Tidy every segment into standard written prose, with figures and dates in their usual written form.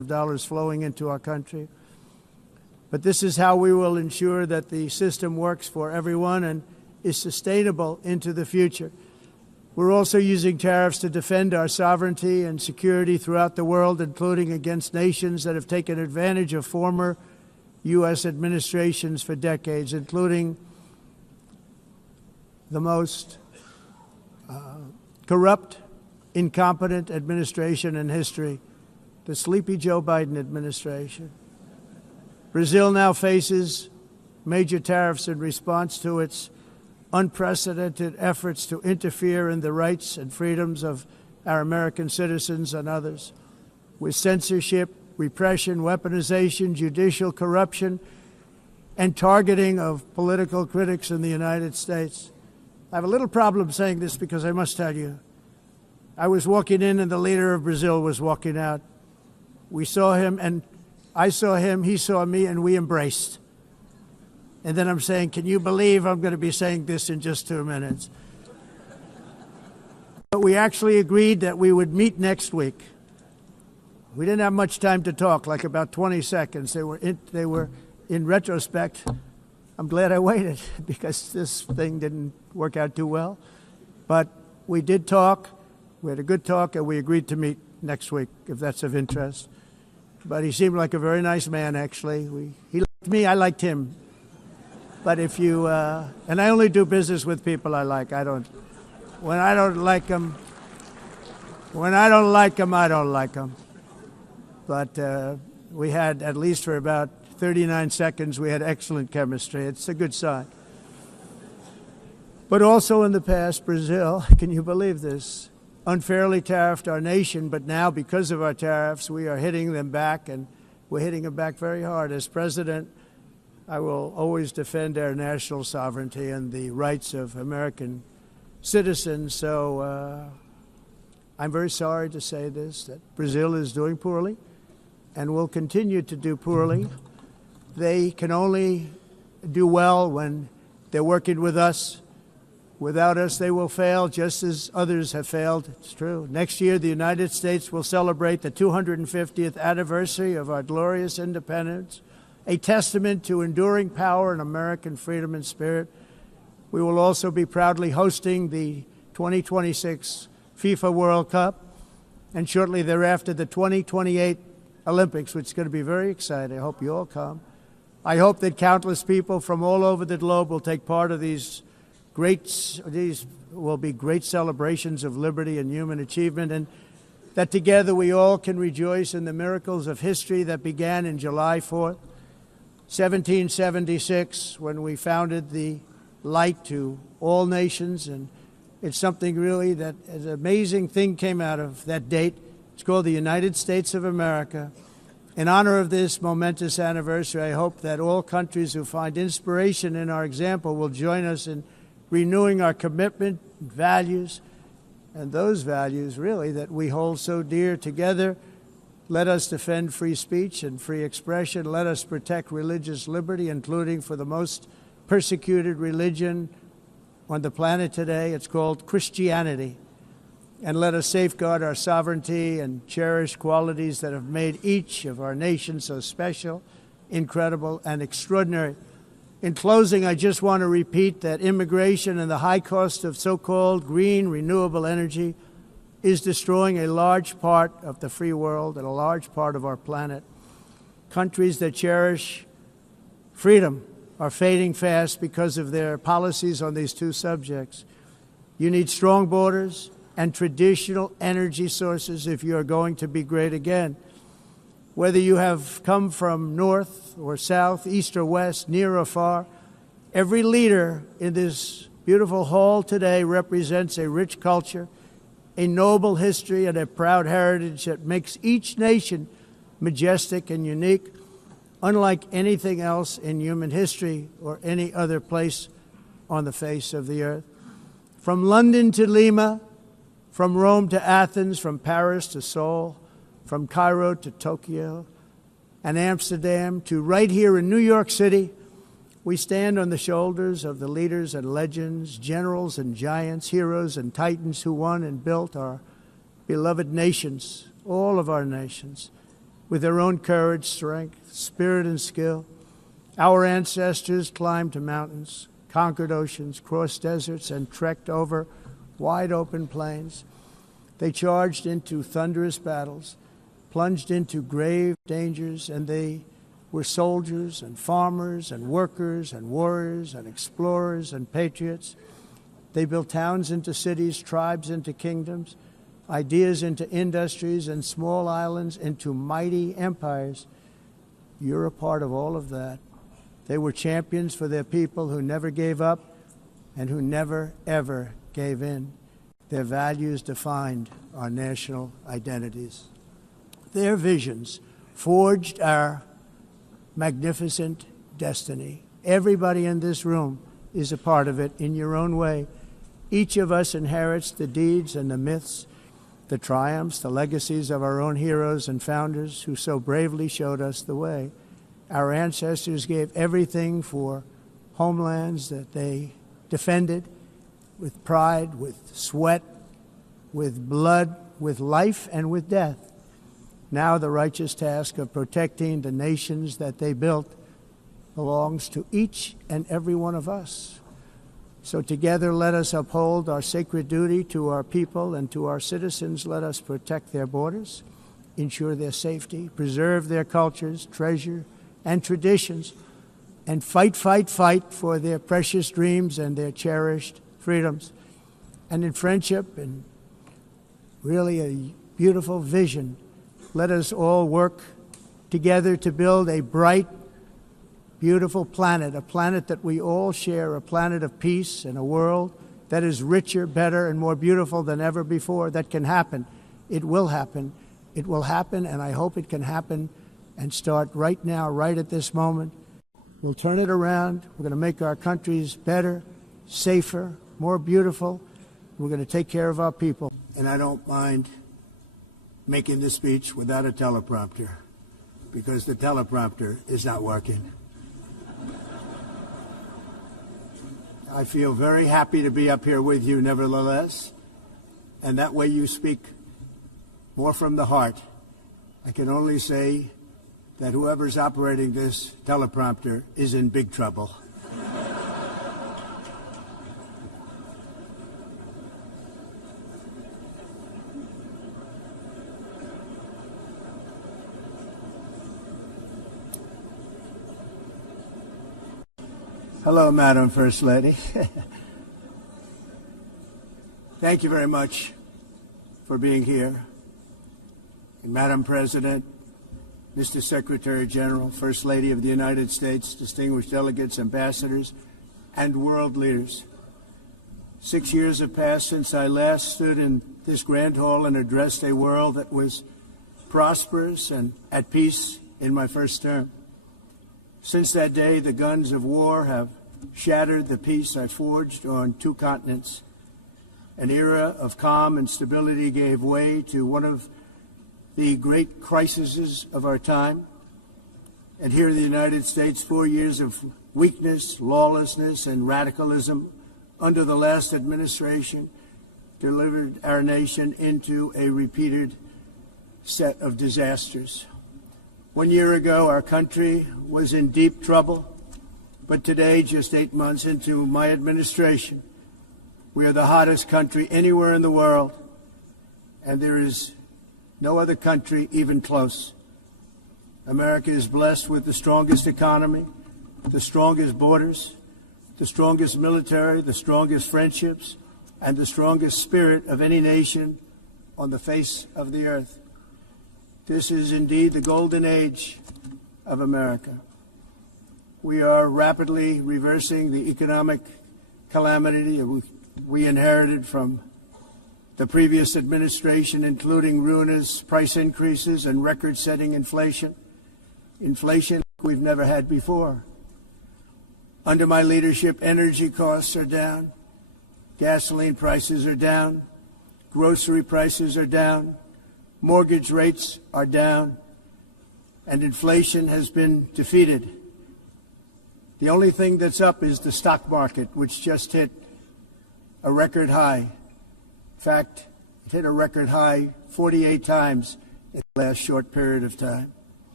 of dollars flowing into our country. But this is how we will ensure that the system works for everyone and is sustainable into the future. We're also using tariffs to defend our sovereignty and security throughout the world, including against nations that have taken advantage of former U.S. administrations for decades, including the most corrupt, incompetent administration in history, the sleepy Joe Biden administration. Brazil now faces major tariffs in response to its unprecedented efforts to interfere in the rights and freedoms of our American citizens and others, with censorship, repression, weaponization, judicial corruption, and targeting of political critics in the United States. I have a little problem saying this because I must tell you, I was walking in and the leader of Brazil was walking out. We saw him and I saw him, he saw me, and we embraced. And then I'm saying, can you believe I'm going to be saying this in just 2 minutes? But we actually agreed that we would meet next week. We didn't have much time to talk, like about 20 seconds. They were in retrospect, I'm glad I waited because this thing didn't work out too well. But we did talk, we had a good talk, and we agreed to meet next week, if that's of interest. But he seemed like a very nice man, actually. He liked me, I liked him. But if you, and I only do business with people I like. When I don't like them, I don't like them. But we had, at least for about 39 seconds, we had excellent chemistry. It's a good sign. But also in the past, Brazil, can you believe this, unfairly tariffed our nation, but now because of our tariffs, we are hitting them back, and we're hitting them back very hard. As president, I will always defend our national sovereignty and the rights of American citizens. So I'm very sorry to say this, that Brazil is doing poorly and will continue to do poorly. They can only do well when they're working with us. Without us, they will fail, just as others have failed. It's true. Next year, the United States will celebrate the 250th anniversary of our glorious independence, a testament to enduring power and American freedom and spirit. We will also be proudly hosting the 2026 FIFA World Cup, and shortly thereafter, the 2028 Olympics, which is going to be very exciting. I hope you all come. I hope that countless people from all over the globe will take part of these will be great celebrations of liberty and human achievement, and that together we all can rejoice in the miracles of history that began in July 4th, 1776, when we founded the light to all nations. And it's something really that an amazing thing came out of that date. It's called the United States of America. In honor of this momentous anniversary, I hope that all countries who find inspiration in our example will join us in renewing our commitment, values, and those values, really, that we hold so dear together. Let us defend free speech and free expression. Let us protect religious liberty, including for the most persecuted religion on the planet today. It's called Christianity. And let us safeguard our sovereignty and cherish qualities that have made each of our nations so special, incredible, and extraordinary. In closing, I just want to repeat that immigration and the high cost of so-called green renewable energy is destroying a large part of the free world and a large part of our planet. Countries that cherish freedom are fading fast because of their policies on these two subjects. You need strong borders and traditional energy sources if you are going to be great again. Whether you have come from north or south, east or west, near or far, every leader in this beautiful hall today represents a rich culture, a noble history, and a proud heritage that makes each nation majestic and unique, unlike anything else in human history or any other place on the face of the earth. From London to Lima, from Rome to Athens, from Paris to Seoul, from Cairo to Tokyo and Amsterdam to right here in New York City, we stand on the shoulders of the leaders and legends, generals and giants, heroes and titans who won and built our beloved nations, all of our nations. with their own courage, strength, spirit, and skill. Our ancestors climbed mountains, conquered oceans, crossed deserts, and trekked over wide-open plains. They charged into thunderous battles, plunged into grave dangers, and they were soldiers and farmers and workers and warriors and explorers and patriots. They built towns into cities, tribes into kingdoms, ideas into industries, and small islands into mighty empires. You're a part of all of that. They were champions for their people who never gave up and who never, ever gave in. Their values defined our national identities. Their visions forged our magnificent destiny. Everybody in this room is a part of it in your own way. Each of us inherits the deeds and the myths, the triumphs, the legacies of our own heroes and founders who so bravely showed us the way. Our ancestors gave everything for homelands that they defended with pride, with sweat, with blood, with life, and with death. Now the righteous task of protecting the nations that they built belongs to each and every one of us. So together let us uphold our sacred duty to our people and to our citizens. Let us protect their borders, ensure their safety, preserve their cultures, treasure, and traditions, and fight for their precious dreams and their cherished freedoms. And in friendship and really a beautiful vision, let us all work together to build a bright, beautiful planet, a planet that we all share, a planet of peace and a world that is richer, better, and more beautiful than ever before. That can happen. It will happen. It will happen, and I hope it can happen and start right now, right at this moment. We'll turn it around. We're going to make our countries better, safer, more beautiful. We're going to take care of our people. And I don't mind making this speech without a teleprompter, because the teleprompter is not working. I feel very happy to be up here with you, nevertheless, and that way you speak more from the heart. I can only say that whoever's operating this teleprompter is in big trouble. Hello, Madam First Lady. Thank you very much for being here. And Madam President, Mr. Secretary General, First Lady of the United States, distinguished delegates, ambassadors, and world leaders. 6 years have passed since I last stood in this grand hall and addressed a world that was prosperous and at peace in my first term. Since that day, the guns of war have shattered the peace I forged on 2 continents. An era of calm and stability gave way to one of the great crises of our time. And here in the United States, 4 years of weakness, lawlessness, and radicalism under the last administration delivered our nation into a repeated set of disasters. 1 year ago, our country was in deep trouble, but today, just 8 months into my administration, we are the hottest country anywhere in the world, and there is no other country even close. America is blessed with the strongest economy, the strongest borders, the strongest military, the strongest friendships, and the strongest spirit of any nation on the face of the earth. This is indeed the golden age of America. We are rapidly reversing the economic calamity we inherited from the previous administration, including ruinous price increases and record-setting inflation we've never had before. Under my leadership, energy costs are down, gasoline prices are down, grocery prices are down, mortgage rates are down, and inflation has been defeated. The only thing that's up is the stock market, which just hit a record high. In fact, it hit a record high 48 times in the last short period of time.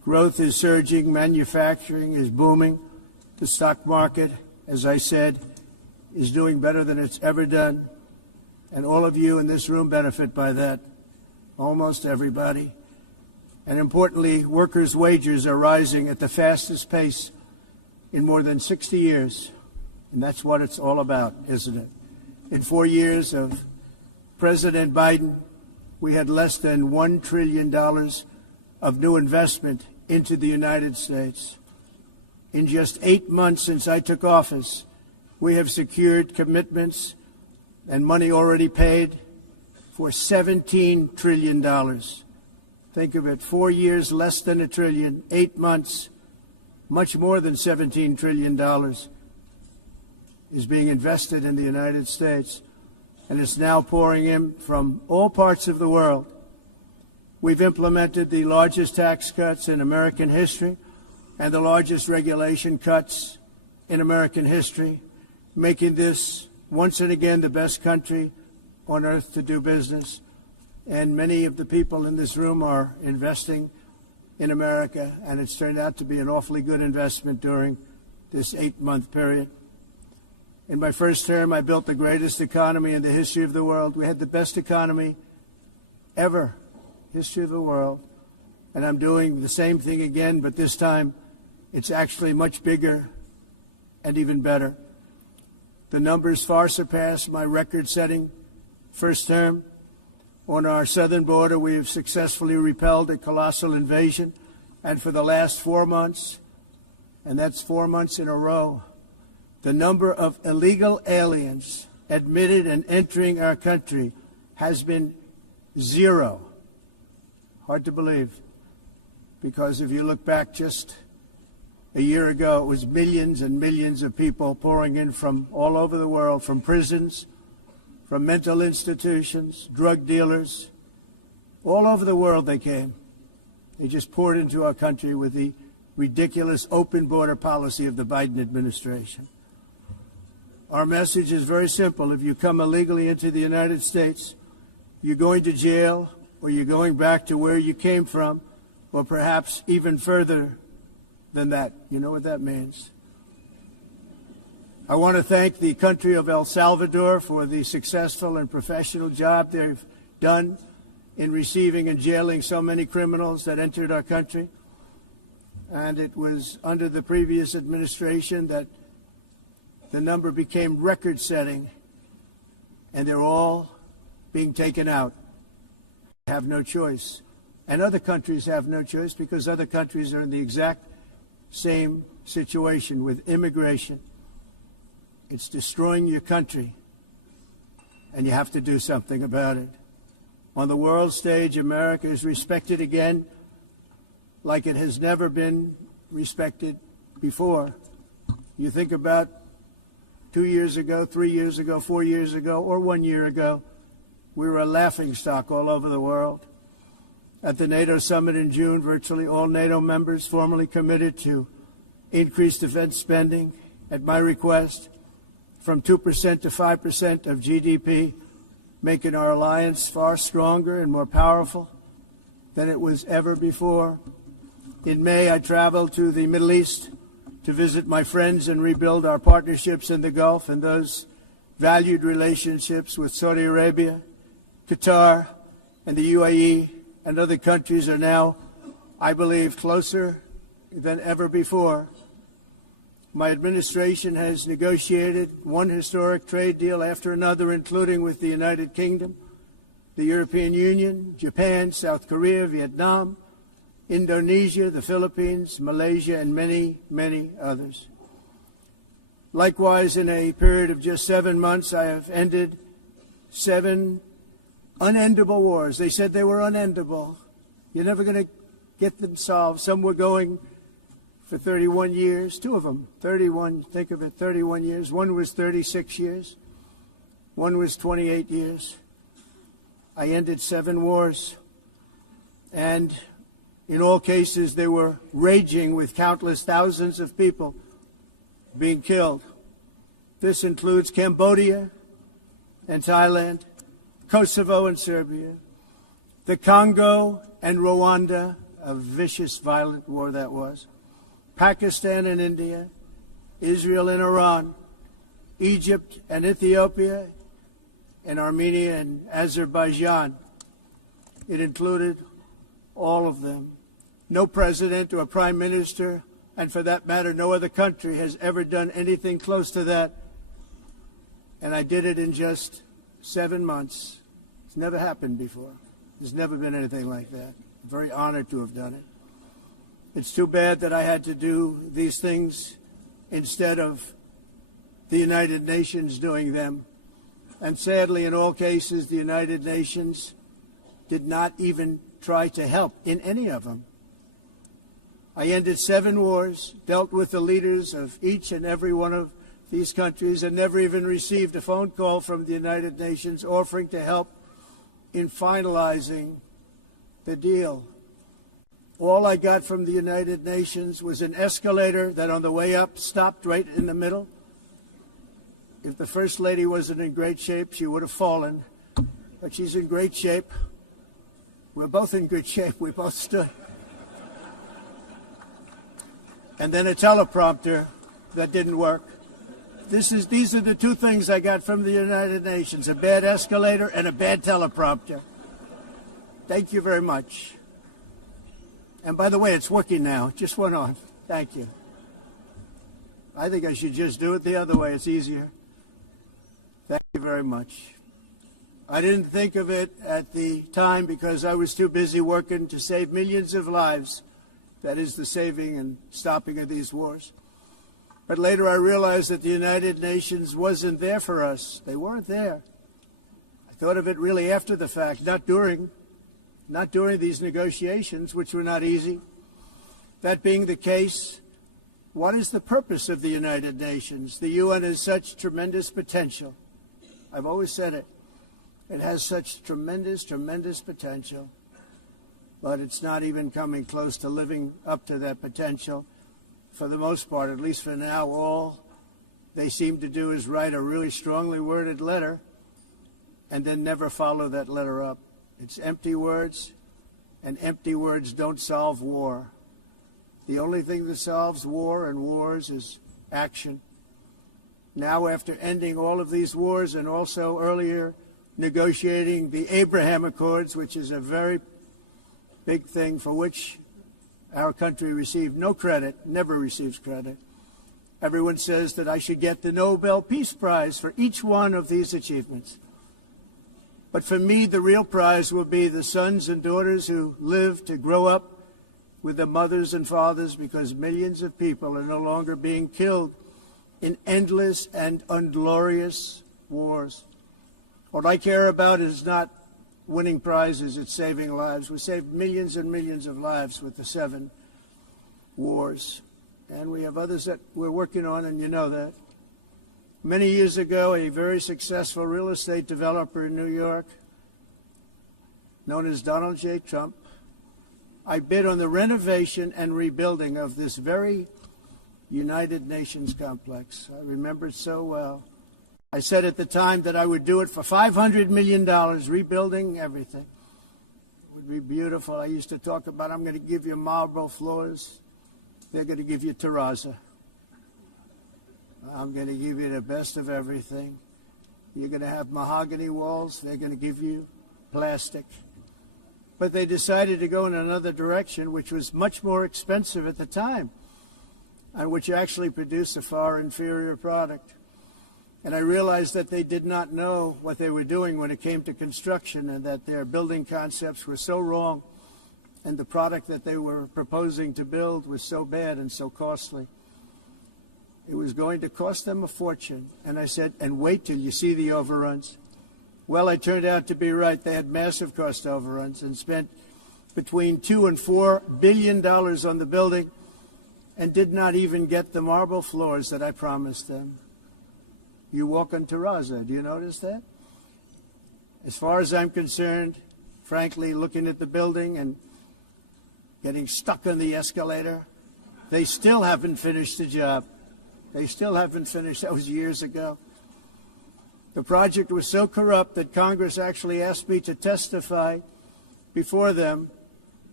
Growth is surging. Manufacturing is booming. The stock market, as I said, is doing better than it's ever done. And all of you in this room benefit by that, almost everybody. And importantly, workers' wages are rising at the fastest pace in more than 60 years. And that's what it's all about, isn't it? In 4 years of President Biden, we had less than $1 trillion of new investment into the United States. In just 8 months since I took office, we have secured commitments and money already paid for $17 trillion. Think of it, 4 years, less than $1 trillion, 8 months, much more than $17 trillion is being invested in the United States, and it's now pouring in from all parts of the world. We've implemented the largest tax cuts in American history and the largest regulation cuts in American history, making this once and again the best country on earth to do business. And many of the people in this room are investing in America, and it's turned out to be an awfully good investment during this 8-month period. In my first term, I built the greatest economy in the history of the world. We had the best economy ever, history of the world. And I'm doing the same thing again, but this time it's actually much bigger and even better. The numbers far surpass my record-setting first term. On our southern border, we have successfully repelled a colossal invasion. And for the last 4 months, and that's 4 months in a row, the number of illegal aliens admitted and entering our country has been 0. Hard to believe, because if you look back just a year ago, it was millions and millions of people pouring in from all over the world, from prisons, from mental institutions, drug dealers. All over the world they came. They just poured into our country with the ridiculous open border policy of the Biden administration. Our message is very simple. If you come illegally into the United States, you're going to jail, or you're going back to where you came from, or perhaps even further than that. You know what that means. I want to thank the country of El Salvador for the successful and professional job they've done in receiving and jailing so many criminals that entered our country. And it was under the previous administration that the number became record-setting, and they're all being taken out. They have no choice. And other countries have no choice, because other countries are in the exact same situation with immigration. It's destroying your country, and you have to do something about it. On the world stage, America is respected again like it has never been respected before. You think about 2 years ago, 3 years ago, 4 years ago, or 1 year ago, we were a laughingstock all over the world. At the NATO summit in June, virtually all NATO members formally committed to increase defense spending, at my request, from 2% to 5% of GDP, making our alliance far stronger and more powerful than it was ever before. In May, I traveled to the Middle East to visit my friends and rebuild our partnerships in the Gulf and those valued relationships with Saudi Arabia, Qatar, and the UAE, and other countries are now, I believe, closer than ever before. My administration has negotiated one historic trade deal after another, including with the United Kingdom, the European Union, Japan, South Korea, Vietnam, Indonesia, the Philippines, Malaysia, and many, many others. Likewise, in a period of just 7 months, I have ended 7 unendable wars. They said they were unendable. You're never going to get them solved. Some were going for 31 years, 2 of them, 31, think of it, 31 years. One was 36 years. One was 28 years. I ended 7 wars. And in all cases, they were raging with countless thousands of people being killed. This includes Cambodia and Thailand, Kosovo and Serbia, the Congo and Rwanda, a vicious, violent war that was. Pakistan and India, Israel and Iran, Egypt and Ethiopia, and Armenia and Azerbaijan. It included all of them. No president or prime minister, and for that matter, no other country has ever done anything close to that. And I did it in just 7 months. It's never happened before. There's never been anything like that. I'm very honored to have done it. It's too bad that I had to do these things instead of the United Nations doing them. And sadly, in all cases, the United Nations did not even try to help in any of them. I ended 7 wars, dealt with the leaders of each and every one of these countries, and never even received a phone call from the United Nations offering to help in finalizing the deal. All I got from the United Nations was an escalator that on the way up stopped right in the middle. If the First Lady wasn't in great shape, she would have fallen. But she's in great shape. We're both in good shape. We both stood. And then a teleprompter that didn't work. These are the 2 things I got from the United Nations, a bad escalator and a bad teleprompter. Thank you very much. And by the way, it's working now. It just went on. Thank you. I think I should just do it the other way. It's easier. Thank you very much. I didn't think of it at the time because I was too busy working to save millions of lives. That is the saving and stopping of these wars. But later I realized that the United Nations wasn't there for us. They weren't there. I thought of it really after the fact, not during these negotiations, which were not easy. That being the case, what is the purpose of the United Nations? The UN has such tremendous potential. I've always said it. It has such tremendous, tremendous potential. But it's not even coming close to living up to that potential. For the most part, at least for now, all they seem to do is write a really strongly worded letter and then never follow that letter up. It's empty words, and empty words don't solve war. The only thing that solves war and wars is action. Now, after ending all of these wars and also earlier negotiating the Abraham Accords, which is a very big thing for which our country received no credit, never receives credit. Everyone says that I should get the Nobel Peace Prize for each one of these achievements. But for me, the real prize will be the sons and daughters who live to grow up with the mothers and fathers, because millions of people are no longer being killed in endless and unglorious wars. What I care about is not winning prizes, it's saving lives. We saved millions and millions of lives with the 7 wars. And we have others that we're working on, and you know that. Many years ago, a very successful real estate developer in New York, known as Donald J. Trump, I bid on the renovation and rebuilding of this very United Nations complex. I remember it so well. I said at the time that I would do it for $500 million, rebuilding everything. It would be beautiful. I used to talk about, I'm going to give you marble floors. They're going to give you terrazzo. I'm going to give you the best of everything. You're going to have mahogany walls. They're going to give you plastic. But they decided to go in another direction, which was much more expensive at the time, and which actually produced a far inferior product. And I realized that they did not know what they were doing when it came to construction, and that their building concepts were so wrong, and the product that they were proposing to build was so bad and so costly. It was going to cost them a fortune. And I said, and wait till you see the overruns. Well, I turned out to be right. They had massive cost overruns and spent between $2 and $4 billion on the building and did not even get the marble floors that I promised them. You walk on terrazzo. Do you notice that? As far as I'm concerned, frankly, looking at the building and getting stuck on the escalator, they still haven't finished the job. They still haven't finished. That was years ago. The project was so corrupt that Congress actually asked me to testify before them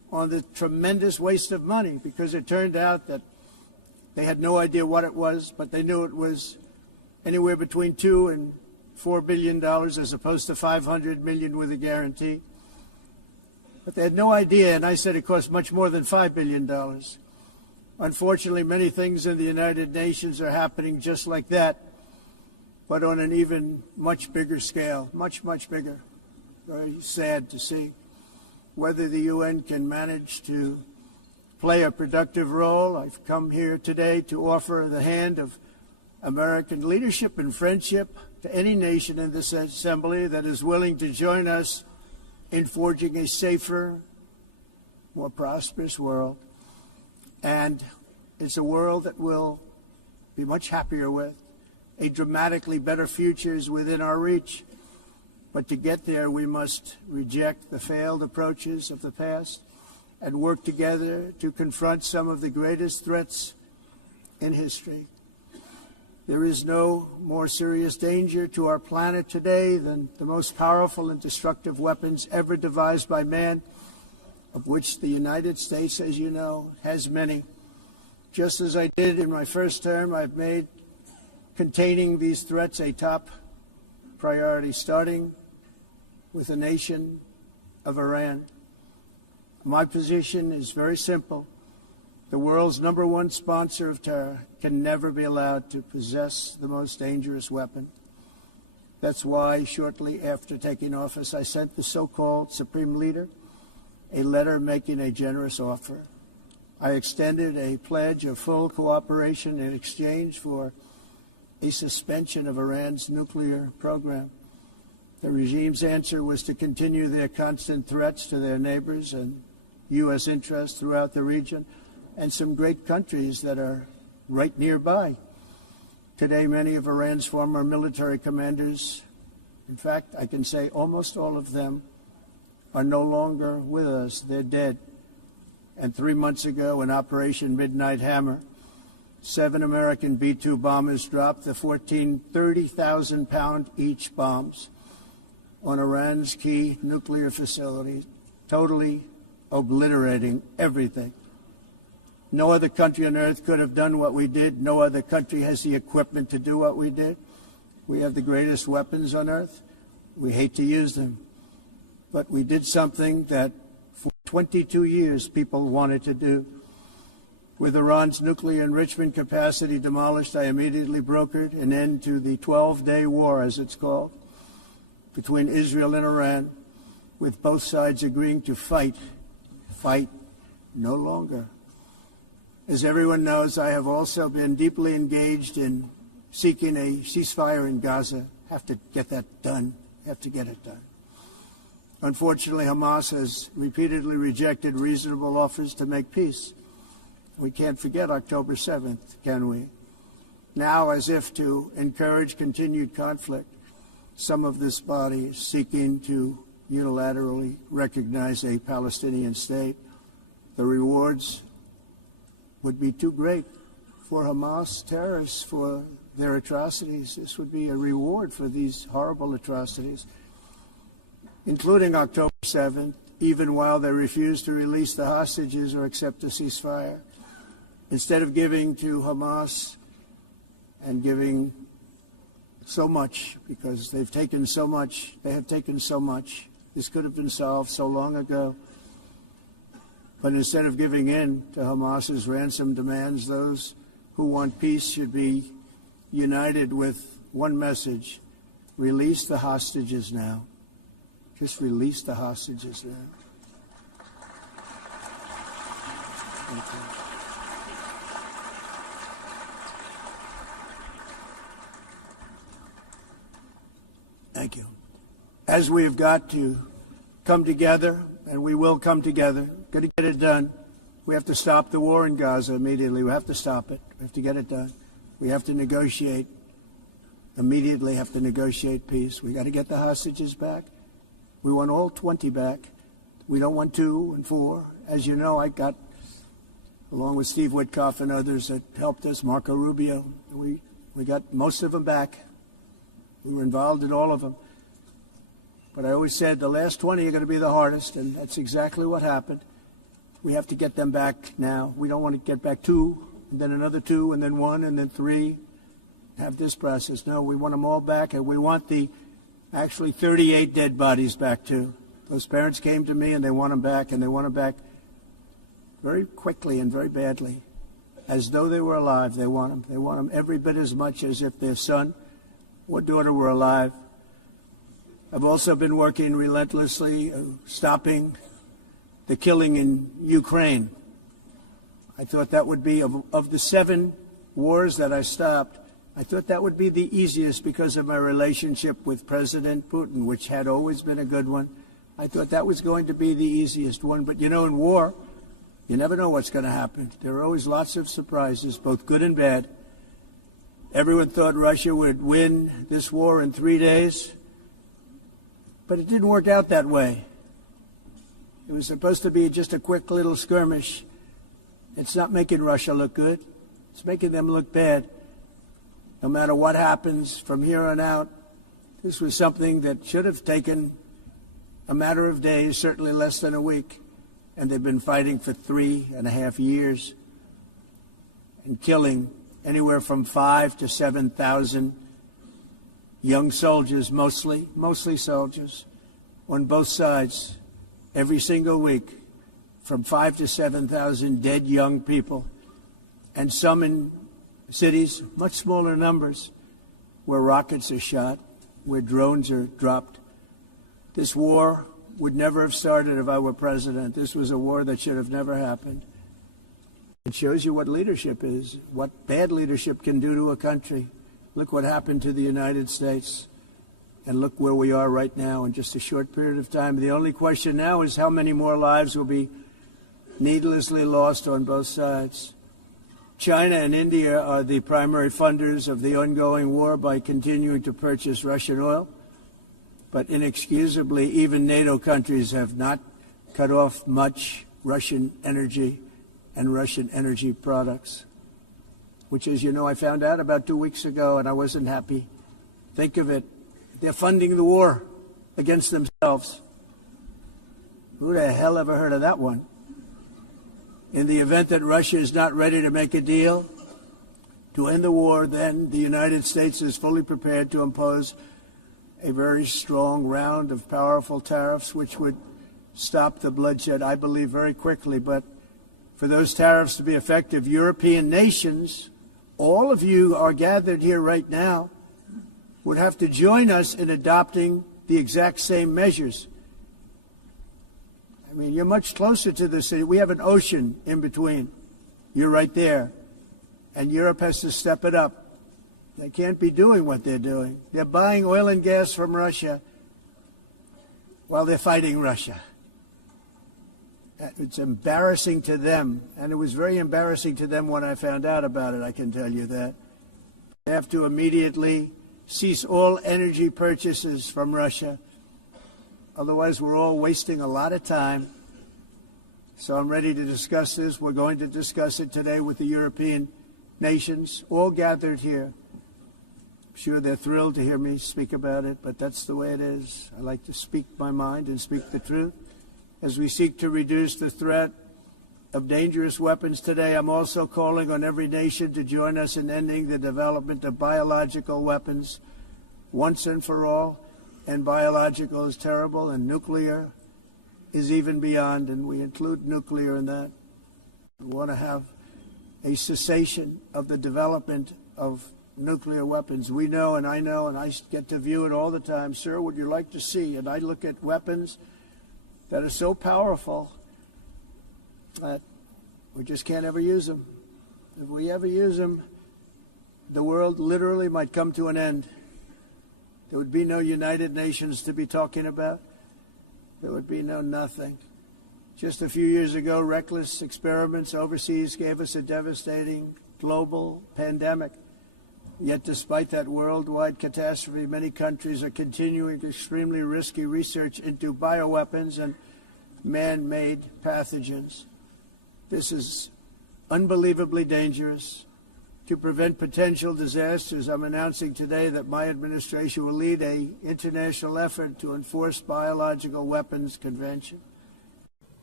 on the tremendous waste of money, because it turned out that they had no idea what it was, but they knew it was anywhere between $2 and $4 billion as opposed to $500 million with a guarantee. But they had no idea, and I said it cost much more than $5 billion. Unfortunately, many things in the United Nations are happening just like that, but on an even much bigger scale, much, much bigger. Very sad to see. Whether the UN can manage to play a productive role, I've come here today to offer the hand of American leadership and friendship to any nation in this assembly that is willing to join us in forging a safer, more prosperous world. And it's a world that we'll be much happier with. A dramatically better future is within our reach. But to get there, we must reject the failed approaches of the past and work together to confront some of the greatest threats in history. There is no more serious danger to our planet today than the most powerful and destructive weapons ever devised by man, of which the United States, as you know, has many. Just as I did in my first term, I've made containing these threats a top priority, starting with the nation of Iran. My position is very simple. The world's #1 sponsor of terror can never be allowed to possess the most dangerous weapon. That's why, shortly after taking office, I sent the so-called Supreme Leader a letter making a generous offer. I extended a pledge of full cooperation in exchange for a suspension of Iran's nuclear program. The regime's answer was to continue their constant threats to their neighbors and U.S. interests throughout the region and some great countries that are right nearby. Today, many of Iran's former military commanders, in fact, I can say almost all of them, are no longer with us. They're dead. And 3 months ago, in Operation Midnight Hammer, 7 American B-2 bombers dropped the 14 30,000-pound each bombs on Iran's key nuclear facilities, totally obliterating everything. No other country on earth could have done what we did. No other country has the equipment to do what we did. We have the greatest weapons on earth. We hate to use them. But we did something that for 22 years people wanted to do. With Iran's nuclear enrichment capacity demolished, I immediately brokered an end to the 12-day war, as it's called, between Israel and Iran, with both sides agreeing to fight no longer. As everyone knows, I have also been deeply engaged in seeking a ceasefire in Gaza. Have to get that done. Have to get it done. Unfortunately, Hamas has repeatedly rejected reasonable offers to make peace. We can't forget October 7th, can we? Now, as if to encourage continued conflict, some of this body is seeking to unilaterally recognize a Palestinian state. The rewards would be too great for Hamas terrorists for their atrocities. This would be a reward for these horrible atrocities, including October 7th, even while they refuse to release the hostages or accept a ceasefire. Instead of giving to Hamas and giving so much, because they've taken so much, they have taken so much. This could have been solved so long ago. But instead of giving in to Hamas's ransom demands, those who want peace should be united with one message: release the hostages now. Just release the hostages now. Thank you. Thank you. As we have got to come together, and we will come together, got to get it done. We have to stop the war in Gaza immediately. We have to stop it. We have to get it done. We have to negotiate, immediately have to negotiate peace. We got to get the hostages back. We want all 20 back. We don't want 2 and 4. As you know, I got, along with Steve Witkoff and others that helped us, Marco Rubio, we got most of them back. We were involved in all of them. But I always said the last 20 are going to be the hardest, and that's exactly what happened. We have to get them back now. We don't want to get back 2, and then another 2, and then 1, and then 3. Have this process. No, we want them all back, and we want the actually 38 dead bodies back too. Those parents came to me, and they want them back, and they want them back very quickly and very badly. As though they were alive, they want them. They want them every bit as much as if their son or daughter were alive. I've also been working relentlessly, stopping the killing in Ukraine. I thought that would be, of the 7 wars that I stopped, I thought that would be the easiest because of my relationship with President Putin, which had always been a good one. I thought that was going to be the easiest one. But, you know, in war, you never know what's going to happen. There are always lots of surprises, both good and bad. Everyone thought Russia would win this war in 3 days, but it didn't work out that way. It was supposed to be just a quick little skirmish. It's not making Russia look good. It's making them look bad. No matter what happens from here on out, this was something that should have taken a matter of days, certainly less than a week. And they've been fighting for 3.5 years and killing anywhere from 5,000 to 7,000 young soldiers, mostly soldiers, on both sides, every single week, from 5,000 to 7,000 dead young people, and some in cities, much smaller numbers, where rockets are shot, where drones are dropped. This war would never have started if I were president. This was a war that should have never happened. It shows you what leadership is, what bad leadership can do to a country. Look what happened to the United States, and look where we are right now in just a short period of time. The only question now is how many more lives will be needlessly lost on both sides. China and India are the primary funders of the ongoing war by continuing to purchase Russian oil. But inexcusably, even NATO countries have not cut off much Russian energy and Russian energy products, which, as you know, I found out about 2 weeks ago, and I wasn't happy. Think of it. They're funding the war against themselves. Who the hell ever heard of that one? In the event that Russia is not ready to make a deal to end the war, then the United States is fully prepared to impose a very strong round of powerful tariffs, which would stop the bloodshed, I believe, very quickly. But for those tariffs to be effective, European nations, all of you are gathered here right now, would have to join us in adopting the exact same measures. I mean, you're much closer to the city. We have an ocean in between. You're right there. And Europe has to step it up. They can't be doing what they're doing. They're buying oil and gas from Russia while they're fighting Russia. It's embarrassing to them, and it was very embarrassing to them when I found out about it, I can tell you that. They have to immediately cease all energy purchases from Russia. Otherwise, we're all wasting a lot of time. So I'm ready to discuss this. We're going to discuss it today with the European nations, all gathered here. I'm sure they're thrilled to hear me speak about it, but that's the way it is. I like to speak my mind and speak the truth. As we seek to reduce the threat of dangerous weapons today, I'm also calling on every nation to join us in ending the development of biological weapons once and for all. And biological is terrible, and nuclear is even beyond, and we include nuclear in that. We want to have a cessation of the development of nuclear weapons. We know, and I get to view it all the time. Sir, would you like to see? And I look at weapons that are so powerful that we just can't ever use them. If we ever use them, the world literally might come to an end. There would be no United Nations to be talking about. There would be no nothing. Just a few years ago, reckless experiments overseas gave us a devastating global pandemic. Yet despite that worldwide catastrophe, many countries are continuing extremely risky research into bioweapons and man-made pathogens. This is unbelievably dangerous. To prevent potential disasters, I'm announcing today that my administration will lead an international effort to enforce biological weapons convention.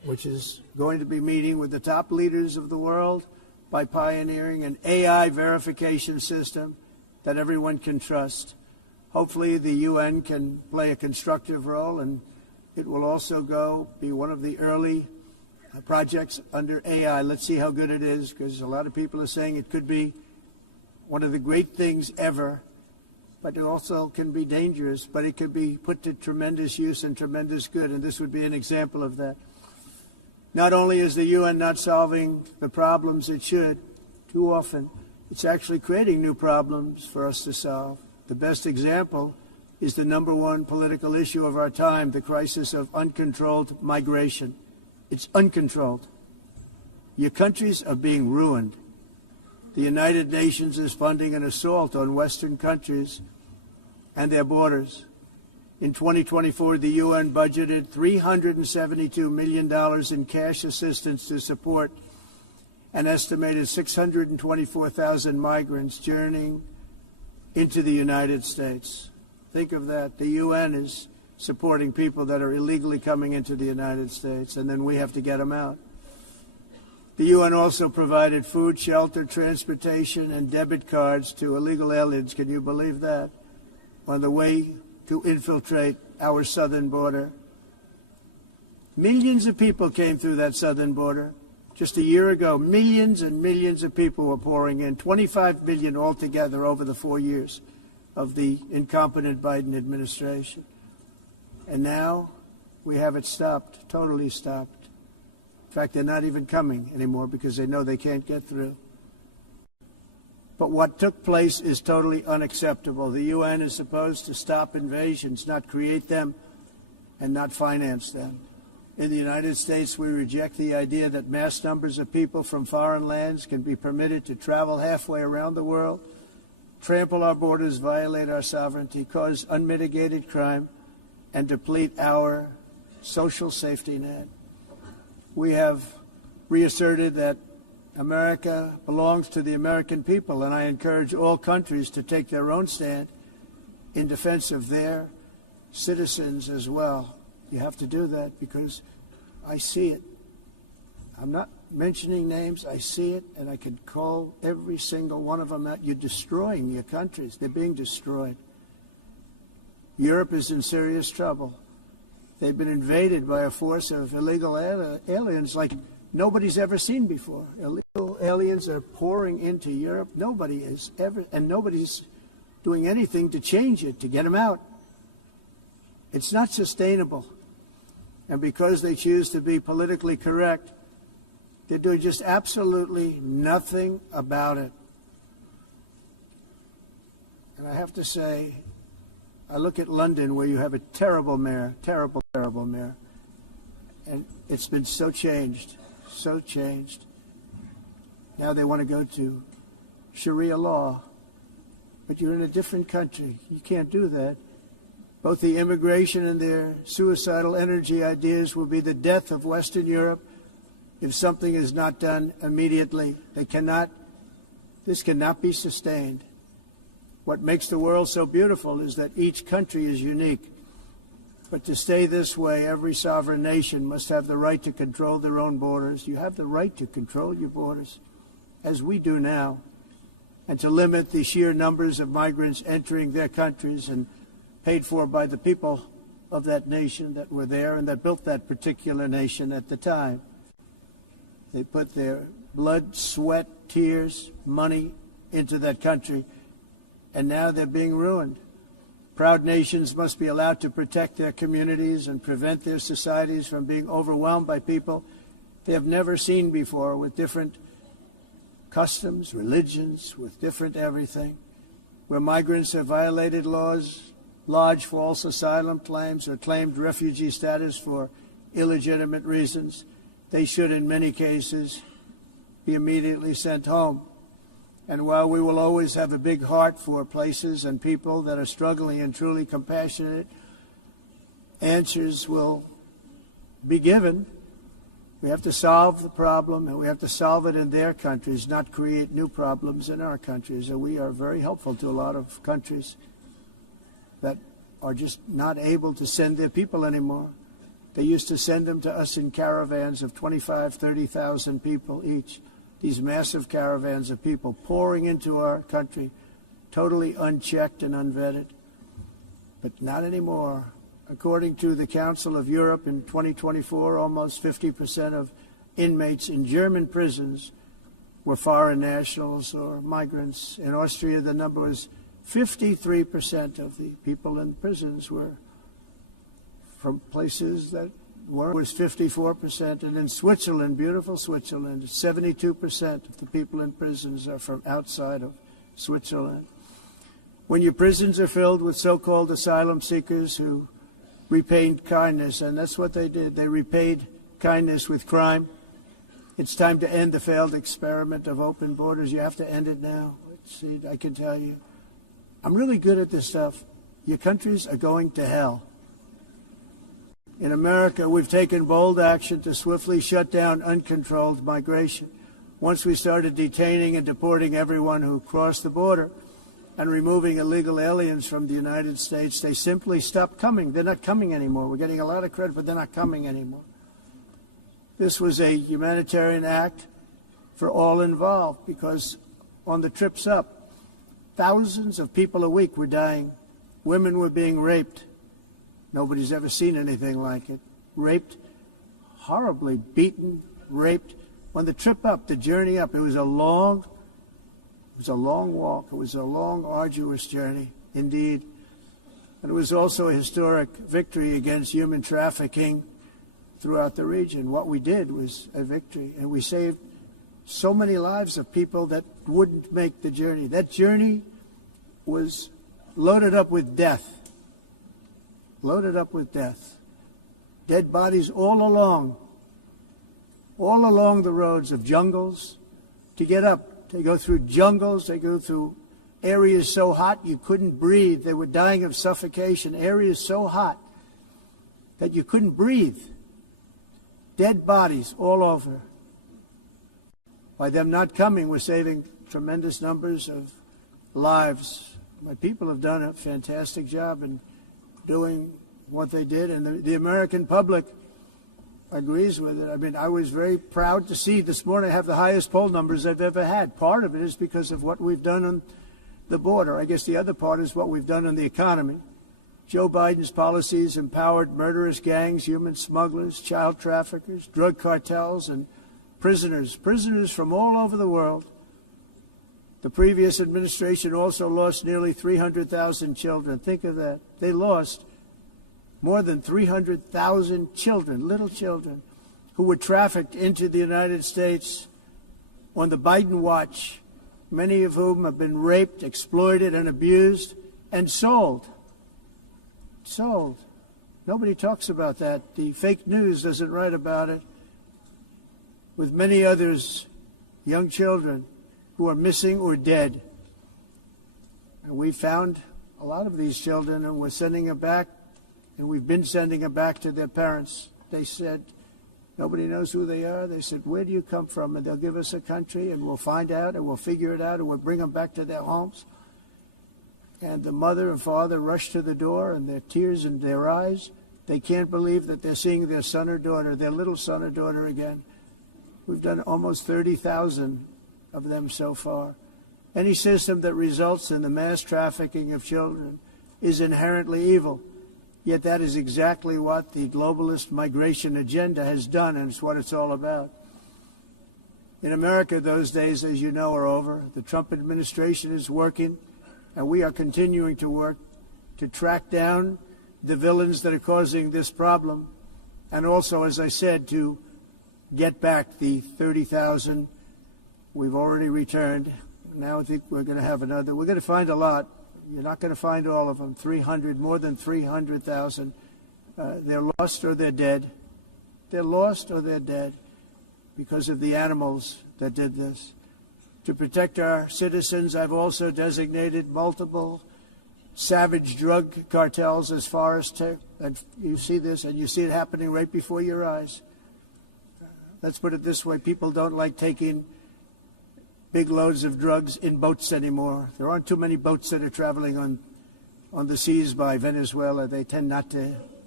which is going to be meeting with the top leaders of the world by pioneering an AI verification system that everyone can trust. Hopefully the UN can play a constructive role, and it will also be one of the early projects under AI. Let's see how good it is, because a lot of people are saying it could be one of the great things ever, but it also can be dangerous, but it could be put to tremendous use and tremendous good, and this would be an example of that. Not only is the UN not solving the problems it should, too often, it's actually creating new problems for us to solve. The best example is the number one political issue of our time, the crisis of uncontrolled migration. It's uncontrolled. Your countries are being ruined. The United Nations is funding an assault on Western countries and their borders. In 2024, the UN budgeted $372 million in cash assistance to support an estimated 624,000 migrants journeying into the United States. Think of that. The UN is supporting people that are illegally coming into the United States, and then we have to get them out. The UN also provided food, shelter, transportation, and debit cards to illegal aliens. Can you believe that? On the way to infiltrate our southern border. Millions of people came through that southern border. Just a year ago, millions and millions of people were pouring in, 25 million altogether over the 4 years of the incompetent Biden administration. And now we have it stopped, totally stopped. In fact, they're not even coming anymore because they know they can't get through. But what took place is totally unacceptable. The UN is supposed to stop invasions, not create them and not finance them. In the United States, we reject the idea that mass numbers of people from foreign lands can be permitted to travel halfway around the world, trample our borders, violate our sovereignty, cause unmitigated crime, and deplete our social safety net. We have reasserted that America belongs to the American people, and I encourage all countries to take their own stand in defense of their citizens as well. You have to do that because I see it. I'm not mentioning names. I see it, and I could call every single one of them out. You're destroying your countries. They're being destroyed. Europe is in serious trouble. They've been invaded by a force of illegal aliens like nobody's ever seen before. Illegal aliens are pouring into Europe. Nobody is ever, and nobody's doing anything to change it, to get them out. It's not sustainable. And because they choose to be politically correct, they're doing just absolutely nothing about it. And I have to say, I look at London, where you have a terrible mayor, terrible mayor, and it's been so changed. So changed. Now they want to go to Sharia law, but you're in a different country. You can't do that. Both the immigration and their suicidal energy ideas will be the death of Western Europe if something is not done immediately. This cannot be sustained. What makes the world so beautiful is that each country is unique. But to stay this way, every sovereign nation must have the right to control their own borders. You have the right to control your borders, as we do now, and to limit the sheer numbers of migrants entering their countries and paid for by the people of that nation that were there and that built that particular nation at the time. They put their blood, sweat, tears, money into that country, and now they're being ruined. Proud nations must be allowed to protect their communities and prevent their societies from being overwhelmed by people they have never seen before, with different customs, religions, with different everything. Where migrants have violated laws, lodged false asylum claims, or claimed refugee status for illegitimate reasons, they should, in many cases, be immediately sent home. And while we will always have a big heart for places and people that are struggling and truly compassionate, answers will be given. We have to solve the problem, and we have to solve it in their countries, not create new problems in our countries. And we are very helpful to a lot of countries that are just not able to send their people anymore. They used to send them to us in caravans of 25, 30,000 people each. These massive caravans of people pouring into our country, totally unchecked and unvetted. But not anymore. According to the Council of Europe in 2024, almost 50% of inmates in German prisons were foreign nationals or migrants. In Austria, the number was 53% of the people in prisons were from places that was 54%. And in Switzerland, beautiful Switzerland, 72% of the people in prisons are from outside of Switzerland. When your prisons are filled with so-called asylum seekers who repaid kindness, and that's what they did. They repaid kindness with crime. It's time to end the failed experiment of open borders. You have to end it now. See, I can tell you, I'm really good at this stuff. Your countries are going to hell. In America, we've taken bold action to swiftly shut down uncontrolled migration. Once we started detaining and deporting everyone who crossed the border and removing illegal aliens from the United States, they simply stopped coming. They're not coming anymore. We're getting a lot of credit, but they're not coming anymore. This was a humanitarian act for all involved, because on the trips up, thousands of people a week were dying. Women were being raped. Nobody's ever seen anything like it. Raped, horribly beaten, raped. On the trip up, the journey up, it was a long walk. It was a long, arduous journey, indeed. And it was also a historic victory against human trafficking throughout the region. What we did was a victory, and we saved so many lives of people that wouldn't make the journey. That journey was loaded up with death. Loaded up with death. Dead bodies all along the roads of jungles to get up. They go through jungles, they go through areas so hot you couldn't breathe. They were dying of suffocation. Areas so hot that you couldn't breathe. Dead bodies all over. By them not coming, we're saving tremendous numbers of lives. My people have done a fantastic job in doing what they did, and the American public agrees with it. I mean, I was very proud to see this morning I have the highest poll numbers I've ever had. Part of it is because of what we've done on the border. I guess the other part is what we've done on the economy. Joe Biden's policies empowered murderous gangs, human smugglers, child traffickers, drug cartels, and prisoners from all over the world. The previous administration also lost nearly 300,000 children. Think of that. They lost more than 300,000 children, little children, who were trafficked into the United States on the Biden watch, many of whom have been raped, exploited, and abused, and sold. Sold. Nobody talks about that. The fake news doesn't write about it. With many others, young children who are missing or dead. And we found a lot of these children, and we're sending them back, and we've been sending them back to their parents. They said, nobody knows who they are. They said, where do you come from? And they'll give us a country, and we'll find out, and we'll figure it out, and we'll bring them back to their homes. And the mother and father rush to the door, and their tears in their eyes. They can't believe that they're seeing their son or daughter, their little son or daughter again. We've done almost 30,000 of them so far. Any system that results in the mass trafficking of children is inherently evil. Yet that is exactly what the globalist migration agenda has done, and it's what it's all about. In America, those days, as you know, are over. The Trump administration is working, and we are continuing to work to track down the villains that are causing this problem, and also, as I said, to get back the 30,000 we've already returned. Now I think we're going to have another. We're going to find a lot. You're not going to find all of them. More than 300,000. They're lost or they're dead. They're lost or they're dead because of the animals that did this. To protect our citizens, I've also designated multiple savage drug cartels as far as and you see this, and you see it happening right before your eyes. Let's put it this way. People don't like taking big loads of drugs in boats anymore. There aren't too many boats that are traveling on the seas by Venezuela. They tend not to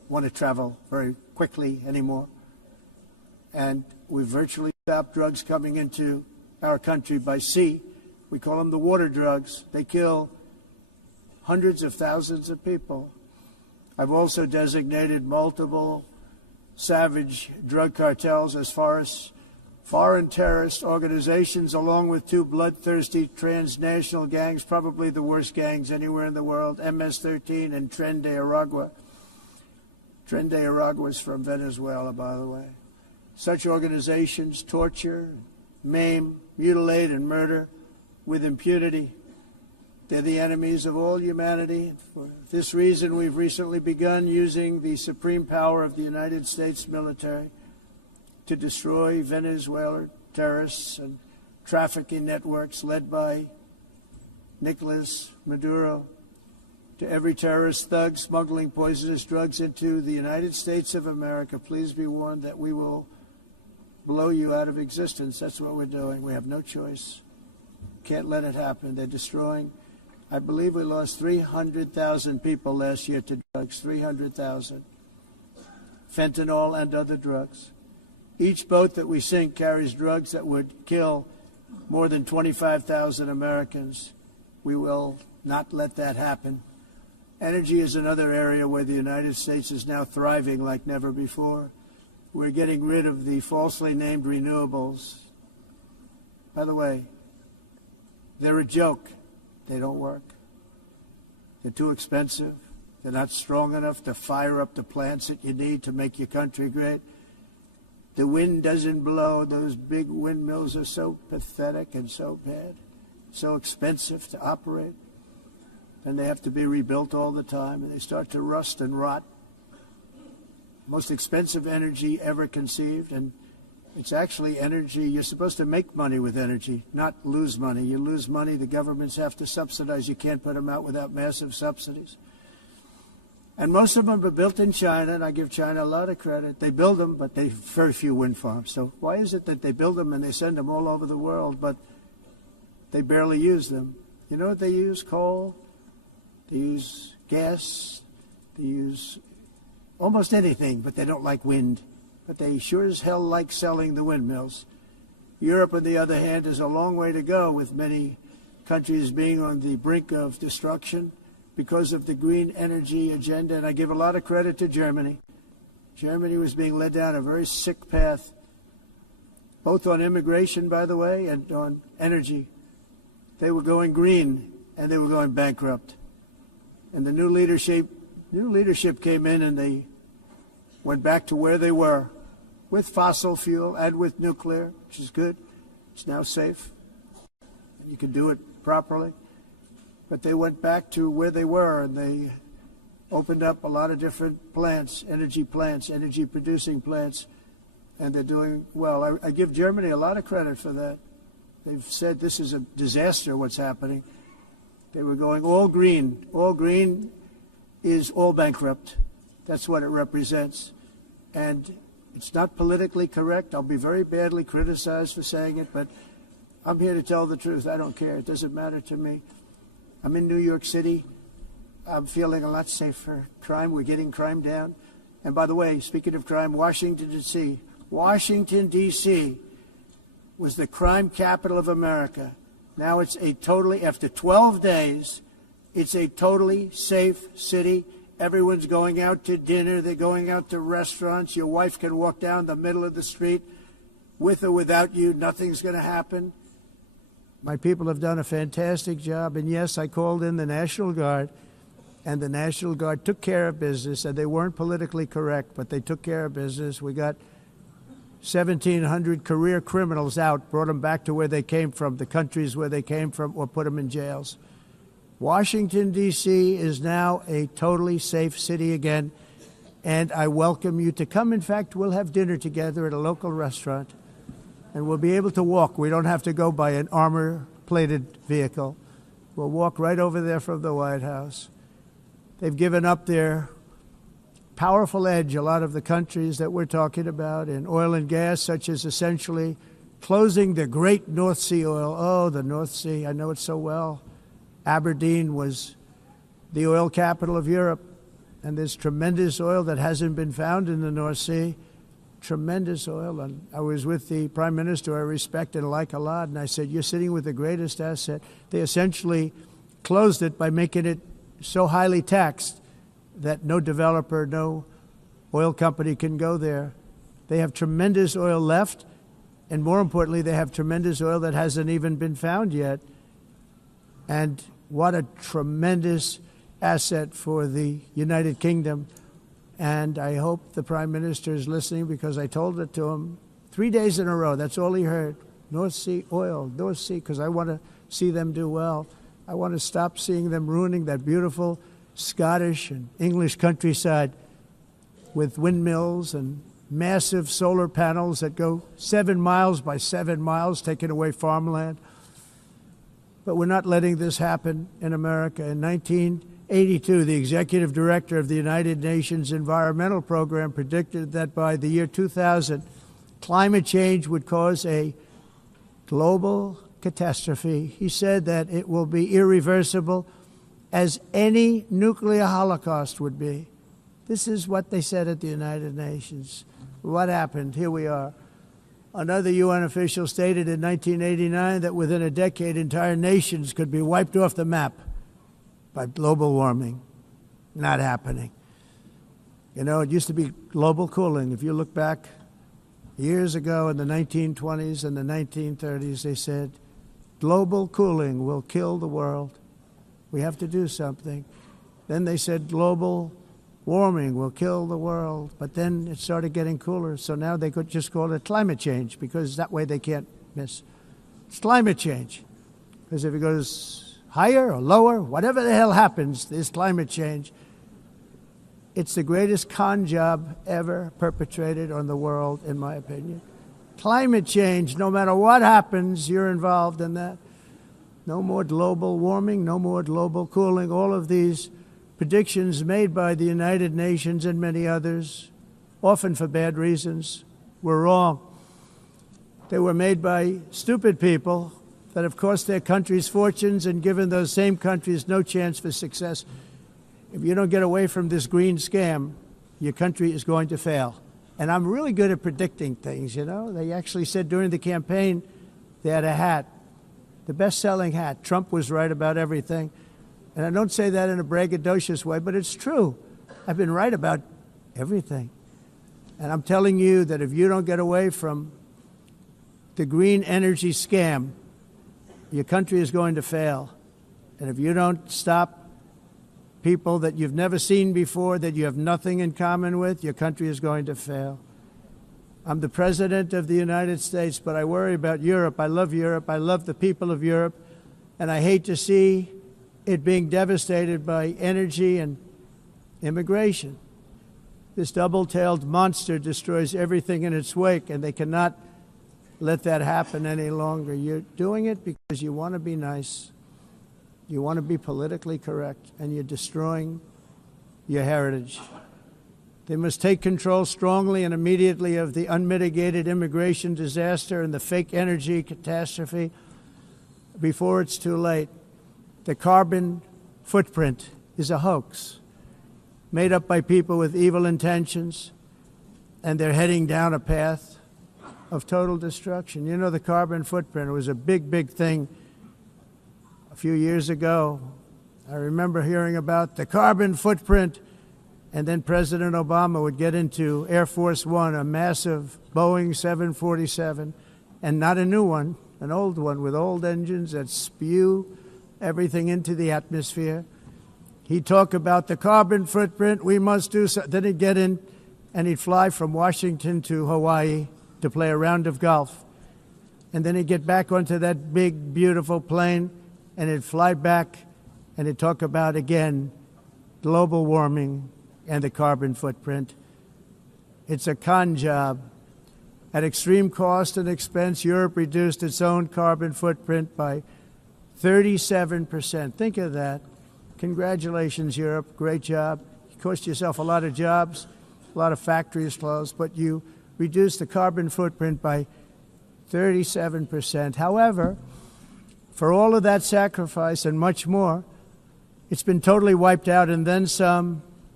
want to travel very quickly anymore. And we've virtually stopped drugs coming into our country by sea. We call them the water drugs. They kill hundreds of thousands of people. I've also designated multiple savage drug cartels as far as foreign terrorist organizations, along with two bloodthirsty transnational gangs, probably the worst gangs anywhere in the world, MS-13 and Tren de Aragua. Tren de Aragua is from Venezuela, by the way. Such organizations torture, maim, mutilate, and murder with impunity. They're the enemies of all humanity. For this reason, we've recently begun using the supreme power of the United States military to destroy Venezuelan terrorists and trafficking networks led by Nicolas Maduro. To every terrorist thug smuggling poisonous drugs into the United States of America, please be warned that we will blow you out of existence. That's what we're doing. We have no choice. Can't let it happen. They're destroying. I believe we lost 300,000 people last year to drugs, 300,000. Fentanyl and other drugs. Each boat that we sink carries drugs that would kill more than 25,000 Americans. We will not let that happen. Energy is another area where the United States is now thriving like never before. We're getting rid of the falsely named renewables. By the way, they're a joke. They don't work. They're too expensive. They're not strong enough to fire up the plants that you need to make your country great. The wind doesn't blow. Those big windmills are so pathetic and so bad, so expensive to operate. And they have to be rebuilt all the time, and they start to rust and rot. Most expensive energy ever conceived, and it's actually energy. You're supposed to make money with energy, not lose money. You lose money, the governments have to subsidize. You can't put them out without massive subsidies. And most of them are built in China, and I give China a lot of credit. They build them, but they very few wind farms. So why is it that they build them and they send them all over the world, but they barely use them? You know what they use? Coal. They use gas. They use almost anything, but they don't like wind. But they sure as hell like selling the windmills. Europe, on the other hand, is a long way to go, with many countries being on the brink of destruction because of the green energy agenda. And I give a lot of credit to Germany. Germany was being led down a very sick path, both on immigration, by the way, and on energy. They were going green, and they were going bankrupt. And the new leadership came in, and they went back to where they were, with fossil fuel and with nuclear, which is good. It's now safe. You can do it properly. But they went back to where they were, and they opened up a lot of different plants, energy-producing plants, and they're doing well. I give Germany a lot of credit for that. They've said this is a disaster, what's happening. They were going all green. All green is all bankrupt. That's what it represents. And it's not politically correct. I'll be very badly criticized for saying it, but I'm here to tell the truth. I don't care. It doesn't matter to me. I'm in New York City. I'm feeling a lot safer. Crime, we're getting crime down. And by the way, speaking of crime, Washington, D.C. was the crime capital of America. Now it's after 12 days, it's a totally safe city. Everyone's going out to dinner. They're going out to restaurants. Your wife can walk down the middle of the street with or without you. Nothing's going to happen. My people have done a fantastic job. And yes, I called in the National Guard, and the National Guard took care of business, and they weren't politically correct, but they took care of business. We got 1,700 career criminals out, brought them back to where they came from, the countries where they came from, or put them in jails. Washington, D.C. is now a totally safe city again, and I welcome you to come. In fact, we'll have dinner together at a local restaurant, and we'll be able to walk. We don't have to go by an armor-plated vehicle. We'll walk right over there from the White House. They've given up their powerful edge, a lot of the countries that we're talking about, in oil and gas, such as essentially closing the great North Sea oil. Oh, the North Sea, I know it so well. Aberdeen was the oil capital of Europe. And there's tremendous oil that hasn't been found in the North Sea. Tremendous oil. And I was with the Prime Minister I respect and like a lot, and I said, you're sitting with the greatest asset. They essentially closed it by making it so highly taxed that no developer, no oil company can go there. They have tremendous oil left, and more importantly, they have tremendous oil that hasn't even been found yet. And what a tremendous asset for the United Kingdom. And I hope the Prime Minister is listening, because I told it to him 3 days in a row. That's all he heard. North Sea oil, North Sea, because I want to see them do well. I want to stop seeing them ruining that beautiful Scottish and English countryside with windmills and massive solar panels that go 7 miles by 7 miles, taking away farmland. But we're not letting this happen in America. In 1982, the executive director of the United Nations Environmental Program predicted that by the year 2000, climate change would cause a global catastrophe. He said that it will be irreversible, as any nuclear holocaust would be. This is what they said at the United Nations. What happened? Here we are. Another UN official stated in 1989 that within a decade, entire nations could be wiped off the map by global warming. Not happening. You know, it used to be global cooling. If you look back years ago in the 1920s and the 1930s, they said, global cooling will kill the world. We have to do something. Then they said global warming will kill the world. But then it started getting cooler. So now they could just call it climate change, because that way they can't miss. It's climate change. Because if it goes higher or lower, whatever the hell happens, there's climate change. It's the greatest con job ever perpetrated on the world, in my opinion. Climate change, no matter what happens, you're involved in that. No more global warming, no more global cooling. All of these predictions made by the United Nations and many others, often for bad reasons, were wrong. They were made by stupid people that have cost their countries fortunes and given those same countries no chance for success. If you don't get away from this green scam, your country is going to fail. And I'm really good at predicting things, you know. They actually said during the campaign they had a hat, the best-selling hat. Trump was right about everything. And I don't say that in a braggadocious way, but it's true. I've been right about everything. And I'm telling you that if you don't get away from the green energy scam, your country is going to fail. And if you don't stop people that you've never seen before, that you have nothing in common with, your country is going to fail. I'm the President of the United States, but I worry about Europe. I love Europe. I love the people of Europe. And I hate to see it being devastated by energy and immigration. This double-tailed monster destroys everything in its wake, and they cannot let that happen any longer. You're doing it because you want to be nice. You want to be politically correct, and you're destroying your heritage. They must take control strongly and immediately of the unmitigated immigration disaster and the fake energy catastrophe before it's too late. The carbon footprint is a hoax made up by people with evil intentions, and they're heading down a path of total destruction. You know, the carbon footprint, it was a big, big thing a few years ago. I remember hearing about the carbon footprint, and then President Obama would get into Air Force One, a massive Boeing 747, and not a new one, an old one with old engines that spew everything into the atmosphere. He'd talk about the carbon footprint, we must do so. Then he'd get in and he'd fly from Washington to Hawaii to play a round of golf. And then he'd get back onto that big, beautiful plane and he'd fly back and he'd talk about, again, global warming and the carbon footprint. It's a con job. At extreme cost and expense, Europe reduced its own carbon footprint by 37%. Think of that. Congratulations, Europe. Great job. You cost yourself a lot of jobs, a lot of factories closed, but you reduced the carbon footprint by 37%. However, for all of that sacrifice and much more, it's been totally wiped out and then some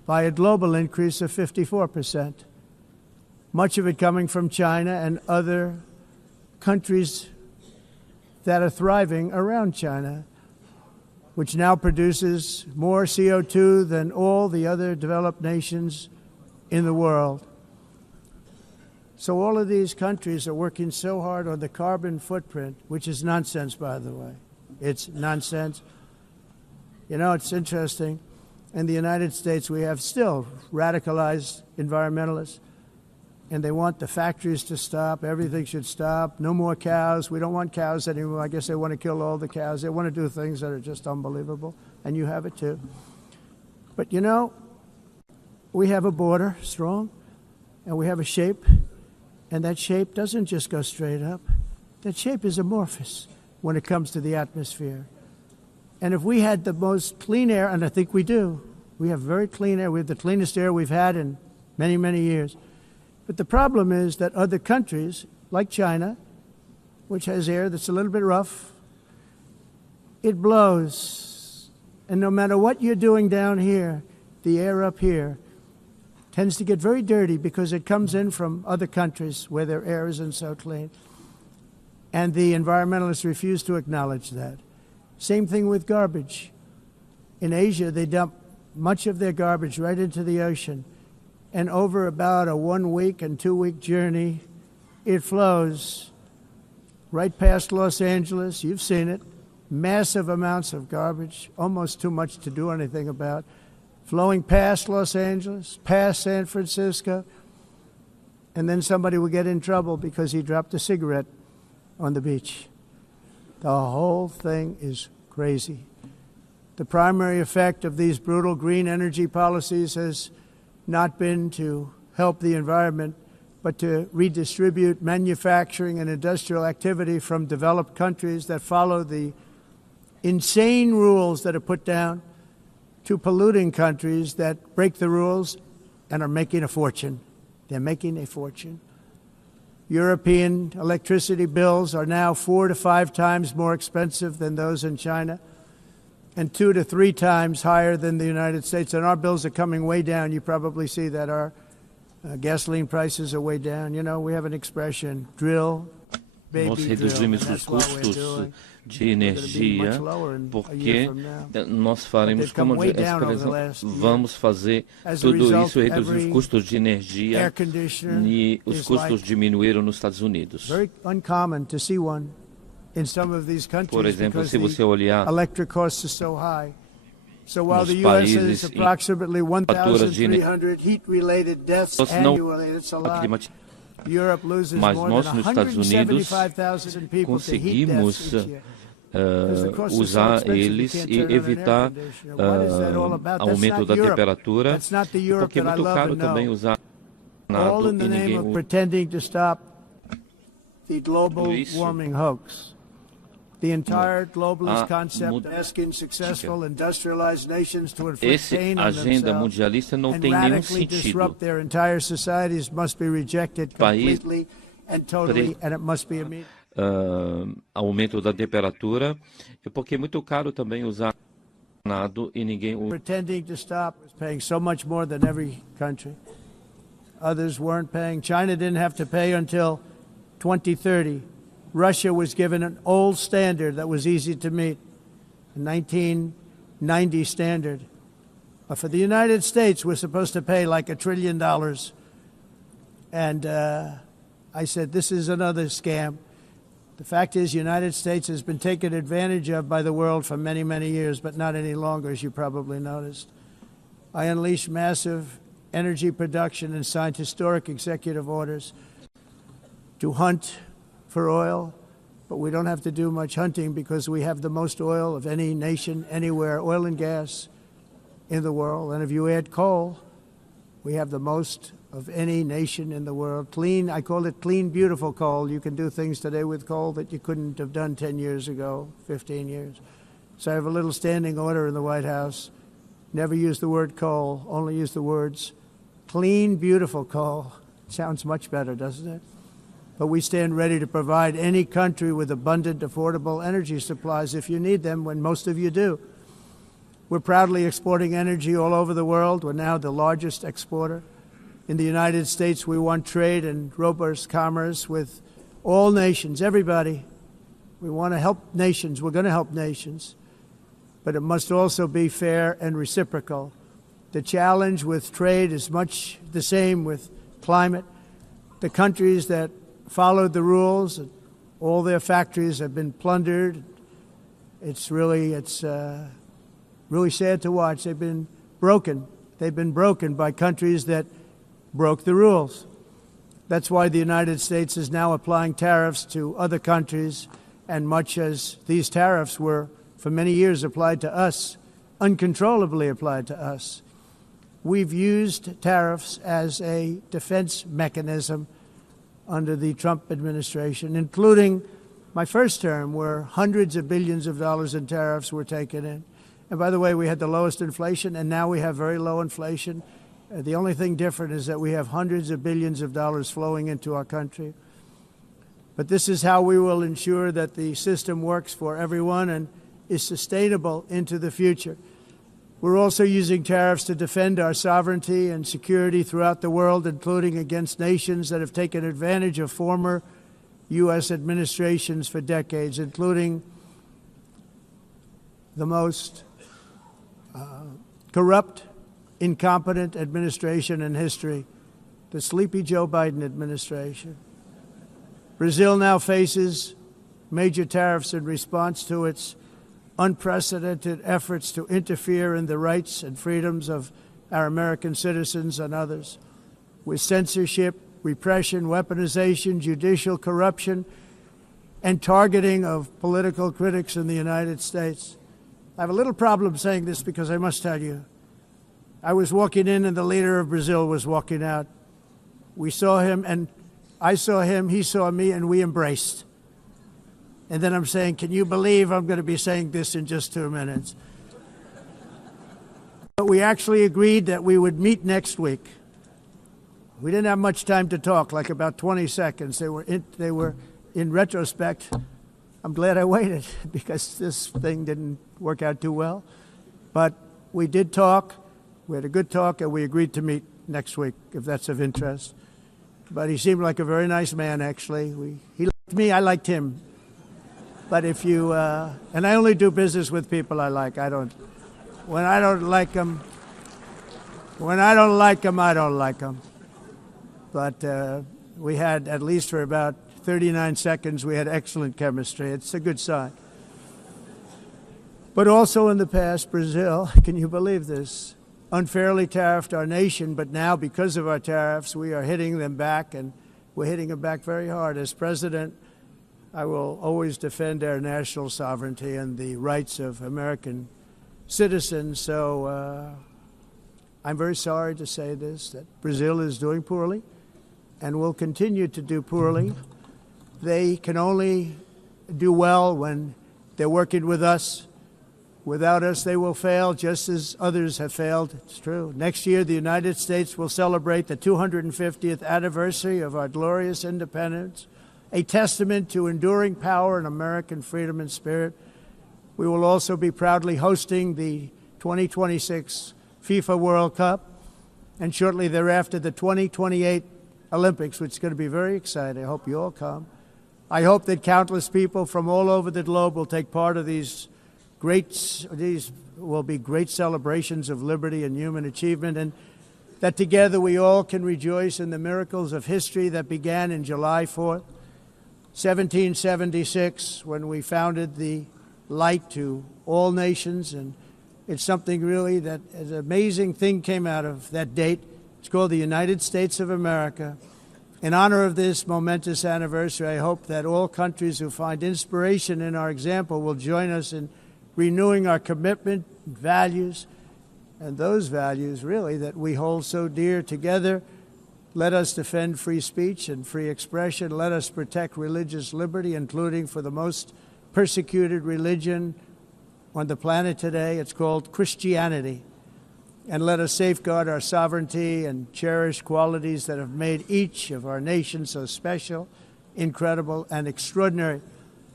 by a global increase of 54%. Much of it coming from China and other countries that are thriving around China, which now produces more CO2 than all the other developed nations in the world. So all of these countries are working so hard on the carbon footprint, which is nonsense, by the way. It's nonsense. You know, it's interesting. In the United States, we have still radicalized environmentalists, and they want the factories to stop. Everything should stop. No more cows. We don't want cows anymore. I guess they want to kill all the cows. They want to do things that are just unbelievable, and you have it too. But, you know, we have a border, strong, and we have a shape, and that shape doesn't just go straight up. That shape is amorphous when it comes to the atmosphere. And if we had the most clean air, and I think we do, we have very clean air. We have the cleanest air we've had in many, many years. But the problem is that other countries, like China, which has air that's a little bit rough, it blows. And no matter what you're doing down here, the air up here tends to get very dirty because it comes in from other countries where their air isn't so clean. And the environmentalists refuse to acknowledge that. Same thing with garbage. In Asia, they dump much of their garbage right into the ocean. And over about a 1 week and 2 week journey, it flows right past Los Angeles. You've seen it. Massive amounts of garbage, almost too much to do anything about, flowing past Los Angeles, past San Francisco. And then somebody will get in trouble because he dropped a cigarette on the beach. The whole thing is crazy. The primary effect of these brutal green energy policies has not been to help the environment, but to redistribute manufacturing and industrial activity from developed countries that follow the insane rules that are put down to polluting countries that break the rules and are making a fortune. They're making a fortune. European electricity bills are now 4 to 5 times more expensive than those in China, and 2 to 3 times higher than the United States. And our bills are coming way down. You probably see that our gasoline prices are way down. You know, we have an expression, drill, Nós reduzimos os custos de energia porque nós faremos, como essa expressão, vamos fazer tudo isso, reduzir os custos de energia e os custos diminuíram nos Estados Unidos. Por exemplo, se você olhar nos países em faturas de energia, mas nós nos Estados Unidos conseguimos usar eles e evitar aumento da temperatura, porque é muito caro também usar nada e ninguém usa isso. The entire globalist concept asking successful industrialized nations to inflict pain on themselves and radically disrupt their entire societies must be rejected completely and totally, and it must be immediate. Aumento da temperatura, porque é muito caro também usar nada e ninguém usa. Pretending to stop was paying so much more than every country. Others weren't paying. China didn't have to pay until 2030. Russia was given an old standard that was easy to meet, a 1990 standard. But for the United States, we're supposed to pay like $1 trillion. And I said, this is another scam. The fact is, the United States has been taken advantage of by the world for many, many years, but not any longer, as you probably noticed. I unleashed massive energy production and signed historic executive orders to hunt for oil, but we don't have to do much hunting because we have the most oil of any nation anywhere, oil and gas in the world. And if you add coal, we have the most of any nation in the world. Clean, I call it clean, beautiful coal. You can do things today with coal that you couldn't have done 10 years ago, 15 years. So I have a little standing order in the White House. Never use the word coal, only use the words clean, beautiful coal. Sounds much better, doesn't it? But we stand ready to provide any country with abundant, affordable energy supplies if you need them, when most of you do. We're proudly exporting energy all over the world. We're now the largest exporter. In the United States, we want trade and robust commerce with all nations, everybody. We want to help nations. We're going to help nations. But it must also be fair and reciprocal. The challenge with trade is much the same with climate. The countries that followed the rules, all their factories have been plundered. It's really sad to watch. They've been broken. They've been broken by countries that broke the rules. That's why the United States is now applying tariffs to other countries, and much as these tariffs were for many years applied to us, uncontrollably applied to us. We've used tariffs as a defense mechanism under the Trump administration, including my first term, where hundreds of billions of dollars in tariffs were taken in. And by the way, we had the lowest inflation, and now we have very low inflation. The only thing different is that we have hundreds of billions of dollars flowing into our country. But this is how we will ensure that the system works for everyone and is sustainable into the future. We're also using tariffs to defend our sovereignty and security throughout the world, including against nations that have taken advantage of former U.S. administrations for decades, including the most corrupt, incompetent administration in history, the sleepy Joe Biden administration. Brazil now faces major tariffs in response to its unprecedented efforts to interfere in the rights and freedoms of our American citizens and others, with censorship, repression, weaponization, judicial corruption, and targeting of political critics in the United States. I have a little problem saying this because I must tell you, I was walking in and the leader of Brazil was walking out. We saw him and I saw him, he saw me, and we embraced. And then I'm saying, can you believe I'm going to be saying this in just 2 minutes? But we actually agreed that we would meet next week. We didn't have much time to talk, like about 20 seconds. They were in retrospect, I'm glad I waited because this thing didn't work out too well. But we did talk. We had a good talk, and we agreed to meet next week, if that's of interest. But he seemed like a very nice man, actually. He liked me, I liked him. But if you, and I only do business with people I like. When I don't like them, I don't like them. But we had, at least for about 39 seconds, we had excellent chemistry. It's a good sign. But also in the past, Brazil, can you believe this, unfairly tariffed our nation, but now because of our tariffs, we are hitting them back, and we're hitting them back very hard. As president, I will always defend our national sovereignty and the rights of American citizens. So I'm very sorry to say this, that Brazil is doing poorly and will continue to do poorly. They can only do well when they're working with us. Without us, they will fail, just as others have failed. It's true. Next year, the United States will celebrate the 250th anniversary of our glorious independence, a testament to enduring power and American freedom and spirit. We will also be proudly hosting the 2026 FIFA World Cup, and shortly thereafter, the 2028 Olympics, which is going to be very exciting. I hope you all come. I hope that countless people from all over the globe will take part of these will be great celebrations of liberty and human achievement, and that together we all can rejoice in the miracles of history that began in July 4th, 1776, when we founded the light to all nations. And it's something really that an amazing thing came out of that date. It's called the United States of America. In honor of this momentous anniversary, I hope that all countries who find inspiration in our example will join us in renewing our commitment, values, and those values, really, that we hold so dear together. Let us defend free speech and free expression. Let us protect religious liberty, including for the most persecuted religion on the planet today. It's called Christianity. And let us safeguard our sovereignty and cherish qualities that have made each of our nations so special, incredible, and extraordinary.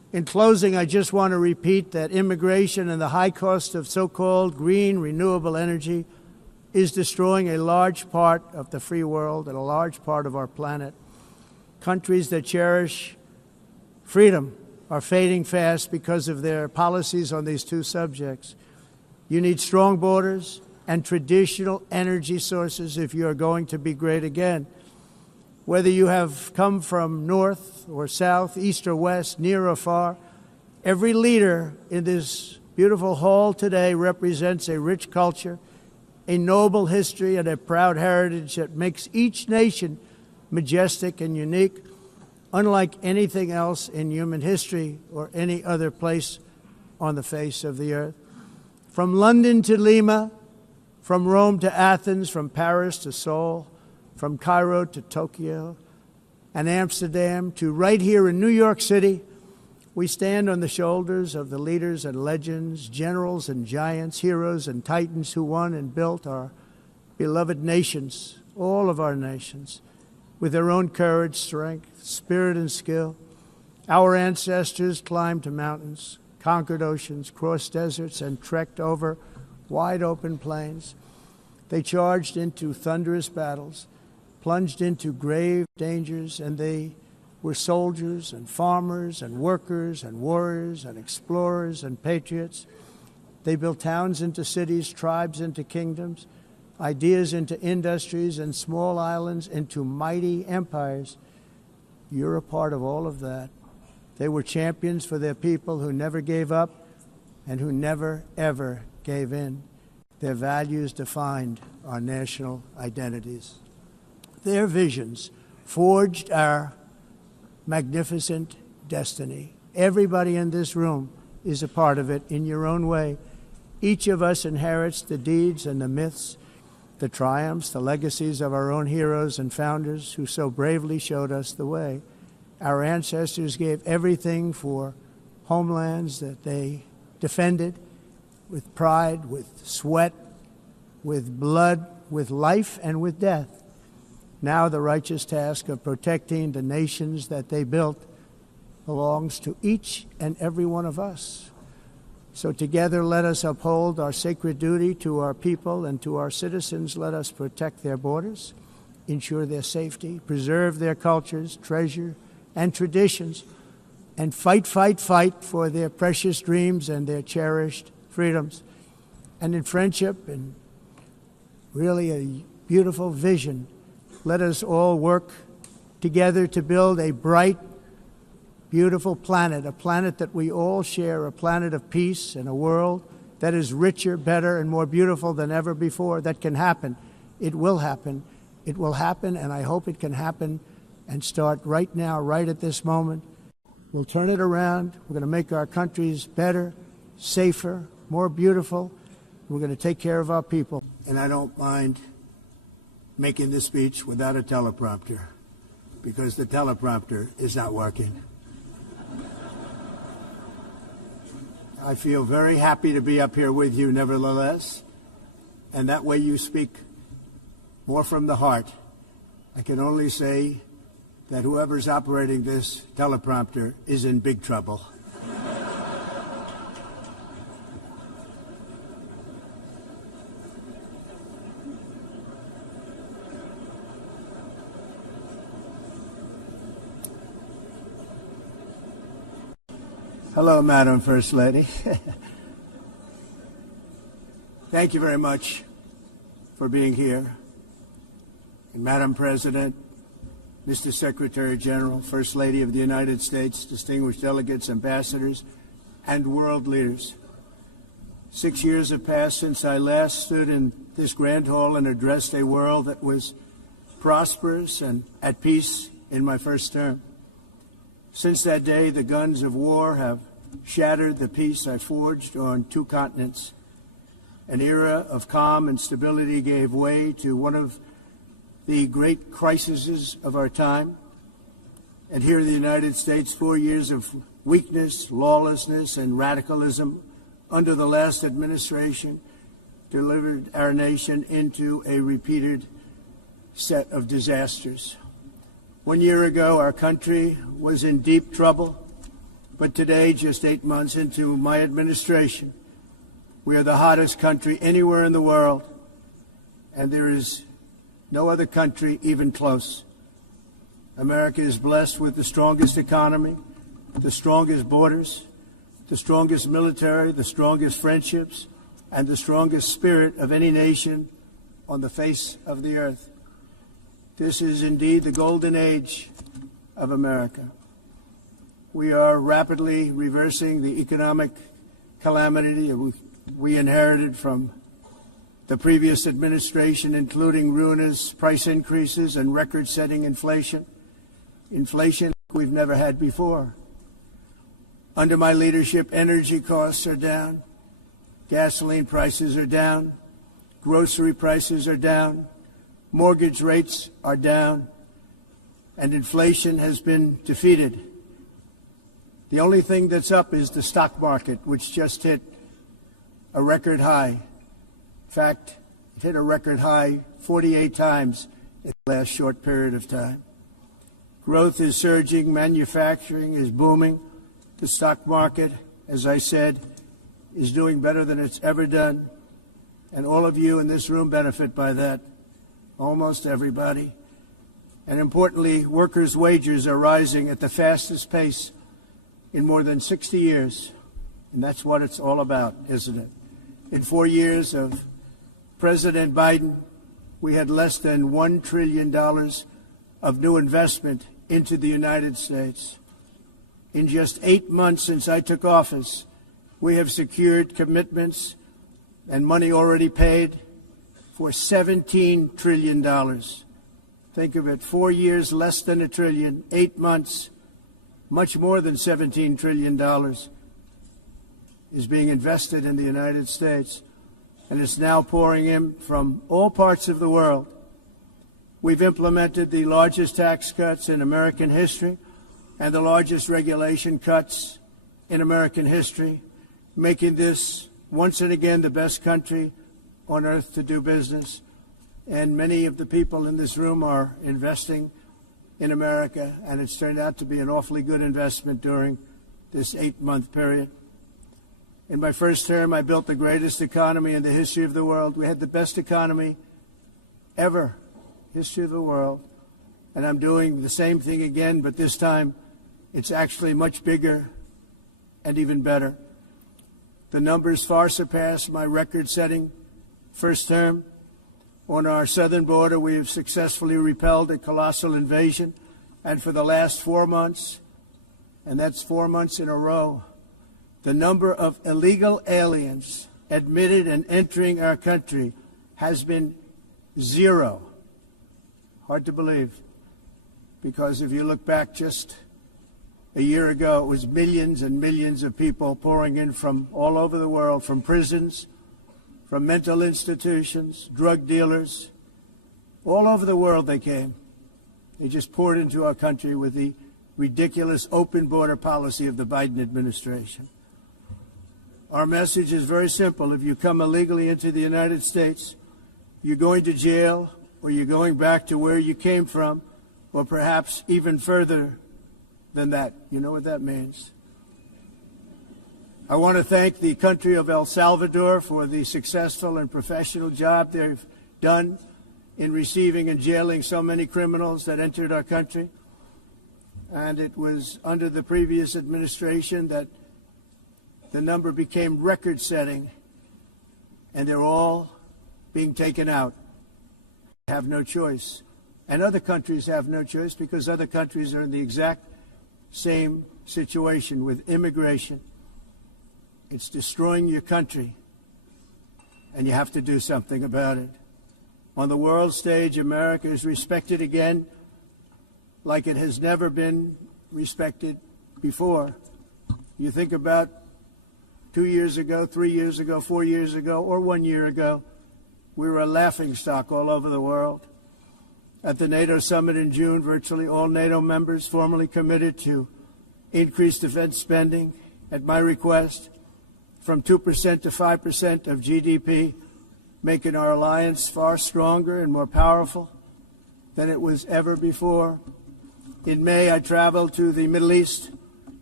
In closing, I just want to repeat that immigration and the high cost of so-called green renewable energy is destroying a large part of the free world and a large part of our planet. Countries that cherish freedom are fading fast because of their policies on these two subjects. You need strong borders and traditional energy sources if you are going to be great again. Whether you have come from north or south, east or west, near or far, every leader in this beautiful hall today represents a rich culture, a noble history, and a proud heritage that makes each nation majestic and unique, unlike anything else in human history or any other place on the face of the earth. From London to Lima, from Rome to Athens, from Paris to Seoul, from Cairo to Tokyo and Amsterdam to right here in New York City, we stand on the shoulders of the leaders and legends, generals and giants, heroes and titans who won and built our beloved nations, all of our nations, with their own courage, strength, spirit, and skill. Our ancestors climbed mountains, conquered oceans, crossed deserts, and trekked over wide open plains. They charged into thunderous battles, plunged into grave dangers, and they were soldiers and farmers and workers and warriors and explorers and patriots. They built towns into cities, tribes into kingdoms, ideas into industries, and small islands into mighty empires. You're a part of all of that. They were champions for their people who never gave up and who never, ever gave in. Their values defined our national identities. Their visions forged our magnificent destiny. Everybody in this room is a part of it in your own way. Each of us inherits the deeds and the myths, the triumphs, the legacies of our own heroes and founders who so bravely showed us the way. Our ancestors gave everything for homelands that they defended with pride, with sweat, with blood, with life, and with death. Now the righteous task of protecting the nations that they built belongs to each and every one of us. So together let us uphold our sacred duty to our people and to our citizens. Let us protect their borders, ensure their safety, preserve their cultures, treasure, and traditions, and fight, fight, fight for their precious dreams and their cherished freedoms. And in friendship and really a beautiful vision, let us all work together to build a bright, beautiful planet, a planet that we all share, a planet of peace and a world that is richer, better, and more beautiful than ever before. That can happen. It will happen. It will happen, and I hope it can happen and start right now, right at this moment. We'll turn it around. We're going to make our countries better, safer, more beautiful. We're going to take care of our people. And I don't mind making this speech without a teleprompter, because the teleprompter is not working. I feel very happy to be up here with you nevertheless, and that way you speak more from the heart. I can only say that whoever's operating this teleprompter is in big trouble. Hello, Madam First Lady. Thank you very much for being here. And Madam President, Mr. Secretary General, First Lady of the United States, distinguished delegates, ambassadors, and world leaders. 6 years have passed since I last stood in this grand hall and addressed a world that was prosperous and at peace in my first term. Since that day, the guns of war have shattered the peace I forged on 2 continents. An era of calm and stability gave way to one of the great crises of our time. And here in the United States, 4 years of weakness, lawlessness, and radicalism under the last administration delivered our nation into a repeated set of disasters. 1 year ago, our country was in deep trouble. But today, just 8 months into my administration, we are the hottest country anywhere in the world, and there is no other country even close. America is blessed with the strongest economy, the strongest borders, the strongest military, the strongest friendships, and the strongest spirit of any nation on the face of the earth. This is indeed the golden age of America. We are rapidly reversing the economic calamity we inherited from the previous administration, including ruinous price increases and record-setting inflation we've never had before. Under my leadership, energy costs are down, gasoline prices are down, grocery prices are down, mortgage rates are down, and inflation has been defeated. The only thing that's up is the stock market, which just hit a record high. In fact, it hit a record high 48 times in the last short period of time. Growth is surging, manufacturing is booming. The stock market, as I said, is doing better than it's ever done. And all of you in this room benefit by that, almost everybody. And importantly, workers' wages are rising at the fastest pace in more than 60 years. And that's what it's all about, isn't it? In 4 years of President Biden, we had less than $1 trillion of new investment into the United States. In just 8 months since I took office, we have secured commitments and money already paid for $17 trillion. Think of it, 4 years, less than $1 trillion, 8 months, much more than $17 trillion is being invested in the United States, and it's now pouring in from all parts of the world. We've implemented the largest tax cuts in American history and the largest regulation cuts in American history, making this once and again the best country on earth to do business. And many of the people in this room are investing in America, and it's turned out to be an awfully good investment during this 8-month period. In my first term, I built the greatest economy in the history of the world. We had the best economy ever, history of the world. And I'm doing the same thing again, but this time it's actually much bigger and even better. The numbers far surpass my record-setting first term. On our southern border, we have successfully repelled a colossal invasion. And for the last 4 months, and that's 4 months in a row, the number of illegal aliens admitted and entering our country has been 0. Hard to believe, because if you look back just a year ago, it was millions and millions of people pouring in from all over the world, from prisons, from mental institutions, drug dealers. All over the world they came. They just poured into our country with the ridiculous open border policy of the Biden administration. Our message is very simple. If you come illegally into the United States, you're going to jail, or you're going back to where you came from, or perhaps even further than that. You know what that means. I want to thank the country of El Salvador for the successful and professional job they've done in receiving and jailing so many criminals that entered our country. And it was under the previous administration that the number became record-setting, and they're all being taken out. They have no choice. And other countries have no choice, because other countries are in the exact same situation with immigration. It's destroying your country, and you have to do something about it. On the world stage, America is respected again like it has never been respected before. You think about 2 years ago, 3 years ago, 4 years ago, or 1 year ago, we were a laughingstock all over the world. At the NATO summit in June, virtually all NATO members formally committed to increase defense spending at my request from 2% to 5% of GDP, making our alliance far stronger and more powerful than it was ever before. In May, I traveled to the Middle East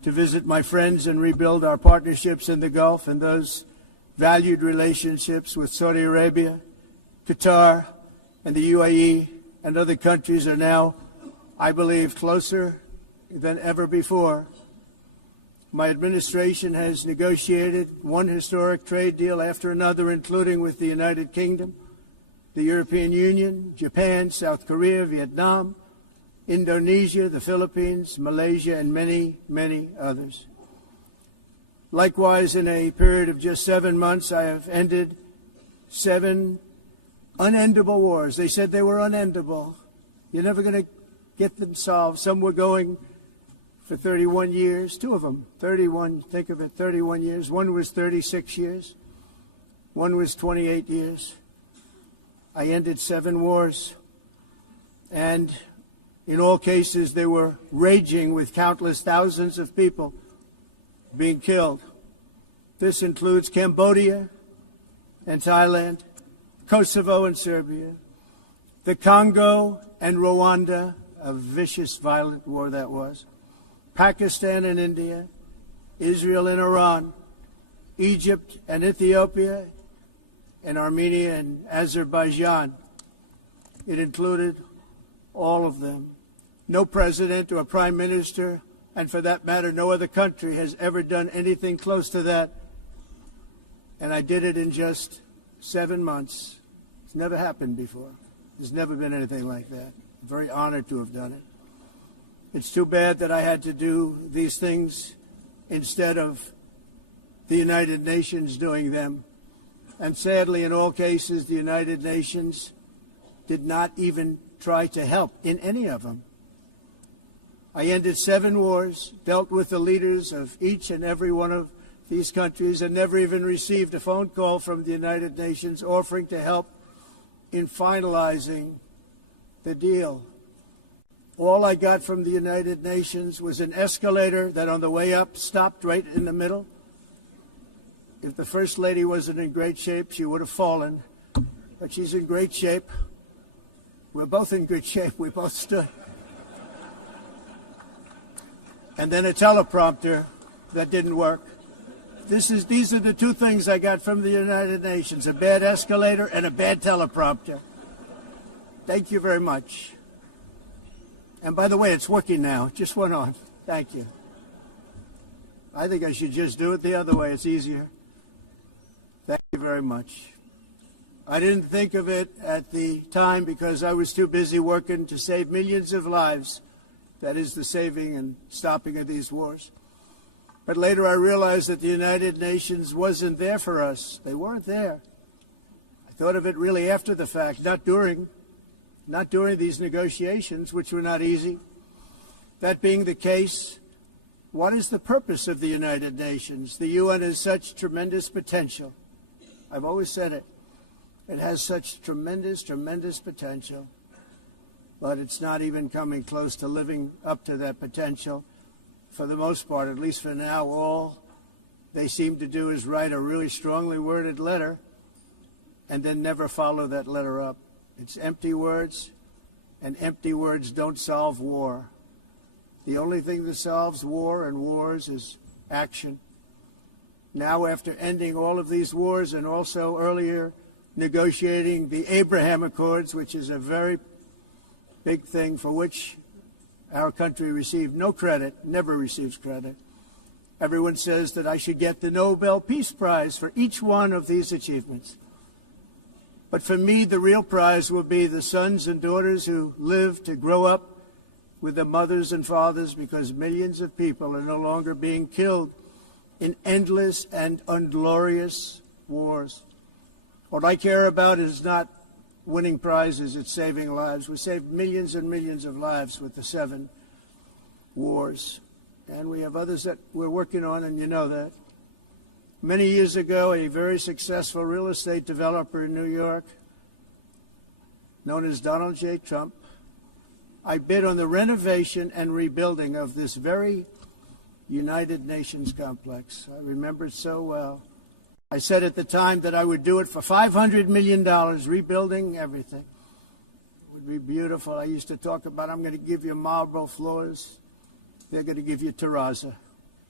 to visit my friends and rebuild our partnerships in the Gulf and those valued relationships with Saudi Arabia, Qatar, and the UAE and other countries are now, I believe, closer than ever before. My administration has negotiated one historic trade deal after another, including with the United Kingdom, the European Union, Japan, South Korea, Vietnam, Indonesia, the Philippines, Malaysia, and many, many others. Likewise, in a period of just 7 months, I have ended 7 unendable wars. They said they were unendable. You're never going to get them solved. Some were going for 31 years, 2 of them, 31, think of it, 31 years. One was 36 years. One was 28 years. I ended 7 wars. And in all cases, they were raging with countless thousands of people being killed. This includes Cambodia and Thailand, Kosovo and Serbia, the Congo and Rwanda, a vicious, violent war that was, Pakistan and India, Israel and Iran, Egypt and Ethiopia, and Armenia and Azerbaijan. It included all of them. No president or prime minister, and for that matter, no other country has ever done anything close to that. And I did it in just 7 months. It's never happened before. There's never been anything like that. I'm very honored to have done it. It's too bad that I had to do these things instead of the United Nations doing them. And sadly, in all cases, the United Nations did not even try to help in any of them. I ended 7 wars, dealt with the leaders of each and every one of these countries, and never even received a phone call from the United Nations offering to help in finalizing the deal. All I got from the United Nations was an escalator that on the way up stopped right in the middle. If the First Lady wasn't in great shape, she would have fallen. But she's in great shape. We're both in good shape. We both stood. And then a teleprompter that didn't work. These are the 2 things I got from the United Nations, a bad escalator and a bad teleprompter. Thank you very much. And by the way, it's working now. It just went on. Thank you. I think I should just do it the other way. It's easier. Thank you very much. I didn't think of it at the time because I was too busy working to save millions of lives. That is the saving and stopping of these wars. But later I realized that the United Nations wasn't there for us. They weren't there. I thought of it really after the fact, not during these negotiations, which were not easy. That being the case, what is the purpose of the United Nations? The UN has such tremendous potential. I've always said it. It has such tremendous, tremendous potential. But it's not even coming close to living up to that potential. For the most part, at least for now, all they seem to do is write a really strongly worded letter and then never follow that letter up. It's empty words, and empty words don't solve war. The only thing that solves war and wars is action. Now, after ending all of these wars and also earlier negotiating the Abraham Accords, which is a very big thing for which our country received no credit, never receives credit. Everyone says that I should get the Nobel Peace Prize for each one of these achievements. But for me, the real prize will be the sons and daughters who live to grow up with their mothers and fathers, because millions of people are no longer being killed in endless and unglorious wars. What I care about is not winning prizes, it's saving lives. We saved millions and millions of lives with the 7 wars. And we have others that we're working on, and you know that. Many years ago, a very successful real estate developer in New York, known as York.Trump, I bid on the renovation and rebuilding of this very United Nations complex. I remember it so well. I said at the time that I would do it for $500 million, rebuilding everything. It would be beautiful. I used to talk about, I'm going to give you marble floors. They're going to give you terrazzo.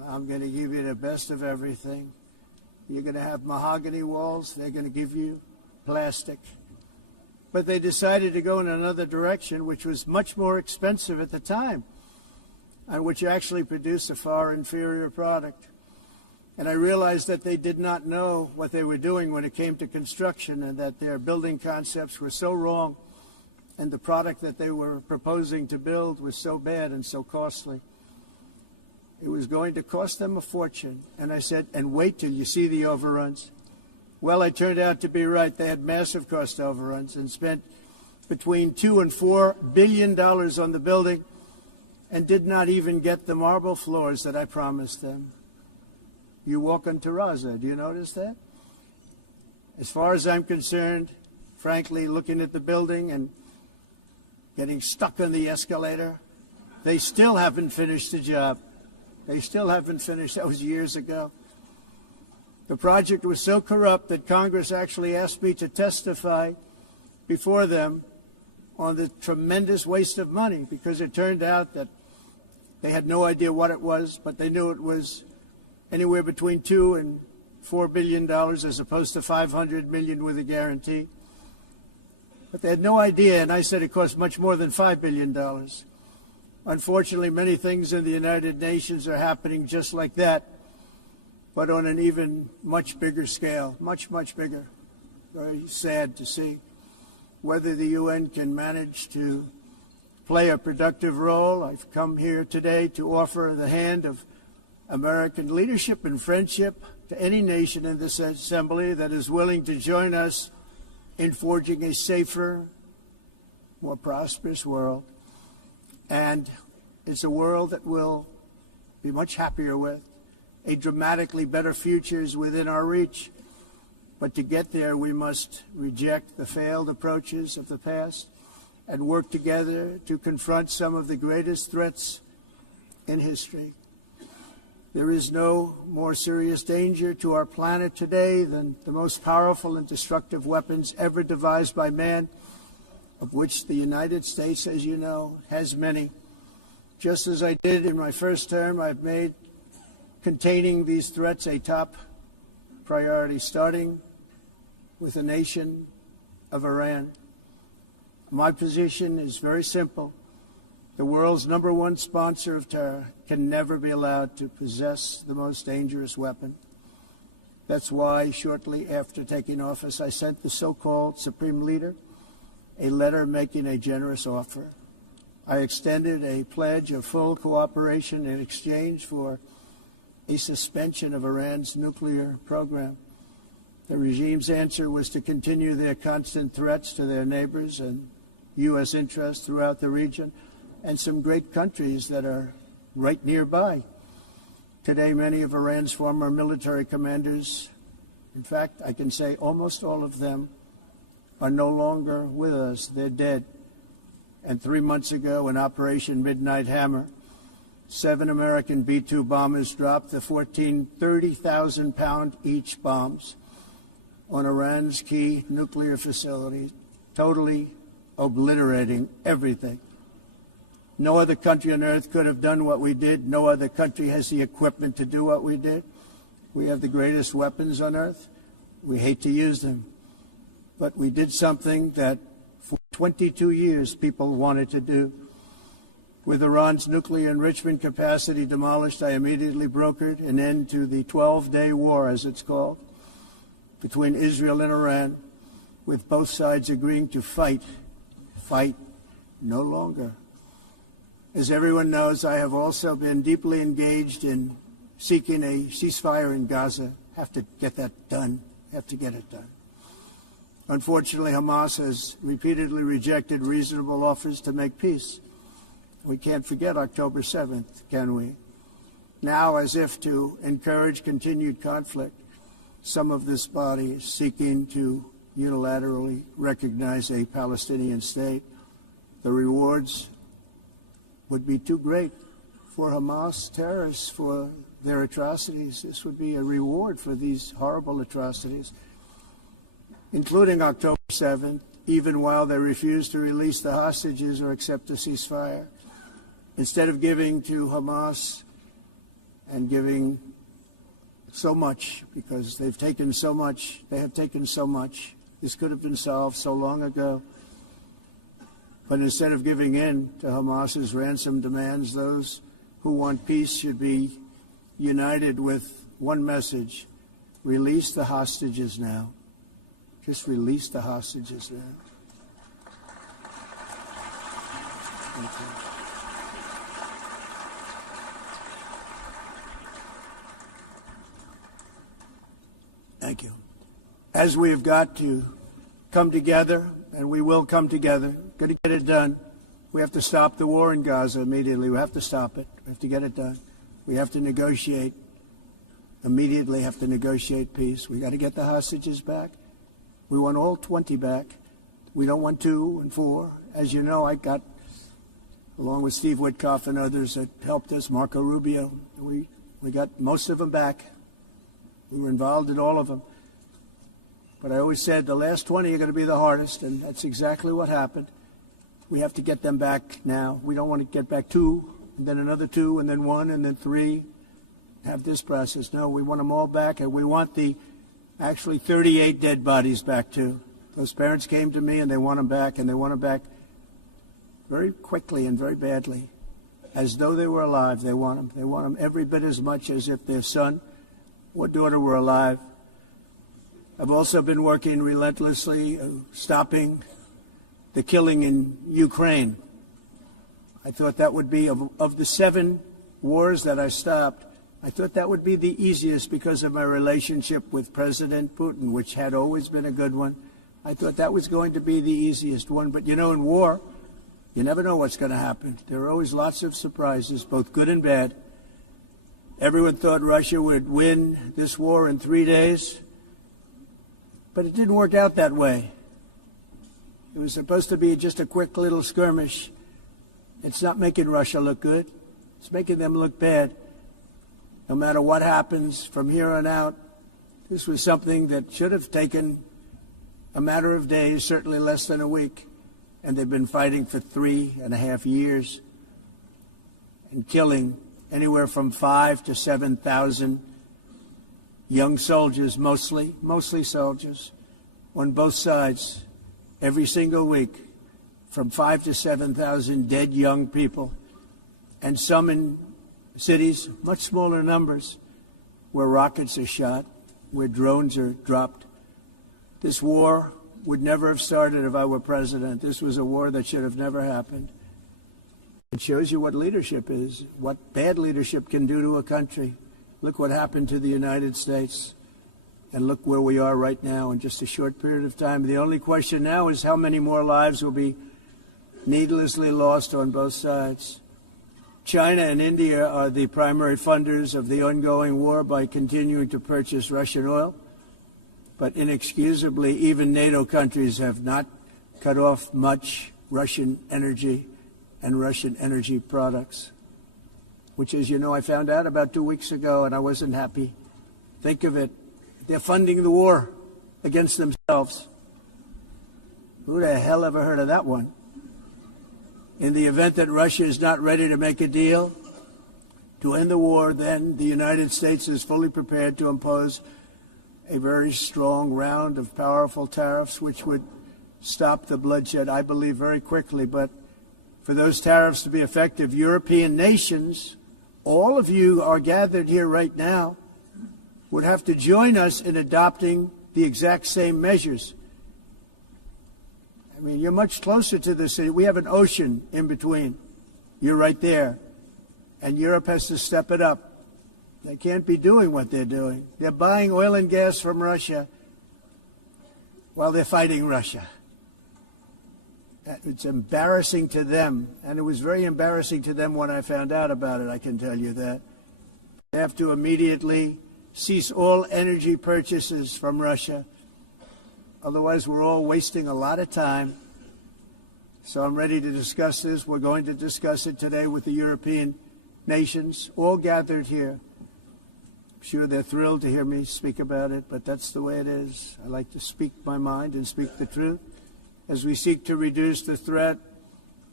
I'm going to give you the best of everything. You're going to have mahogany walls. They're going to give you plastic. But they decided to go in another direction, which was much more expensive at the time, and which actually produced a far inferior product. And I realized that they did not know what they were doing when it came to construction, and that their building concepts were so wrong, and the product that they were proposing to build was so bad and so costly. It was going to cost them a fortune. And I said, and wait till you see the overruns. Well, I turned out to be right. They had massive cost overruns and spent between $2 and $4 billion on the building and did not even get the marble floors that I promised them. You walk on terrazzo. Do you notice that? As far as I'm concerned, frankly, looking at the building and getting stuck on the escalator, they still haven't finished the job. They still haven't finished. That was years ago. The project was so corrupt that Congress actually asked me to testify before them on the tremendous waste of money, because it turned out that they had no idea what it was, but they knew it was anywhere between $2 and $4 billion as opposed to $500 million with a guarantee. But they had no idea, and I said it cost much more than $5 billion. Unfortunately, many things in the United Nations are happening just like that, but on an even much bigger scale, much, much bigger. Very sad to see. Whether the UN can manage to play a productive role, I've come here today to offer the hand of American leadership and friendship to any nation in this assembly that is willing to join us in forging a safer, more prosperous world. And it's a world that we'll be much happier with. A dramatically better future is within our reach. But to get there, we must reject the failed approaches of the past and work together to confront some of the greatest threats in history. There is no more serious danger to our planet today than the most powerful and destructive weapons ever devised by man, of which the United States, as you know, has many. Just as I did in my first term, I've made containing these threats a top priority, starting with the nation of Iran. My position is very simple. The world's #1 sponsor of terror can never be allowed to possess the most dangerous weapon. That's why, shortly after taking office, I sent the so-called Supreme Leader a letter making a generous offer. I extended a pledge of full cooperation in exchange for a suspension of Iran's nuclear program. The regime's answer was to continue their constant threats to their neighbors and U.S. interests throughout the region, and some great countries that are right nearby. Today, many of Iran's former military commanders, in fact, I can say almost all of them, are no longer with us. They're dead. And 3 months ago, in Operation Midnight Hammer, 7 American B-2 bombers dropped the 30,000-pound each bombs on Iran's key nuclear facilities, totally obliterating everything. No other country on earth could have done what we did. No other country has the equipment to do what we did. We have the greatest weapons on earth. We hate to use them. But we did something that for 22 years people wanted to do. With Iran's nuclear enrichment capacity demolished, I immediately brokered an end to the 12-day war, as it's called, between Israel and Iran, with both sides agreeing to fight no longer. As everyone knows, I have also been deeply engaged in seeking a ceasefire in Gaza. Have to get that done. Have to get it done. Unfortunately, Hamas has repeatedly rejected reasonable offers to make peace. We can't forget October 7th, can we? Now, as if to encourage continued conflict, some of this body is seeking to unilaterally recognize a Palestinian state. The rewards would be too great for Hamas terrorists for their atrocities. This would be a reward for these horrible atrocities, including October 7th, even while they refuse to release the hostages or accept a ceasefire. Instead of giving to Hamas and giving so much, because they've taken so much. They have taken so much. This could have been solved so long ago. But instead of giving in to Hamas's ransom demands, those who want peace should be united with one message: release the hostages now. Just release the hostages now. Thank you. Thank you. As we have got to come together, and we will come together, got to get it done. We have to stop the war in Gaza immediately. We have to stop it. We have to get it done. We have to negotiate. Immediately have to negotiate peace. We got to get the hostages back. We want all 20 back. We don't want 2 and 4. As you know, I got, along with Steve Witkoff and others that helped us, Marco Rubio, we got most of them back. We were involved in all of them. But I always said the last 20 are going to be the hardest, and that's exactly what happened. We have to get them back now. We don't want to get back 2, and then another 2, and then 1, and then 3. Have this process. No, we want them all back, and we want the actually 38 dead bodies back too. Those parents came to me, and they want them back, and they want them back very quickly and very badly, as though they were alive. They want them. They want them every bit as much as if their son or daughter were alive. I've also been working relentlessly, stopping the killing in Ukraine. I thought that would be, of the 7 wars that I stopped, I thought that would be the easiest because of my relationship with President Putin, which had always been a good one. I thought that was going to be the easiest one. But, you know, in war, you never know what's going to happen. There are always lots of surprises, both good and bad. Everyone thought Russia would win this war in 3 days, but it didn't work out that way. It was supposed to be just a quick little skirmish. It's not making Russia look good. It's making them look bad. No matter what happens from here on out, this was something that should have taken a matter of days, certainly less than a week. And they've been fighting for 3.5 years and killing anywhere from 5,000 to 7,000 young soldiers, mostly soldiers, on both sides, every single week, from 5,000 to 7,000 dead young people, and some in cities, much smaller numbers, where rockets are shot, where drones are dropped. This war would never have started if I were president. This was a war that should have never happened. It shows you what leadership is, what bad leadership can do to a country. Look what happened to the United States, and look where we are right now in just a short period of time. The only question now is how many more lives will be needlessly lost on both sides. China and India are the primary funders of the ongoing war by continuing to purchase Russian oil. But inexcusably, even NATO countries have not cut off much Russian energy and Russian energy products, which, as you know, I found out about 2 weeks ago, and I wasn't happy. Think of it. They're funding the war against themselves. Who the hell ever heard of that one? In the event that Russia is not ready to make a deal to end the war, then the United States is fully prepared to impose a very strong round of powerful tariffs, which would stop the bloodshed, I believe, very quickly. But for those tariffs to be effective, European nations, all of you are gathered here right now, would have to join us in adopting the exact same measures. I mean, you're much closer to the city. We have an ocean in between. You're right there. And Europe has to step it up. They can't be doing what they're doing. They're buying oil and gas from Russia while they're fighting Russia. It's embarrassing to them, and it was very embarrassing to them when I found out about it, I can tell you that. They have to immediately cease all energy purchases from Russia. Otherwise, we're all wasting a lot of time. So I'm ready to discuss this. We're going to discuss it today with the European nations, all gathered here. I'm sure they're thrilled to hear me speak about it, but that's the way it is. I like to speak my mind and speak the truth as we seek to reduce the threat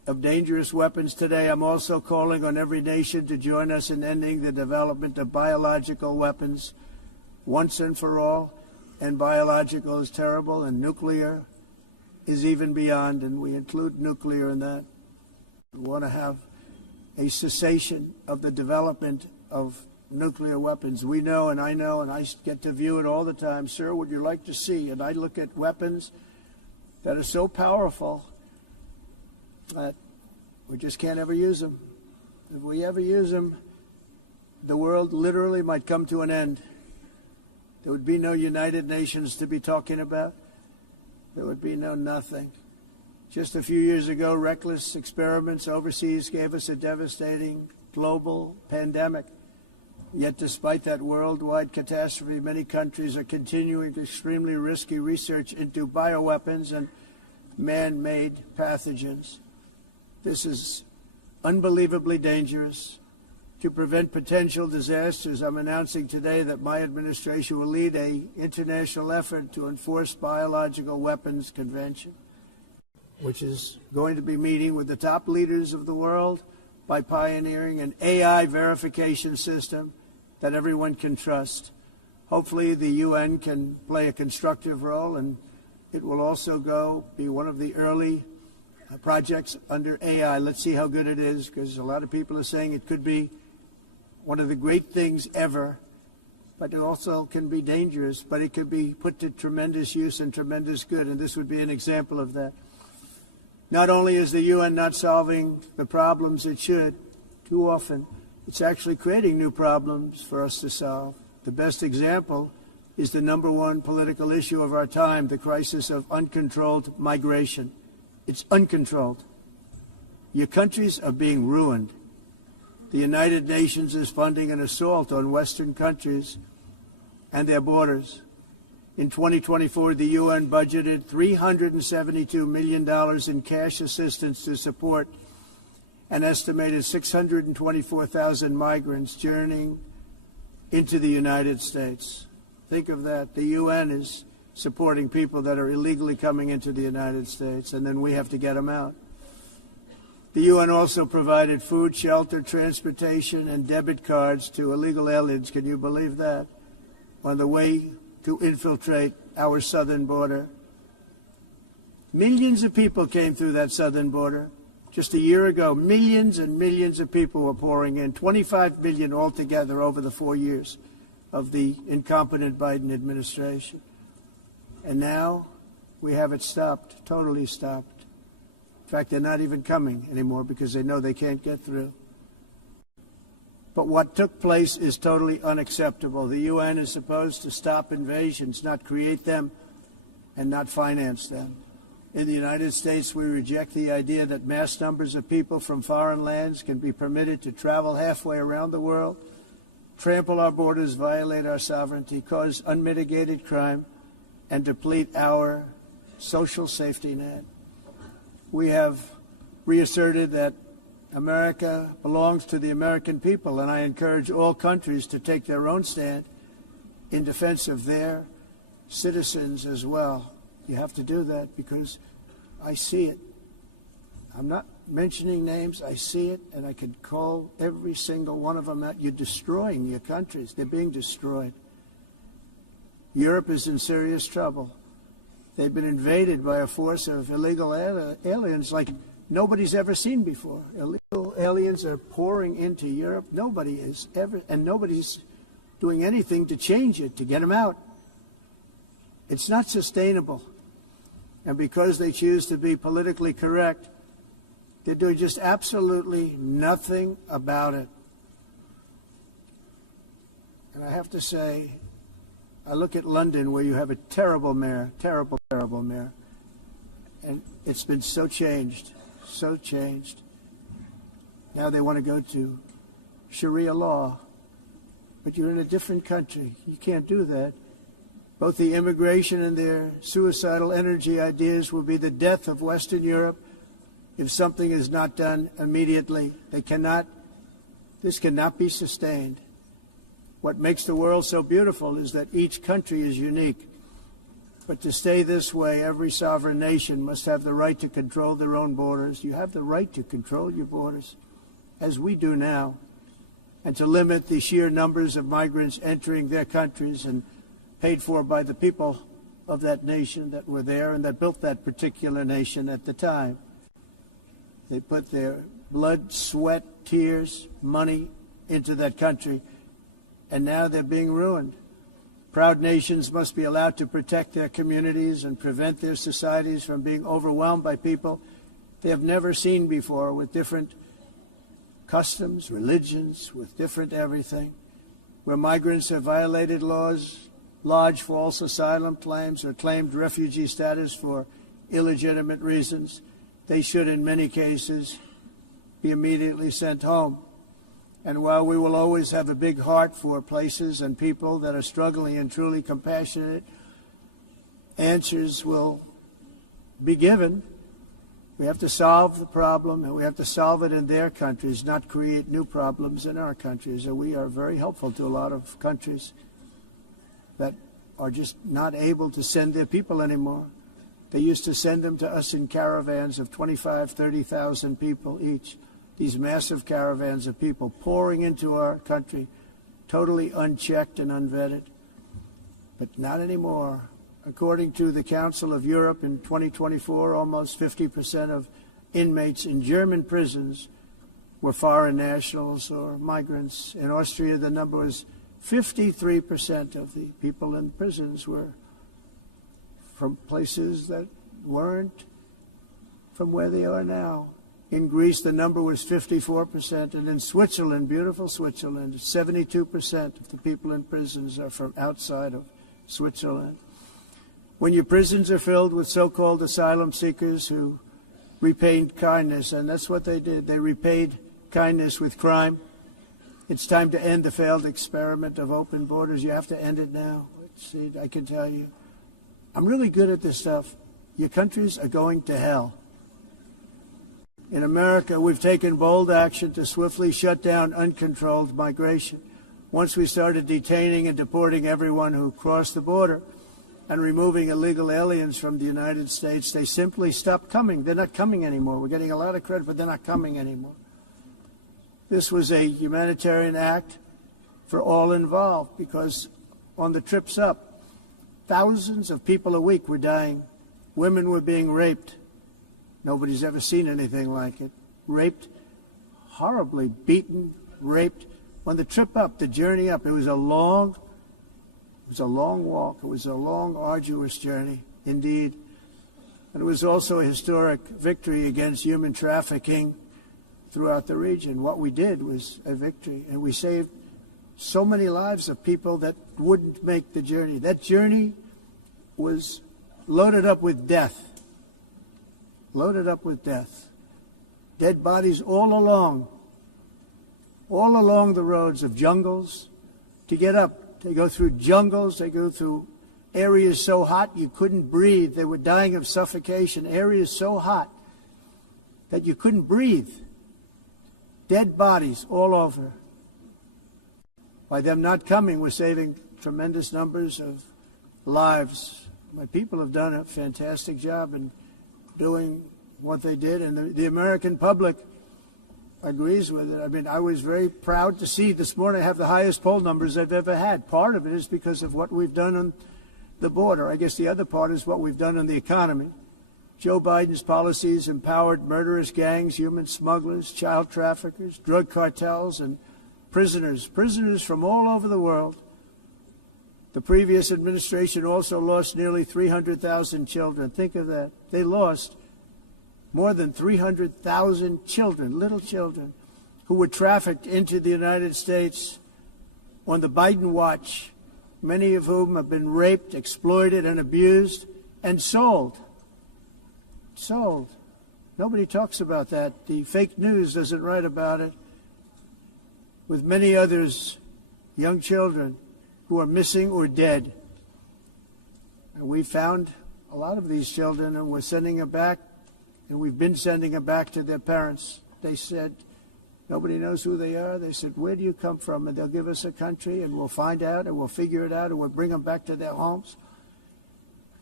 of dangerous weapons today, I'm also calling on every nation to join us in ending the development of biological weapons once and for all. And biological is terrible, and nuclear is even beyond, and we include nuclear in that. We want to have a cessation of the development of nuclear weapons. We know, and I get to view it all the time. Sir, would you like to see? And I look at weapons that are so powerful that we just can't ever use them. If we ever use them, the world literally might come to an end. There would be no United Nations to be talking about. There would be no nothing. Just a few years ago, reckless experiments overseas gave us a devastating global pandemic. Yet despite that worldwide catastrophe, many countries are continuing extremely risky research into bioweapons and man-made pathogens. This is unbelievably dangerous. To prevent potential disasters, I'm announcing today that my administration will lead an international effort to enforce Biological Weapons Convention, which is going to be meeting with the top leaders of the world by pioneering an AI verification system that everyone can trust. Hopefully the UN can play a constructive role, and it will also be one of the early projects under AI. Let's see how good it is, because a lot of people are saying it could be one of the great things ever, but it also can be dangerous, but it could be put to tremendous use and tremendous good, and this would be an example of that. Not only is the UN not solving the problems it should, too often, it's actually creating new problems for us to solve. The best example is the #1 political issue of our time, the crisis of uncontrolled migration. It's uncontrolled. Your countries are being ruined. The United Nations is funding an assault on Western countries and their borders. In 2024, the UN budgeted $372 million in cash assistance to support an estimated 624,000 migrants journeying into the United States. Think of that. The UN is supporting people that are illegally coming into the United States, and then we have to get them out. The UN also provided food, shelter, transportation, and debit cards to illegal aliens. Can you believe that? On the way to infiltrate our southern border. Millions of people came through that southern border. Just a year ago, millions and millions of people were pouring in, 25 million altogether over the 4 years of the incompetent Biden administration. And now we have it stopped, totally stopped. In fact, they're not even coming anymore because they know they can't get through. But what took place is totally unacceptable. The UN is supposed to stop invasions, not create them and not finance them. In the United States, we reject the idea that mass numbers of people from foreign lands can be permitted to travel halfway around the world, trample our borders, violate our sovereignty, cause unmitigated crime, and deplete our social safety net. We have reasserted that America belongs to the American people, and I encourage all countries to take their own stand in defense of their citizens as well. You have to do that because I see it. I'm not mentioning names. I see it, and I could call every single one of them out. You're destroying your countries. They're being destroyed. Europe is in serious trouble. They've been invaded by a force of illegal aliens like nobody's ever seen before. Illegal aliens are pouring into Europe. Nobody's doing anything to change it, to get them out. It's not sustainable. And because they choose to be politically correct, they're doing just absolutely nothing about it. And I have to say, I look at London, where you have a terrible mayor, terrible mayor, and it's been so changed. Now they want to go to Sharia law, but you're in a different country. You can't do that. Both the immigration and their suicidal energy ideas will be the death of Western Europe if something is not done immediately. This cannot be sustained. What makes the world so beautiful is that each country is unique. But to stay this way, every sovereign nation must have the right to control their own borders. You have the right to control your borders, as we do now, and to limit the sheer numbers of migrants entering their countries and paid for by the people of that nation that were there and that built that particular nation at the time. They put their blood, sweat, tears, money into that country, and now they're being ruined. Proud nations must be allowed to protect their communities and prevent their societies from being overwhelmed by people they have never seen before, with different customs, religions, with different everything. Where migrants have violated laws, lodged false asylum claims, or claimed refugee status for illegitimate reasons, they should, in many cases, be immediately sent home. And while we will always have a big heart for places and people that are struggling and truly compassionate, answers will be given. We have to solve the problem, and we have to solve it in their countries, not create new problems in our countries. And we are very helpful to a lot of countries that are just not able to send their people anymore. They used to send them to us in caravans of 25,000, 30,000 people each. These massive caravans of people pouring into our country, totally unchecked and unvetted. But not anymore. According to the Council of Europe in 2024, almost 50% of inmates in German prisons were foreign nationals or migrants. In Austria, the number was 53% of the people in prisons were from places that weren't from where they are now. In Greece, the number was 54%, and in Switzerland, beautiful Switzerland, 72% of the people in prisons are from outside of Switzerland. When your prisons are filled with so-called asylum seekers who repaid kindness, and that's what they did, they repaid kindness with crime, it's time to end the failed experiment of open borders. You have to end it now. See, I can tell you, I'm really good at this stuff. Your countries are going to hell. In America, we've taken bold action to swiftly shut down uncontrolled migration. Once we started detaining and deporting everyone who crossed the border and removing illegal aliens from the United States, they simply stopped coming. They're not coming anymore. We're getting a lot of credit, but they're not coming anymore. This was a humanitarian act for all involved, because on the trips up, thousands of people a week were dying. Women were being raped. Nobody's ever seen anything like it. Raped, horribly beaten, raped. On the trip up, the journey up, it was a long walk. It was a long, arduous journey, indeed. And it was also a historic victory against human trafficking throughout the region. What we did was a victory, and we saved so many lives of people that wouldn't make the journey. That journey was loaded up with death. Loaded up with death. Dead bodies all along the roads of jungles to get up. They go through jungles, they go through areas so hot you couldn't breathe. They were dying of suffocation, areas so hot that you couldn't breathe. Dead bodies all over. By them not coming, we're saving tremendous numbers of lives. My people have done a fantastic job in doing what they did, and the American public agrees with it. I mean, I was very proud to see this morning I have the highest poll numbers I've ever had. Part of it is because of what we've done on the border. I guess the other part is what we've done on the economy. Joe Biden's policies empowered murderous gangs, human smugglers, child traffickers, drug cartels, and prisoners from all over the world. The previous administration also lost nearly 300,000 children. Think of that. They lost more than 300,000 children, little children, who were trafficked into the United States on the Biden watch, many of whom have been raped, exploited, and abused, and sold. Sold. Nobody talks about that. The fake news doesn't write about it. With many others, young children who are missing or dead. And we found a lot of these children, and we're sending them back, and we've been sending them back to their parents. They said, nobody knows who they are. They said, where do you come from? And they'll give us a country, and we'll find out, and we'll figure it out, and we'll bring them back to their homes.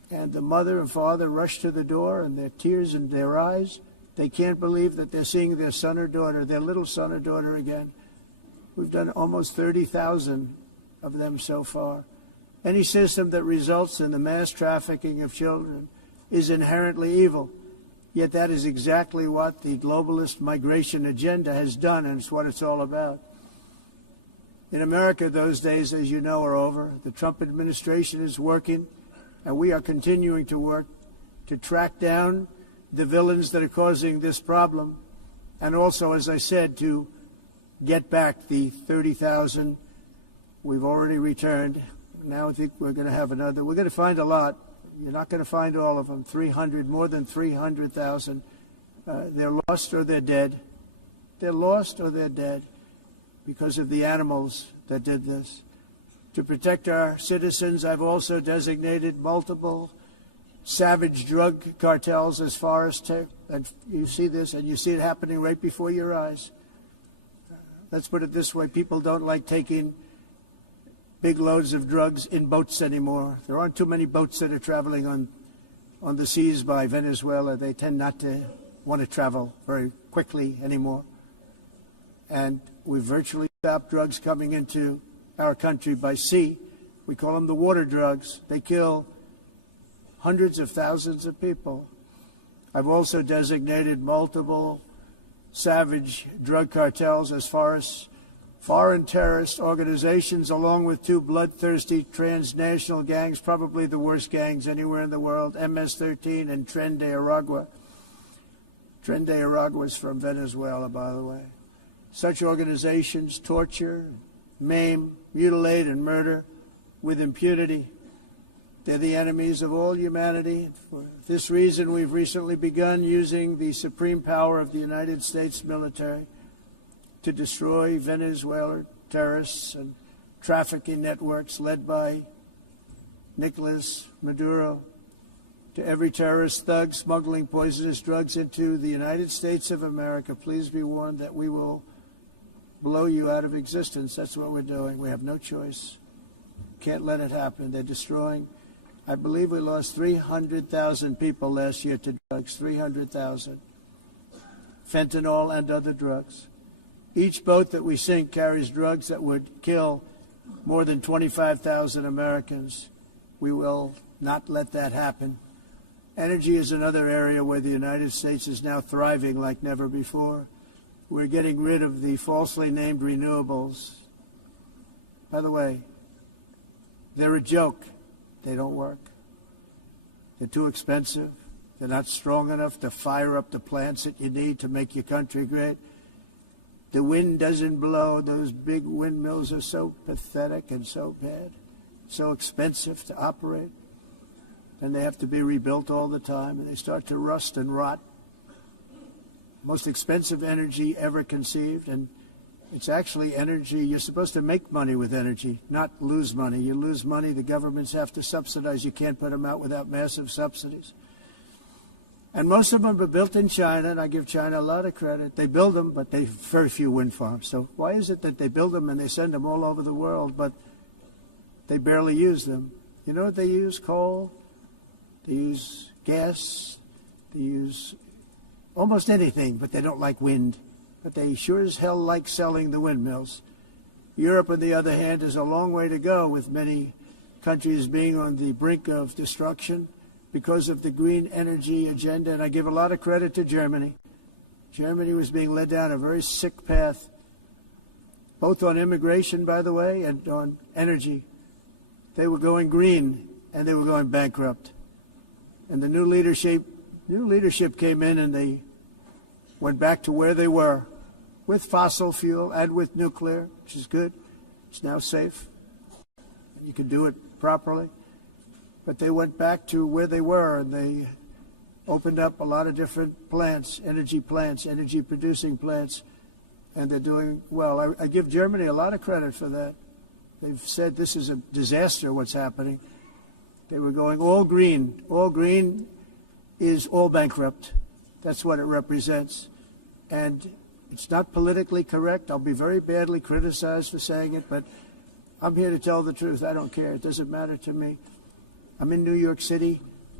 And the mother and father rush to the door, and their tears in their eyes. They can't believe that they're seeing their son or daughter, their little son or daughter again. We've done almost 30,000 of them so far. Any system that results in the mass trafficking of children is inherently evil. Yet that is exactly what the globalist migration agenda has done, and it's what it's all about. In America, those days, as you know, are over. The Trump administration is working, and we are continuing to work to track down the villains that are causing this problem, and also, as I said, to get back the 30,000 we've already returned. Now I think we're going to have another. We're going to find a lot. You're not going to find all of them. 300, more than 300,000. They're lost or they're dead. They're lost or they're dead because of the animals that did this. To protect our citizens, I've also designated multiple savage drug cartels as far as and you see this, and you see it happening right before your eyes. Let's put it this way. People don't like taking big loads of drugs in boats anymore. There aren't too many boats that are traveling on the seas by Venezuela. They tend not to want to travel very quickly anymore. And we virtually stopped drugs coming into our country by sea. We call them the water drugs. They kill hundreds of thousands of people. I've also designated multiple savage drug cartels as far as foreign terrorist organizations, along with two bloodthirsty transnational gangs, probably the worst gangs anywhere in the world, MS-13 and Tren de Aragua. Tren de Aragua is from Venezuela, by the way. Such organizations torture, maim, mutilate, and murder with impunity. They're the enemies of all humanity. For this reason, we've recently begun using the supreme power of the United States military to destroy Venezuela terrorists and trafficking networks led by Nicolas Maduro. To every terrorist thug smuggling poisonous drugs into the United States of America, please be warned that we will blow you out of existence. That's what we're doing. We have no choice. Can't let it happen. They're destroying. I believe we lost 300,000 people last year to drugs, 300,000. Fentanyl and other drugs. Each boat that we sink carries drugs that would kill more than 25,000 Americans. We will not let that happen. Energy is another area where the United States is now thriving like never before. We're getting rid of the falsely named renewables. By the way, they're a joke. They don't work. They're too expensive. They're not strong enough to fire up the plants that you need to make your country great. The wind doesn't blow. Those big windmills are so pathetic and so bad, so expensive to operate. And they have to be rebuilt all the time, and they start to rust and rot. Most expensive energy ever conceived, and it's actually energy. You're supposed to make money with energy, not lose money. You lose money, the governments have to subsidize. You can't put them out without massive subsidies. And most of them are built in China, and I give China a lot of credit. They build them, but they have very few wind farms. So why is it that they build them and they send them all over the world, but they barely use them? You know what they use? Coal. They use gas. They use almost anything, but they don't like wind. But they sure as hell like selling the windmills. Europe, on the other hand, is a long way to go, with many countries being on the brink of destruction because of the green energy agenda. And I give a lot of credit to Germany. Germany was being led down a very sick path, both on immigration, by the way, and on energy. They were going green, and they were going bankrupt. And the new leadership came in, and they went back to where they were, with fossil fuel and with nuclear, which is good. It's now safe. You can do it properly. But they went back to where they were, and they opened up a lot of different plants, energy-producing plants, and they're doing well. I give Germany a lot of credit for that. They've said this is a disaster, what's happening. They were going all green. All green is all bankrupt. That's what it represents. And it's not politically correct. I'll be very badly criticized for saying it, but I'm here to tell the truth. I don't care. It doesn't matter to me. I'm in New York City.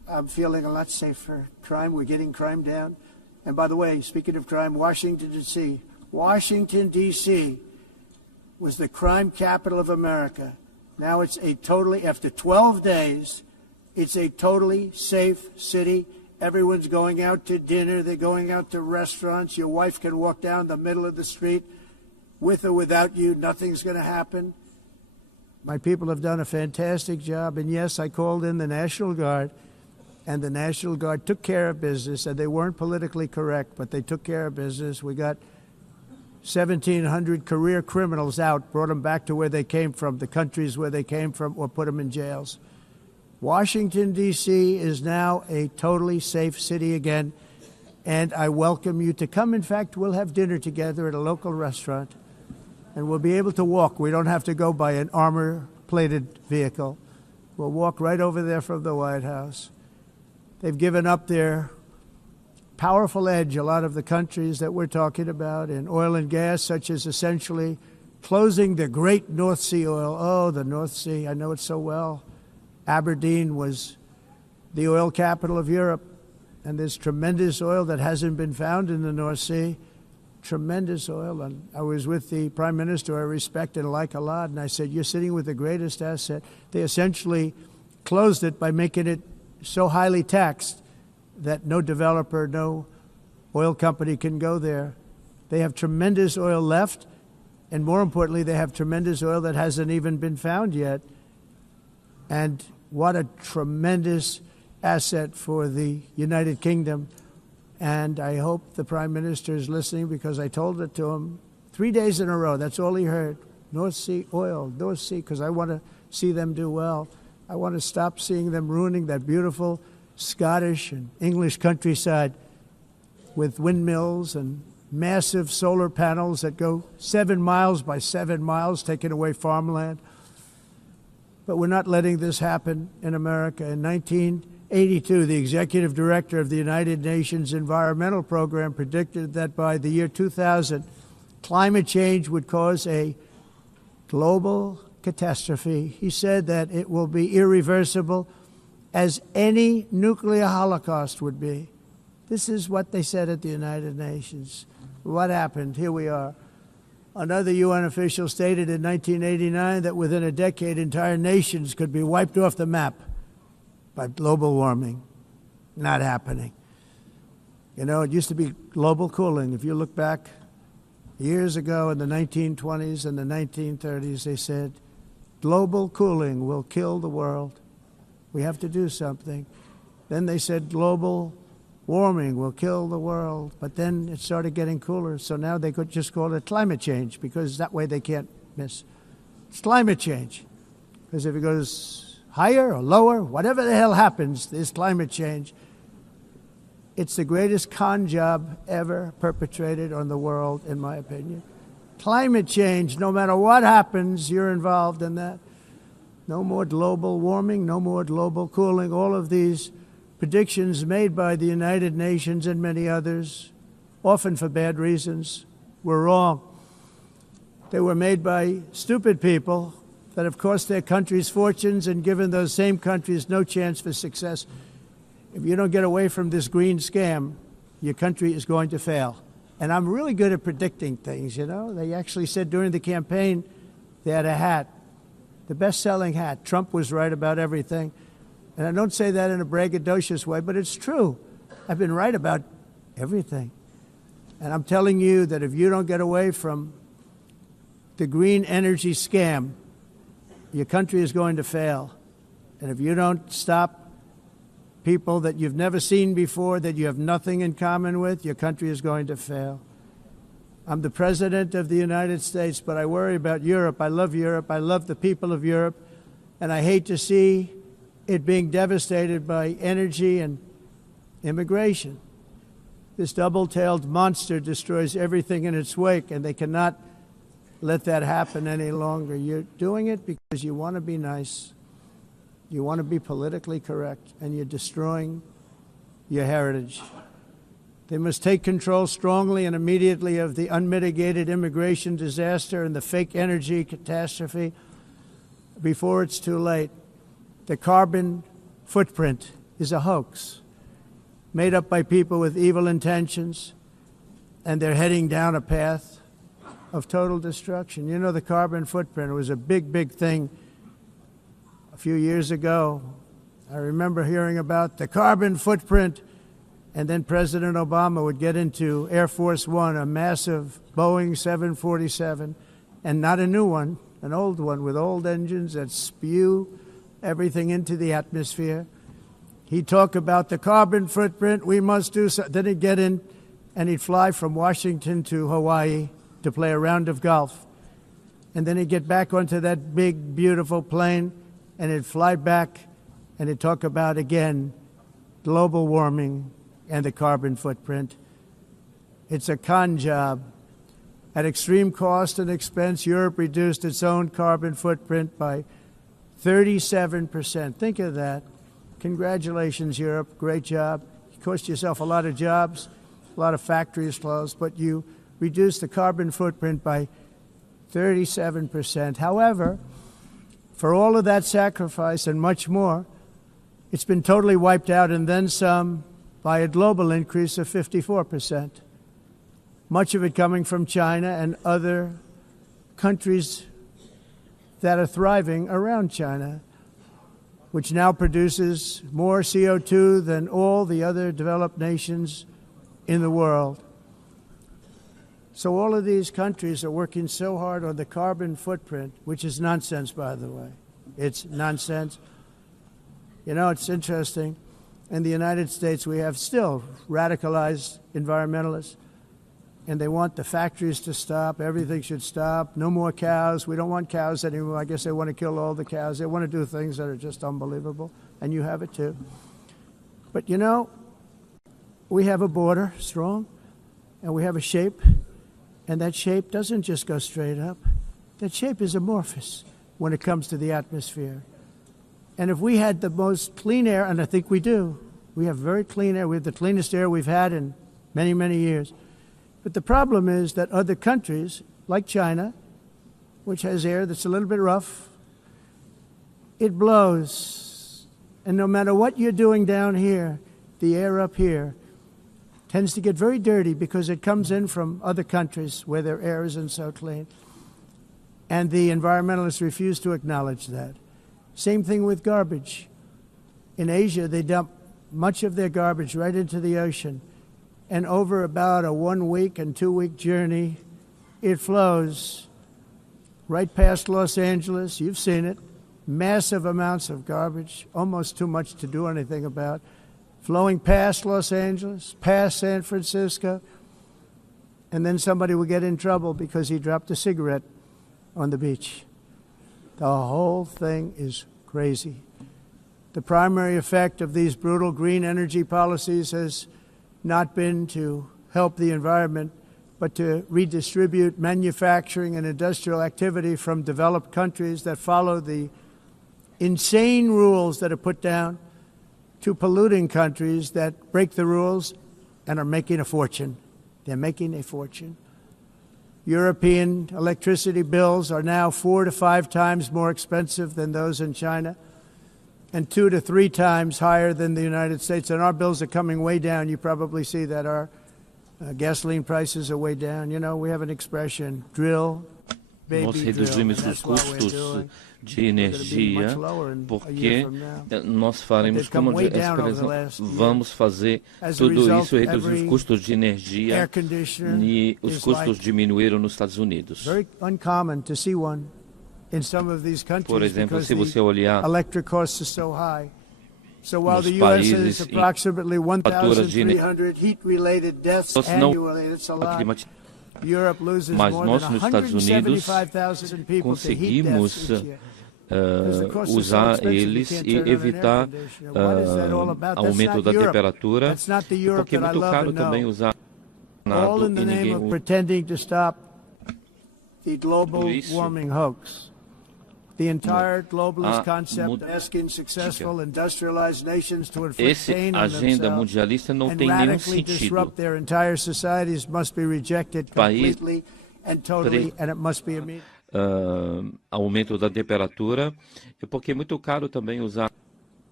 I'm feeling a lot safer. Crime, we're getting crime down. And by the way, speaking of crime, Washington, D.C. was the crime capital of America. Now it's after 12 days, it's a totally safe city. Everyone's going out to dinner. They're going out to restaurants. Your wife can walk down the middle of the street with or without you. Nothing's going to happen. My people have done a fantastic job. And yes, I called in the National Guard, and the National Guard took care of business, and they weren't politically correct, but they took care of business. We got 1,700 career criminals out, brought them back to where they came from, the countries where they came from, or put them in jails. Washington, D.C. is now a totally safe city again, and I welcome you to come. In fact, we'll have dinner together at a local restaurant, and we'll be able to walk. We don't have to go by an armor-plated vehicle. We'll walk right over there from the White House. They've given up their powerful edge, a lot of the countries that we're talking about, in oil and gas, such as essentially closing the great North Sea oil. Oh, the North Sea, I know it so well. Aberdeen was the oil capital of Europe, and there's tremendous oil that hasn't been found in the North Sea. Tremendous oil. And I was with the Prime Minister I respect and like a lot, and I said, you're sitting with the greatest asset. They essentially closed it by making it so highly taxed that no developer, no oil company can go there. They have tremendous oil left, and more importantly, they have tremendous oil that hasn't even been found yet. And what a tremendous asset for the United Kingdom. And I hope the Prime Minister is listening, because I told it to him 3 days in a row. That's all he heard. North Sea oil, North Sea, because I want to see them do well. I want to stop seeing them ruining that beautiful Scottish and English countryside with windmills and massive solar panels that go 7 miles by 7 miles, taking away farmland. But we're not letting this happen in America. In 1982, the executive director of the United Nations Environmental Program predicted that by the year 2000, climate change would cause a global catastrophe. He said that it will be irreversible, as any nuclear holocaust would be. This is what they said at the United Nations. What happened? Here we are. Another UN official stated in 1989 that within a decade, entire nations could be wiped off the map by global warming. Not happening. You know, it used to be global cooling. If you look back years ago in the 1920s and the 1930s, they said, global cooling will kill the world. We have to do something. Then they said global warming will kill the world. But then it started getting cooler. So now they could just call it climate change, because that way they can't miss. It's climate change. Because if it goes higher or lower, whatever the hell happens, there's climate change. It's the greatest con job ever perpetrated on the world, in my opinion. Climate change, no matter what happens, you're involved in that. No more global warming, no more global cooling. All of these predictions made by the United Nations and many others, often for bad reasons, were wrong. They were made by stupid people that have cost their countries fortunes and given those same countries no chance for success. If you don't get away from this green scam, your country is going to fail. And I'm really good at predicting things, you know. They actually said during the campaign they had a hat, the best-selling hat. Trump was right about everything. And I don't say that in a braggadocious way, but it's true. I've been right about everything. And I'm telling you that if you don't get away from the green energy scam, your country is going to fail. And if you don't stop people that you've never seen before, that you have nothing in common with, your country is going to fail. I'm the President of the United States, but I worry about Europe. I love Europe. I love the people of Europe. And I hate to see it being devastated by energy and immigration. This double-tailed monster destroys everything in its wake, and they cannot let that happen any longer. You're doing it because you want to be nice. You want to be politically correct, and you're destroying your heritage. They must take control strongly and immediately of the unmitigated immigration disaster and the fake energy catastrophe before it's too late. The carbon footprint is a hoax made up by people with evil intentions, and they're heading down a path of total destruction. You know, the carbon footprint was a big, big thing a few years ago. I remember hearing about the carbon footprint, and then President Obama would get into Air Force One, a massive Boeing 747, and not a new one, an old one with old engines that spew everything into the atmosphere. He'd talk about the carbon footprint, we must do so. Then he'd get in and he'd fly from Washington to Hawaii to play a round of golf. And then he'd get back onto that big, beautiful plane and he'd fly back and he'd talk about, again, global warming and the carbon footprint. It's a con job. At extreme cost and expense, Europe reduced its own carbon footprint by 37%. Think of that. Congratulations, Europe. Great job. You cost yourself a lot of jobs, a lot of factories closed, but you reduced the carbon footprint by 37%. However, for all of that sacrifice and much more, it's been totally wiped out and then some by a global increase of 54%. Much of it coming from China and other countries that are thriving around China, which now produces more CO2 than all the other developed nations in the world. So all of these countries are working so hard on the carbon footprint, which is nonsense, by the way. It's nonsense. You know, it's interesting. In the United States, we have still radicalized environmentalists, and they want the factories to stop. Everything should stop. No more cows. We don't want cows anymore. I guess they want to kill all the cows. They want to do things that are just unbelievable, and you have it too. But you know, we have a border, strong, and we have a shape, and that shape doesn't just go straight up. That shape is amorphous when it comes to the atmosphere. And if we had the most clean air, and I think we do, we have very clean air. We have the cleanest air we've had in many, many years. But the problem is that other countries, like China, which has air that's a little bit rough, it blows. And no matter what you're doing down here, the air up here tends to get very dirty because it comes in from other countries where their air isn't so clean. And the environmentalists refuse to acknowledge that. Same thing with garbage. In Asia, they dump much of their garbage right into the ocean. And over about a 1 week and 2 week journey, it flows right past Los Angeles. You've seen it. Massive amounts of garbage, almost too much to do anything about, flowing past Los Angeles, past San Francisco, and then somebody will get in trouble because he dropped a cigarette on the beach. The whole thing is crazy. The primary effect of these brutal green energy policies has not been to help the environment, but to redistribute manufacturing and industrial activity from developed countries that follow the insane rules that are put down to polluting countries that break the rules and are making a fortune. They're making a fortune. European electricity bills are now 4 to 5 times more expensive than those in China, and 2 to 3 times higher than the United States. And our bills are coming way down. You probably see that our gasoline prices are way down. You know, we have an expression, drill, Nós reduzimos os custos de energia porque nós faremos, como essa expressão, vamos fazer tudo isso, reduzir os custos de energia e os custos diminuíram nos Estados Unidos. Por exemplo, se você olhar nos países em faturas de energia, mas nós nos Estados Unidos conseguimos usar eles e evitar aumento da temperatura, porque é muito caro também usar nada e ninguém usa. Por isso, The entire globalist concept asking successful industrialized nations to inflict pain on themselves and radically disrupt their entire societies must be rejected completely and totally, and it must be immediate. Aumento da temperatura, porque é muito caro também usar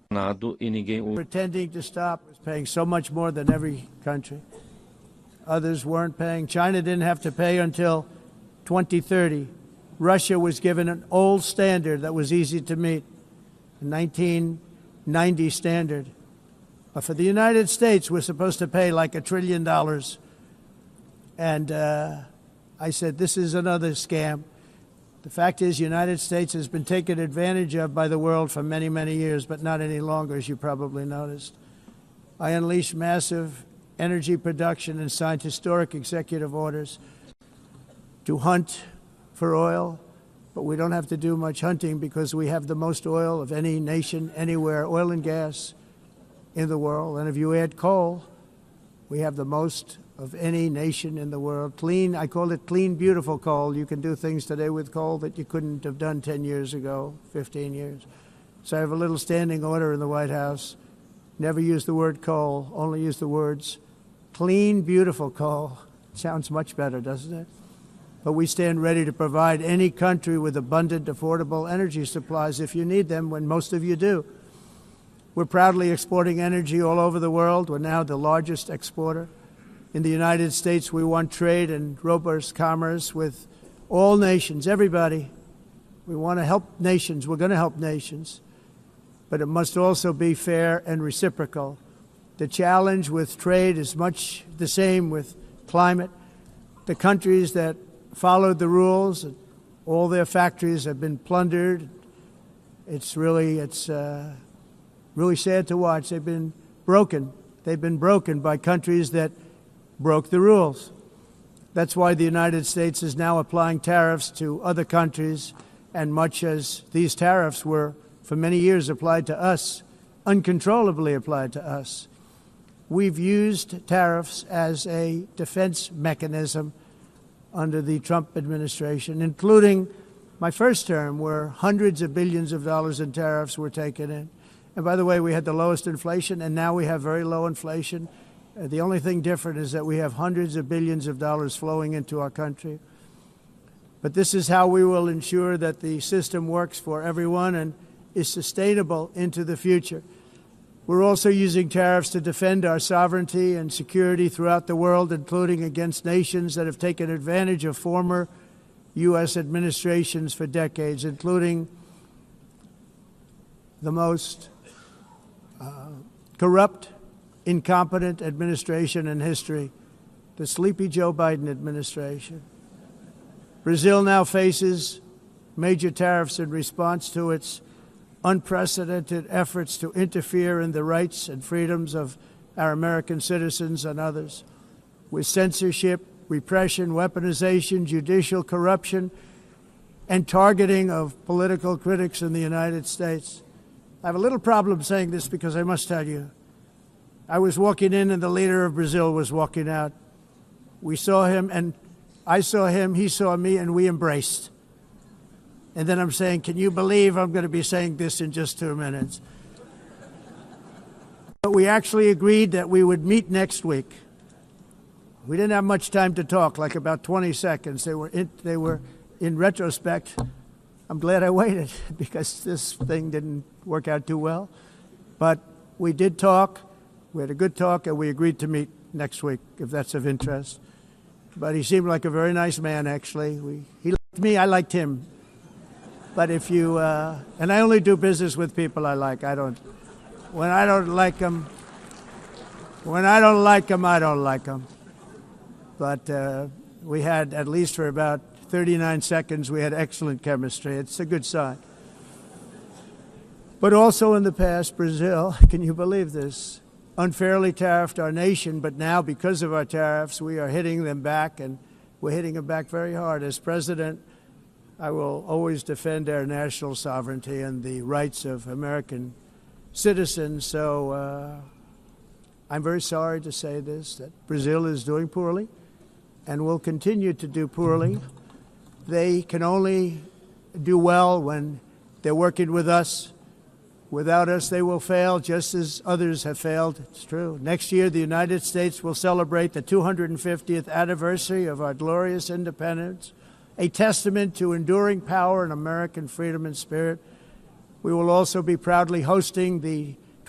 e ninguém o pretending to stop, was paying so much more than every country. Others weren't paying. China didn't have to pay until 2030. Russia was given an old standard that was easy to meet, a 1990 standard. But for the United States, we're supposed to pay like $1 trillion. And I said, this is another scam. The fact is, the United States has been taken advantage of by the world for many, many years, but not any longer, as you probably noticed. I unleashed massive energy production and signed historic executive orders to hunt for oil, but we don't have to do much hunting because we have the most oil of any nation anywhere, oil and gas in the world. And if you add coal, we have the most of any nation in the world. Clean, I call it clean, beautiful coal. You can do things today with coal that you couldn't have done 10 years ago, 15 years. So I have a little standing order in the White House. Never use the word coal, only use the words clean, beautiful coal. Sounds much better, doesn't it? But we stand ready to provide any country with abundant, affordable energy supplies if you need them, when most of you do. We're proudly exporting energy all over the world. We're now the largest exporter. In the United States, we want trade and robust commerce with all nations, everybody. We want to help nations. We're going to help nations. But it must also be fair and reciprocal. The challenge with trade is much the same with climate. The countries that followed the rules, all their factories have been plundered. It's really sad to watch. They've been broken. They've been broken by countries that broke the rules. That's why the United States is now applying tariffs to other countries, and much as these tariffs were for many years applied to us, uncontrollably applied to us. We've used tariffs as a defense mechanism under the Trump administration, including my first term, where hundreds of billions of dollars in tariffs were taken in. And by the way, we had the lowest inflation, and now we have very low inflation. The only thing different is that we have hundreds of billions of dollars flowing into our country. But this is how we will ensure that the system works for everyone and is sustainable into the future. We're also using tariffs to defend our sovereignty and security throughout the world, including against nations that have taken advantage of former U.S. administrations for decades, including the most corrupt, incompetent administration in history, the sleepy Joe Biden administration. Brazil now faces major tariffs in response to its unprecedented efforts to interfere in the rights and freedoms of our American citizens and others, with censorship, repression, weaponization, judicial corruption, and targeting of political critics in the United States. I have a little problem saying this because I must tell you, I was walking in and the leader of Brazil was walking out. We saw him and I saw him, he saw me, and we embraced. And then I'm saying, can you believe I'm going to be saying this in just 2 minutes? But we actually agreed that we would meet next week. We didn't have much time to talk, like about 20 seconds. They were in retrospect, I'm glad I waited because this thing didn't work out too well. But we did talk. We had a good talk, and we agreed to meet next week, if that's of interest. But he seemed like a very nice man, actually. He liked me, I liked him. But if you, and I only do business with people I like. When I don't like them, I don't like them. But we had, at least for about 39 seconds, we had excellent chemistry. It's a good sign. But also in the past, Brazil, can you believe this, unfairly tariffed our nation, but now because of our tariffs, we are hitting them back, and we're hitting them back very hard. As president, I will always defend our national sovereignty and the rights of American citizens. So I'm very sorry to say this, that Brazil is doing poorly and will continue to do poorly. They can only do well when they're working with us. Without us, they will fail, just as others have failed. It's true. Next year, the United States will celebrate the 250th anniversary of our glorious independence, a testament to enduring power and American freedom and spirit. We will also be proudly hosting the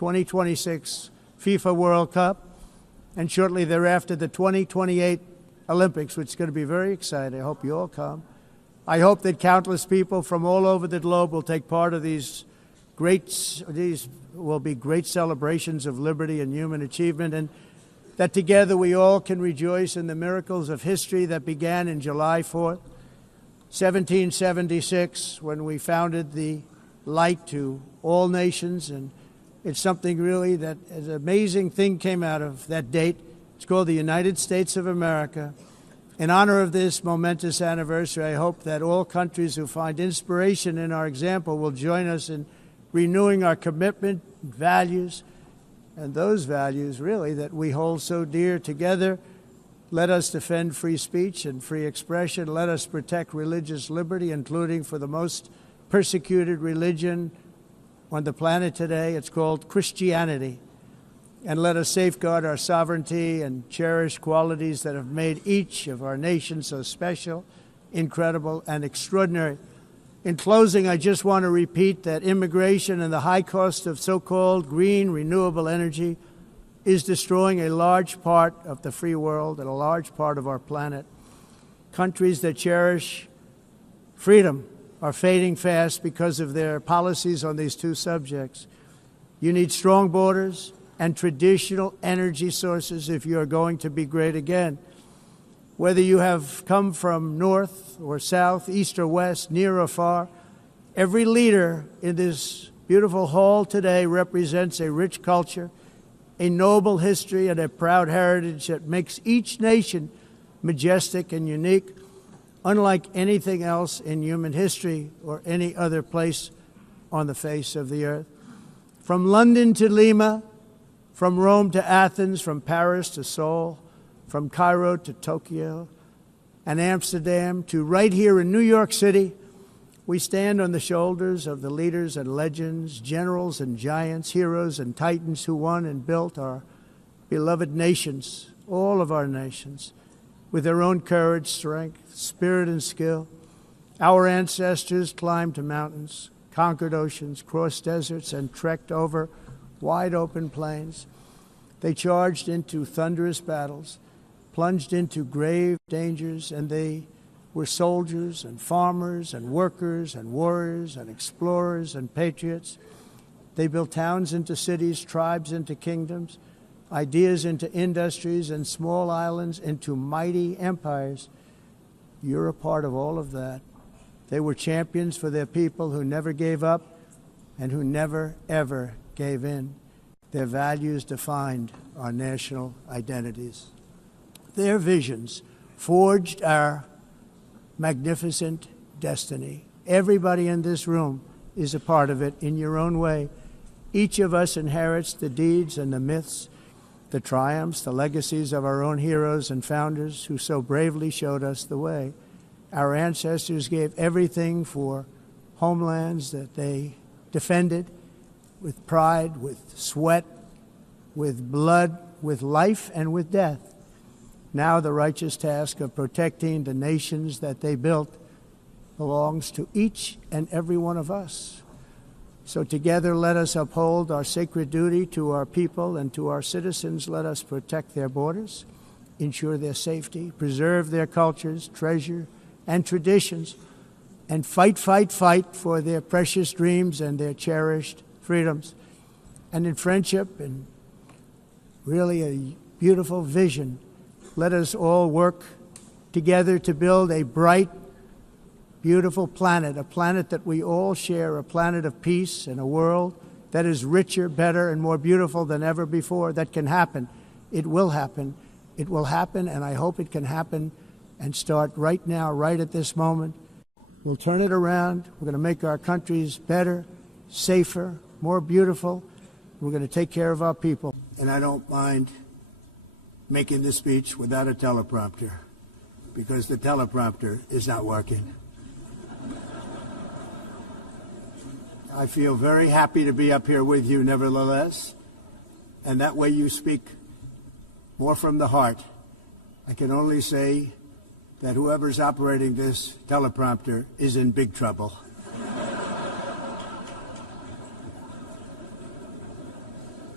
2026 FIFA World Cup, and shortly thereafter the 2028 Olympics, which is going to be very exciting. I hope you all come. I hope that countless people from all over the globe will take part of these will be great celebrations of liberty and human achievement, and that together we all can rejoice in the miracles of history that began in July 4th, 1776, when we founded the light to all nations. And it's something really that an amazing thing came out of that date. It's called the United States of America. In honor of this momentous anniversary, I hope that all countries who find inspiration in our example will join us in renewing our commitment, values, and those values really that we hold so dear. Together, let us defend free speech and free expression. Let us protect religious liberty, including for the most persecuted religion on the planet today. It's called Christianity. And let us safeguard our sovereignty and cherish qualities that have made each of our nations so special, incredible, and extraordinary. In closing, I just want to repeat that immigration and the high cost of so-called green renewable energy is destroying a large part of the free world and a large part of our planet. Countries that cherish freedom are fading fast because of their policies on these two subjects. You need strong borders and traditional energy sources if you are going to be great again. Whether you have come from north or south, east or west, near or far, every leader in this beautiful hall today represents a rich culture, a noble history, and a proud heritage that makes each nation majestic and unique, unlike anything else in human history or any other place on the face of the earth. From London to Lima, from Rome to Athens, from Paris to Seoul, from Cairo to Tokyo and Amsterdam to right here in New York City, we stand on the shoulders of the leaders and legends, generals and giants, heroes and titans who won and built our beloved nations, all of our nations, with their own courage, strength, spirit, and skill. Our ancestors climbed mountains, conquered oceans, crossed deserts, and trekked over wide open plains. They charged into thunderous battles, plunged into grave dangers, and they were soldiers and farmers and workers and warriors and explorers and patriots. They built towns into cities, tribes into kingdoms, ideas into industries, and small islands into mighty empires. You're a part of all of that. They were champions for their people who never gave up and who never, ever gave in. Their values defined our national identities. Their visions forged our magnificent destiny. Everybody in this room is a part of it in your own way. Each of us inherits the deeds and the myths, the triumphs, the legacies of our own heroes and founders who so bravely showed us the way. Our ancestors gave everything for homelands that they defended with pride, with sweat, with blood, with life, and with death. Now the righteous task of protecting the nations that they built belongs to each and every one of us. So together let us uphold our sacred duty to our people and to our citizens. Let us protect their borders, ensure their safety, preserve their cultures, treasure, and traditions, and fight, fight, fight for their precious dreams and their cherished freedoms. And in friendship and really a beautiful vision, let us all work together to build a bright, beautiful planet, a planet that we all share, a planet of peace and a world that is richer, better, and more beautiful than ever before. That can happen. It will happen. It will happen, and I hope it can happen and start right now, right at this moment. We'll turn it around. We're going to make our countries better, safer, more beautiful. We're going to take care of our people. And I don't mind making this speech without a teleprompter, because the teleprompter is not working. I feel very happy to be up here with you nevertheless, and that way you speak more from the heart. I can only say that whoever's operating this teleprompter is in big trouble.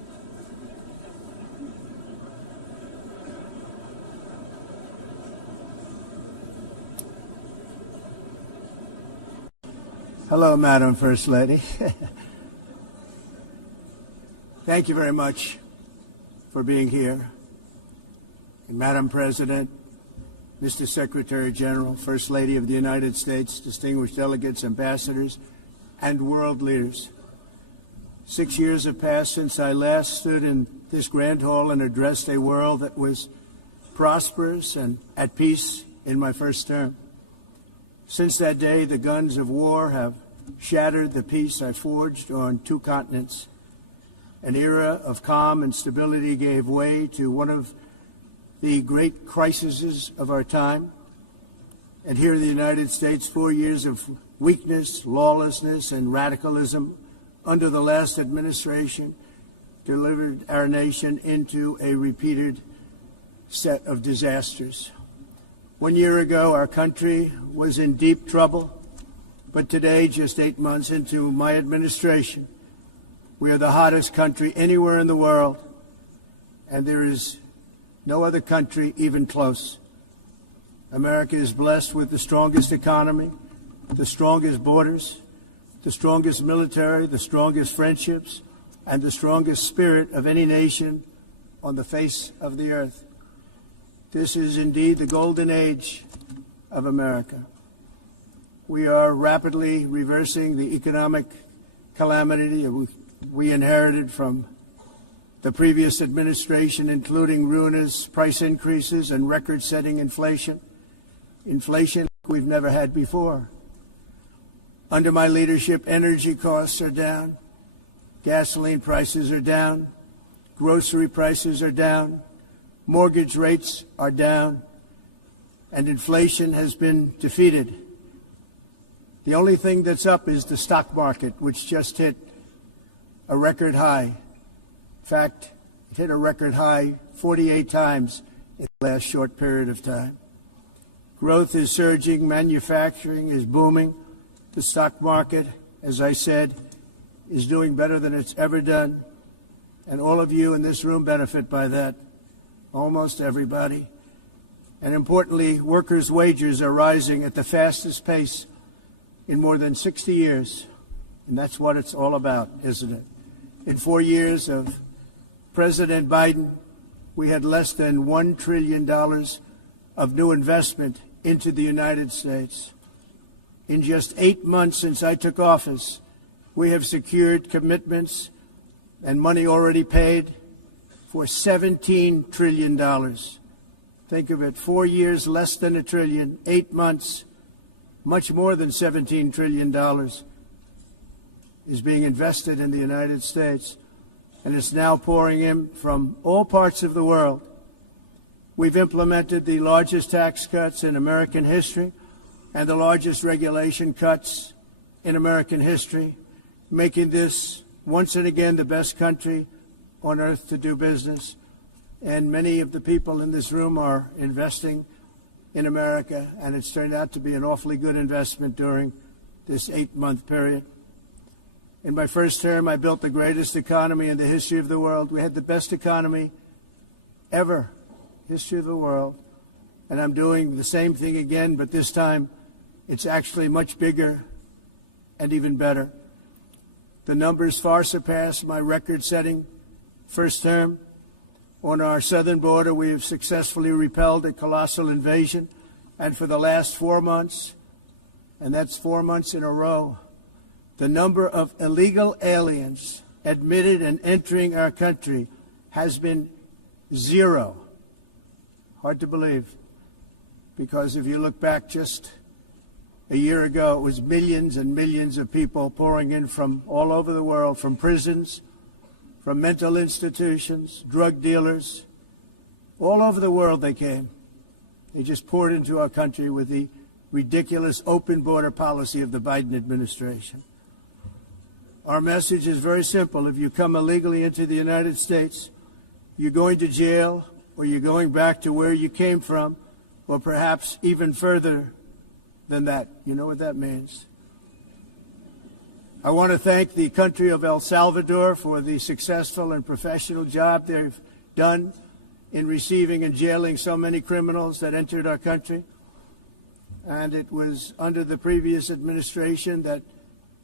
Hello, Madam First Lady. Thank you very much for being here. And Madam President, Mr. Secretary General, First Lady of the United States, distinguished delegates, ambassadors, and world leaders. 6 years have passed since I last stood in this grand hall and addressed a world that was prosperous and at peace in my first term. Since that day, the guns of war have shattered the peace I forged on 2 continents. An era of calm and stability gave way to one of the great crises of our time. And here in the United States, 4 years of weakness, lawlessness, and radicalism under the last administration delivered our nation into a repeated set of disasters. 1 year ago, our country was in deep trouble, but today, just 8 months into my administration, we are the hottest country anywhere in the world, and there is no other country even close. America is blessed with the strongest economy, the strongest borders, the strongest military, the strongest friendships, and the strongest spirit of any nation on the face of the earth. This is indeed the golden age of America. We are rapidly reversing the economic calamity we inherited from the previous administration, including ruinous price increases and record-setting inflation we've never had before. Under my leadership, energy costs are down, gasoline prices are down, grocery prices are down, mortgage rates are down, and inflation has been defeated. The only thing that's up is the stock market, which just hit a record high. In fact, it hit a record high 48 times in the last short period of time. Growth is surging, manufacturing is booming. The stock market, as I said, is doing better than it's ever done. And all of you in this room benefit by that, almost everybody. And importantly, workers' wages are rising at the fastest pace in more than 60 years. And that's what it's all about, isn't it? In 4 years of President Biden, we had less than $1 trillion of new investment into the United States. In just 8 months since I took office, we have secured commitments and money already paid for $17 trillion. Think of it, 4 years, less than $1 trillion, 8 months, much more than $17 trillion is being invested in the United States, and it's now pouring in from all parts of the world. We've implemented the largest tax cuts in American history and the largest regulation cuts in American history, making this once and again the best country on earth to do business. And many of the people in this room are investing in America, and it's turned out to be an awfully good investment during this 8-month period. In my first term, I built the greatest economy in the history of the world. We had the best economy ever, history of the world. And I'm doing the same thing again, but this time it's actually much bigger and even better. The numbers far surpass my record-setting first term. On our southern border, we have successfully repelled a colossal invasion. And for the last 4 months, and that's 4 months in a row, the number of illegal aliens admitted and entering our country has been 0. Hard to believe, because if you look back just a year ago, it was millions and millions of people pouring in from all over the world, from prisons, from mental institutions, drug dealers. All over the world they came. They just poured into our country with the ridiculous open border policy of the Biden administration. Our message is very simple. If you come illegally into the United States, you're going to jail, or you're going back to where you came from, or perhaps even further than that. You know what that means. I want to thank the country of El Salvador for the successful and professional job they've done in receiving and jailing so many criminals that entered our country. And it was under the previous administration that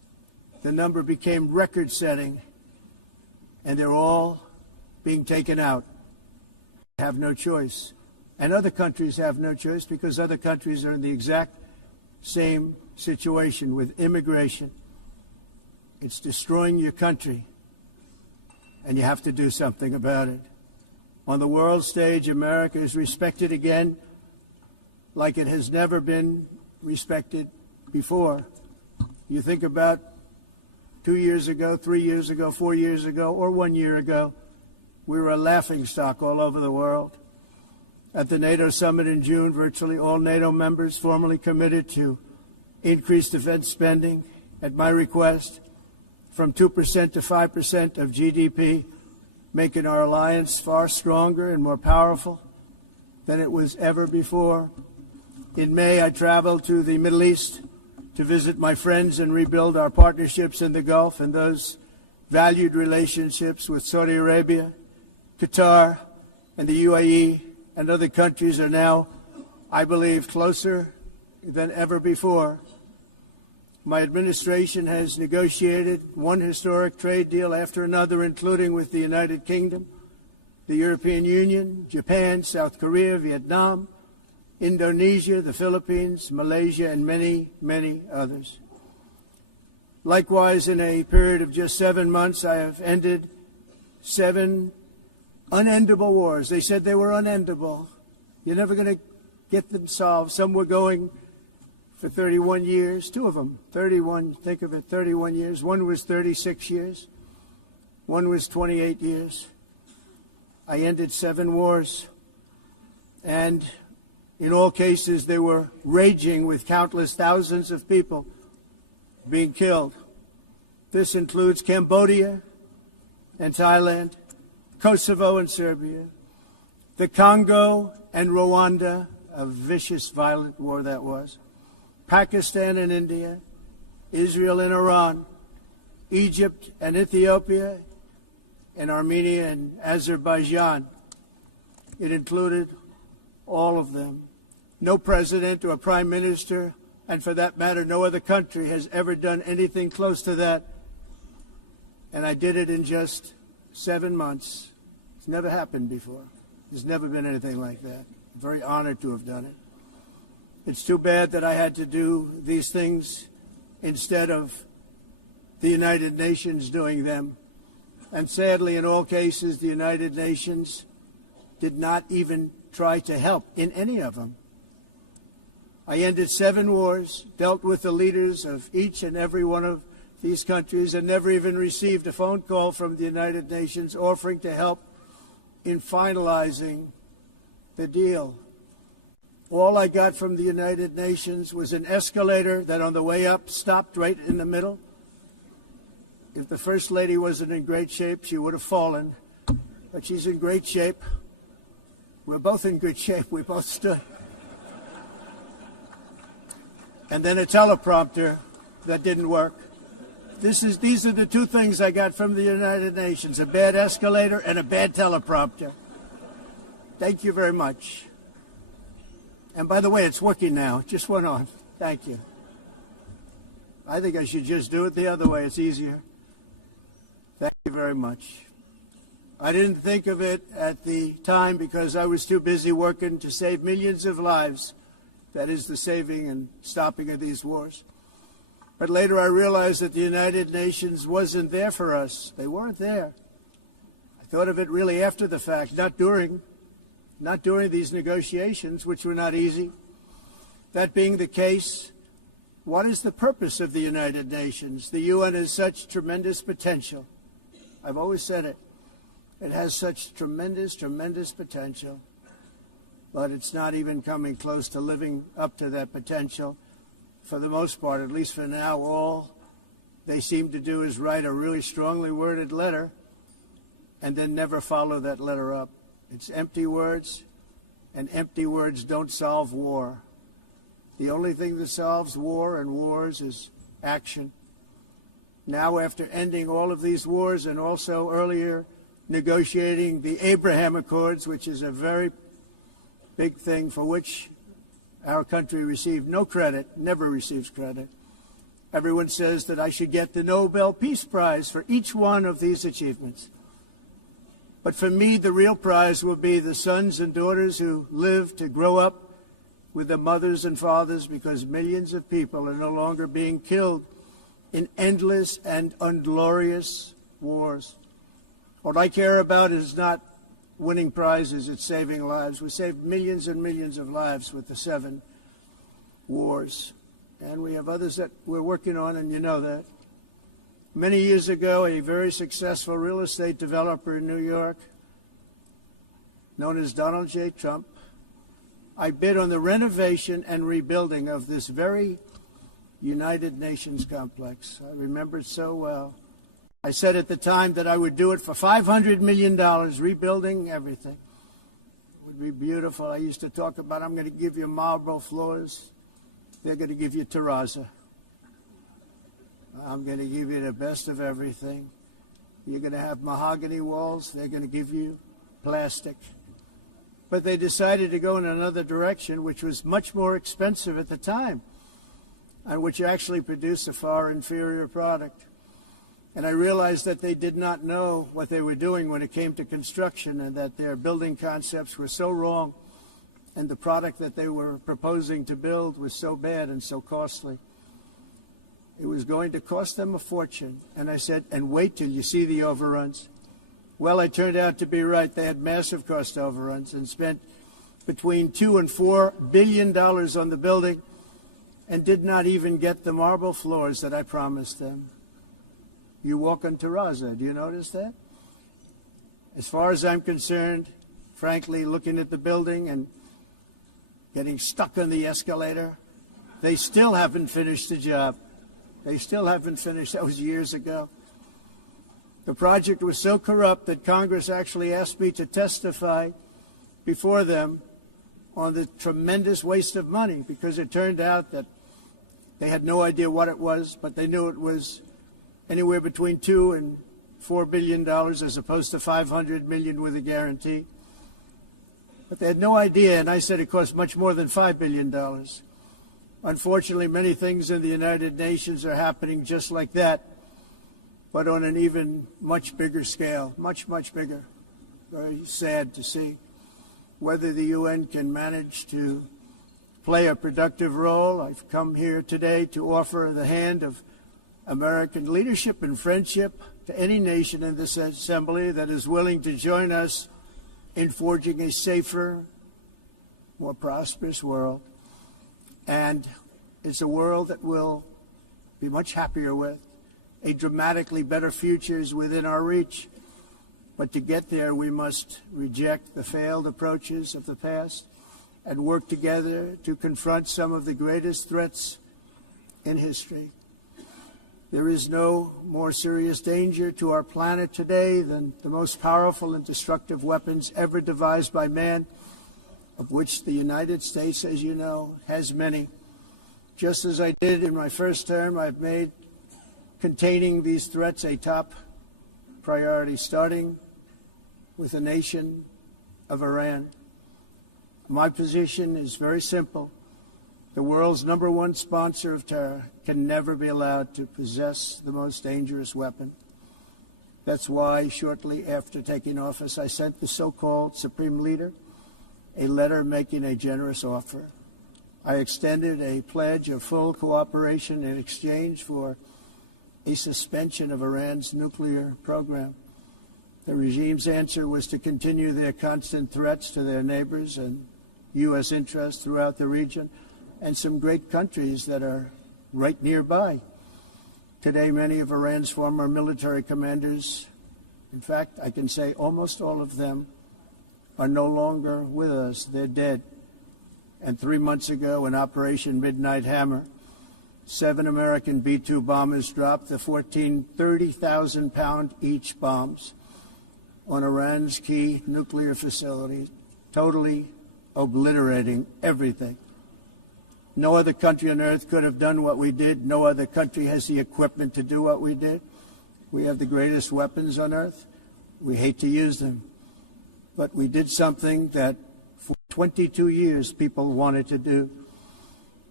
the number became record-setting, and they're all being taken out. They have no choice. And other countries have no choice because other countries are in the exact same situation with immigration. It's destroying your country, and you have to do something about it. On the world stage, America is respected again like it has never been respected before. You think about 2 years ago, 3 years ago, 4 years ago, or 1 year ago, we were a laughingstock all over the world. At the NATO summit in June, virtually all NATO members formally committed to increase defense spending at my request from 2% to 5% of GDP, making our alliance far stronger and more powerful than it was ever before. In May, I traveled to the Middle East to visit my friends and rebuild our partnerships in the Gulf and those valued relationships with Saudi Arabia, Qatar, and the UAE and other countries are now, I believe, closer than ever before. My administration has negotiated one historic trade deal after another, including with the United Kingdom, the European Union, Japan, South Korea, Vietnam, Indonesia, the Philippines, Malaysia, and many, many others. Likewise, in a period of just 7 months, I have ended 7 unendable wars. They said they were unendable. You're never going to get them solved. Some were going for 31 years, 2 of them, 31, think of it, 31 years. One was 36 years. One was 28 years. I ended 7 wars. And in all cases, they were raging with countless thousands of people being killed. This includes Cambodia and Thailand, Kosovo and Serbia, the Congo and Rwanda, a vicious, violent war that was, Pakistan and India, Israel and Iran, Egypt and Ethiopia, and Armenia and Azerbaijan. It included all of them. No president or prime minister, and for that matter, no other country has ever done anything close to that. And I did it in just 7 months. It's never happened before. There's never been anything like that. I'm very honored to have done it. It's too bad that I had to do these things instead of the United Nations doing them. And sadly, in all cases, the United Nations did not even try to help in any of them. I ended 7 wars, dealt with the leaders of each and every one of these countries, and never even received a phone call from the United Nations offering to help in finalizing the deal. All I got from the United Nations was an escalator that on the way up stopped right in the middle. If the First Lady wasn't in great shape, she would have fallen. But she's in great shape. We're both in good shape. We both stood. And then a teleprompter that didn't work. These are the 2 things I got from the United Nations, a bad escalator and a bad teleprompter. Thank you very much. And by the way, it's working now. It just went on. Thank you. I think I should just do it the other way. It's easier. Thank you very much. I didn't think of it at the time because I was too busy working to save millions of lives. That is the saving and stopping of these wars. But later I realized that the United Nations wasn't there for us. They weren't there. I thought of it really after the fact, not during these negotiations, which were not easy. That being the case, what is the purpose of the United Nations? The UN has such tremendous potential. I've always said it. It has such tremendous, tremendous potential. But it's not even coming close to living up to that potential. For the most part, at least for now, all they seem to do is write a really strongly worded letter and then never follow that letter up. It's empty words, and empty words don't solve war. The only thing that solves war and wars is action. Now, after ending all of these wars and also earlier negotiating the Abraham Accords, which is a very big thing for which our country received no credit, never receives credit, Everyone says that I should get the Nobel Peace Prize for each one of these achievements. But for me, the real prize will be the sons and daughters who live to grow up with their mothers and fathers, because millions of people are no longer being killed in endless and unglorious wars. What I care about is not winning prizes, it's saving lives. We saved millions and millions of lives with the 7 wars. And we have others that we're working on, and you know that. Many years ago, a very successful real estate developer in New York, known as Donald J. Trump, I bid on the renovation and rebuilding of this very United Nations complex. I remember it so well. I said at the time that I would do it for $500 million, rebuilding everything. It would be beautiful. I used to talk about, I'm going to give you marble floors. They're going to give you terrazzo. I'm going to give you the best of everything. You're going to have mahogany walls. They're going to give you plastic. But they decided to go in another direction, which was much more expensive at the time, and which actually produced a far inferior product. And I realized that they did not know what they were doing when it came to construction, and that their building concepts were so wrong, and the product that they were proposing to build was so bad and so costly. It was going to cost them a fortune. And I said, and wait till you see the overruns. Well, I turned out to be right. They had massive cost overruns and spent between $2 and $4 billion on the building, and did not even get the marble floors that I promised them. You walk on terrazzo. Do you notice that? As far as I'm concerned, frankly, looking at the building and getting stuck on the escalator, they still haven't finished the job. They still haven't finished. That was years ago. The project was so corrupt that Congress actually asked me to testify before them on the tremendous waste of money, because it turned out that they had no idea what it was, but they knew it was anywhere between $2 and $4 billion as opposed to $500 million with a guarantee. But they had no idea, and I said it cost much more than $5 billion. Unfortunately, many things in the United Nations are happening just like that, but on an even much bigger scale, much, much bigger. Very sad to see. Whether the UN can manage to play a productive role, I've come here today to offer the hand of American leadership and friendship to any nation in this assembly that is willing to join us in forging a safer, more prosperous world. And it's a world that we'll be much happier with. A dramatically better future is within our reach. But to get there, we must reject the failed approaches of the past and work together to confront some of the greatest threats in history. There is no more serious danger to our planet today than the most powerful and destructive weapons ever devised by man, of which the United States, as you know, has many. Just as I did in my first term, I've made containing these threats a top priority, starting with the nation of Iran. My position is very simple. The world's #1 sponsor of terror can never be allowed to possess the most dangerous weapon. That's why, shortly after taking office, I sent the so-called Supreme Leader a letter making a generous offer. I extended a pledge of full cooperation in exchange for a suspension of Iran's nuclear program. The regime's answer was to continue their constant threats to their neighbors and U.S. interests throughout the region, and some great countries that are right nearby. Today, many of Iran's former military commanders, in fact, I can say almost all of them, are no longer with us. They're dead. And 3 months ago, in Operation Midnight Hammer, 7 American B-2 bombers dropped the 14 30,000-pound each bombs on Iran's key nuclear facilities, totally obliterating everything. No other country on earth could have done what we did. No other country has the equipment to do what we did. We have the greatest weapons on earth. We hate to use them. But we did something that for 22 years people wanted to do.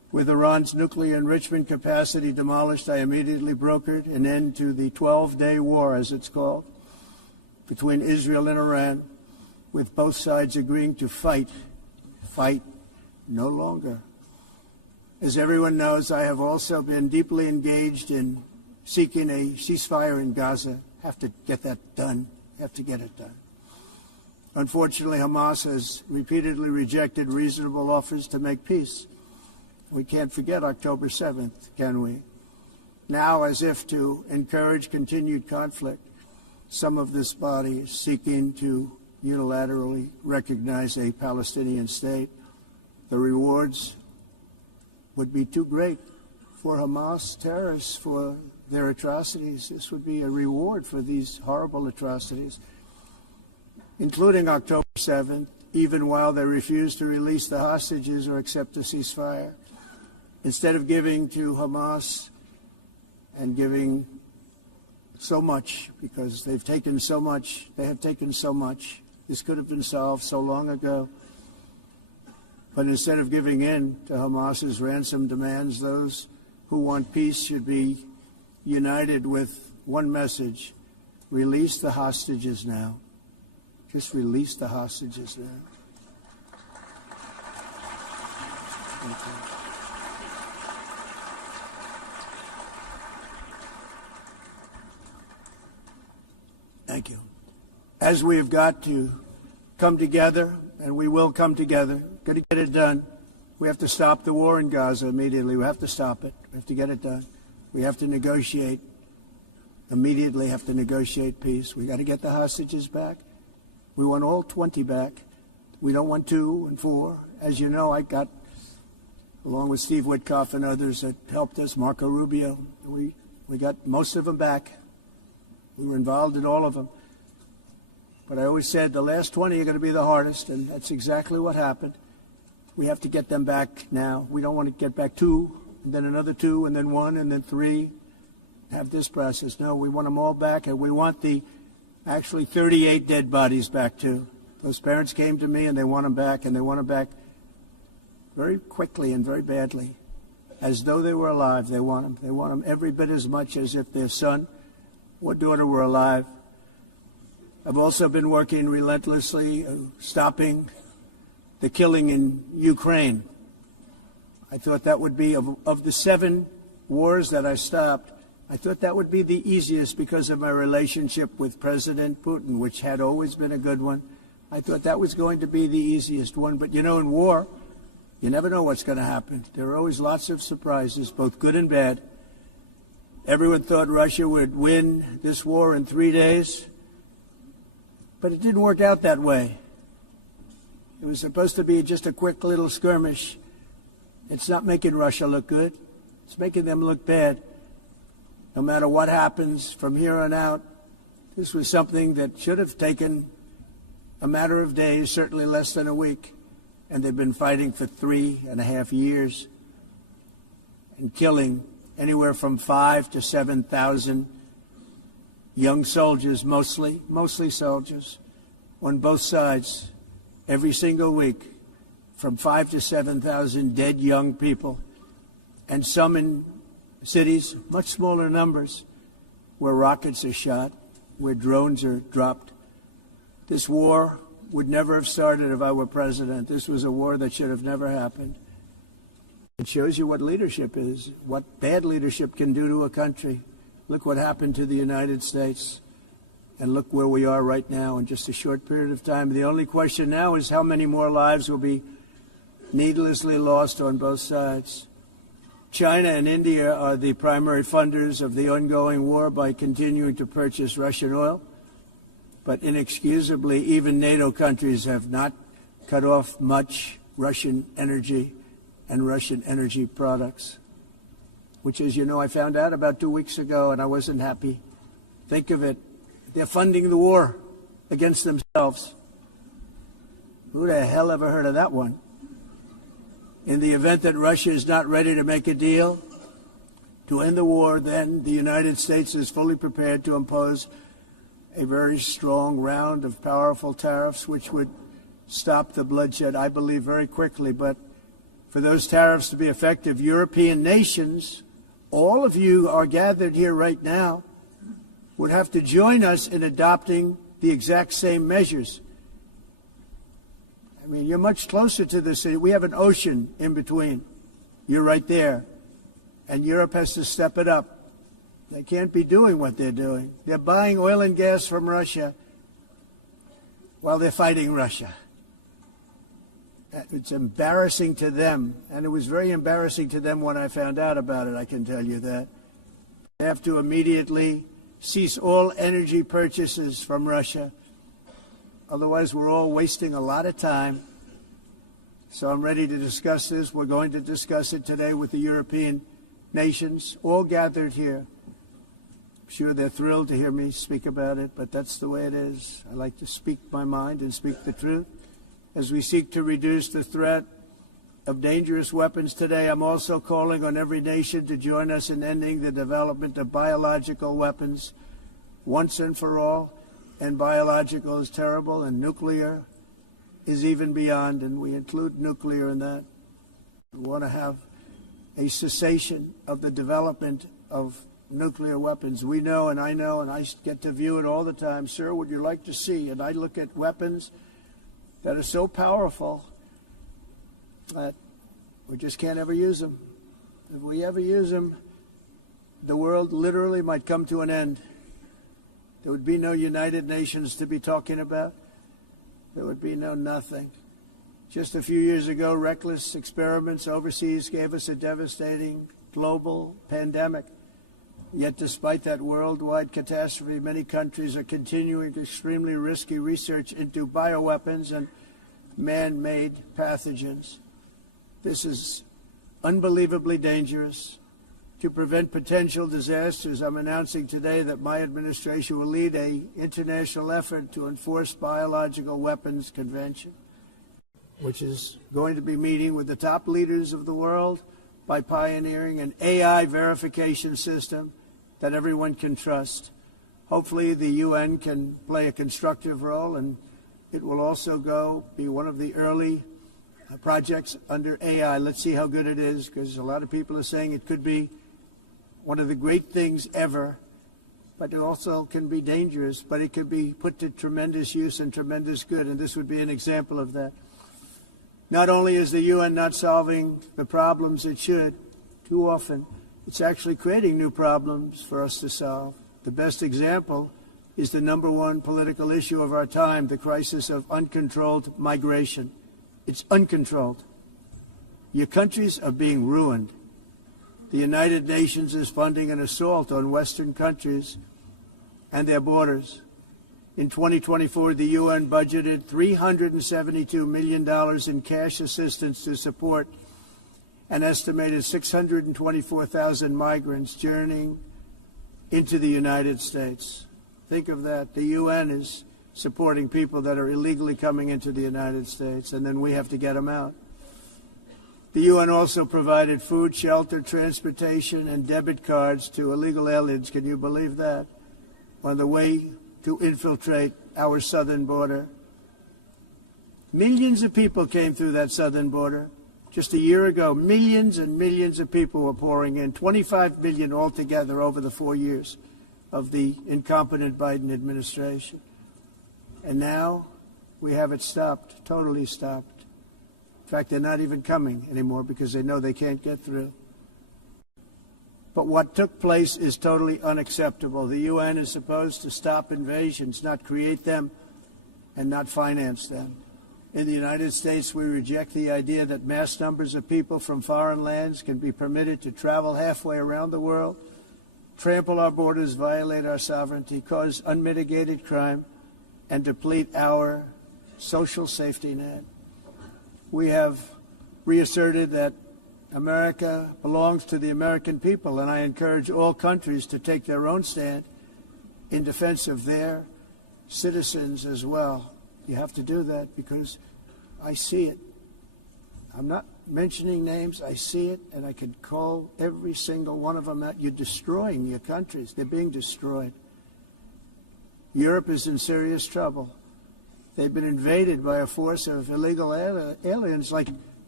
With Iran's nuclear enrichment capacity demolished, I immediately brokered an end to the 12-day war, as it's called, between Israel and Iran, with both sides agreeing to fight no longer. As everyone knows, I have also been deeply engaged in seeking a ceasefire in Gaza. Have to get that done. Have to get it done. Unfortunately, Hamas has repeatedly rejected reasonable offers to make peace. We can't forget October 7th, can we? Now, as if to encourage continued conflict, some of this body is seeking to unilaterally recognize a Palestinian state. The rewards would be too great for Hamas terrorists for their atrocities. This would be a reward for these horrible atrocities, including October 7th, even while they refuse to release the hostages or accept a ceasefire. Instead of giving to Hamas and giving so much, because they've taken so much, they have taken so much. This could have been solved so long ago. But instead of giving in to Hamas's ransom demands, those who want peace should be united with one message: release the hostages now. Just release the hostages now. Thank you. Thank you. As we have got to come together, and we will come together, got to get it done. We have to stop the war in Gaza immediately. We have to stop it. We have to get it done. We have to negotiate, immediately have to negotiate peace. We got to get the hostages back. We want all 20 back. We don't want 2 and 4. As you know, I got, along with Steve Witkoff and others that helped us, Marco Rubio, we got most of them back. We were involved in all of them. But I always said the last 20 are going to be the hardest, and that's exactly what happened. We have to get them back now. We don't want to get back 2, and then another 2, and then 1, and then 3, have this process. No, we want them all back, and we want the actually 38 dead bodies back too. Those parents came to me, and they want them back, and they want them back very quickly and very badly, as though they were alive. They want them. They want them every bit as much as if their son or daughter were alive. I've also been working relentlessly, stopping the killing in Ukraine. I thought that would be, of the 7 wars that I stopped, I thought that would be the easiest because of my relationship with President Putin, which had always been a good one. I thought that was going to be the easiest one. But, you know, in war, you never know what's going to happen. There are always lots of surprises, both good and bad. Everyone thought Russia would win this war in 3 days, but it didn't work out that way. It was supposed to be just a quick little skirmish. It's not making Russia look good. It's making them look bad. No matter what happens from here on out, this was something that should have taken a matter of days, certainly less than a week. And they've been fighting for 3.5 years and killing anywhere from 5,000 to 7,000 young soldiers, mostly soldiers, on both sides, every single week, from 5,000 to 7,000 dead young people, and some in cities, much smaller numbers, where rockets are shot, where drones are dropped. This war would never have started if I were president. This was a war that should have never happened. It shows you what leadership is, what bad leadership can do to a country. Look what happened to the United States, and look where we are right now in just a short period of time. The only question now is how many more lives will be needlessly lost on both sides. China and India are the primary funders of the ongoing war by continuing to purchase Russian oil. But inexcusably, even NATO countries have not cut off much Russian energy and Russian energy products, which, as you know, I found out about 2 weeks ago, and I wasn't happy. Think of it. They're funding the war against themselves. Who the hell ever heard of that one? In the event that Russia is not ready to make a deal to end the war, then the United States is fully prepared to impose a very strong round of powerful tariffs, which would stop the bloodshed, I believe, very quickly. But For those tariffs to be effective, European nations, all of you are gathered here right now, would have to join us in adopting the exact same measures. I mean, you're much closer to the city. We have an ocean in between. You're right there. And Europe has to step it up. They can't be doing what they're doing. They're buying oil and gas from Russia while they're fighting Russia. It's embarrassing to them, and it was very embarrassing to them when I found out about it, I can tell you that. They have to immediately cease all energy purchases from Russia. Otherwise, we're all wasting a lot of time. So I'm ready to discuss this. We're going to discuss it today with the European nations, all gathered here. I'm sure they're thrilled to hear me speak about it, but that's the way it is. I like to speak my mind and speak the truth. As we seek to reduce the threat of dangerous weapons today, I'm also calling on every nation to join us in ending the development of biological weapons once and for all. And biological is terrible, and nuclear is even beyond, and we include nuclear in that. We want to have a cessation of the development of nuclear weapons. We know, and I get to view it all the time. Sir, would you like to see? And I look at weapons that are so powerful that we just can't ever use them. If we ever use them, the world literally might come to an end. There would be no United Nations to be talking about. There would be no nothing. Just a few years ago, reckless experiments overseas gave us a devastating global pandemic. Yet despite that worldwide catastrophe, many countries are continuing extremely risky research into bioweapons and man-made pathogens. This is unbelievably dangerous. To prevent potential disasters, I'm announcing today that my administration will lead an international effort to enforce Biological Weapons Convention, which is going to be meeting with the top leaders of the world by pioneering an AI verification system that everyone can trust. Hopefully the UN can play a constructive role, and it will also be one of the early projects under AI. Let's see how good it is, because a lot of people are saying it could be one of the great things ever, but it also can be dangerous, but it could be put to tremendous use and tremendous good, and this would be an example of that. Not only is the UN not solving the problems it should, too often, it's actually creating new problems for us to solve. The best example is the number one political issue of our time, the crisis of uncontrolled migration. It's uncontrolled. Your countries are being ruined. The United Nations is funding an assault on Western countries and their borders. In 2024, the UN budgeted $372 million in cash assistance to support an estimated 624,000 migrants journeying into the United States. Think of that. The UN is supporting people that are illegally coming into the United States, and then we have to get them out. The UN also provided food, shelter, transportation, and debit cards to illegal aliens. Can you believe that? On the way to infiltrate our southern border. Millions of people came through that southern border. Just a year ago, millions and millions of people were pouring in, 25 million altogether over the 4 years of the incompetent Biden administration. And now we have it stopped, totally stopped. In fact, they're not even coming anymore because they know they can't get through. But what took place is totally unacceptable. The UN is supposed to stop invasions, not create them and not finance them. In the United States, we reject the idea that mass numbers of people from foreign lands can be permitted to travel halfway around the world, trample our borders, violate our sovereignty, cause unmitigated crime, and deplete our social safety net. We have reasserted that America belongs to the American people, and I encourage all countries to take their own stand in defense of their citizens as well. You have to do that because I see it. I'm not mentioning names. I see it, and I could call every single one of them out. You're destroying your countries. They're being destroyed. Europe is in serious trouble. They've been invaded by a force of illegal aliens like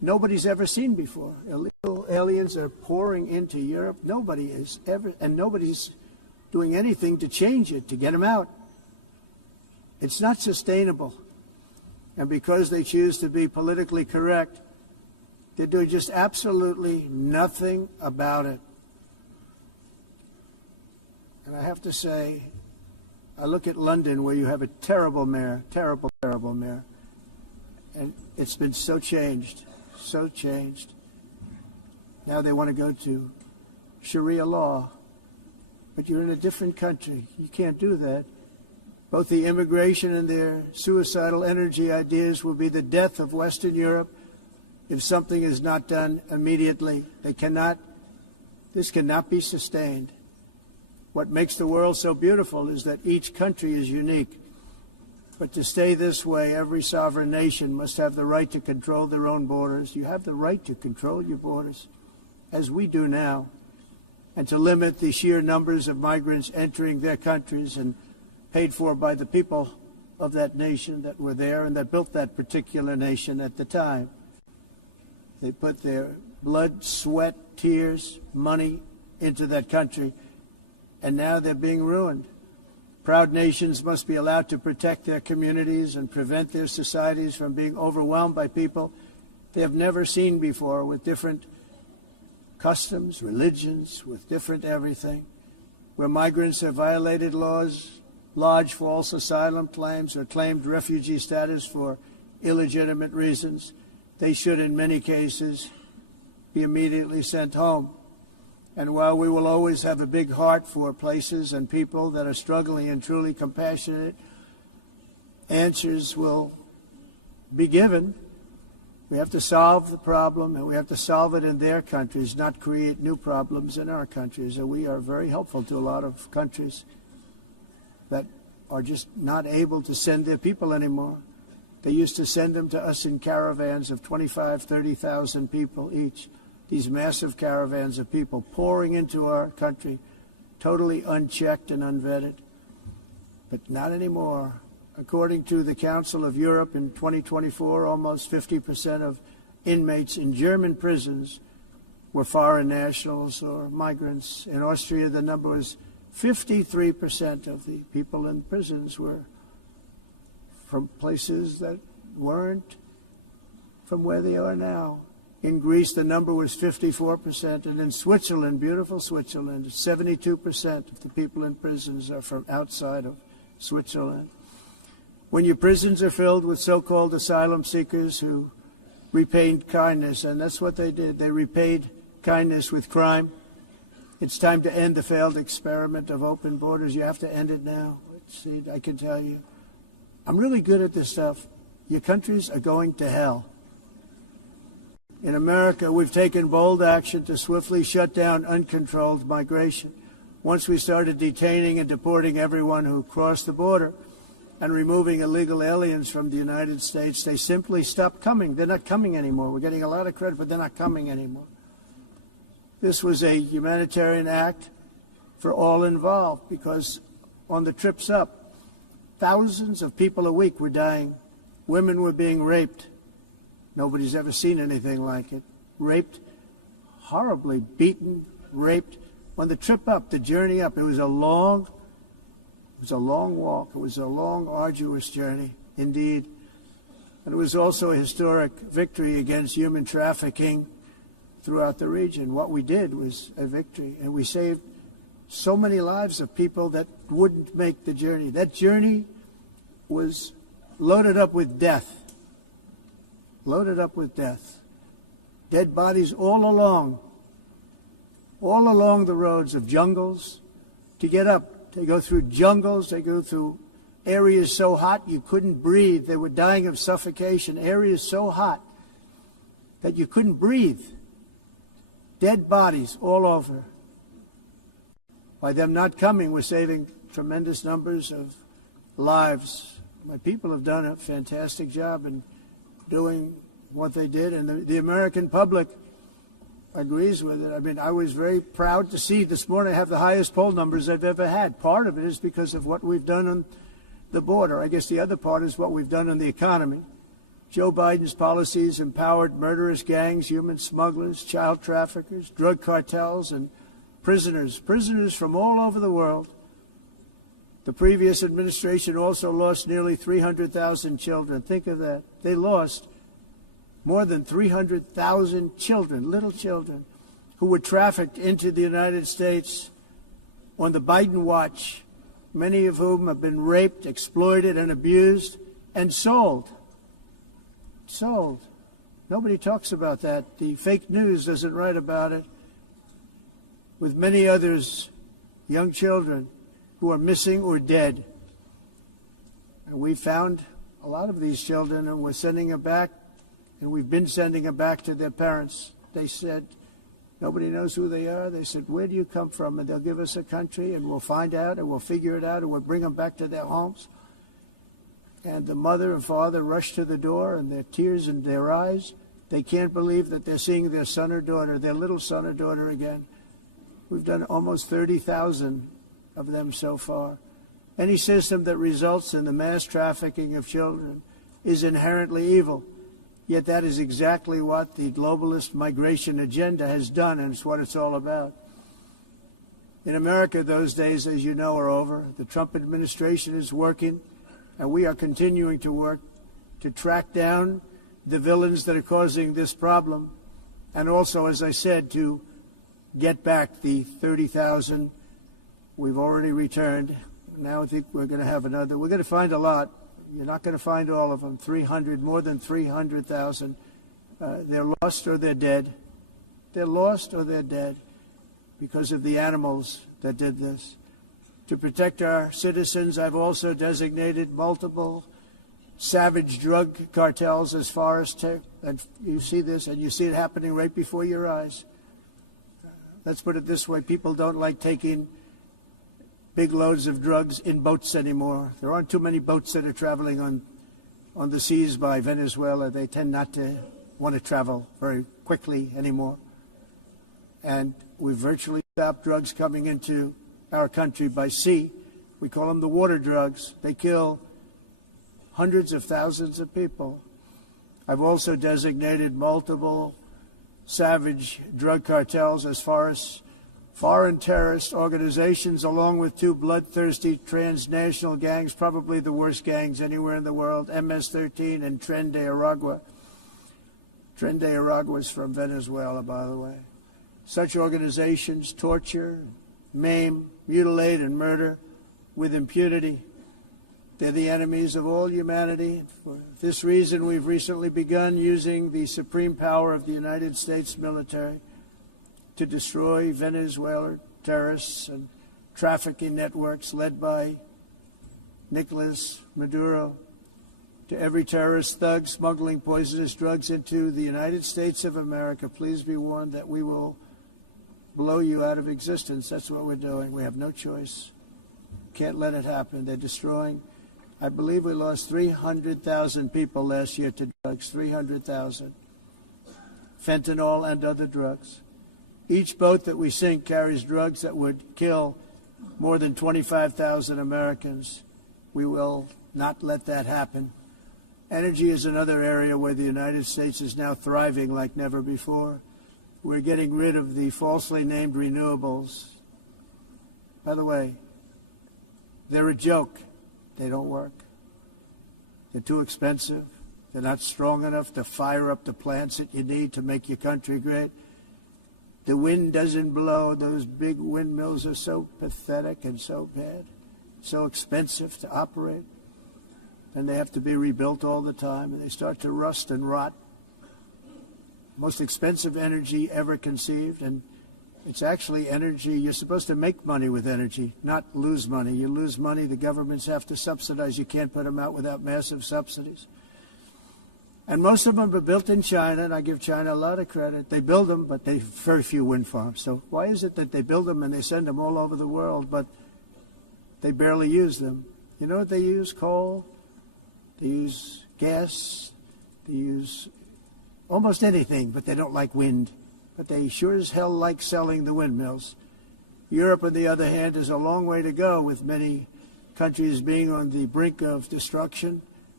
nobody's ever seen before. Illegal aliens are pouring into Europe. Nobody's doing anything to change it, to get them out. It's not sustainable. And because they choose to be politically correct, they're doing just absolutely nothing about it. And I have to say, I look at London, where you have a terrible mayor, terrible mayor, and it's been so changed. So changed. Now they want to go to Sharia law, but you're in a different country. You can't do that. Both the immigration and their suicidal energy ideas will be the death of Western Europe if something is not done immediately. This cannot be sustained. What makes the world so beautiful is that each country is unique. But to stay this way, every sovereign nation must have the right to control their own borders. You have the right to control your borders, as we do now, and to limit the sheer numbers of migrants entering their countries and paid for by the people of that nation that were there and that built that particular nation at the time. They put their blood, sweat, tears, money into that country, and now they're being ruined. Proud nations must be allowed to protect their communities and prevent their societies from being overwhelmed by people they have never seen before, with different customs, religions, with different everything. Where migrants have violated laws, lodged false asylum claims, or claimed refugee status for illegitimate reasons, they should, in many cases, be immediately sent home. And while we will always have a big heart for places and people that are struggling and truly compassionate, answers will be given. We have to solve the problem, and we have to solve it in their countries, not create new problems in our countries. And we are very helpful to a lot of countries that are just not able to send their people anymore. They used to send them to us in caravans of 25,000, 30,000 people each. These massive caravans of people pouring into our country, totally unchecked and unvetted. But not anymore. According to the Council of Europe in 2024, almost 50% of inmates in German prisons were foreign nationals or migrants. In Austria, the number was 53% of the people in prisons were from places that weren't from where they are now. In Greece, the number was 54%, and in Switzerland, beautiful Switzerland, 72% of the people in prisons are from outside of Switzerland. When your prisons are filled with so-called asylum seekers who repaid kindness, and that's what they did, they repaid kindness with crime, it's time to end the failed experiment of open borders. You have to end it now. See, I can tell you, I'm really good at this stuff. Your countries are going to hell. In America, we've taken bold action to swiftly shut down uncontrolled migration. Once we started detaining and deporting everyone who crossed the border and removing illegal aliens from the United States, they simply stopped coming. They're not coming anymore. We're getting a lot of credit, but they're not coming anymore. This was a humanitarian act for all involved, because on the trips up, thousands of people a week were dying. Women were being raped. Nobody's ever seen anything like it. Raped, horribly beaten, raped. On the trip up, the journey up, it was a long walk. It was a long, arduous journey, indeed. And it was also a historic victory against human trafficking throughout the region. What we did was a victory, and we saved so many lives of people that wouldn't make the journey. That journey was loaded up with death. Loaded up with death. Dead bodies all along the roads of jungles to get up. They go through jungles, they go through areas so hot you couldn't breathe. They were dying of suffocation, areas so hot that you couldn't breathe. Dead bodies all over. By them not coming, we're saving tremendous numbers of lives. My people have done a fantastic job in doing what they did, and the American public agrees with it. I mean, I was very proud to see this morning I have the highest poll numbers I've ever had. Part of it is because of what we've done on the border. I guess the other part is what we've done on the economy. Joe Biden's policies empowered murderous gangs, human smugglers, child traffickers, drug cartels, and prisoners from all over the world. The previous administration also lost nearly 300,000 children. Think of that. They lost more than 300,000 children, little children, who were trafficked into the United States on the Biden watch, many of whom have been raped, exploited, and abused, and sold. Sold. Nobody talks about that. The fake news doesn't write about it. With many others, young children who are missing or dead. And we found a lot of these children, and we're sending them back, and we've been sending them back to their parents. They said, nobody knows who they are. They said, where do you come from? And they'll give us a country, and we'll find out, and we'll figure it out, and we'll bring them back to their homes. And the mother and father rush to the door, and their tears in their eyes. They can't believe that they're seeing their son or daughter, their little son or daughter again. We've done almost 30,000 of them so far. Any system that results in the mass trafficking of children is inherently evil. Yet that is exactly what the globalist migration agenda has done, and it's what it's all about. In America, those days, as you know, are over. The Trump administration is working, and we are continuing to work to track down the villains that are causing this problem, and also, as I said, to get back the 30,000 we've already returned. Now I think we're going to have another. We're going to find a lot. You're not going to find all of them. 300, more than 300,000. They're lost or they're dead. They're lost or they're dead because of the animals that did this. To protect our citizens, I've also designated multiple savage drug cartels as far as and you see this, and you see it happening right before your eyes. Let's put it this way. People don't like taking big loads of drugs in boats anymore. There aren't too many boats that are traveling on the seas by Venezuela. They tend not to want to travel very quickly anymore. And we've virtually stopped drugs coming into our country by sea. We call them the water drugs. They kill hundreds of thousands of people. I've also designated multiple savage drug cartels as far as foreign terrorist organizations, along with two bloodthirsty transnational gangs, probably the worst gangs anywhere in the world, MS-13 and Tren de Aragua. Tren de Aragua is from Venezuela, by the way. Such organizations torture, maim, mutilate, and murder with impunity. They're the enemies of all humanity. For this reason, we've recently begun using the supreme power of the United States military to destroy Venezuelan terrorists and trafficking networks led by Nicolas Maduro. To every terrorist thug smuggling poisonous drugs into the United States of America, please be warned that we will blow you out of existence. That's what we're doing. We have no choice. Can't let it happen. They're destroying. I believe we lost 300,000 people last year to drugs, 300,000. Fentanyl and other drugs. Each boat that we sink carries drugs that would kill more than 25,000 Americans. We will not let that happen. Energy is another area where the United States is now thriving like never before. We're getting rid of the falsely named renewables. By the way, they're a joke. They don't work. They're too expensive. They're not strong enough to fire up the plants that you need to make your country great. The wind doesn't blow. Those big windmills are so pathetic and so bad, so expensive to operate. And they have to be rebuilt all the time, and they start to rust and rot. Most expensive energy ever conceived, and it's actually energy. You're supposed to make money with energy, not lose money. You lose money, the governments have to subsidize. You can't put them out without massive subsidies. And most of them are built in China, and I give China a lot of credit. They build them, but they have very few wind farms. So why is it that they build them and they send them all over the world, but they barely use them? You know what they use? Coal. They use gas. They use almost anything, but they don't like wind. But they sure as hell like selling the windmills. Europe, on the other hand, is a long way to go, with many countries being on the brink of destruction.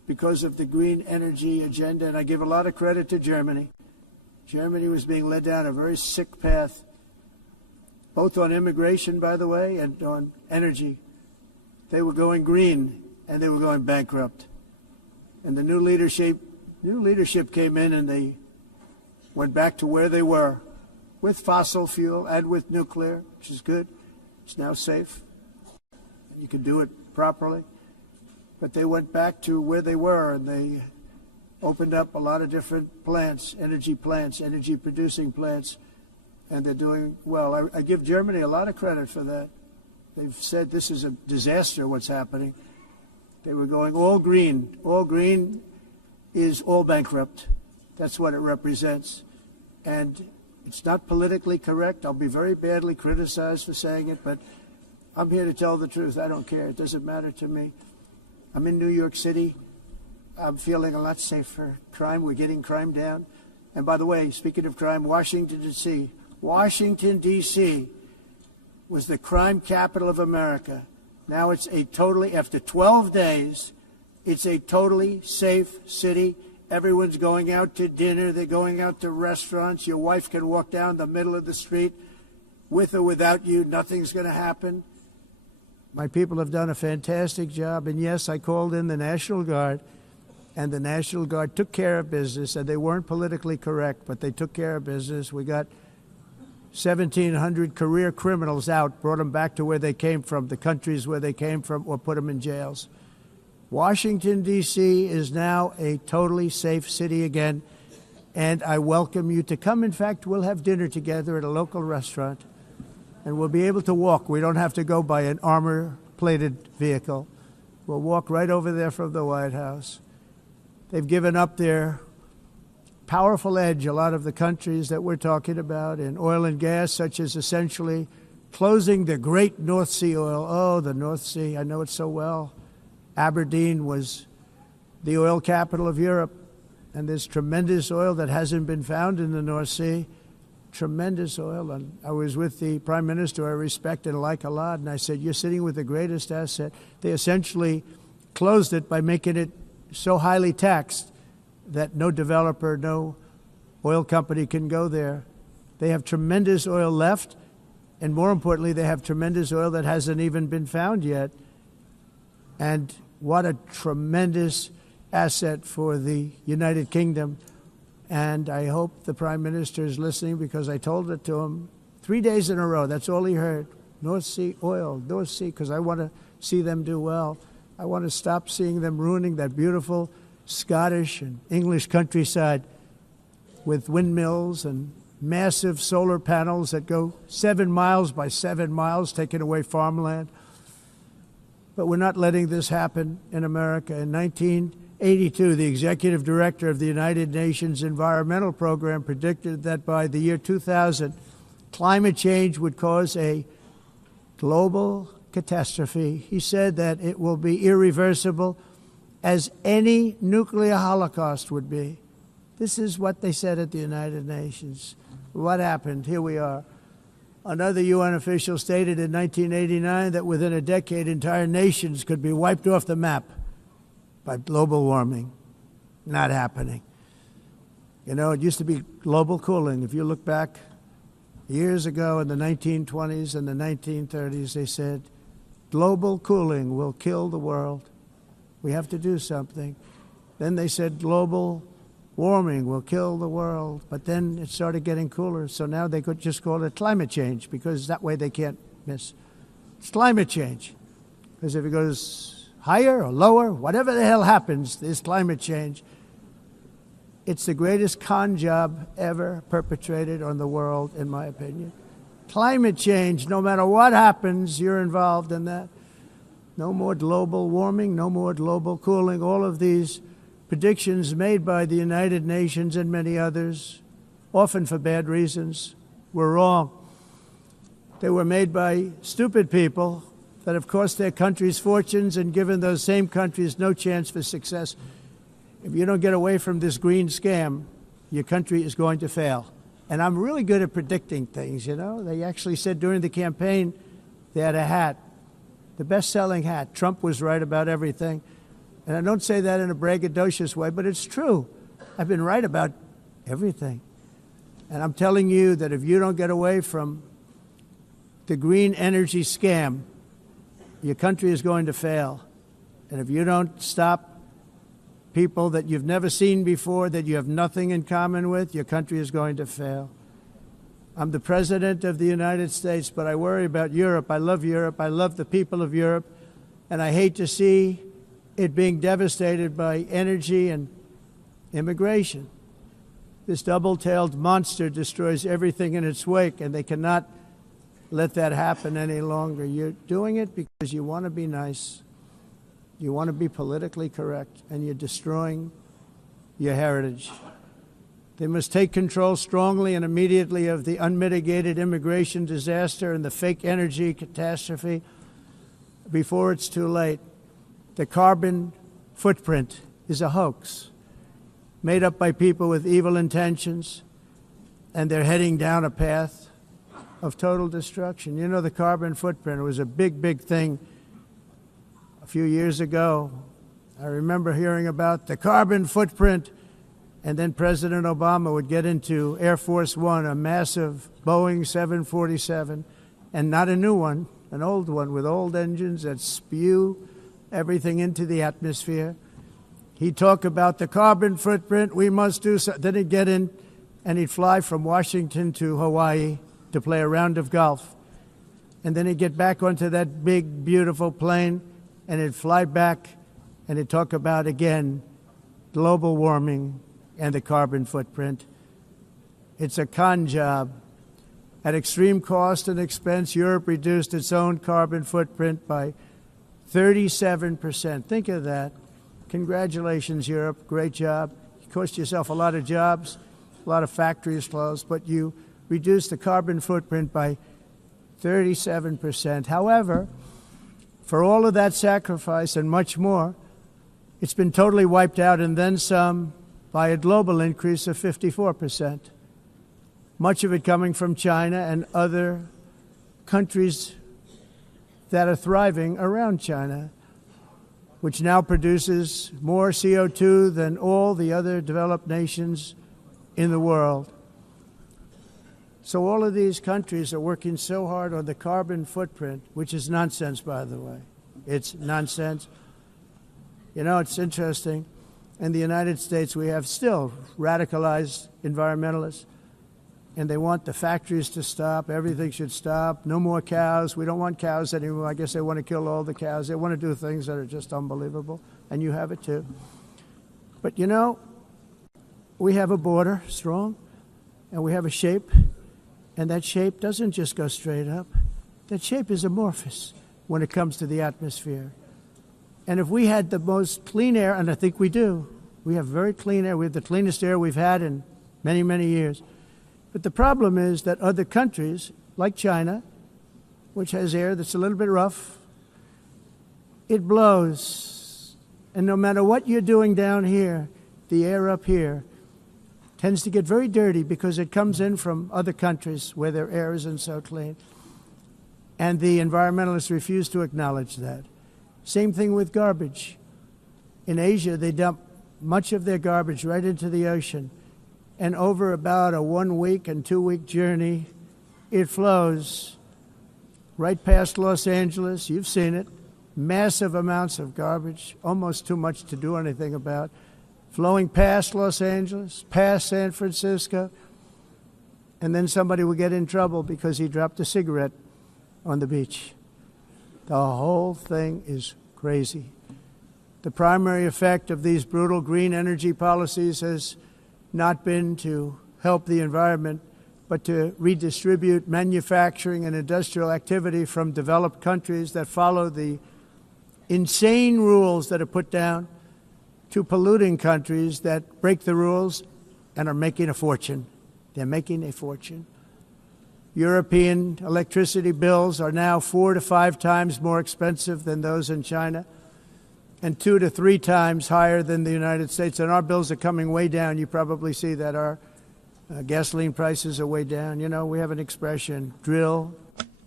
because of the green energy agenda, and I give a lot of credit to Germany. Germany was being led down a very sick path, both on immigration, by the way, and on energy. They were going green, and they were going bankrupt. And the new leadership came in, and they went back to where they were, with fossil fuel and with nuclear, which is good. It's now safe. You can do it properly. But they went back to where they were, and they opened up a lot of different plants, energy-producing plants, and they're doing well. I give Germany a lot of credit for that. They've said this is a disaster, what's happening. They were going all green. All green is all bankrupt. That's what it represents. And it's not politically correct. I'll be very badly criticized for saying it, but I'm here to tell the truth. I don't care. It doesn't matter to me. I'm in New York City. I'm feeling a lot safer. Crime, we're getting crime down. And by the way, speaking of crime, Washington, D.C. was the crime capital of America. Now it's after 12 days, it's a totally safe city. Everyone's going out to dinner. They're going out to restaurants. Your wife can walk down the middle of the street with or without you. Nothing's going to happen. My people have done a fantastic job. And yes, I called in the National Guard, and the National Guard took care of business, and they weren't politically correct, but they took care of business. We got 1,700 career criminals out, brought them back to where they came from, the countries where they came from, or put them in jails. Washington, D.C. is now a totally safe city again, and I welcome you to come. In fact, we'll have dinner together at a local restaurant, and we'll be able to walk. We don't have to go by an armor-plated vehicle. We'll walk right over there from the White House. They've given up their powerful edge, a lot of the countries that we're talking about, in oil and gas, such as essentially closing the great North Sea oil. Oh, the North Sea, I know it so well. Aberdeen was the oil capital of Europe, and there's tremendous oil that hasn't been found in the North Sea. Tremendous oil. And I was with the Prime Minister I respect and like a lot, and I said, you're sitting with the greatest asset. They essentially closed it by making it so highly taxed that no developer, no oil company can go there. They have tremendous oil left, and more importantly, they have tremendous oil that hasn't even been found yet. And what a tremendous asset for the United Kingdom. And I hope the Prime Minister is listening, because I told it to him 3 days in a row. That's all he heard. North Sea oil, North Sea, because I want to see them do well. I want to stop seeing them ruining that beautiful Scottish and English countryside with windmills and massive solar panels that go 7 miles by 7 miles, taking away farmland. But we're not letting this happen in America. In 1982, the executive director of the United Nations Environmental Program predicted that by the year 2000, climate change would cause a global catastrophe. He said that it will be irreversible, as any nuclear holocaust would be. This is what they said at the United Nations. What happened? Here we are. Another UN official stated in 1989 that within a decade, entire nations could be wiped off the map by global warming. Not happening. You know, it used to be global cooling. If you look back years ago in the 1920s and the 1930s, they said, global cooling will kill the world. We have to do something. Then they said global warming will kill the world. But then it started getting cooler. So now they could just call it climate change, because that way they can't miss. It's climate change. Because if it goes higher or lower, whatever the hell happens, there's climate change. It's the greatest con job ever perpetrated on the world, in my opinion. Climate change, no matter what happens, you're involved in that. No more global warming, no more global cooling. All of these predictions made by the United Nations and many others, often for bad reasons, were wrong. They were made by stupid people that have cost their countries fortunes and given those same countries no chance for success. If you don't get away from this green scam, your country is going to fail. And I'm really good at predicting things, you know. They actually said during the campaign they had a hat, the best-selling hat. Trump was right about everything. And I don't say that in a braggadocious way, but it's true. I've been right about everything. And I'm telling you that if you don't get away from the green energy scam, your country is going to fail. And if you don't stop people that you've never seen before, that you have nothing in common with, your country is going to fail. I'm the president of the United States, but I worry about Europe. I love Europe. I love the people of Europe. And I hate to see it being devastated by energy and immigration. This double-tailed monster destroys everything in its wake, and they cannot let that happen any longer. You're doing it because you want to be nice. You want to be politically correct, and you're destroying your heritage. They must take control strongly and immediately of the unmitigated immigration disaster and the fake energy catastrophe before it's too late. The carbon footprint is a hoax made up by people with evil intentions, and they're heading down a path of total destruction. You know, the carbon footprint was a big, big thing a few years ago. I remember hearing about the carbon footprint, and then President Obama would get into Air Force One, a massive Boeing 747, and not a new one, an old one with old engines that spew everything into the atmosphere. He'd talk about the carbon footprint, we must do so. Then he'd get in and he'd fly from Washington to Hawaii to play a round of golf. And then he'd get back onto that big, beautiful plane and he'd fly back and he'd talk about, again, global warming and the carbon footprint. It's a con job. At extreme cost and expense, Europe reduced its own carbon footprint by 37%. Think of that. Congratulations, Europe. Great job. You cost yourself a lot of jobs, a lot of factories closed, but you reduced the carbon footprint by 37%. However, for all of that sacrifice and much more, it's been totally wiped out and then some by a global increase of 54%. Much of it coming from China and other countries that are thriving around China, which now produces more CO2 than all the other developed nations in the world. So all of these countries are working so hard on the carbon footprint, which is nonsense, by the way. It's nonsense. You know, it's interesting. In the United States, we have still radicalized environmentalists, and they want the factories to stop. Everything should stop. No more cows. We don't want cows anymore. I guess they want to kill all the cows. They want to do things that are just unbelievable, and you have it too. But you know, we have a border, strong, and we have a shape, and that shape doesn't just go straight up. That shape is amorphous when it comes to the atmosphere. And if we had the most clean air, and I think we do, we have very clean air. We have the cleanest air we've had in many, many years. But the problem is that other countries, like China, which has air that's a little bit rough, it blows. And no matter what you're doing down here, the air up here tends to get very dirty because it comes in from other countries where their air isn't so clean. And the environmentalists refuse to acknowledge that. Same thing with garbage. In Asia, they dump much of their garbage right into the ocean. And over about a 1 week and 2 week journey, it flows right past Los Angeles. You've seen it. Massive amounts of garbage, almost too much to do anything about, flowing past Los Angeles, past San Francisco, and then somebody will get in trouble because he dropped a cigarette on the beach. The whole thing is crazy. The primary effect of these brutal green energy policies has not been to help the environment, but to redistribute manufacturing and industrial activity from developed countries that follow the insane rules that are put down to polluting countries that break the rules and are making a fortune. They're making a fortune. European electricity bills are now 4 to 5 times more expensive than those in China, and 2 to 3 times higher than the United States. And our bills are coming way down. You probably see that our gasoline prices are way down. You know, we have an expression, drill,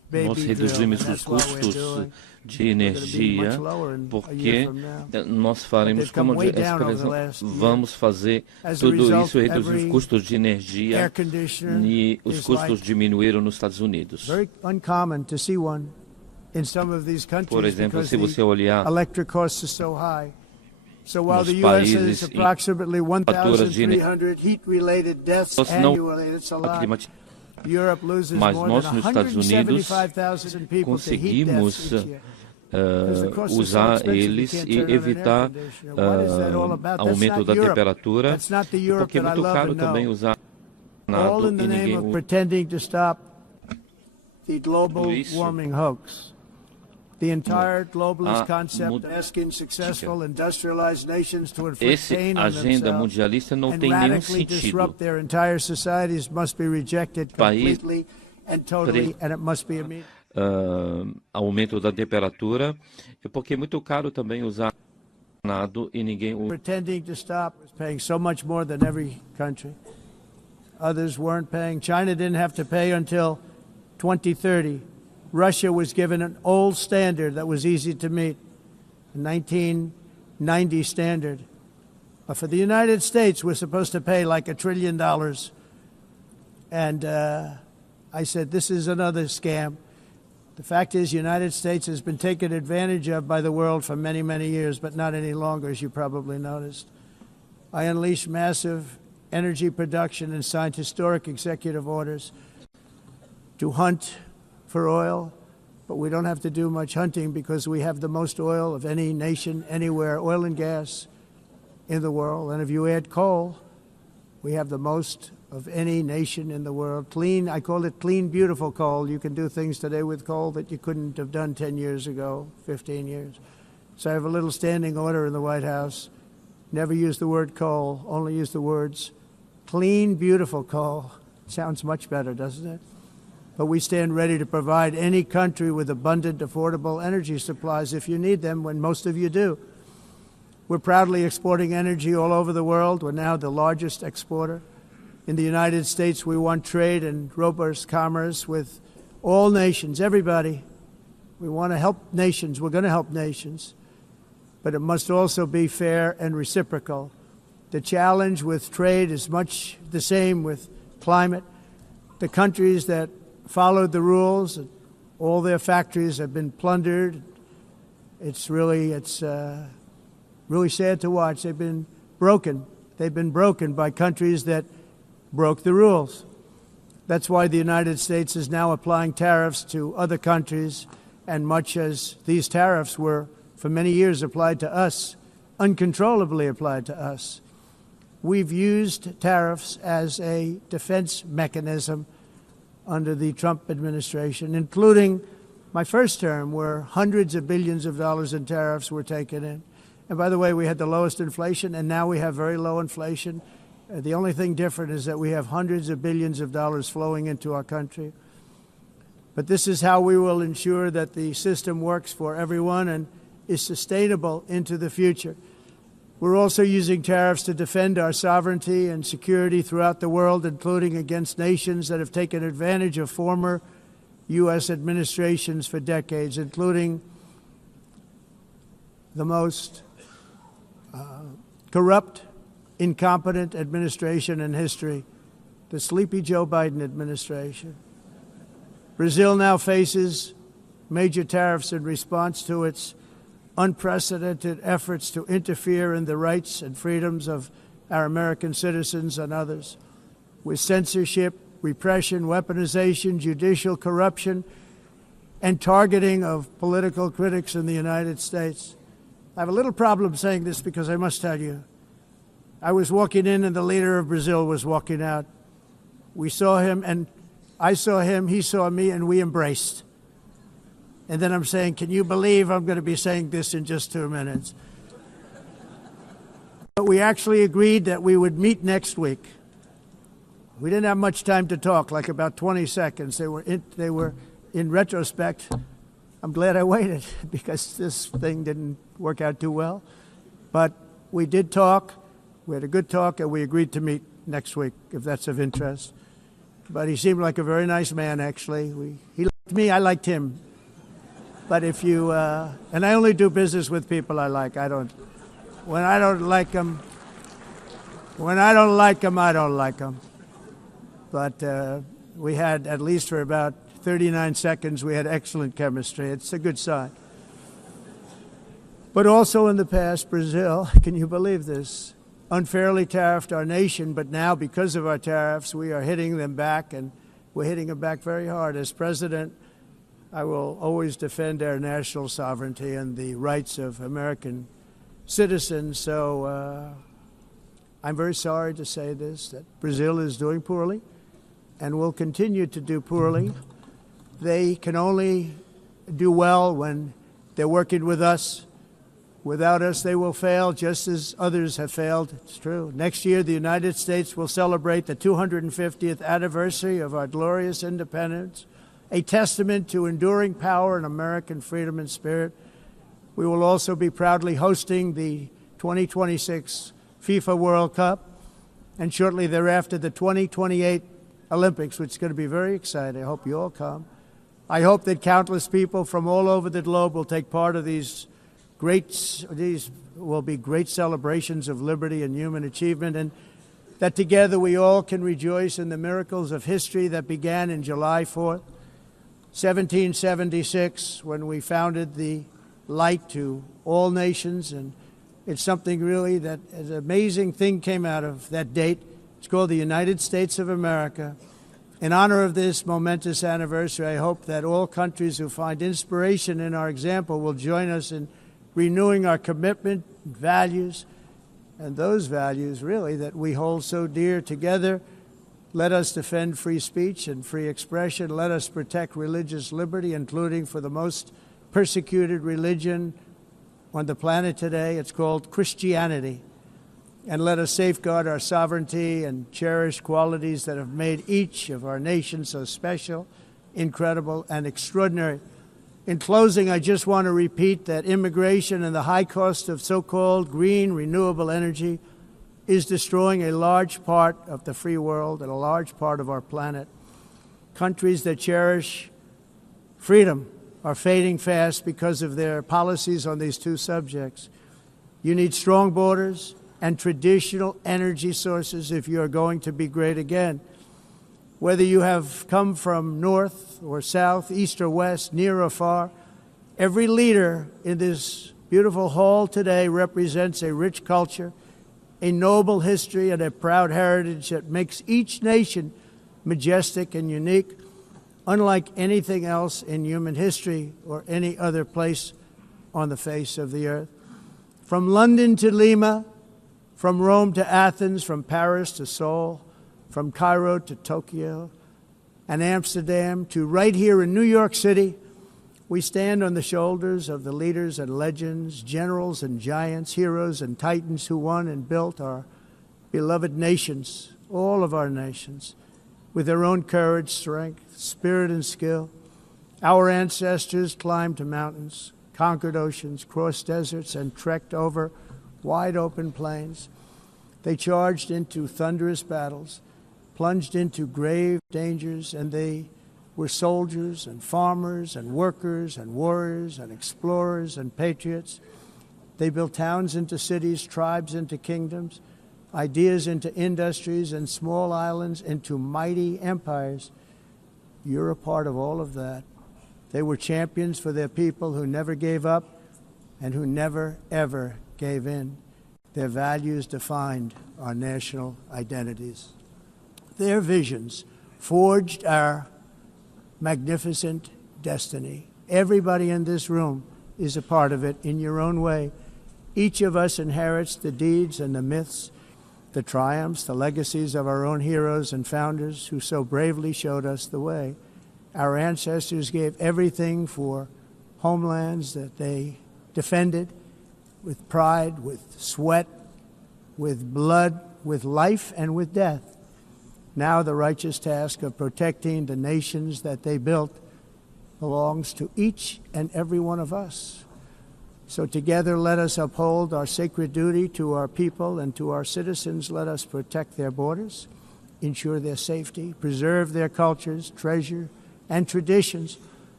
nós reduzimos os custos de energia, porque nós faremos, como a expressão, vamos fazer tudo isso, reduzir os custos de energia, e os custos diminuíram nos Estados Unidos. Por exemplo, se você olhar nos países em faturas de energia, nós não climatizamos. Mas nós, nos Estados Unidos, conseguimos usar eles e evitar aumento da temperatura, porque é muito caro também usar nada e ninguém usa isso. The entire globalist concept asking successful industrialized nations to inflict pain on themselves and radically disrupt their entire societies must be rejected completely and totally, and it must be immediate. Aumento da temperatura, porque é muito caro também usar nada e ninguém usa. Pretending to stop was paying so much more than every country. Others weren't paying. China didn't have to pay until 2030. Russia was given an old standard that was easy to meet, a 1990 standard. But for the United States, we're supposed to pay like $1 trillion. And I said, this is another scam. The fact is, the United States has been taken advantage of by the world for many, many years, but not any longer, as you probably noticed. I unleashed massive energy production and signed historic executive orders to hunt for oil, but we don't have to do much hunting because we have the most oil of any nation anywhere, oil and gas in the world. And if you add coal, we have the most of any nation in the world. Clean, I call it clean, beautiful coal. You can do things today with coal that you couldn't have done 10 years ago, 15 years. So I have a little standing order in the White House. Never use the word coal, only use the words clean, beautiful coal. Sounds much better, doesn't it? But we stand ready to provide any country with abundant, affordable energy supplies if you need them, when most of you do. We're proudly exporting energy all over the world. We're now the largest exporter. In the United States, we want trade and robust commerce with all nations, everybody. We want to help nations. We're going to help nations. But it must also be fair and reciprocal. The challenge with trade is much the same with climate. The countries that followed the rules, all their factories have been plundered. It's really sad to watch. They've been broken. They've been broken by countries that broke the rules. That's why the United States is now applying tariffs to other countries, and much as these tariffs were for many years applied to us, uncontrollably applied to us. We've used tariffs as a defense mechanism under the Trump administration, including my first term, where hundreds of billions of dollars in tariffs were taken in. And by the way, we had the lowest inflation, and now we have very low inflation. The only thing different is that we have hundreds of billions of dollars flowing into our country. But this is how we will ensure that the system works for everyone and is sustainable into the future. We're also using tariffs to defend our sovereignty and security throughout the world, including against nations that have taken advantage of former U.S. administrations for decades, including the most corrupt, incompetent administration in history, the sleepy Joe Biden administration. Brazil now faces major tariffs in response to its unprecedented efforts to interfere in the rights and freedoms of our American citizens and others, with censorship, repression, weaponization, judicial corruption, and targeting of political critics in the United States. I have a little problem saying this because I must tell you, I was walking in and the leader of Brazil was walking out. We saw him, and I saw him, he saw me, and we embraced. And then I'm saying, can you believe I'm going to be saying this in just 2 minutes? But we actually agreed that we would meet next week. We didn't have much time to talk, like about 20 seconds. They were in retrospect, I'm glad I waited because this thing didn't work out too well. But we did talk. We had a good talk, and we agreed to meet next week, if that's of interest. But he seemed like a very nice man, actually. He Me, I liked him. But if you, and I only do business with people I like. When I don't like them, I don't like them. But we had, at least for about 39 seconds, we had excellent chemistry. It's a good sign. But also in the past, Brazil, can you believe this, unfairly tariffed our nation, but now because of our tariffs, we are hitting them back, and we're hitting them back very hard. As president, I will always defend our national sovereignty and the rights of American citizens. So I'm very sorry to say this, that Brazil is doing poorly and will continue to do poorly. They can only do well when they're working with us. Without us, they will fail, just as others have failed. It's true. Next year, the United States will celebrate the 250th anniversary of our glorious independence, a testament to enduring power and American freedom and spirit. We will also be proudly hosting the 2026 FIFA World Cup, and shortly thereafter, the 2028 Olympics, which is going to be very exciting. I hope you all come. I hope that countless people from all over the globe will take part of these will be great celebrations of liberty and human achievement, and that together we all can rejoice in the miracles of history that began in July 4th, 1776, when we founded the light to all nations. And it's something really that an amazing thing came out of that date. It's called the United States of America. In honor of this momentous anniversary, I hope that all countries who find inspiration in our example will join us in renewing our commitment, values, and those values really that we hold so dear together. Let us defend free speech and free expression. Let us protect religious liberty, including for the most persecuted religion on the planet today. It's called Christianity. And let us safeguard our sovereignty and cherish qualities that have made each of our nations so special, incredible, and extraordinary. In closing, I just want to repeat that immigration and the high cost of so-called green renewable energy is destroying a large part of the free world and a large part of our planet. Countries that cherish freedom are fading fast because of their policies on these two subjects. You need strong borders and traditional energy sources if you are going to be great again. Whether you have come from north or south, east or west, near or far, every leader in this beautiful hall today represents a rich culture, a noble history, and a proud heritage that makes each nation majestic and unique, unlike anything else in human history or any other place on the face of the earth. From London to Lima, from Rome to Athens, from Paris to Seoul, from Cairo to Tokyo and Amsterdam to right here in New York City, we stand on the shoulders of the leaders and legends, generals and giants, heroes and titans who won and built our beloved nations, all of our nations, with their own courage, strength, spirit, and skill. Our ancestors climbed mountains, conquered oceans, crossed deserts, and trekked over wide open plains. They charged into thunderous battles, plunged into grave dangers, and they were soldiers and farmers and workers and warriors and explorers and patriots. They built towns into cities, tribes into kingdoms, ideas into industries, and small islands into mighty empires. You're a part of all of that. They were champions for their people who never gave up and who never, ever gave in. Their values defined our national identities. Their visions forged our magnificent destiny. Everybody in this room is a part of it in your own way. Each of us inherits the deeds and the myths, the triumphs, the legacies of our own heroes and founders who so bravely showed us the way. Our ancestors gave everything for homelands that they defended with pride, with sweat, with blood, with life, and with death. Now the righteous task of protecting the nations that they built belongs to each and every one of us. So together let us uphold our sacred duty to our people and to our citizens. Let us protect their borders, ensure their safety, preserve their cultures, treasure, and traditions,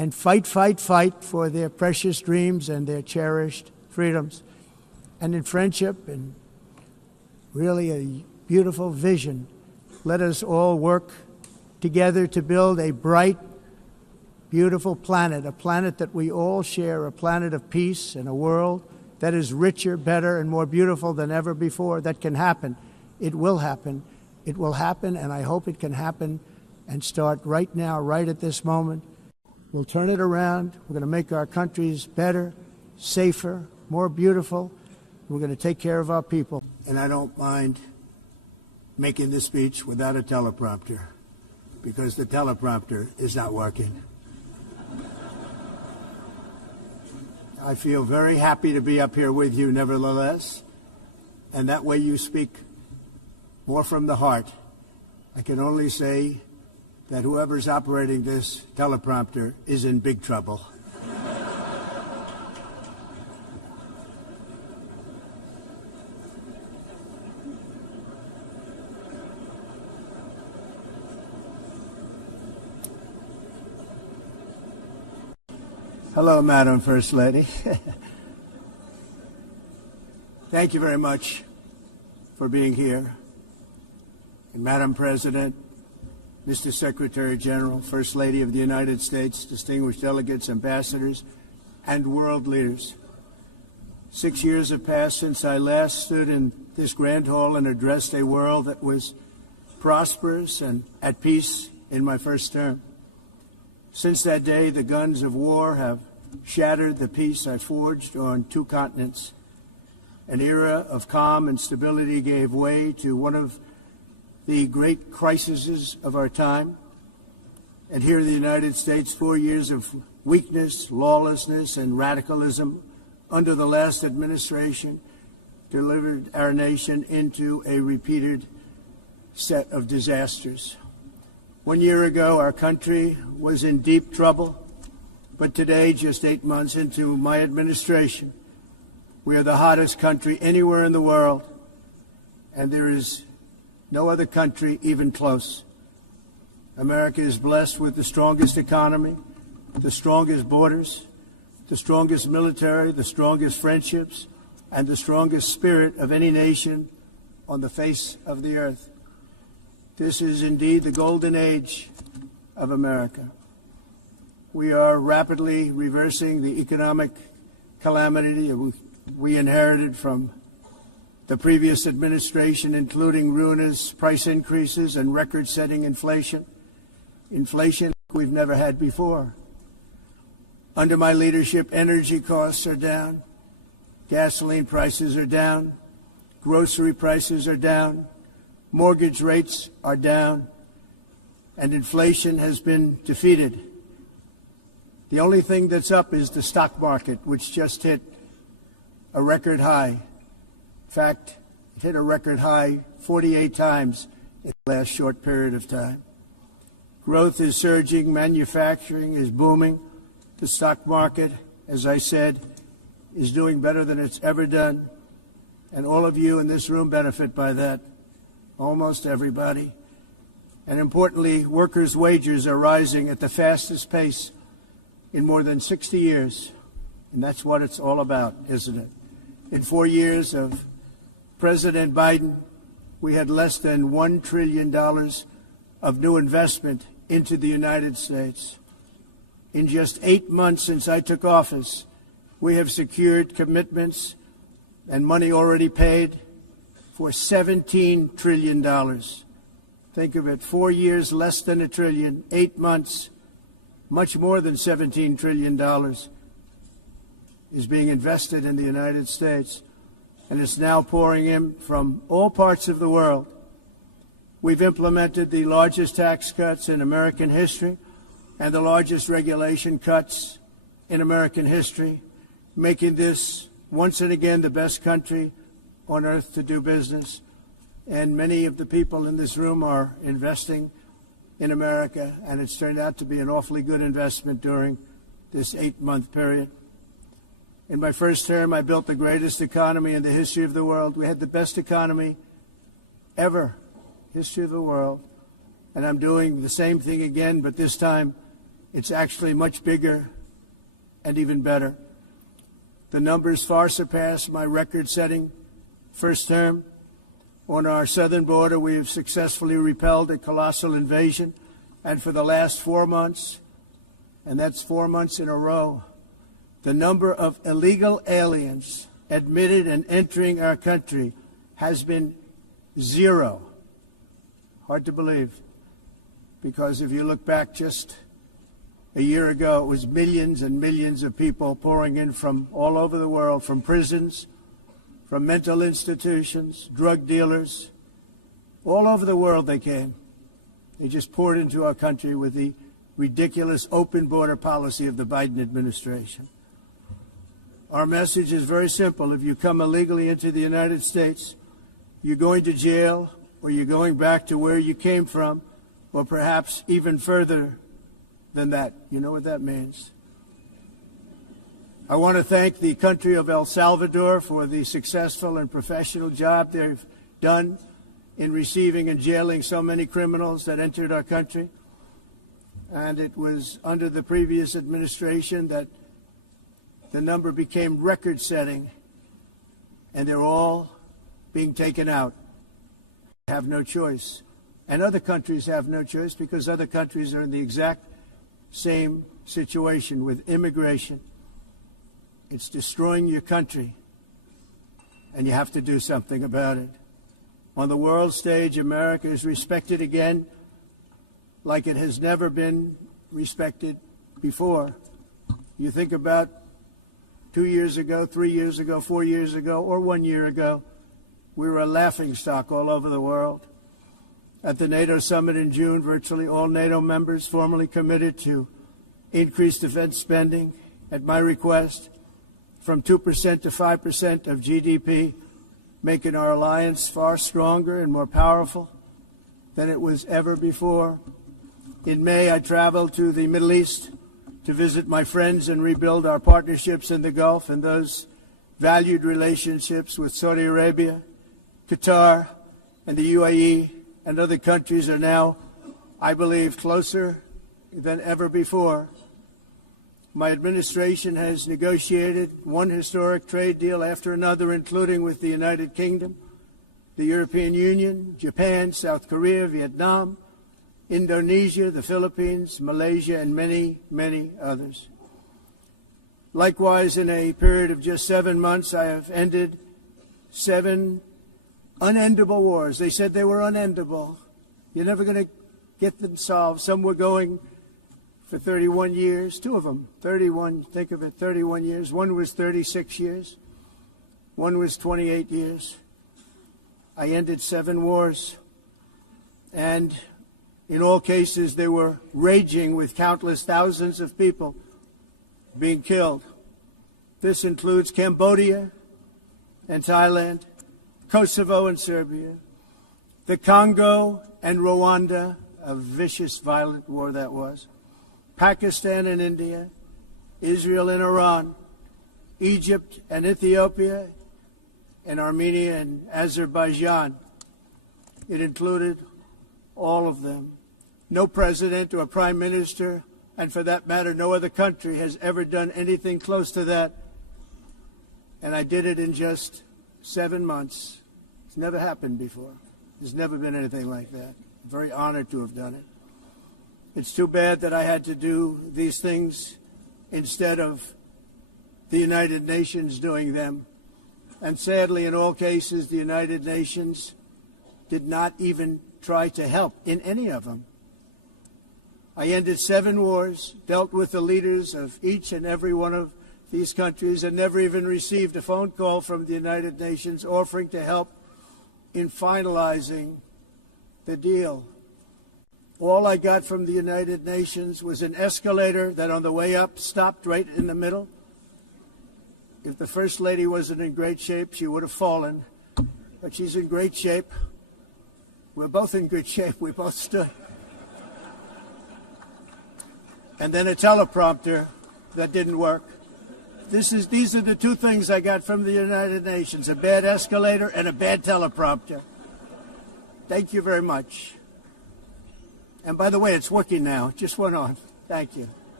and fight, fight, fight for their precious dreams and their cherished freedoms. And in friendship and really a beautiful vision, let us all work together to build a bright, beautiful planet, a planet that we all share, a planet of peace and a world that is richer, better, and more beautiful than ever before. That can happen. It will happen. It will happen, and I hope it can happen and start right now, right at this moment. We'll turn it around. We're going to make our countries better, safer, more beautiful. We're going to take care of our people. And I don't mind making this speech without a teleprompter, because the teleprompter is not working. I feel very happy to be up here with you, nevertheless, and that way you speak more from the heart. I can only say that whoever's operating this teleprompter is in big trouble. Hello, Madam First Lady. Thank you very much for being here. And Madam President, Mr. Secretary General, First Lady of the United States, distinguished delegates, ambassadors, and world leaders. 6 years have passed since I last stood in this grand hall and addressed a world that was prosperous and at peace in my first term. Since that day, the guns of war have shattered the peace I forged on 2 continents. An era of calm and stability gave way to one of the great crises of our time. And here in the United States, 4 years of weakness, lawlessness, and radicalism under the last administration delivered our nation into a repeated set of disasters. 1 year ago, our country was in deep trouble, but today, just 8 months into my administration, we are the hottest country anywhere in the world, and there is no other country even close. America is blessed with the strongest economy, the strongest borders, the strongest military, the strongest friendships, and the strongest spirit of any nation on the face of the earth. This is indeed the golden age of America. We are rapidly reversing the economic calamity we inherited from the previous administration, including ruinous price increases and record-setting inflation we've never had before. Under my leadership, energy costs are down, gasoline prices are down, grocery prices are down, mortgage rates are down, and inflation has been defeated. The only thing that's up is the stock market, which just hit a record high. In fact, it hit a record high 48 times in the last short period of time. Growth is surging, manufacturing is booming. The stock market, as I said, is doing better than it's ever done, and all of you in this room benefit by that. Almost everybody. And importantly, workers' wages are rising at the fastest pace in more than 60 years. And that's what it's all about, isn't it? In 4 years of President Biden, we had less than $1 trillion of new investment into the United States. In just 8 months since I took office, we have secured commitments and money already paid for $17 trillion. Think of it, 4 years, less than $1 trillion, 8 months, much more than $17 trillion is being invested in the United States, and it's now pouring in from all parts of the world. We've implemented the largest tax cuts in American history and the largest regulation cuts in American history, making this once and again the best country on earth to do business. And many of the people in this room are investing in America, and it's turned out to be an awfully good investment during this 8-month period. In my first term, I built the greatest economy in the history of the world. We had the best economy ever, history of the world. And I'm doing the same thing again, but this time It's actually much bigger and even better. The numbers far surpass my record-setting first term. On our southern border, we have successfully repelled a colossal invasion, and for the last 4 months, and that's 4 months in a row, the number of illegal aliens admitted and entering our country has been 0. Hard to believe, because if you look back just a year ago, it was millions and millions of people pouring in from all over the world, from prisons, from mental institutions, drug dealers. All over the world they came. They just poured into our country with the ridiculous open border policy of the Biden administration. Our message is very simple. If you come illegally into the United States, you're going to jail, or you're going back to where you came from, or perhaps even further than that. You know what that means. I want to thank the country of El Salvador for the successful and professional job they've done in receiving and jailing so many criminals that entered our country. And it was under the previous administration that the number became record-setting, and they're all being taken out. Have no choice. And other countries have no choice, because other countries are in the exact same situation with immigration. It's destroying your country, and you have to do something about it. On the world stage, America is respected again like it has never been respected before. You think about 2 years ago, 3 years ago, 4 years ago, or 1 year ago, we were a laughingstock all over the world. At the NATO summit in June, virtually all NATO members formally committed to increase defense spending, at my request, from 2% to 5% of GDP, making our alliance far stronger and more powerful than it was ever before. In May, I traveled to the Middle East to visit my friends and rebuild our partnerships in the Gulf and those valued relationships with Saudi Arabia, Qatar, and the UAE, and other countries are now, I believe, closer than ever before. My administration has negotiated one historic trade deal after another, including with the United Kingdom, the European Union, Japan, South Korea, Vietnam, Indonesia, the Philippines, Malaysia, and many, many others. Likewise, in a period of just 7 months, I have ended 7 unendable wars. They said they were unendable. You're never going to get them solved. Some were going for 31 years, 2 of them, 31, think of it, 31 years. One was 36 years. One was 28 years. I ended 7 wars. And in all cases, they were raging with countless thousands of people being killed. This includes Cambodia and Thailand, Kosovo and Serbia, the Congo and Rwanda, a vicious, violent war that was, Pakistan and India, Israel and Iran, Egypt and Ethiopia, and Armenia and Azerbaijan. It included all of them. No president or prime minister, and for that matter, no other country has ever done anything close to that. And I did it in just 7 months. It's never happened before. There's never been anything like that. I'm very honored to have done it. It's too bad that I had to do these things instead of the United Nations doing them. And sadly, in all cases, the United Nations did not even try to help in any of them. I ended 7 wars, dealt with the leaders of each and every one of these countries, and never even received a phone call from the United Nations offering to help in finalizing the deal. All I got from the United Nations was an escalator that on the way up stopped right in the middle. If the First Lady wasn't in great shape, she would have fallen. But she's in great shape. We're both in good shape. We both stood. And then a teleprompter that didn't work. These are the 2 things I got from the United Nations, a bad escalator and a bad teleprompter. Thank you very much. And by the way, it's working now. It just went on. Thank you.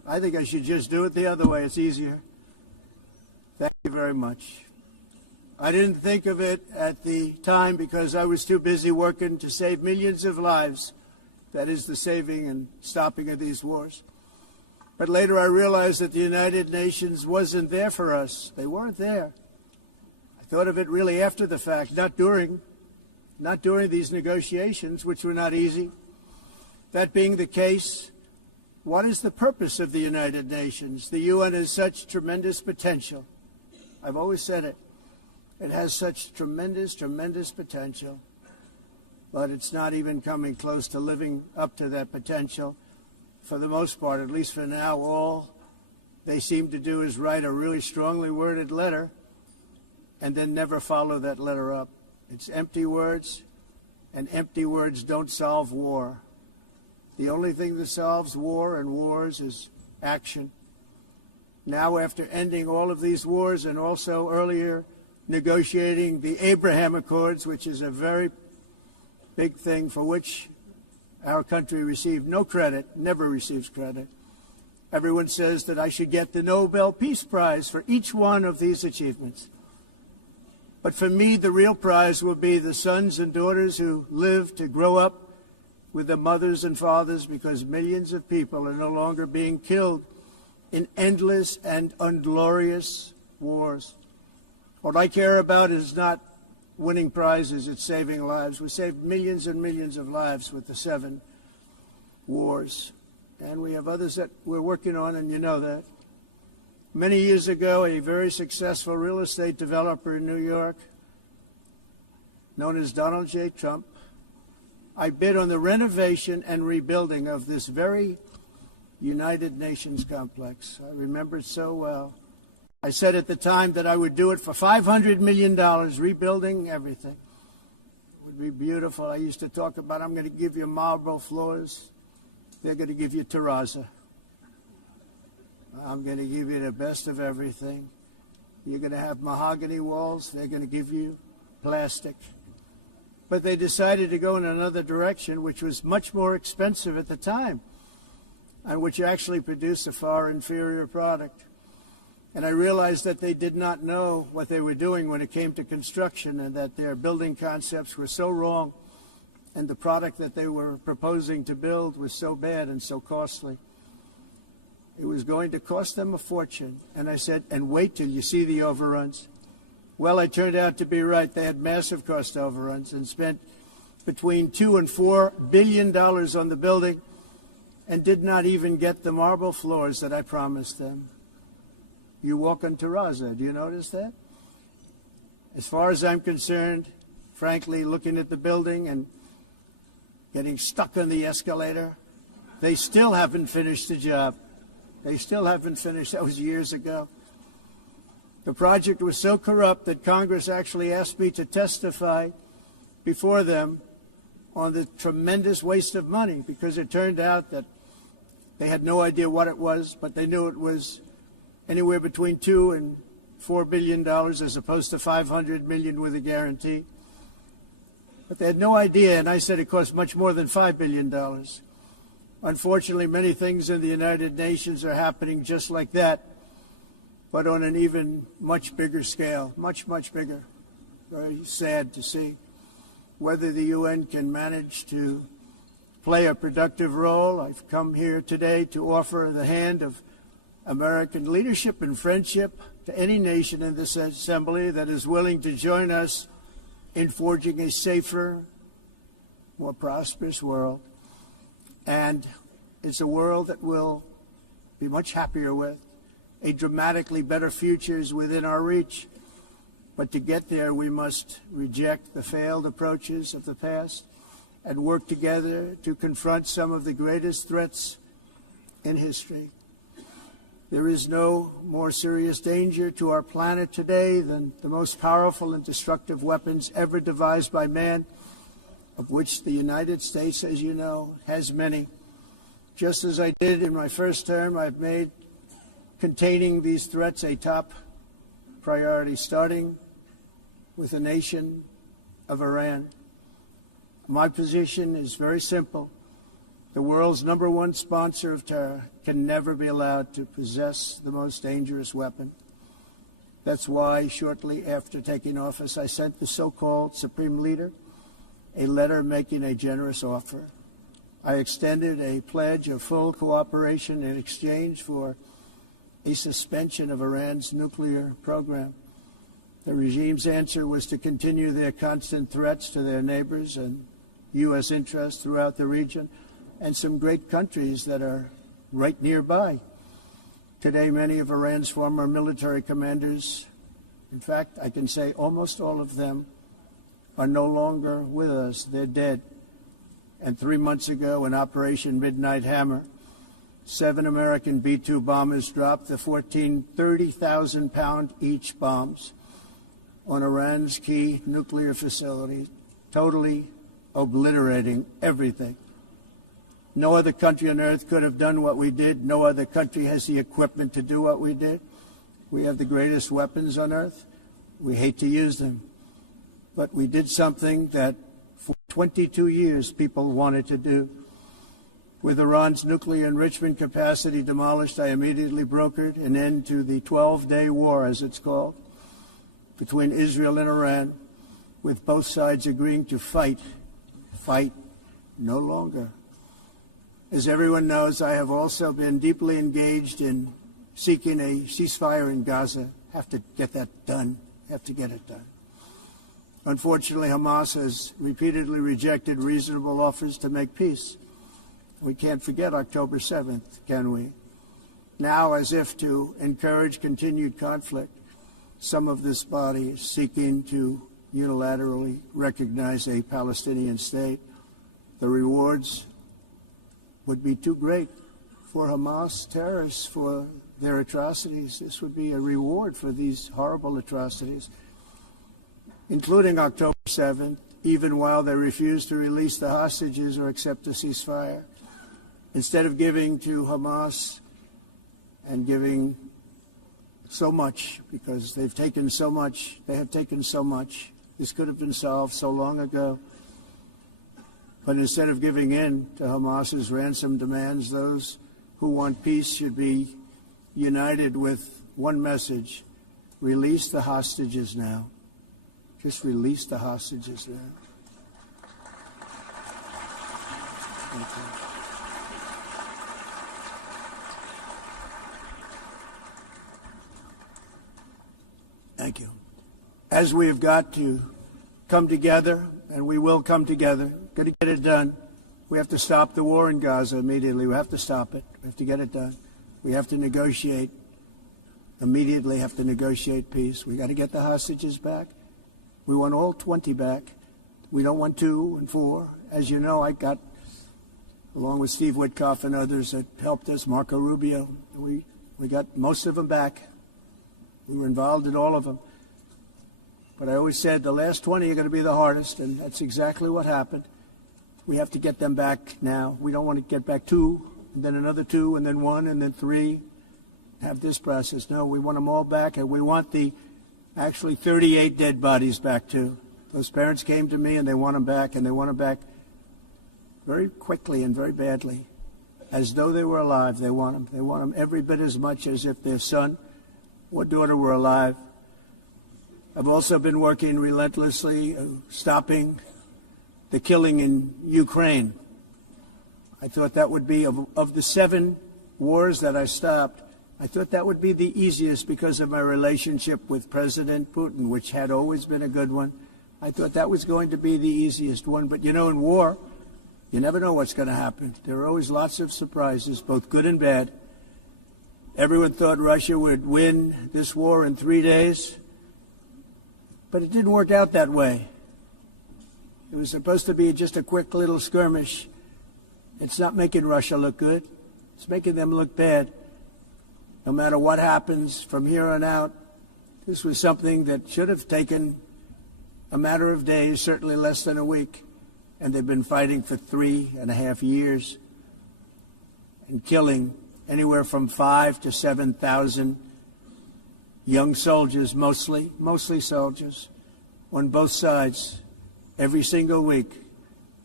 I think I should just do it the other way. It's easier. Thank you very much. I didn't think of it at the time because I was too busy working to save millions of lives. That is the saving and stopping of these wars. But later I realized that the United Nations wasn't there for us. They weren't there. I thought of it really after the fact, not during these negotiations, which were not easy. That being the case, what is the purpose of the United Nations? The UN has such tremendous potential. I've always said it. It has such tremendous, tremendous potential, but it's not even coming close to living up to that potential. For the most part, at least for now, all they seem to do is write a really strongly worded letter and then never follow that letter up. It's empty words, and empty words don't solve war. The only thing that solves war and wars is action. Now, after ending all of these wars and also earlier negotiating the Abraham Accords, which is a very big thing for which our country received no credit, never receives credit. Everyone says that I should get the Nobel Peace Prize for each one of these achievements. But for me, the real prize will be the sons and daughters who live to grow up with the mothers and fathers, because millions of people are no longer being killed in endless and unglorious wars. What I care about is not winning prizes, it's saving lives. We saved millions and millions of lives with the 7 wars. And we have others that we're working on, and you know that. Many years ago, a very successful real estate developer in New York, known as Donald J. Trump, I bid on the renovation and rebuilding of this very United Nations complex. I remember it so well. I said at the time that I would do it for $500 million, rebuilding everything. It would be beautiful. I used to talk about, I'm going to give you marble floors. They're going to give you terrazzo. I'm going to give you the best of everything. You're going to have mahogany walls. They're going to give you plastic. But they decided to go in another direction, which was much more expensive at the time, and which actually produced a far inferior product. And I realized that they did not know what they were doing when it came to construction, and that their building concepts were so wrong, and the product that they were proposing to build was so bad and so costly. It was going to cost them a fortune. And I said, and wait till you see the overruns. Well, I turned out to be right. They had massive cost overruns and spent between $2 and $4 billion on the building and did not even get the marble floors that I promised them. You walk on terrazzo. Do you notice that? As far as I'm concerned, frankly, looking at the building and getting stuck on the escalator, they still haven't finished the job. They still haven't finished. That was years ago. The project was so corrupt that Congress actually asked me to testify before them on the tremendous waste of money, because it turned out that they had no idea what it was, but they knew it was anywhere between $2 and $4 billion as opposed to $500 million with a guarantee. But they had no idea, and I said it cost much more than $5 billion. Unfortunately, many things in the United Nations are happening just like that, but on an even much bigger scale, much, much bigger. Very sad to see. Whether the UN can manage to play a productive role, I've come here today to offer the hand of American leadership and friendship to any nation in this assembly that is willing to join us in forging a safer, more prosperous world. And it's a world that we'll be much happier with. A dramatically better future is within our reach. But to get there, we must reject the failed approaches of the past and work together to confront some of the greatest threats in history. There is no more serious danger to our planet today than the most powerful and destructive weapons ever devised by man, of which the United States, as you know, has many. Just as I did in my first term, I've made containing these threats a top priority, starting with the nation of Iran. My position is very simple. The world's #1 sponsor of terror can never be allowed to possess the most dangerous weapon. That's why, shortly after taking office, I sent the so-called Supreme Leader a letter making a generous offer. I extended a pledge of full cooperation in exchange for a suspension of Iran's nuclear program. The regime's answer was to continue their constant threats to their neighbors and U.S. interests throughout the region, and some great countries that are right nearby. Today, many of Iran's former military commanders, in fact, I can say almost all of them, are no longer with us. They're dead. And 3 months ago, in Operation Midnight Hammer, 7 American B-2 bombers dropped the 14 30,000-pound each bombs on Iran's key nuclear facilities, totally obliterating everything. No other country on earth could have done what we did. No other country has the equipment to do what we did. We have the greatest weapons on earth. We hate to use them. But we did something that for 22 years people wanted to do. With Iran's nuclear enrichment capacity demolished, I immediately brokered an end to the 12-day war, as it's called, between Israel and Iran, with both sides agreeing to fight no longer. As everyone knows, I have also been deeply engaged in seeking a ceasefire in Gaza. Have to get that done. Have to get it done. Unfortunately, Hamas has repeatedly rejected reasonable offers to make peace. We can't forget October 7th, can we? Now, as if to encourage continued conflict, some of this body is seeking to unilaterally recognize a Palestinian state. The rewards would be too great for Hamas terrorists for their atrocities. This would be a reward for these horrible atrocities, including October 7th, even while they refuse to release the hostages or accept a ceasefire. Instead of giving to Hamas and giving so much, because they've taken so much, they have taken so much. This could have been solved so long ago. But instead of giving in to Hamas's ransom demands, those who want peace should be united with one message: release the hostages now. Just release the hostages now. Thank you. Thank you. As we have got to come together, and we will come together, got to get it done. We have to stop the war in Gaza immediately. We have to stop it. We have to get it done. We have to negotiate, immediately have to negotiate peace. We got to get the hostages back. We want all 20 back. We don't want 2 and 4. As you know, I got, along with Steve Witkoff and others that helped us, Marco Rubio, we got most of them back. We were involved in all of them. But I always said the last 20 are going to be the hardest, and that's exactly what happened. We have to get them back now. We don't want to get back 2, and then another 2, and then 1, and then 3. Have this process. No, we want them all back, and we want the actually 38 dead bodies back too. Those parents came to me, and they want them back, and they want them back very quickly and very badly, as though they were alive. They want them. They want them every bit as much as if their son or daughter were alive. I've also been working relentlessly, stopping the killing in Ukraine. I thought that would be, of the 7 wars that I stopped, I thought that would be the easiest because of my relationship with President Putin, which had always been a good one. I thought that was going to be the easiest one. But, you know, in war, you never know what's going to happen. There are always lots of surprises, both good and bad. Everyone thought Russia would win this war in 3 days, but it didn't work out that way. It was supposed to be just a quick little skirmish. It's not making Russia look good. It's making them look bad. No matter what happens from here on out, this was something that should have taken a matter of days, certainly less than a week. And they've been fighting for 3.5 years and killing anywhere from 5,000 to 7,000 young soldiers, mostly soldiers, on both sides, every single week.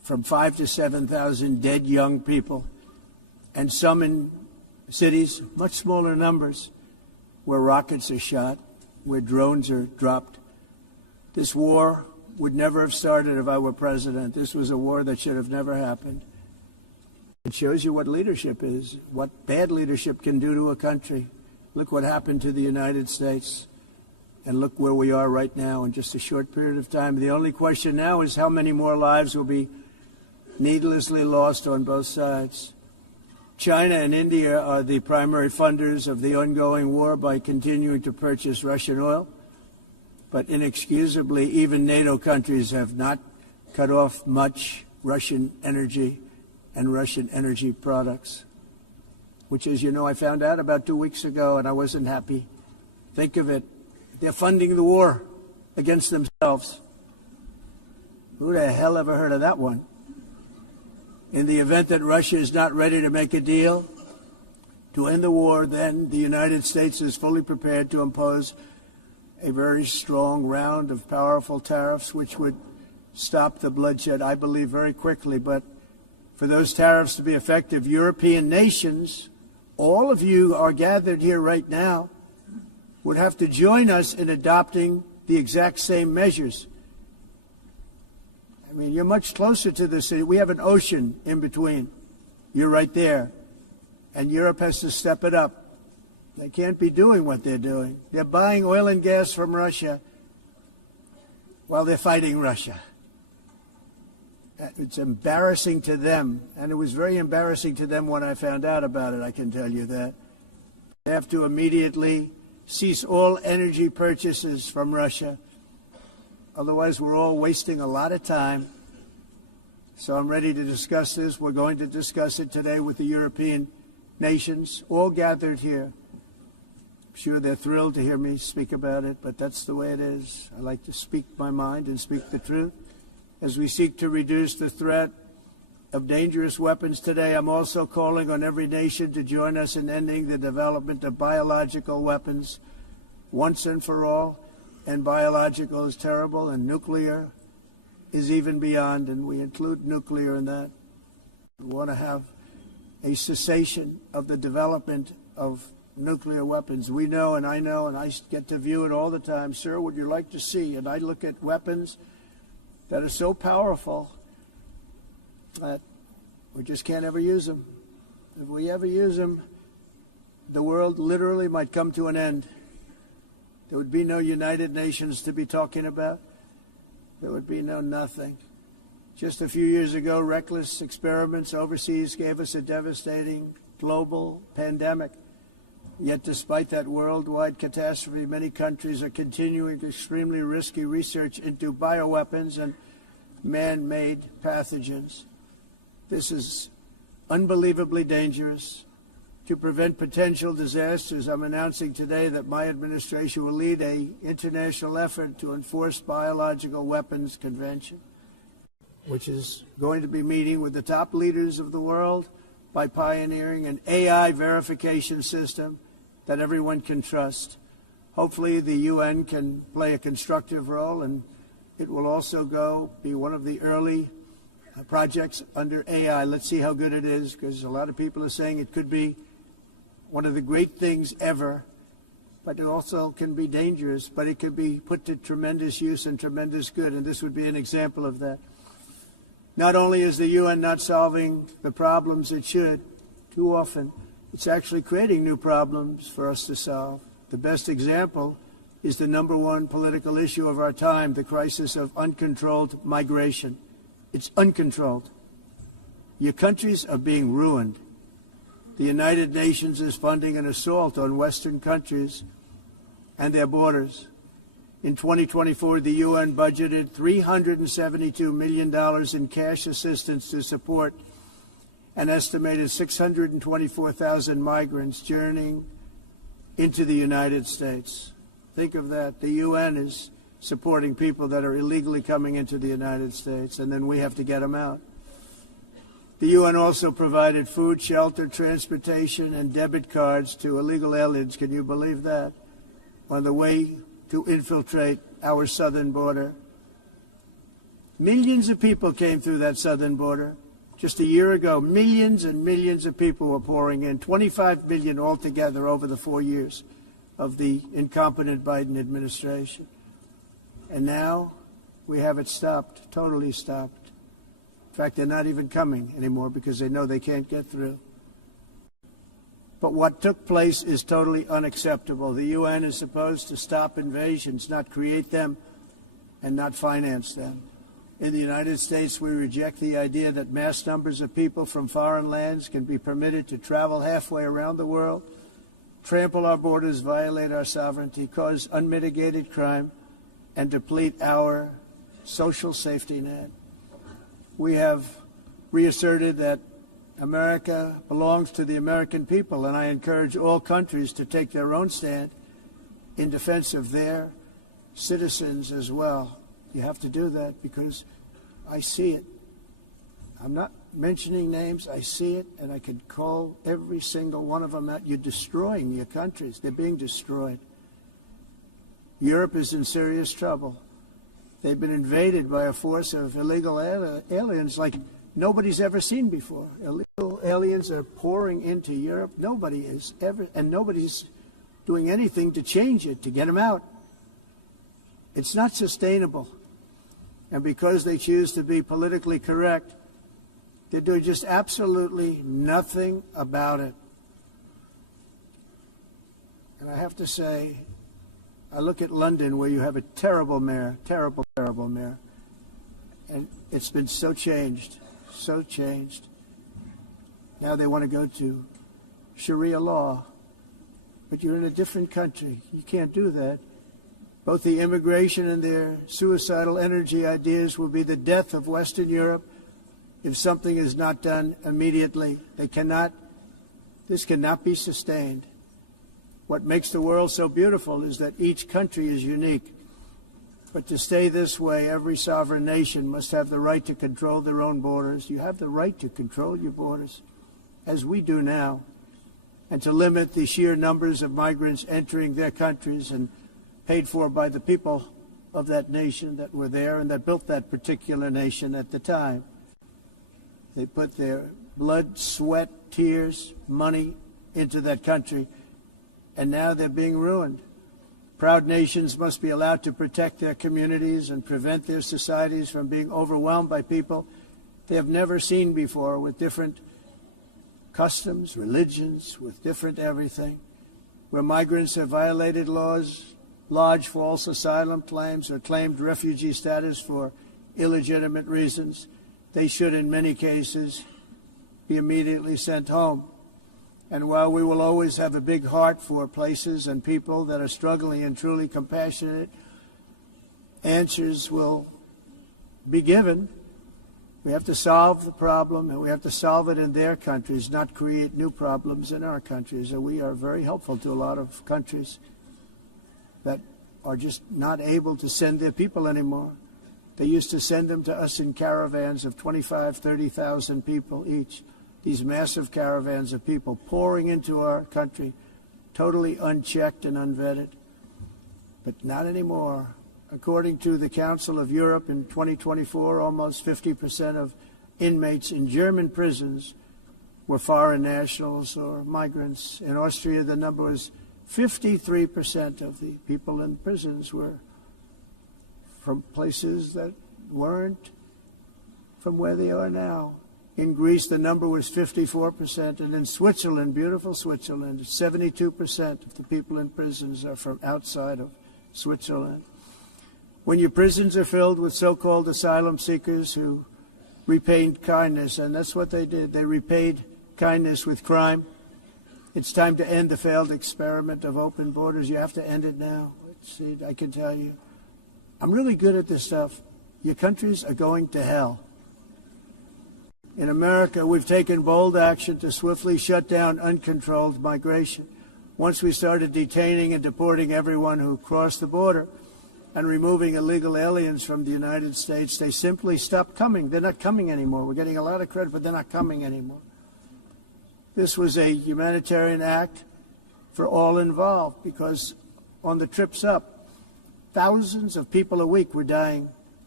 from 5,000 to 7,000 dead young people, and some in cities, much smaller numbers, where rockets are shot, where drones are dropped. This war would never have started if I were president. This was a war that should have never happened. It shows you what leadership is, what bad leadership can do to a country. Look what happened to the United States, and look where we are right now in just a short period of time. The only question now is how many more lives will be needlessly lost on both sides. China and India are the primary funders of the ongoing war by continuing to purchase Russian oil. But inexcusably, even NATO countries have not cut off much Russian energy and Russian energy products, which, as you know, I found out about 2 weeks ago, and I wasn't happy. Think of it. They're funding the war against themselves. Who the hell ever heard of that one? In the event that Russia is not ready to make a deal to end the war, then the United States is fully prepared to impose a very strong round of powerful tariffs, which would stop the bloodshed, I believe, very quickly. But for those tariffs to be effective, European nations, all of you are gathered here right now, would have to join us in adopting the exact same measures. I mean, you're much closer to the city. We have an ocean in between. You're right there. And Europe has to step it up. They can't be doing what they're doing. They're buying oil and gas from Russia while they're fighting Russia. It's embarrassing to them, and it was very embarrassing to them when I found out about it, I can tell you that. They have to immediately cease all energy purchases from Russia. Otherwise, we're all wasting a lot of time. So I'm ready to discuss this. We're going to discuss it today with the European nations, all gathered here. I'm sure they're thrilled to hear me speak about it, but that's the way it is. I like to speak my mind and speak the truth. As we seek to reduce the threat of dangerous weapons today, I'm also calling on every nation to join us in ending the development of biological weapons once and for all. And biological is terrible, and nuclear is even beyond, and we include nuclear in that. We want to have a cessation of the development of nuclear weapons. We know, and I get to view it all the time. Sir, would you like to see? And I look at weapons that are so powerful that we just can't ever use them. If we ever use them, the world literally might come to an end. There would be no United Nations to be talking about. There would be no nothing. Just a few years ago, reckless experiments overseas gave us a devastating global pandemic. Yet despite that worldwide catastrophe, many countries are continuing extremely risky research into bioweapons and man-made pathogens. This is unbelievably dangerous. To prevent potential disasters, I'm announcing today that my administration will lead an international effort to enforce biological weapons convention, which is going to be meeting with the top leaders of the world by pioneering an AI verification system that everyone can trust. Hopefully the UN can play a constructive role, and it will also be one of the early projects under AI. Let's see how good it is, because a lot of people are saying it could be one of the great things ever, but it also can be dangerous, but it could be put to tremendous use and tremendous good, and this would be an example of that. Not only is the UN not solving the problems it should, too often, it's actually creating new problems for us to solve. The best example is the #1 political issue of our time, the crisis of uncontrolled migration. It's uncontrolled. Your countries are being ruined. The United Nations is funding an assault on Western countries and their borders. In 2024, the UN budgeted $372 million in cash assistance to support an estimated 624,000 migrants journeying into the United States. Think of that. The UN is supporting people that are illegally coming into the United States, and then we have to get them out. The UN also provided food, shelter, transportation, and debit cards to illegal aliens. Can you believe that? On the way to infiltrate our southern border. Millions of people came through that southern border. Just a year ago, millions and millions of people were pouring in, 25 million altogether over the 4 years of the incompetent Biden administration. And now we have it stopped, totally stopped. In fact, they're not even coming anymore because they know they can't get through. But what took place is totally unacceptable. The UN is supposed to stop invasions, not create them and not finance them. In the United States, we reject the idea that mass numbers of people from foreign lands can be permitted to travel halfway around the world, trample our borders, violate our sovereignty, cause unmitigated crime, and deplete our social safety net. We have reasserted that America belongs to the American people, and I encourage all countries to take their own stand in defense of their citizens as well. You have to do that because I see it. I'm not mentioning names. I see it, and I can call every single one of them out. You're destroying your countries. They're being destroyed. Europe is in serious trouble. They've been invaded by a force of illegal aliens like nobody's ever seen before. Illegal aliens are pouring into Europe. Nobody is ever, and nobody's doing anything to change it, to get them out. It's not sustainable. And because they choose to be politically correct, they're doing just absolutely nothing about it. And I have to say, I look at London where you have a terrible mayor, terrible mayor. And it's been so changed, so changed. Now they want to go to Sharia law. But you're in a different country. You can't do that. Both the immigration and their suicidal energy ideas will be the death of Western Europe if something is not done immediately. This cannot be sustained. What makes the world so beautiful is that each country is unique. But to stay this way, every sovereign nation must have the right to control their own borders. You have the right to control your borders, as we do now, and to limit the sheer numbers of migrants entering their countries and paid for by the people of that nation that were there and that built that particular nation at the time. They put their blood, sweat, tears, money into that country, and now they're being ruined. Proud nations must be allowed to protect their communities and prevent their societies from being overwhelmed by people they have never seen before, with different customs, religions, with different everything. Where migrants have violated laws, lodged false asylum claims, or claimed refugee status for illegitimate reasons, they should, in many cases, be immediately sent home. And while we will always have a big heart for places and people that are struggling and truly compassionate, answers will be given. We have to solve the problem, and we have to solve it in their countries, not create new problems in our countries. And we are very helpful to a lot of countries that are just not able to send their people anymore. They used to send them to us in caravans of 25,000, 30,000 people each. These massive caravans of people pouring into our country, totally unchecked and unvetted. But not anymore. According to the Council of Europe in 2024, almost 50% of inmates in German prisons were foreign nationals or migrants. In Austria, the number was 53% of the people in prisons were from places that weren't from where they are now. In Greece, the number was 54%, and in Switzerland, beautiful Switzerland, 72% of the people in prisons are from outside of Switzerland. When your prisons are filled with so-called asylum seekers who repaid kindness, and that's what they did, they repaid kindness with crime, it's time to end the failed experiment of open borders. You have to end it now. See, I can tell you, I'm really good at this stuff. Your countries are going to hell. In America, we've taken bold action to swiftly shut down uncontrolled migration. Once we started detaining and deporting everyone who crossed the border and removing illegal aliens from the United States, they simply stopped coming. They're not coming anymore. We're getting a lot of credit, but they're not coming anymore. This was a humanitarian act for all involved, because on the trips up, thousands of people a week were dying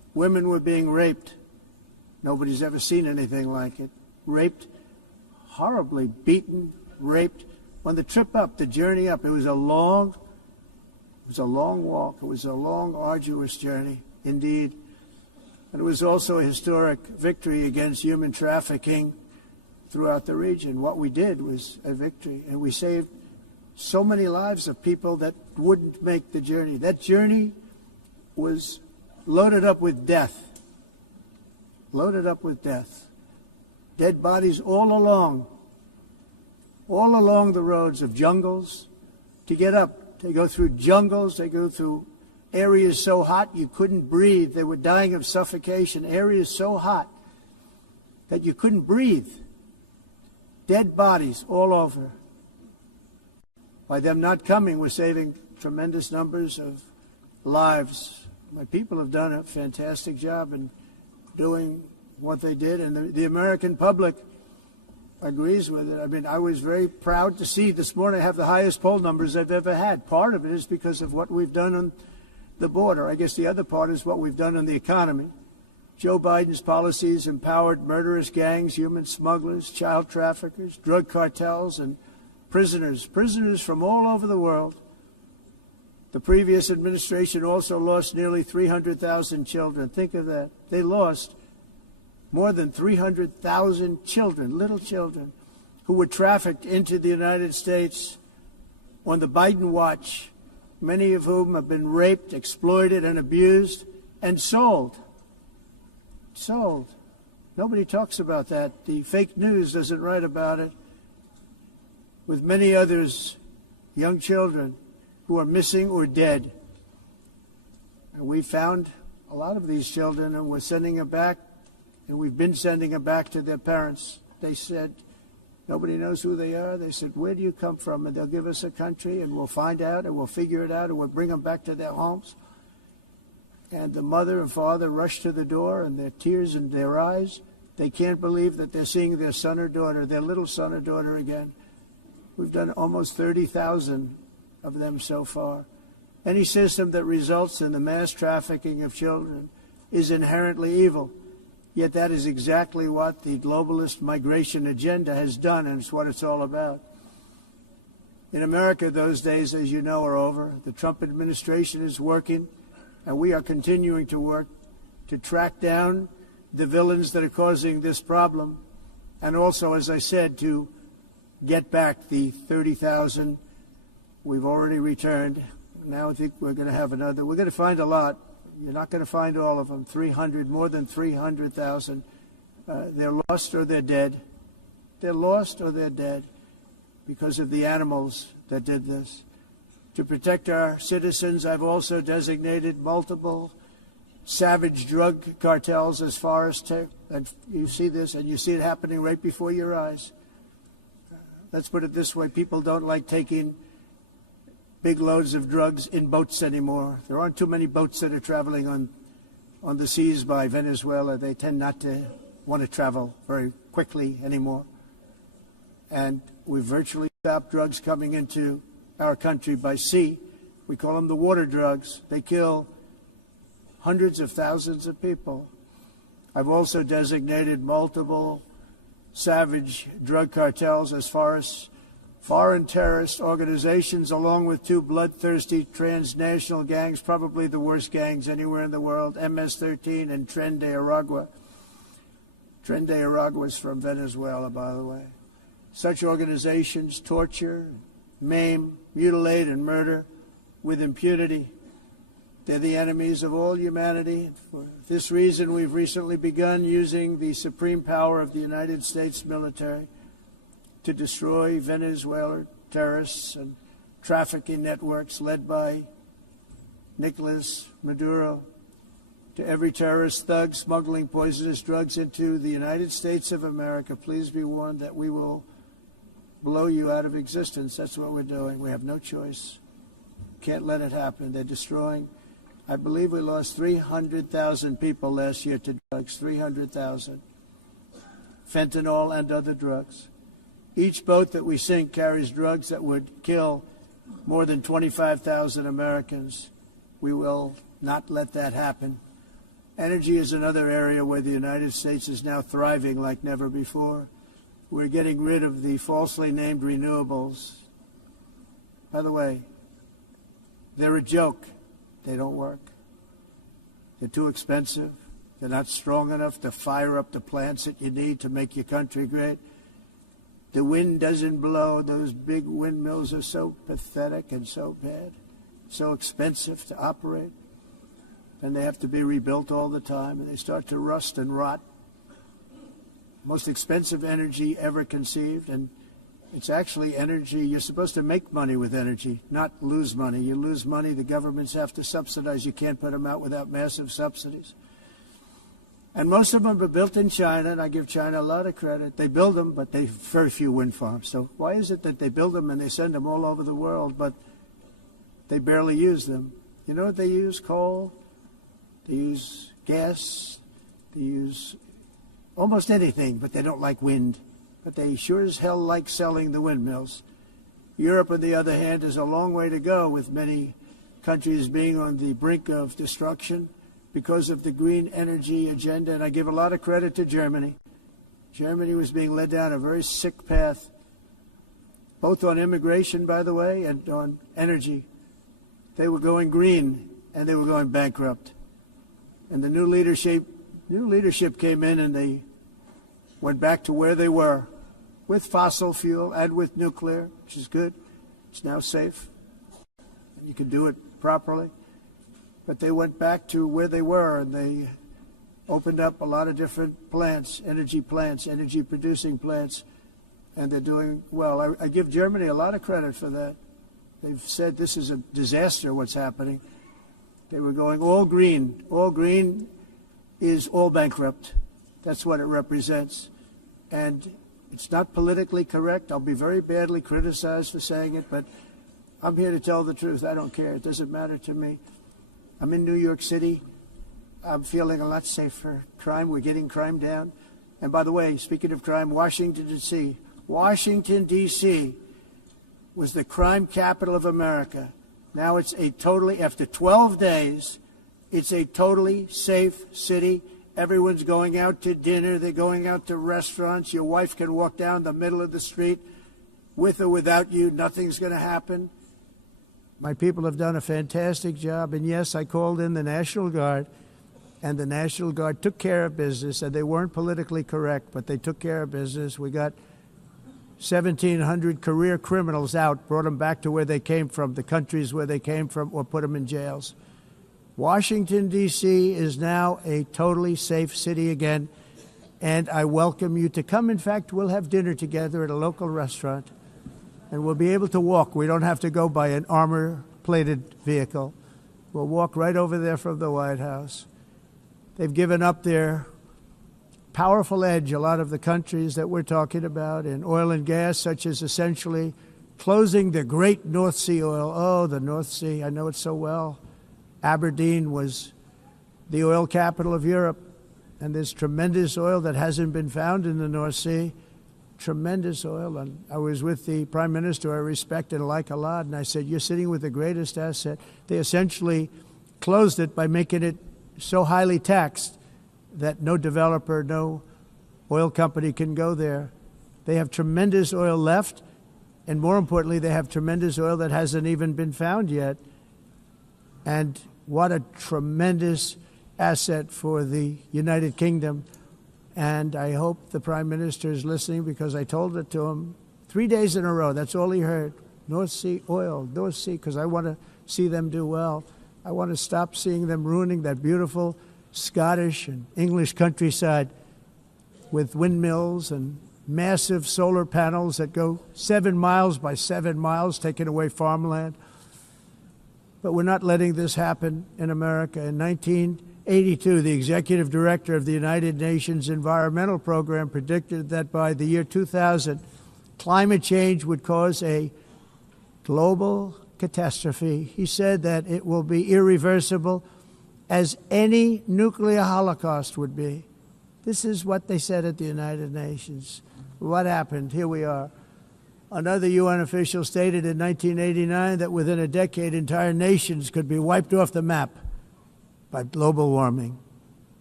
Women were being raped. Nobody's ever seen anything like it. Raped, horribly beaten, raped. On the trip up, the journey up, it was a long walk. It was a long, arduous journey, indeed. And it was also a historic victory against human trafficking throughout the region. What we did was a victory, and we saved so many lives of people that wouldn't make the journey. That journey was loaded up with death. Loaded up with death. Dead bodies all along the roads of jungles to get up. They go through jungles, they go through areas so hot you couldn't breathe. They were dying of suffocation. Areas so hot that you couldn't breathe. Dead bodies all over. By them not coming, we're saving tremendous numbers of lives. My people have done a fantastic job in doing what they did, and the American public agrees with it. I mean, I was very proud to see this morning I have the highest poll numbers I've ever had. Part of it is because of what we've done on the border. I guess the other part is what we've done on the economy. Joe Biden's policies empowered murderous gangs, human smugglers, child traffickers, drug cartels, and prisoners from all over the world. The previous administration also lost nearly 300,000 children. Think of that. They lost more than 300,000 children, little children, who were trafficked into the United States on the Biden watch, many of whom have been raped, exploited, and abused, and sold. Sold. Nobody talks about that. The fake news doesn't write about it. With many others, young children who are missing or dead. And we found a lot of these children, and we're sending them back, and we've been sending them back to their parents. They said, nobody knows who they are. They said, where do you come from? And they'll give us a country, and we'll find out, and we'll figure it out, and we'll bring them back to their homes. And the mother and father rush to the door, and their tears in their eyes. They can't believe that they're seeing their son or daughter, their little son or daughter again. We've done almost 30,000 of them so far. Any system that results in the mass trafficking of children is inherently evil. Yet that is exactly what the globalist migration agenda has done, and it's what it's all about. In America, those days, as you know, are over. The Trump administration is working, and we are continuing to work to track down the villains that are causing this problem, and also, as I said, to get back the 30,000 we've already returned. Now I think we're going to have another. We're going to find a lot. You're not going to find all of them. 300, more than 300,000. They're lost or they're dead. They're lost or they're dead because of the animals that did this. To protect our citizens, I've also designated multiple savage drug cartels as far as and you see this, and you see it happening right before your eyes. Let's put it this way. People don't like taking big loads of drugs in boats anymore. There aren't too many boats that are traveling on the seas by Venezuela. They tend not to want to travel very quickly anymore. And we've virtually stopped drugs coming into our country by sea. We call them the water drugs. They kill hundreds of thousands of people. I've also designated multiple savage drug cartels as far as foreign terrorist organizations, along with two bloodthirsty transnational gangs, probably the worst gangs anywhere in the world, MS-13 and Tren de Aragua. Tren de Aragua is from Venezuela, by the way. Such organizations torture, maim, mutilate, and murder with impunity. They're the enemies of all humanity. For this reason, we've recently begun using the supreme power of the United States military to destroy Venezuelan terrorists and trafficking networks led by Nicolas Maduro. To every terrorist thug smuggling poisonous drugs into the United States of America, please be warned that we will blow you out of existence. That's what we're doing. We have no choice. Can't let it happen. They're destroying. I believe we lost 300,000 people last year to drugs, 300,000. Fentanyl and other drugs. Each boat that we sink carries drugs that would kill more than 25,000 Americans. We will not let that happen. Energy is another area where the United States is now thriving like never before. We're getting rid of the falsely named renewables. By the way, they're a joke. They don't work. They're too expensive. They're not strong enough to fire up the plants that you need to make your country great. The wind doesn't blow. Those big windmills are so pathetic and so bad, so expensive to operate. And they have to be rebuilt all the time, and they start to rust and rot. Most expensive energy ever conceived, and it's actually energy. You're supposed to make money with energy, not lose money. You lose money, the governments have to subsidize. You can't put them out without massive subsidies. And most of them are built in China, and I give China a lot of credit. They build them, but they have very few wind farms. So why is it that they build them and they send them all over the world, but they barely use them? You know what they use? Coal. They use gas. They use almost anything, but they don't like wind. But they sure as hell like selling the windmills. Europe, on the other hand, is a long way to go, with many countries being on the brink of destruction because of the green energy agenda. And I give a lot of credit to Germany. Germany was being led down a very sick path, both on immigration, by the way, and on energy. They were going green, and they were going bankrupt. And the new leadership came in, and they went back to where they were, with fossil fuel and with nuclear, which is good. It's now safe. You can do it properly. But they went back to where they were, and they opened up a lot of different plants, energy-producing plants, and they're doing well. I give Germany a lot of credit for that. They've said this is a disaster, what's happening. They were going all green. All green is all bankrupt. That's what it represents. And it's not politically correct. I'll be very badly criticized for saying it, but I'm here to tell the truth. I don't care. It doesn't matter to me. I'm in New York City. I'm feeling a lot safer. Crime, we're getting crime down. And by the way, speaking of crime, Washington, D.C. Washington, D.C. was the crime capital of America. Now it's after 12 days, it's a totally safe city. Everyone's going out to dinner. They're going out to restaurants. Your wife can walk down the middle of the street with or without you. Nothing's going to happen. My people have done a fantastic job. And yes, I called in the National Guard, and the National Guard took care of business, and they weren't politically correct, but they took care of business. We got 1,700 career criminals out, brought them back to where they came from, the countries where they came from, or put them in jails. Washington, D.C. is now a totally safe city again, and I welcome you to come. In fact, we'll have dinner together at a local restaurant, and we'll be able to walk. We don't have to go by an armor-plated vehicle. We'll walk right over there from the White House. They've given up their powerful edge, a lot of the countries that we're talking about, in oil and gas, such as essentially closing the great North Sea oil. Oh, the North Sea, I know it so well. Aberdeen was the oil capital of Europe, and there's tremendous oil that hasn't been found in the North Sea. Tremendous oil. And I was with the Prime Minister I respect and like a lot, and I said, you're sitting with the greatest asset. They essentially closed it by making it so highly taxed that no developer, no oil company can go there. They have tremendous oil left, and more importantly, they have tremendous oil that hasn't even been found yet. And what a tremendous asset for the United Kingdom. And I hope the Prime Minister is listening, because I told it to him 3 days in a row. That's all he heard. North Sea oil, North Sea, because I want to see them do well. I want to stop seeing them ruining that beautiful Scottish and English countryside with windmills and massive solar panels that go 7 miles by 7 miles, taking away farmland. But we're not letting this happen in America. In 1982, the executive director of the United Nations Environmental Program predicted that by the year 2000, climate change would cause a global catastrophe. He said that it will be irreversible, as any nuclear holocaust would be. This is what they said at the United Nations. What happened? Here we are. Another UN official stated in 1989 that within a decade, entire nations could be wiped off the map by global warming.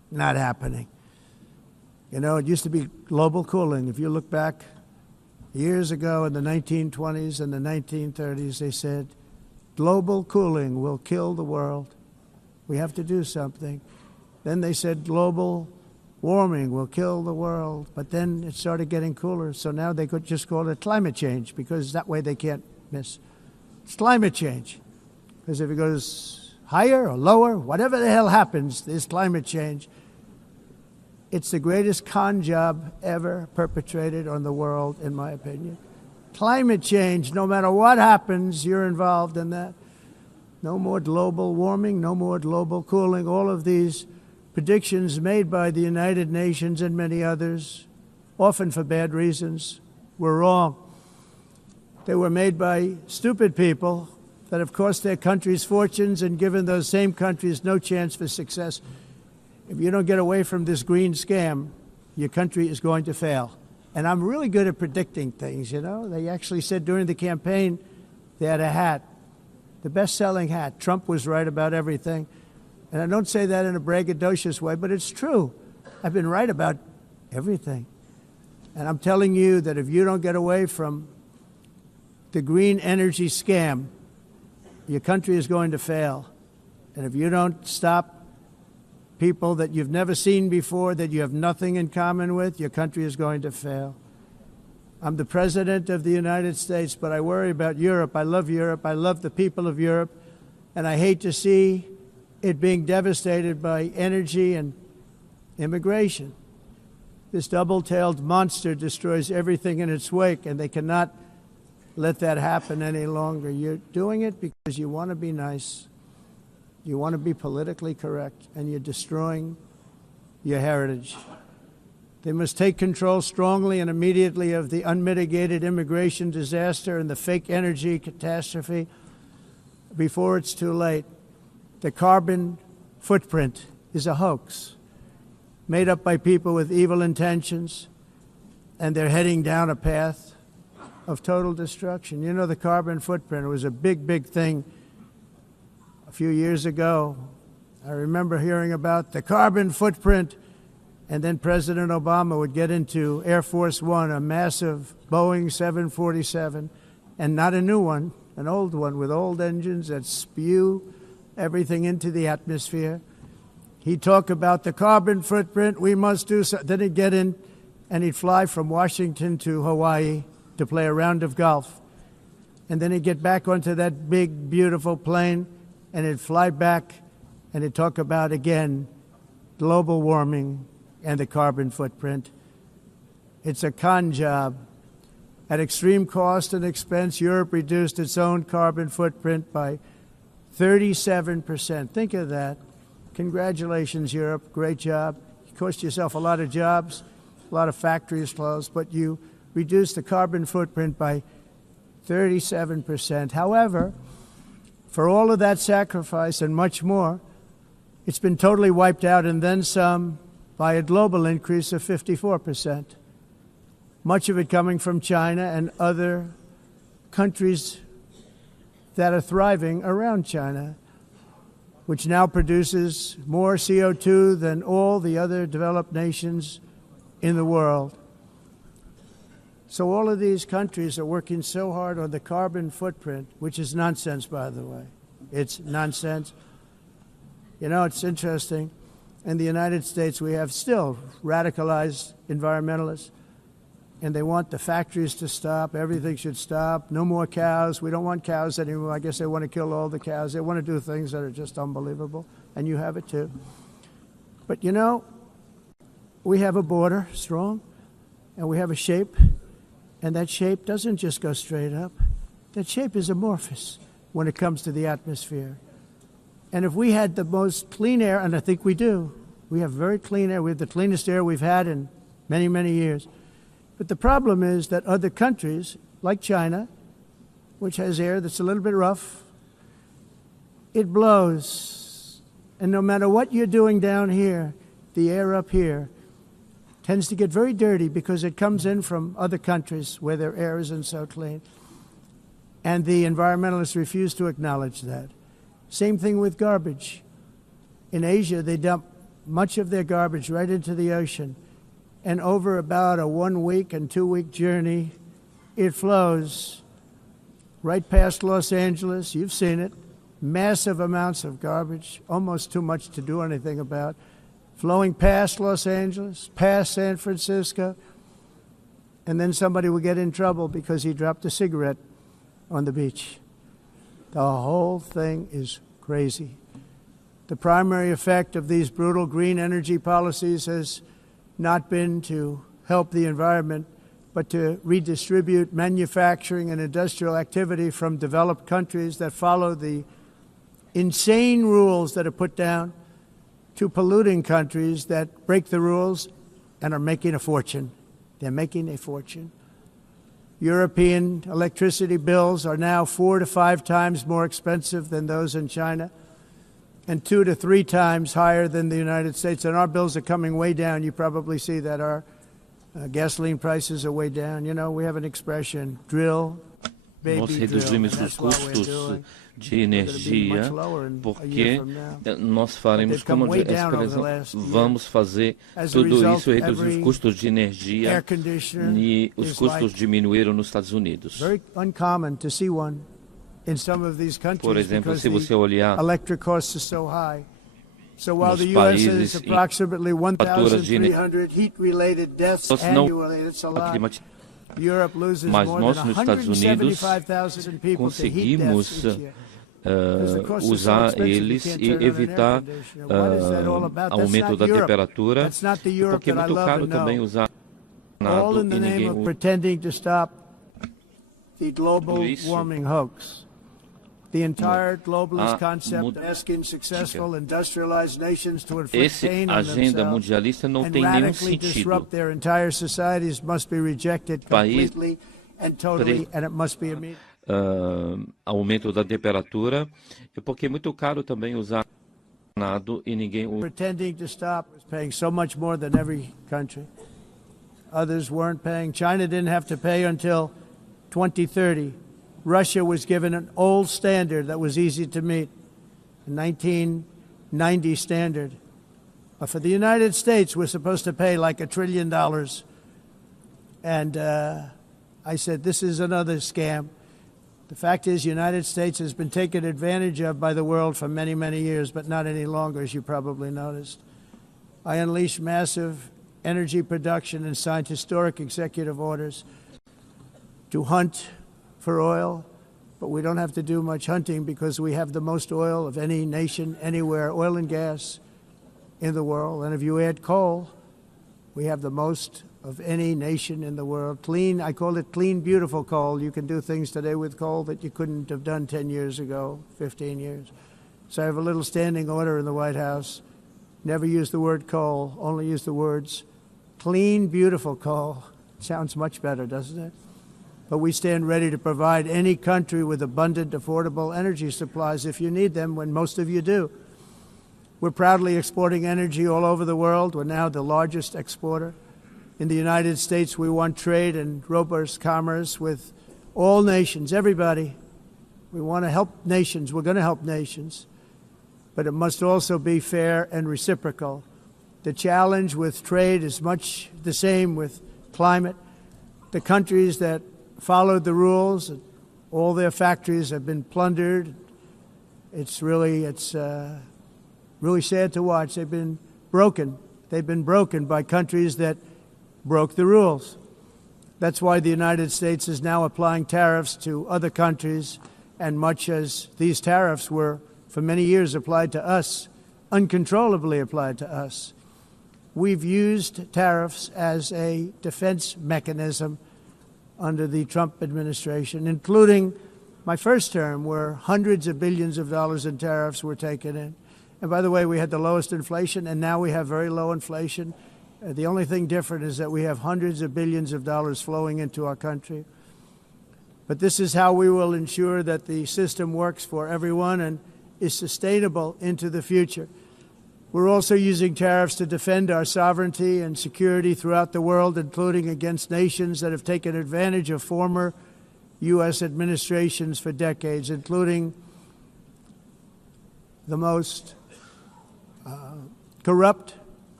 Not happening. You know, it used to be global cooling. If you look back years ago in the 1920s and the 1930s, they said, global cooling will kill the world. We have to do something. Then they said global warming will kill the world. But then it started getting cooler. So now they could just call it climate change, because that way they can't miss. It's climate change. Because if it goes higher or lower, whatever the hell happens, there's climate change. It's the greatest con job ever perpetrated on the world, in my opinion. Climate change, no matter what happens, you're involved in that. No more global warming, no more global cooling. All of these predictions made by the United Nations and many others, often for bad reasons, were wrong. They were made by stupid people that have cost their countries fortunes and given those same countries no chance for success. If you don't get away from this green scam, your country is going to fail. And I'm really good at predicting things, you know. They actually said during the campaign they had a hat, the best-selling hat. Trump was right about everything. And I don't say that in a braggadocious way, but it's true. I've been right about everything. And I'm telling you that if you don't get away from the green energy scam, your country is going to fail. And if you don't stop people that you've never seen before, that you have nothing in common with, your country is going to fail. I'm the president of the United States, but I worry about Europe. I love Europe. I love the people of Europe. And I hate to see it being devastated by energy and immigration. This double-tailed monster destroys everything in its wake, and they cannot let that happen any longer. You're doing it because you want to be nice. You want to be politically correct, and you're destroying your heritage. They must take control strongly and immediately of the unmitigated immigration disaster and the fake energy catastrophe before it's too late. The carbon footprint is a hoax made up by people with evil intentions, and they're heading down a path of total destruction. You know, the carbon footprint was a big, big thing a few years ago. I remember hearing about the carbon footprint, and then President Obama would get into Air Force One, a massive Boeing 747, and not a new one, an old one with old engines that spew everything into the atmosphere. He'd talk about the carbon footprint, we must do so. Then he'd get in and he'd fly from Washington to Hawaii to play a round of golf. And then he'd get back onto that big, beautiful plane and he'd fly back and he'd talk about, again, global warming and the carbon footprint. It's a con job. At extreme cost and expense, Europe reduced its own carbon footprint by 37%. Think of that. Congratulations, Europe. Great job. You cost yourself a lot of jobs, a lot of factories closed, but you reduced the carbon footprint by 37%. However, for all of that sacrifice and much more, it's been totally wiped out and then some by a global increase of 54%. Much of it coming from China and other countries that are thriving around China, which now produces more CO2 than all the other developed nations in the world. So all of these countries are working so hard on the carbon footprint, which is nonsense, by the way. It's nonsense. You know, it's interesting. In the United States, we have still radicalized environmentalists, and they want the factories to stop. Everything should stop. No more cows. We don't want cows anymore. I guess they want to kill all the cows. They want to do things that are just unbelievable, and you have it too. But, you know, we have a border, strong, and we have a shape, and that shape doesn't just go straight up. That shape is amorphous when it comes to the atmosphere. And if we had the most clean air, and I think we do, we have very clean air. We have the cleanest air we've had in many, many years. But the problem is that other countries, like China, which has air that's a little bit rough, it blows. And no matter what you're doing down here, the air up here tends to get very dirty because it comes in from other countries where their air isn't so clean. And the environmentalists refuse to acknowledge that. Same thing with garbage. In Asia, they dump much of their garbage right into the ocean. And over about a 1 week and 2 week journey, it flows right past Los Angeles. You've seen it. Massive amounts of garbage, almost too much to do anything about, flowing past Los Angeles, past San Francisco, and then somebody will get in trouble because he dropped a cigarette on the beach. The whole thing is crazy. The primary effect of these brutal green energy policies has not been to help the environment, but to redistribute manufacturing and industrial activity from developed countries that follow the insane rules that are put down to polluting countries that break the rules and are making a fortune. They're making a fortune. European electricity bills are now 4 to 5 times more expensive than those in China, and 2 to 3 times higher than the United States. And our bills are coming way down. You probably see that our gasoline prices are way down. You know, we have an expression, drill, baby, nós drill. reduzimos os custos de energia porque nós faremos como vamos fazer tudo isso, reduzir os custos de energia e os custos diminuíram nos Estados Unidos. Very uncommon to see one in some of these countries. Por exemplo, se você olhar electric costs are so high. So while the US has approximately 1,300 heat-related deaths annually, it's a lot. Europe loses more than 175,000 people to heat deaths each year. Usar eles e evitar aumento da temperatura, porque é muito caro também usar all in the name of pretending to stop the global warming hoax. The entire globalist concept of asking successful industrialized nations to inflict pain on themselves and radically disrupt their entire societies must be rejected completely and totally, and it must be immediate. Aumento da temperatura, porque é muito caro também usar nada e ninguém usa. Pretending to stop is paying so much more than every country. Others weren't paying. China didn't have to pay until 2030. Russia was given an old standard that was easy to meet, a 1990 standard. But for the United States, we're supposed to pay like $1 trillion. And I said, this is another scam. The fact is, the United States has been taken advantage of by the world for many, many years, but not any longer, as you probably noticed. I unleashed massive energy production and signed historic executive orders to hunt for oil, but we don't have to do much hunting because we have the most oil of any nation anywhere, oil and gas in the world. And if you add coal, we have the most of any nation in the world. Clean, I call it clean, beautiful coal. You can do things today with coal that you couldn't have done 10 years ago, 15 years. So I have a little standing order in the White House. Never use the word coal, only use the words clean, beautiful coal. Sounds much better, doesn't it? But we stand ready to provide any country with abundant, affordable energy supplies if you need them, when most of you do. We're proudly exporting energy all over the world. We're now the largest exporter. In the United States, we want trade and robust commerce with all nations, everybody. We want to help nations. We're going to help nations. But it must also be fair and reciprocal. The challenge with trade is much the same with climate. The countries that followed the rules, all their factories have been plundered. It's really sad to watch. They've been broken. They've been broken by countries that broke the rules. That's why the United States is now applying tariffs to other countries, and much as these tariffs were for many years applied to us, uncontrollably applied to us. We've used tariffs as a defense mechanism under the Trump administration, including my first term, where hundreds of billions of dollars in tariffs were taken in. And by the way, we had the lowest inflation, and now we have very low inflation. The only thing different is that we have hundreds of billions of dollars flowing into our country. But this is how we will ensure that the system works for everyone and is sustainable into the future. We're also using tariffs to defend our sovereignty and security throughout the world, including against nations that have taken advantage of former U.S. administrations for decades, including the most corrupt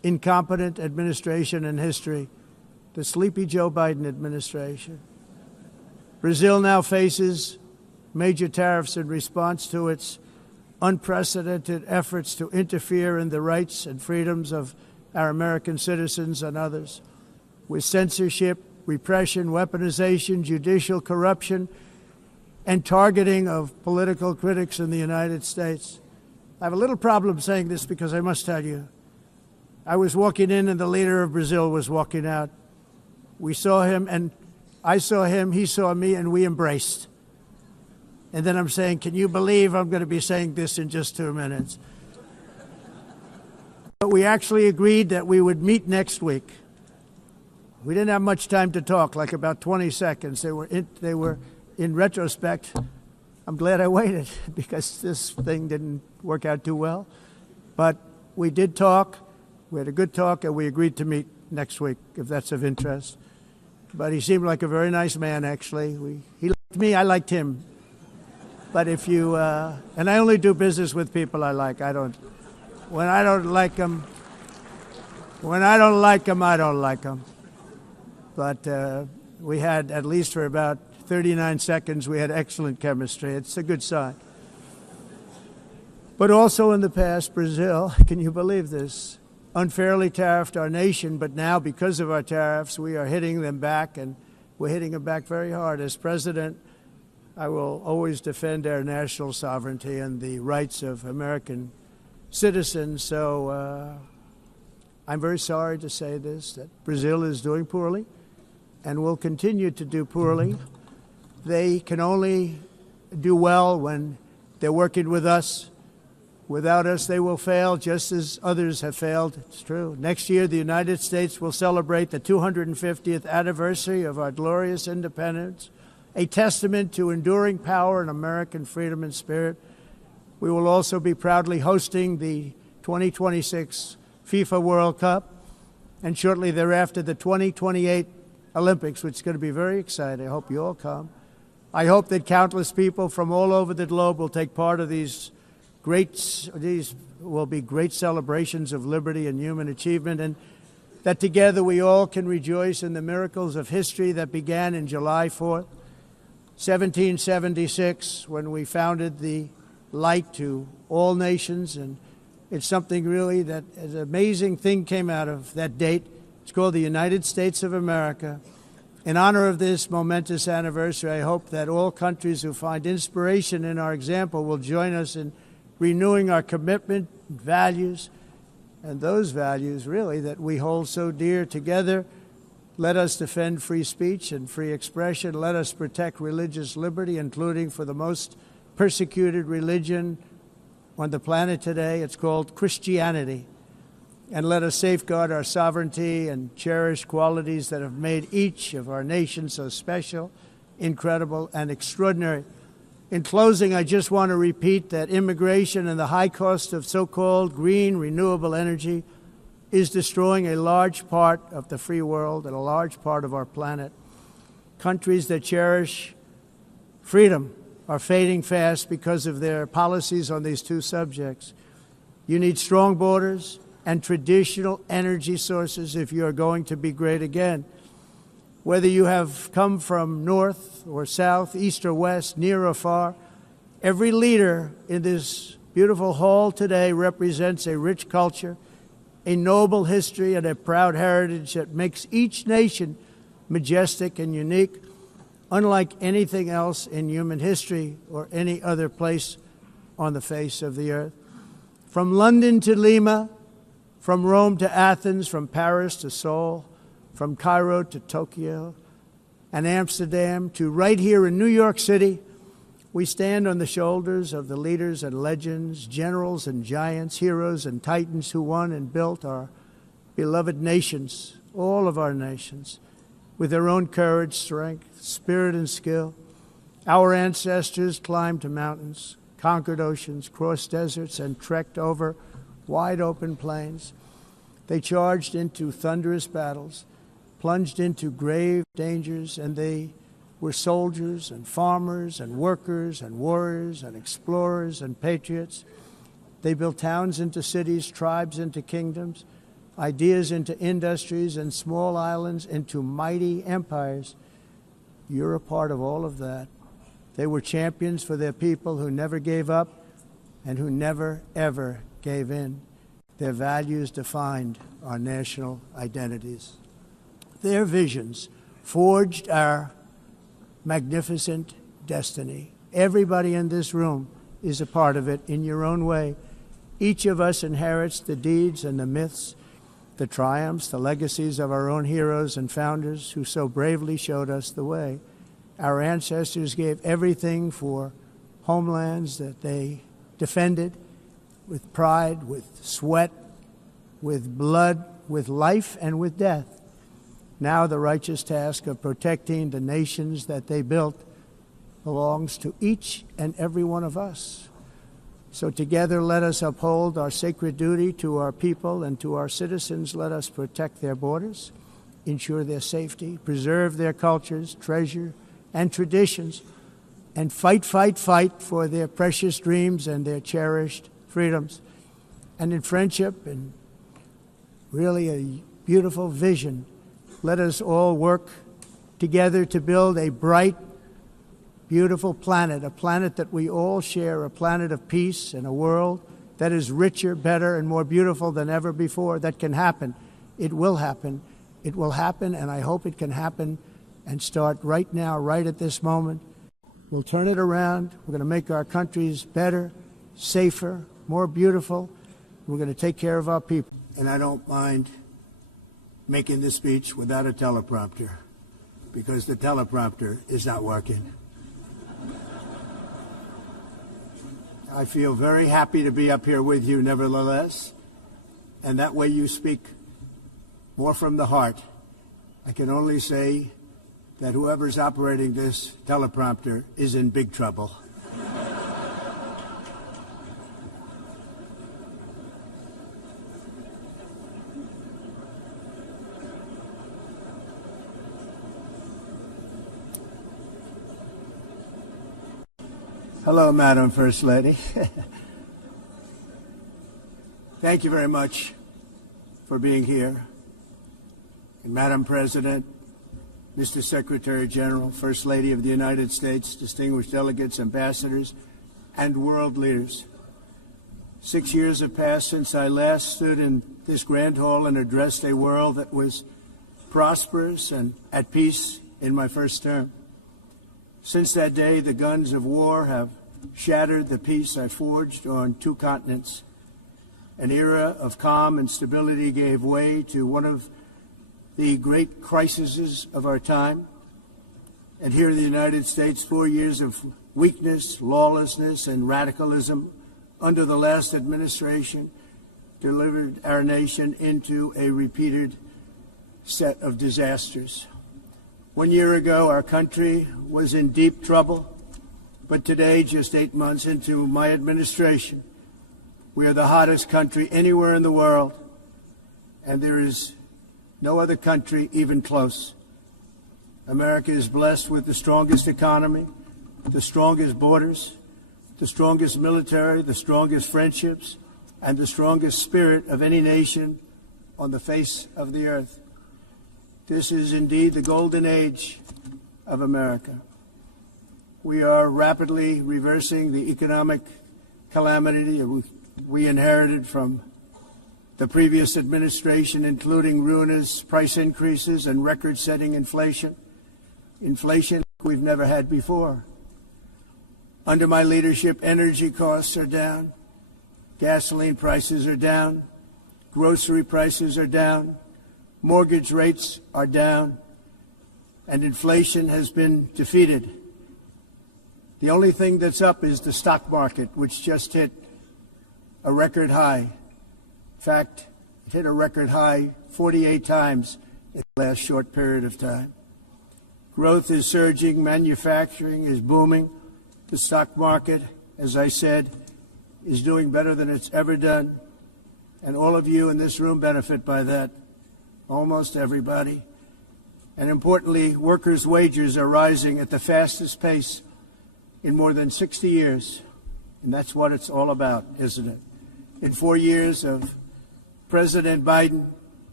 incompetent administration in history, the sleepy Joe Biden administration. Brazil now faces major tariffs in response to its unprecedented efforts to interfere in the rights and freedoms of our American citizens and others, with censorship, repression, weaponization, judicial corruption, and targeting of political critics in the United States. I have a little problem saying this because I must tell you, I was walking in and the leader of Brazil was walking out. We saw him and I saw him, he saw me, and we embraced. And then I'm saying, can you believe I'm going to be saying this in just 2 minutes? But we actually agreed that we would meet next week. We didn't have much time to talk, like about 20 seconds. They were in retrospect, I'm glad I waited because this thing didn't work out too well. But we did talk. We had a good talk, and we agreed to meet next week, if that's of interest. But he seemed like a very nice man, actually. He liked me, I liked him. But if you, and I only do business with people I like. When I don't like them, I don't like them. But we had, at least for about 39 seconds, we had excellent chemistry. It's a good sign. But also in the past, Brazil, can you believe this, unfairly tariffed our nation, but now because of our tariffs, we are hitting them back, and we're hitting them back very hard. As president, I will always defend our national sovereignty and the rights of American citizens. So I'm very sorry to say this, that Brazil is doing poorly and will continue to do poorly. They can only do well when they're working with us. Without us, they will fail, just as others have failed. It's true. Next year, the United States will celebrate the 250th anniversary of our glorious independence, a testament to enduring power and American freedom and spirit. We will also be proudly hosting the 2026 FIFA World Cup, and shortly thereafter, the 2028 Olympics, which is going to be very exciting. I hope you all come. I hope that countless people from all over the globe will take part of these will be great celebrations of liberty and human achievement, and that together we all can rejoice in the miracles of history that began in July 4th, 1776, when we founded the light to all nations. And it's something really that an amazing thing came out of that date. It's called the United States of America. In honor of this momentous anniversary, I hope that all countries who find inspiration in our example will join us in renewing our commitment, values, and those values, really, that we hold so dear. Together, let us defend free speech and free expression. Let us protect religious liberty, including for the most persecuted religion on the planet today. It's called Christianity. And let us safeguard our sovereignty and cherish qualities that have made each of our nations so special, incredible, and extraordinary. In closing, I just want to repeat that immigration and the high cost of so-called green renewable energy is destroying a large part of the free world and a large part of our planet. Countries that cherish freedom are fading fast because of their policies on these two subjects. You need strong borders and traditional energy sources if you are going to be great again. Whether you have come from north or south, east or west, near or far, every leader in this beautiful hall today represents a rich culture, a noble history, and a proud heritage that makes each nation majestic and unique, unlike anything else in human history or any other place on the face of the earth. From London to Lima, from Rome to Athens, from Paris to Seoul, from Cairo to Tokyo and Amsterdam to right here in New York City, we stand on the shoulders of the leaders and legends, generals and giants, heroes and titans who won and built our beloved nations, all of our nations, with their own courage, strength, spirit, and skill. Our ancestors climbed mountains, conquered oceans, crossed deserts, and trekked over wide open plains. They charged into thunderous battles, plunged into grave dangers, and they were soldiers and farmers and workers and warriors and explorers and patriots. They built towns into cities, tribes into kingdoms, ideas into industries and small islands into mighty empires. You're a part of all of that. They were champions for their people who never gave up and who never, ever gave in. Their values defined our national identities. Their visions forged our magnificent destiny. Everybody in this room is a part of it in your own way. Each of us inherits the deeds and the myths, the triumphs, the legacies of our own heroes and founders who so bravely showed us the way. Our ancestors gave everything for homelands that they defended with pride, with sweat, with blood, with life, and with death. Now the righteous task of protecting the nations that they built belongs to each and every one of us. So together let us uphold our sacred duty to our people and to our citizens. Let us protect their borders, ensure their safety, preserve their cultures, treasure, and traditions, and fight, fight, fight for their precious dreams and their cherished freedoms. And in friendship and really a beautiful vision, let us all work together to build a bright, beautiful planet, a planet that we all share, a planet of peace and a world that is richer, better, and more beautiful than ever before. That can happen. It will happen. It will happen, and I hope it can happen and start right now, right at this moment. We'll turn it around. We're going to make our countries better, safer, more beautiful. We're going to take care of our people. And I don't mind making this speech without a teleprompter, because the teleprompter is not working. I feel very happy to be up here with you, nevertheless, and that way you speak more from the heart. I can only say that whoever's operating this teleprompter is in big trouble. Hello, Madam First Lady. Thank you very much for being here. And Madam President, Mr. Secretary General, First Lady of the United States, distinguished delegates, ambassadors, and world leaders. 6 years have passed since I last stood in this grand hall and addressed a world that was prosperous and at peace in my first term. Since that day, the guns of war have shattered the peace I forged on 2 continents. An era of calm and stability gave way to one of the great crises of our time. And here in the United States, 4 years of weakness, lawlessness, and radicalism under the last administration delivered our nation into a repeated set of disasters. 1 year ago, our country was in deep trouble, but today, just 8 months into my administration, we are the hottest country anywhere in the world, and there is no other country even close. America is blessed with the strongest economy, the strongest borders, the strongest military, the strongest friendships, and the strongest spirit of any nation on the face of the earth. This is indeed the golden age of America. We are rapidly reversing the economic calamity we inherited from the previous administration, including ruinous price increases and record-setting inflation we've never had before. Under my leadership, energy costs are down, gasoline prices are down, grocery prices are down, mortgage rates are down, and inflation has been defeated. The only thing that's up is the stock market, which just hit a record high. In fact, it hit a record high 48 times in the last short period of time. Growth is surging, manufacturing is booming. The stock market, as I said, is doing better than it's ever done. And all of you in this room benefit by that, almost everybody. And importantly, workers' wages are rising at the fastest pace in more than 60 years. And that's what it's all about, isn't it? In 4 years of President Biden,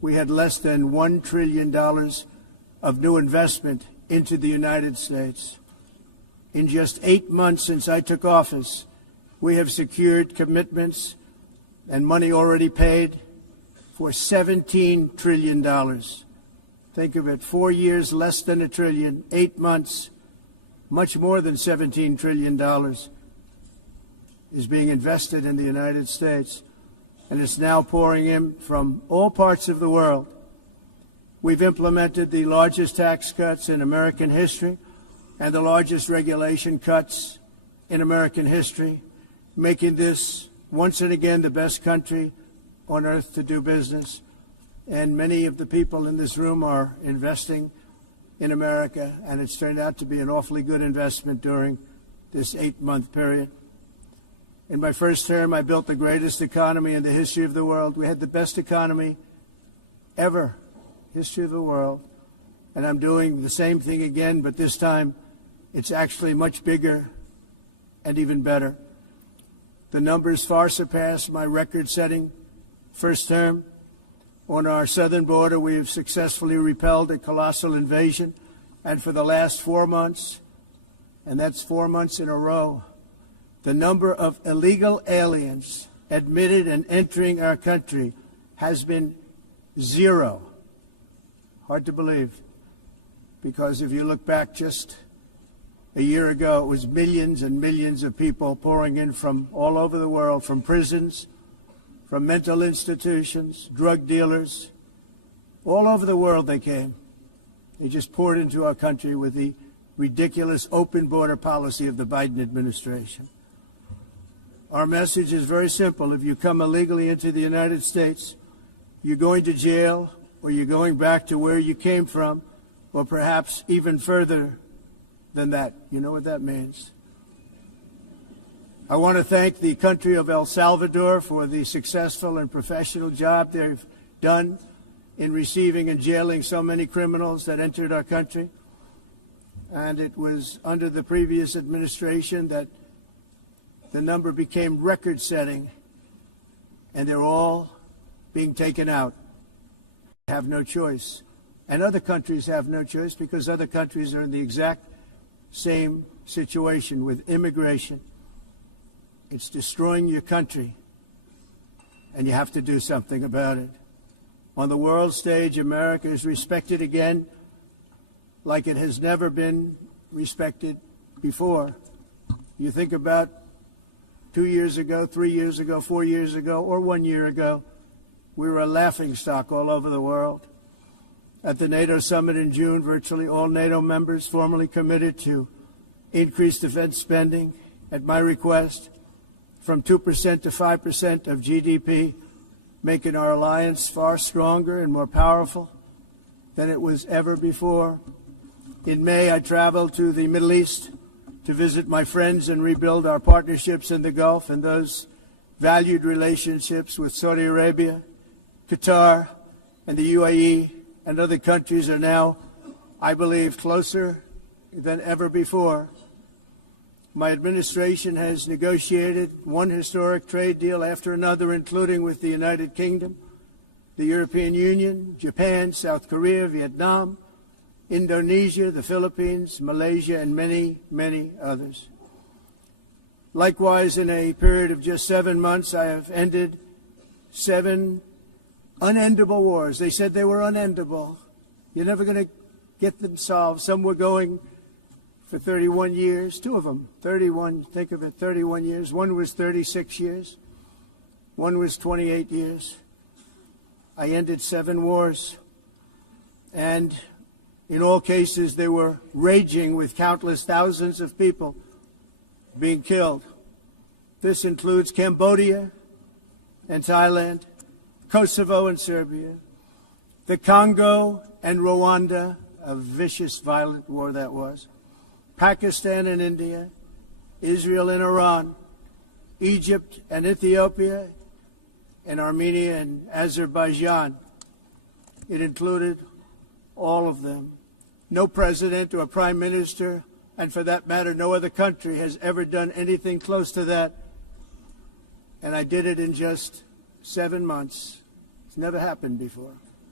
we had less than $1 trillion of new investment into the United States. In just 8 months since I took office, we have secured commitments and money already paid for $17 trillion. Think of it, 4 years, less than $1 trillion, 8 months, much more than $17 trillion is being invested in the United States, and it's now pouring in from all parts of the world. We've implemented the largest tax cuts in American history and the largest regulation cuts in American history, making this once and again the best country on earth to do business. And many of the people in this room are investing in America, and it's turned out to be an awfully good investment during this 8-month period. In my first term, I built the greatest economy in the history of the world. We had the best economy ever, history of the world. And I'm doing the same thing again, but this time it's actually much bigger and even better. The numbers far surpass my record-setting first term. On our southern border, we have successfully repelled a colossal invasion. And for the last 4 months, and that's 4 months in a row, the number of illegal aliens admitted and entering our country has been 0. Hard to believe, because if you look back just a year ago, it was millions and millions of people pouring in from all over the world, from prisons, from mental institutions, drug dealers. All over the world they came. They just poured into our country with the ridiculous open border policy of the Biden administration. Our message is very simple. If you come illegally into the United States, you're going to jail, or you're going back to where you came from, or perhaps even further than that. You know what that means. I want to thank the country of El Salvador for the successful and professional job they've done in receiving and jailing so many criminals that entered our country. And it was under the previous administration that the number became record-setting, and they're all being taken out. They have no choice. And other countries have no choice, because other countries are in the exact same situation with immigration. It's destroying your country, and you have to do something about it. On the world stage, America is respected again like it has never been respected before. You think about 2 years ago, 3 years ago, 4 years ago, or 1 year ago, we were a laughingstock all over the world. At the NATO summit in June, virtually all NATO members formally committed to increase defense spending, at my request, from 2% to 5% of GDP, making our alliance far stronger and more powerful than it was ever before. In May, I traveled to the Middle East to visit my friends and rebuild our partnerships in the Gulf and those valued relationships with Saudi Arabia, Qatar, and the UAE, and other countries are now, I believe, closer than ever before. My administration has negotiated one historic trade deal after another, including with the United Kingdom, the European Union, Japan, South Korea, Vietnam, Indonesia, the Philippines, Malaysia, and many, many others. Likewise, in a period of just 7 months, I have ended 7 unendable wars. They said they were unendable. You're never going to get them solved. Some were going for 31 years, 2 of them, 31, think of it, 31 years. One was 36 years. One was 28 years. I ended 7 wars. And in all cases, they were raging with countless thousands of people being killed. This includes Cambodia and Thailand, Kosovo and Serbia, the Congo and Rwanda, a vicious, violent war that was, Pakistan and India, Israel and Iran, Egypt and Ethiopia, and Armenia and Azerbaijan. It included all of them. No president or prime minister, and for that matter, no other country has ever done anything close to that. And I did it in just 7 months. It's never happened before.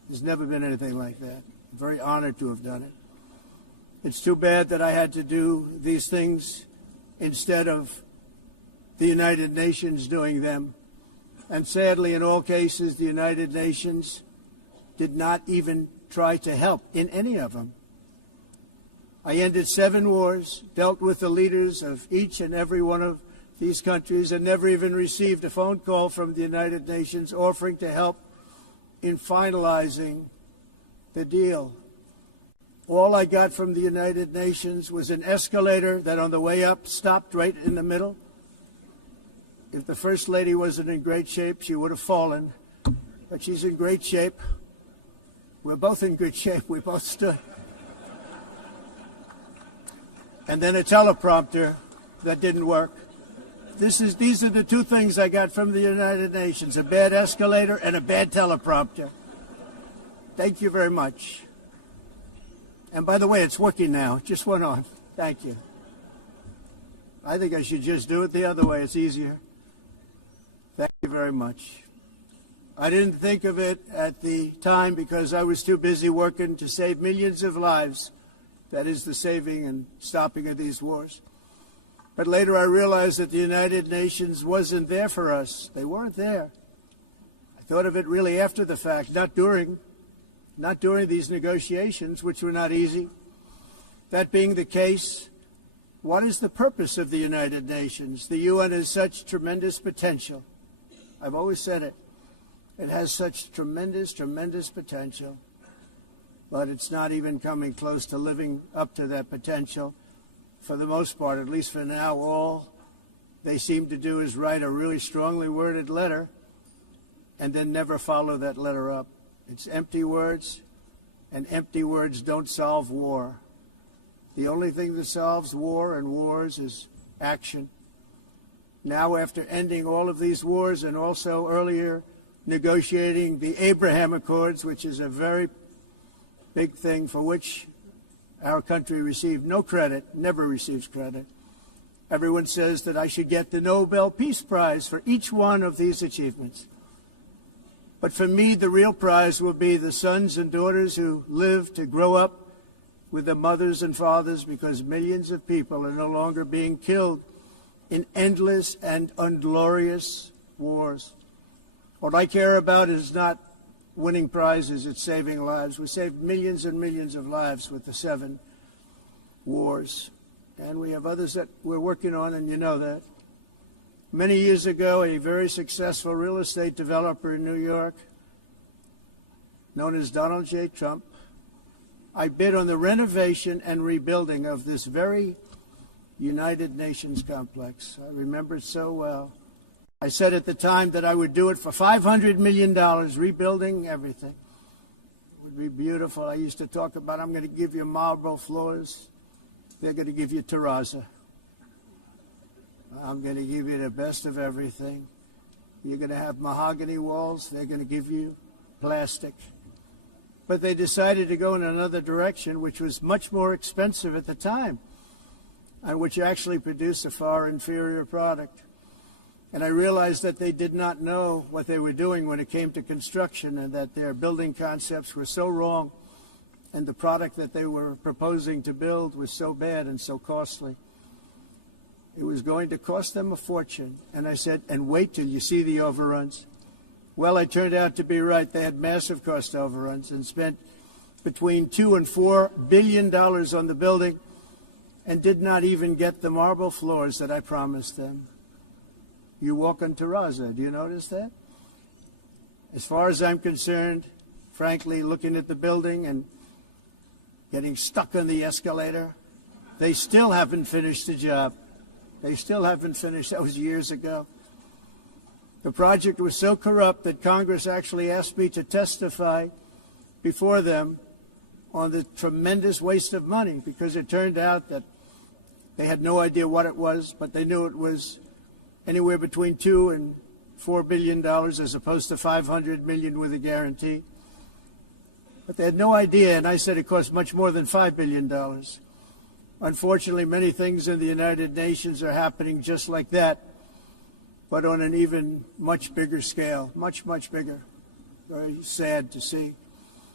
There's never been anything like that. I'm very honored to have done it. It's too bad that I had to do these things instead of the United Nations doing them. And sadly, in all cases, the United Nations did not even try to help in any of them. I ended 7 wars, dealt with the leaders of each and every one of these countries, and never even received a phone call from the United Nations offering to help in finalizing the deal. All I got from the United Nations was an escalator that on the way up stopped right in the middle. If the First Lady wasn't in great shape, she would have fallen. But she's in great shape. We're both in good shape. We both stood. And then a teleprompter that didn't work. These are the 2 things I got from the United Nations, a bad escalator and a bad teleprompter. Thank you very much. And by the way, it's working now. It just went on. Thank you. I think I should just do it the other way. It's easier. Thank you very much. I didn't think of it at the time because I was too busy working to save millions of lives. That is the saving and stopping of these wars. But later I realized that the United Nations wasn't there for us. They weren't there. I thought of it really after the fact, not during these negotiations, which were not easy. That being the case, what is the purpose of the United Nations? The UN has such tremendous potential. I've always said it. It has such tremendous, tremendous potential. But it's not even coming close to living up to that potential. For the most part, at least for now, all they seem to do is write a really strongly worded letter and then never follow that letter up. It's empty words, and empty words don't solve war. The only thing that solves war and wars is action. Now, after ending all of these wars and also earlier negotiating the Abraham Accords, which is a very big thing for which our country received no credit, never receives credit. Everyone says that I should get the Nobel Peace Prize for each one of these achievements. But for me, the real prize will be the sons and daughters who live to grow up with the mothers and fathers, because millions of people are no longer being killed in endless and unglorious wars. What I care about is not winning prizes, it's saving lives. We saved millions and millions of lives with the 7 wars. And we have others that we're working on, and you know that. Many years ago, a very successful real estate developer in New York, known as Donald J. Trump, I bid on the renovation and rebuilding of this very United Nations complex. I remember it so well. I said at the time that I would do it for $500 million, rebuilding everything. It would be beautiful. I used to talk about, I'm going to give you marble floors. They're going to give you terrazzo. I'm going to give you the best of everything. You're going to have mahogany walls. They're going to give you plastic. But they decided to go in another direction, which was much more expensive at the time, and which actually produced a far inferior product. And I realized that they did not know what they were doing when it came to construction, and that their building concepts were so wrong, and the product that they were proposing to build was so bad and so costly. It was going to cost them a fortune. And I said, and wait till you see the overruns. Well, I turned out to be right. They had massive cost overruns and spent between $2 and $4 billion on the building and did not even get the marble floors that I promised them. You walk on terrazzo. Do you notice that? As far as I'm concerned, frankly, looking at the building and getting stuck on the escalator, they still haven't finished the job. They still haven't finished. That was years ago. The project was so corrupt that Congress actually asked me to testify before them on the tremendous waste of money, because it turned out that they had no idea what it was, but they knew it was anywhere between $2 and $4 billion as opposed to $500 million with a guarantee. But they had no idea, and I said it cost much more than $5 billion. Unfortunately, many things in the United Nations are happening just like that, but on an even much bigger scale, much, much bigger. Very sad to see.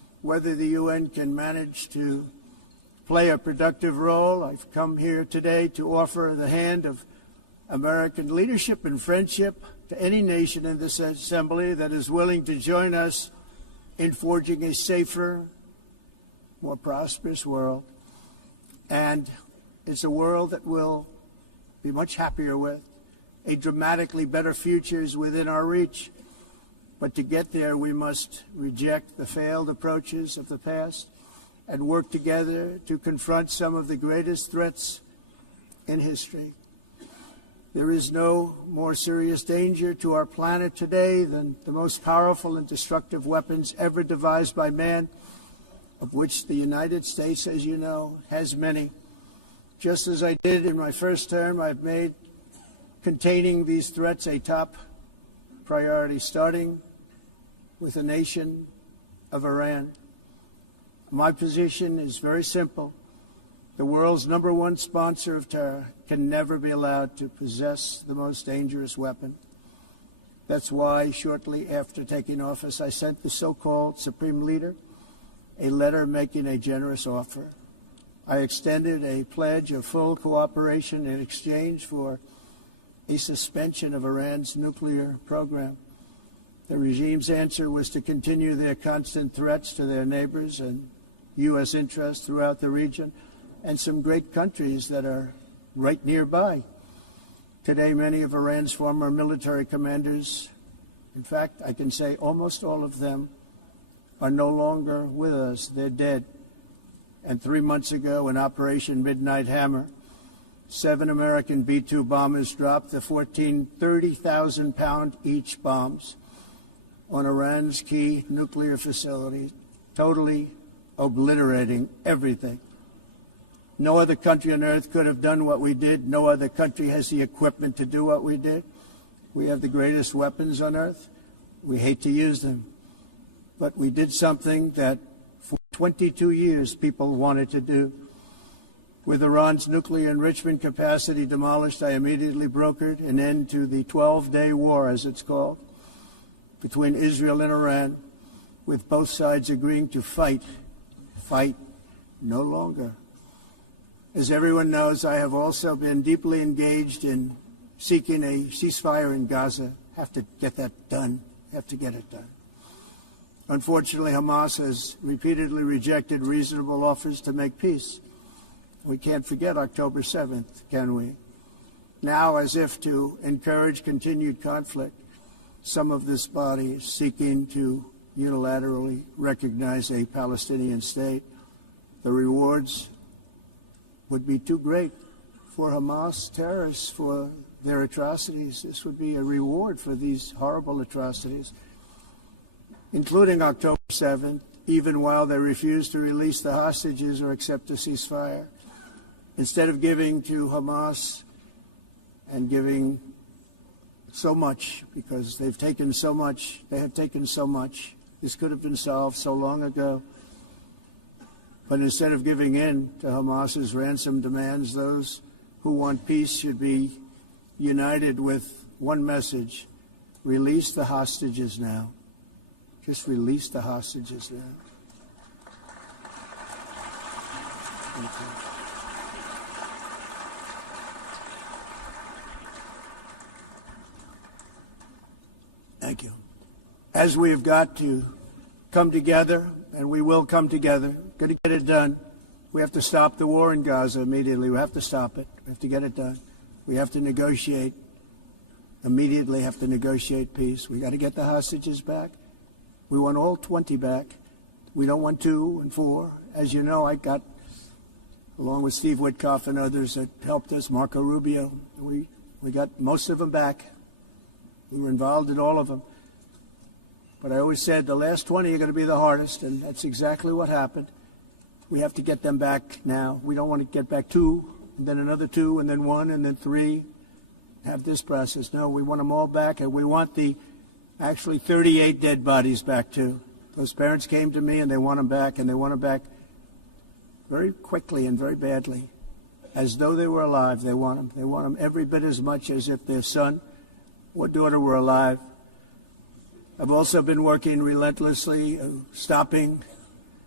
whether the UN can manage to play a productive role. I've come here today to offer the hand of American leadership and friendship to any nation in this assembly that is willing to join us in forging a safer, more prosperous world. And it's a world that we'll be much happier with. A dramatically better future is within our reach. But to get there, we must reject the failed approaches of the past and work together to confront some of the greatest threats in history. There is no more serious danger to our planet today than the most powerful and destructive weapons ever devised by man, of which the United States, as you know, has many. Just as I did in my first term, I've made containing these threats a top priority, starting with the nation of Iran. My position is very simple. The world's #1 sponsor of terror can never be allowed to possess the most dangerous weapon. That's why, shortly after taking office, I sent the so-called Supreme Leader a letter making a generous offer. I extended a pledge of full cooperation in exchange for a suspension of Iran's nuclear program. The regime's answer was to continue their constant threats to their neighbors and U.S. interests throughout the region and some great countries that are right nearby. Today, many of Iran's former military commanders, in fact, I can say almost all of them, are no longer with us. They're dead. And 3 months ago, in Operation Midnight Hammer, 7 American B-2 bombers dropped the 14 30,000-pound each bombs on Iran's key nuclear facility, totally obliterating everything. No other country on earth could have done what we did. No other country has the equipment to do what we did. We have the greatest weapons on earth. We hate to use them. But we did something that for 22 years people wanted to do. With Iran's nuclear enrichment capacity demolished, I immediately brokered an end to the 12-day war, as it's called, between Israel and Iran, with both sides agreeing to fight no longer. As everyone knows, I have also been deeply engaged in seeking a ceasefire in Gaza. Have to get that done. Have to get it done. Unfortunately, Hamas has repeatedly rejected reasonable offers to make peace. We can't forget October 7th, can we? Now, as if to encourage continued conflict, some of this body is seeking to unilaterally recognize a Palestinian state. The rewards would be too great for Hamas terrorists for their atrocities. This would be a reward for these horrible atrocities, including October 7th, even while they refuse to release the hostages or accept a ceasefire. Instead of giving to Hamas and giving so much, because they've taken so much, they have taken so much. This could have been solved so long ago. But instead of giving in to Hamas's ransom demands, those who want peace should be united with one message: release the hostages now. Just release the hostages now. Thank you. Thank you. As we have got to come together, and we will come together, got to get it done. We have to stop the war in Gaza immediately. We have to stop it. We have to get it done. We have to negotiate, immediately have to negotiate peace. We got to get the hostages back. We want all 20 back. We don't want 2 and 4. As you know, I got, along with Steve Witkoff and others that helped us, Marco Rubio, we got most of them back. We were involved in all of them. But I always said the last 20 are going to be the hardest, and that's exactly what happened. We have to get them back now. We don't want to get back 2, and then another 2, and then 1, and then 3. Have this process. No, we want them all back, and we want the actually 38 dead bodies back too. Those parents came to me, and they want them back, and they want them back very quickly and very badly, as though they were alive. They want them. They want them every bit as much as if their son or daughter were alive. I've also been working relentlessly, stopping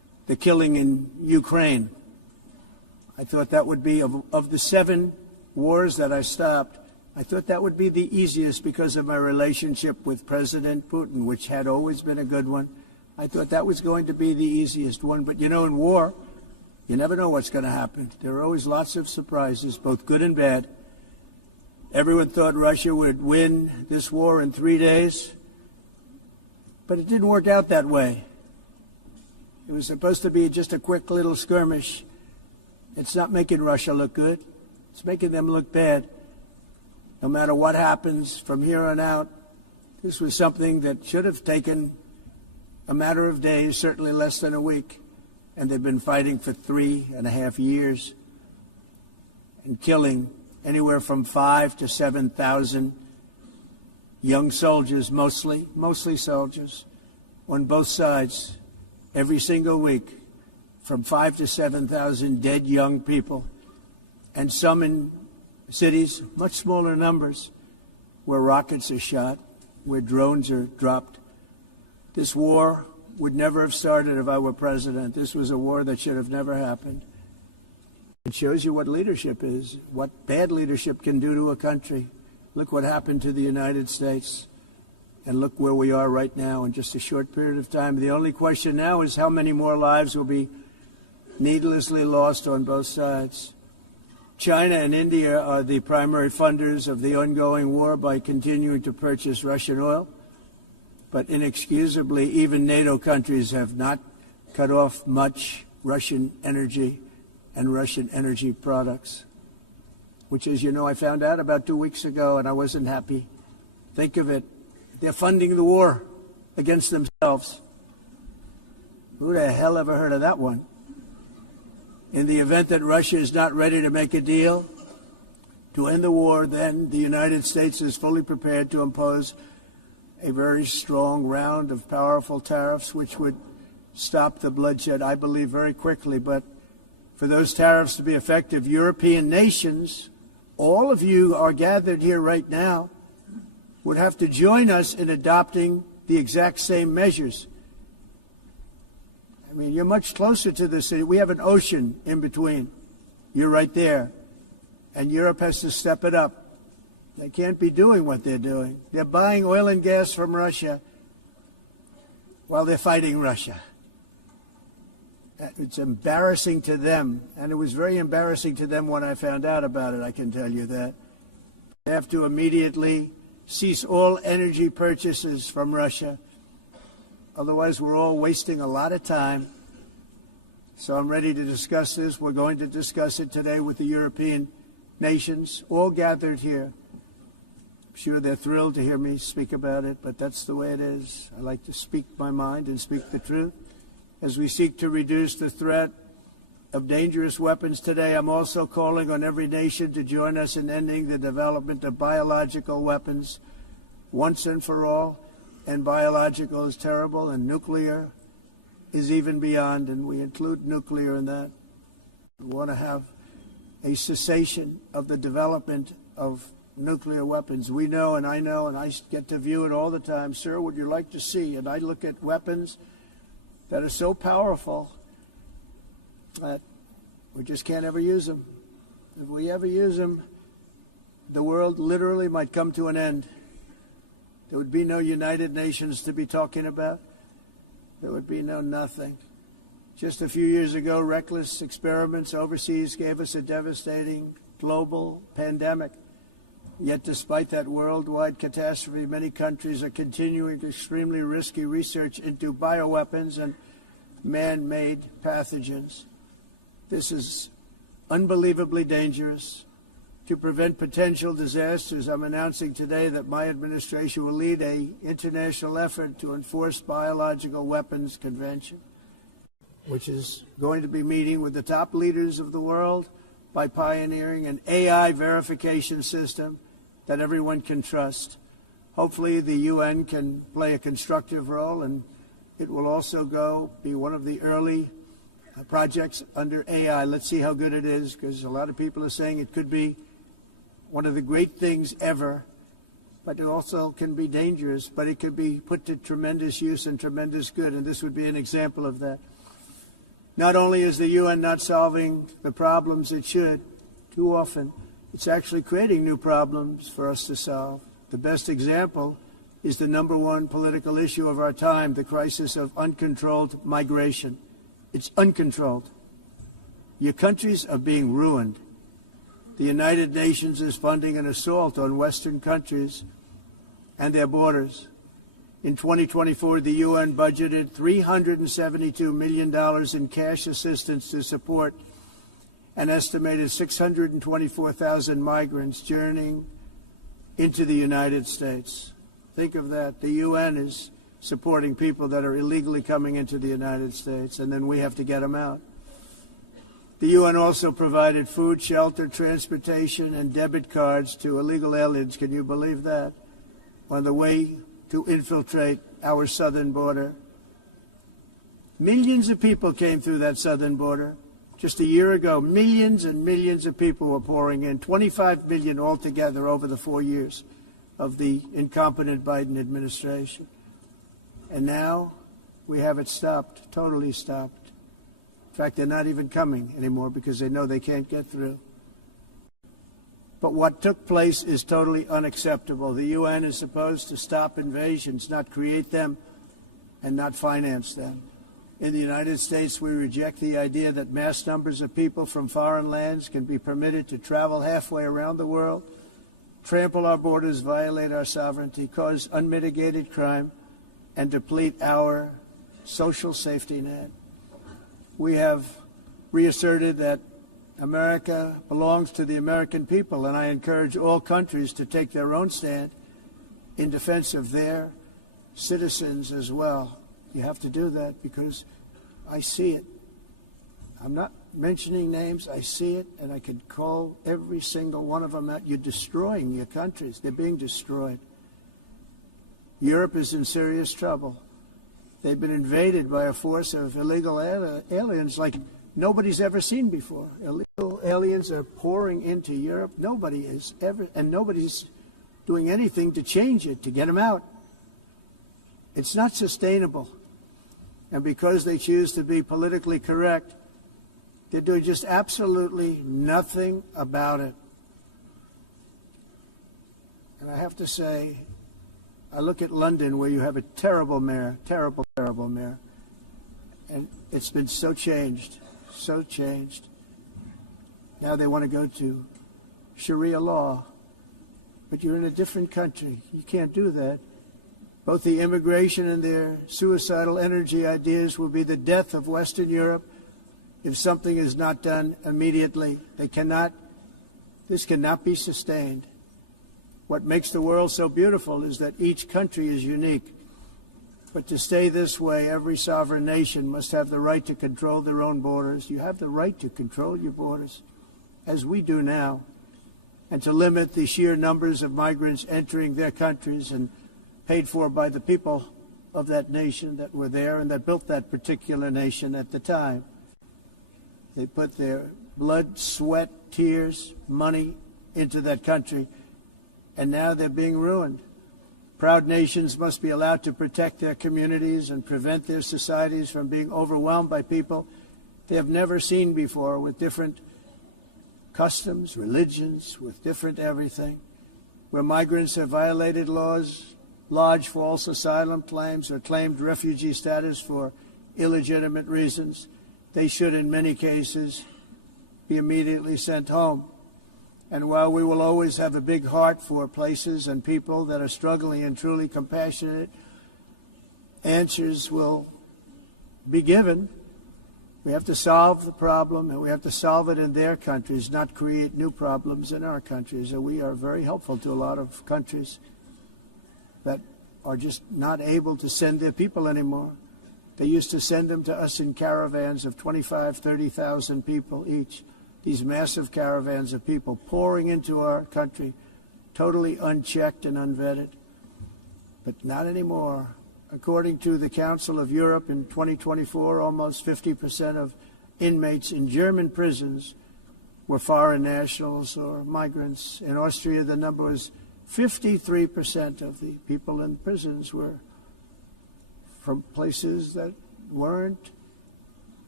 the killing in Ukraine. I thought that would be, of the 7 wars that I stopped, I thought that would be the easiest because of my relationship with President Putin, which had always been a good one. I thought that was going to be the easiest one. But, you know, in war, you never know what's going to happen. There are always lots of surprises, both good and bad. Everyone thought Russia would win this war in 3 days, but it didn't work out that way. It was supposed to be just a quick little skirmish. It's not making Russia look good. It's making them look bad. No matter what happens from here on out, this was something that should have taken a matter of days, certainly less than a week. And they've been fighting for 3.5 years and killing anywhere from 5,000 to 7,000 young soldiers, mostly soldiers, on both sides, every single week, from 5,000 to 7,000 dead young people, and some in cities, much smaller numbers, where rockets are shot, where drones are dropped. This war would never have started if I were president. This was a war that should have never happened. It shows you what leadership is, what bad leadership can do to a country. Look what happened to the United States, and look where we are right now in just a short period of time. The only question now is how many more lives will be needlessly lost on both sides. China and India are the primary funders of the ongoing war by continuing to purchase Russian oil. But inexcusably, even NATO countries have not cut off much Russian energy and Russian energy products, which, as you know, I found out about 2 weeks ago, and I wasn't happy. Think of it. They're funding the war against themselves. Who the hell ever heard of that one? In the event that Russia is not ready to make a deal to end the war, then the United States is fully prepared to impose a very strong round of powerful tariffs, which would stop the bloodshed, I believe, very quickly. But for those tariffs to be effective, European nations, all of you are gathered here right now, would have to join us in adopting the exact same measures. I mean, you're much closer to the city. We have an ocean in between. You're right there. And Europe has to step it up. They can't be doing what they're doing. They're buying oil and gas from Russia while they're fighting Russia. It's embarrassing to them, and it was very embarrassing to them when I found out about it, I can tell you that. They have to immediately cease all energy purchases from Russia. Otherwise, we're all wasting a lot of time. So I'm ready to discuss this. We're going to discuss it today with the European nations, all gathered here. I'm sure they're thrilled to hear me speak about it, but that's the way it is. I like to speak my mind and speak the truth. As we seek to reduce the threat of dangerous weapons today, I'm also calling on every nation to join us in ending the development of biological weapons once and for all. And biological is terrible, and nuclear is even beyond, and we include nuclear in that. We want to have a cessation of the development of nuclear weapons. We know, and I get to view it all the time. Sir, would you like to see? And I look at weapons that are so powerful that we just can't ever use them. If we ever use them, the world literally might come to an end. There would be no United Nations to be talking about. There would be no nothing. Just a few years ago, reckless experiments overseas gave us a devastating global pandemic. Yet despite that worldwide catastrophe, many countries are continuing extremely risky research into bioweapons and man-made pathogens. This is unbelievably dangerous. To prevent potential disasters, I'm announcing today that my administration will lead an international effort to enforce biological weapons convention, which is going to be meeting with the top leaders of the world by pioneering an AI verification system that everyone can trust. Hopefully the UN can play a constructive role, and it will also be one of the early projects under AI. Let's see how good it is, because a lot of people are saying it could be one of the great things ever, but it also can be dangerous, but it could be put to tremendous use and tremendous good, and this would be an example of that. Not only is the UN not solving the problems it should, too often, it's actually creating new problems for us to solve. The best example is the number one political issue of our time, the crisis of uncontrolled migration. It's uncontrolled. Your countries are being ruined. The United Nations is funding an assault on Western countries and their borders. In 2024, the UN budgeted $372 million in cash assistance to support an estimated 624,000 migrants journeying into the United States. Think of that. The UN is supporting people that are illegally coming into the United States, and then we have to get them out. The UN also provided food, shelter, transportation, and debit cards to illegal aliens. Can you believe that? On the way to infiltrate our southern border. Millions of people came through that southern border. Just a year ago, millions and millions of people were pouring in, 25 million altogether over the 4 years of the incompetent Biden administration. And now we have it stopped, totally stopped. In fact, they're not even coming anymore because they know they can't get through. But what took place is totally unacceptable. The UN is supposed to stop invasions, not create them and not finance them. In the United States, we reject the idea that mass numbers of people from foreign lands can be permitted to travel halfway around the world, trample our borders, violate our sovereignty, cause unmitigated crime, and deplete our social safety net. We have reasserted that America belongs to the American people, and I encourage all countries to take their own stand in defense of their citizens as well. You have to do that because I see it. I'm not mentioning names. I see it, and I could call every single one of them out. You're destroying your countries. They're being destroyed. Europe is in serious trouble. They've been invaded by a force of illegal aliens like nobody's ever seen before. Illegal aliens are pouring into Europe. Nobody is ever, and nobody's doing anything to change it, to get them out. It's not sustainable. And because they choose to be politically correct, they're doing just absolutely nothing about it. And I have to say, I look at London where you have a terrible mayor, terrible mayor. And it's been so changed. So changed. Now they want to go to Sharia law. But you're in a different country. You can't do that. Both the immigration and their suicidal energy ideas will be the death of Western Europe if something is not done immediately. This cannot be sustained. What makes the world so beautiful is that each country is unique. But to stay this way, every sovereign nation must have the right to control their own borders. You have the right to control your borders, as we do now, and to limit the sheer numbers of migrants entering their countries and paid for by the people of that nation that were there and that built that particular nation at the time. They put their blood, sweat, tears, money into that country, and now they're being ruined. Proud nations must be allowed to protect their communities and prevent their societies from being overwhelmed by people they have never seen before, with different customs, religions, with different everything. Where migrants have violated laws, lodged false asylum claims, or claimed refugee status for illegitimate reasons, they should, in many cases, be immediately sent home. And while we will always have a big heart for places and people that are struggling and truly compassionate, answers will be given. We have to solve the problem, and we have to solve it in their countries, not create new problems in our countries. And we are very helpful to a lot of countries that are just not able to send their people anymore. They used to send them to us in caravans of 25,000, 30,000 people each. These massive caravans of people pouring into our country, totally unchecked and unvetted. But not anymore. According to the Council of Europe in 2024, almost 50% of inmates in German prisons were foreign nationals or migrants. In Austria, the number was 53% of the people in prisons were from places that weren't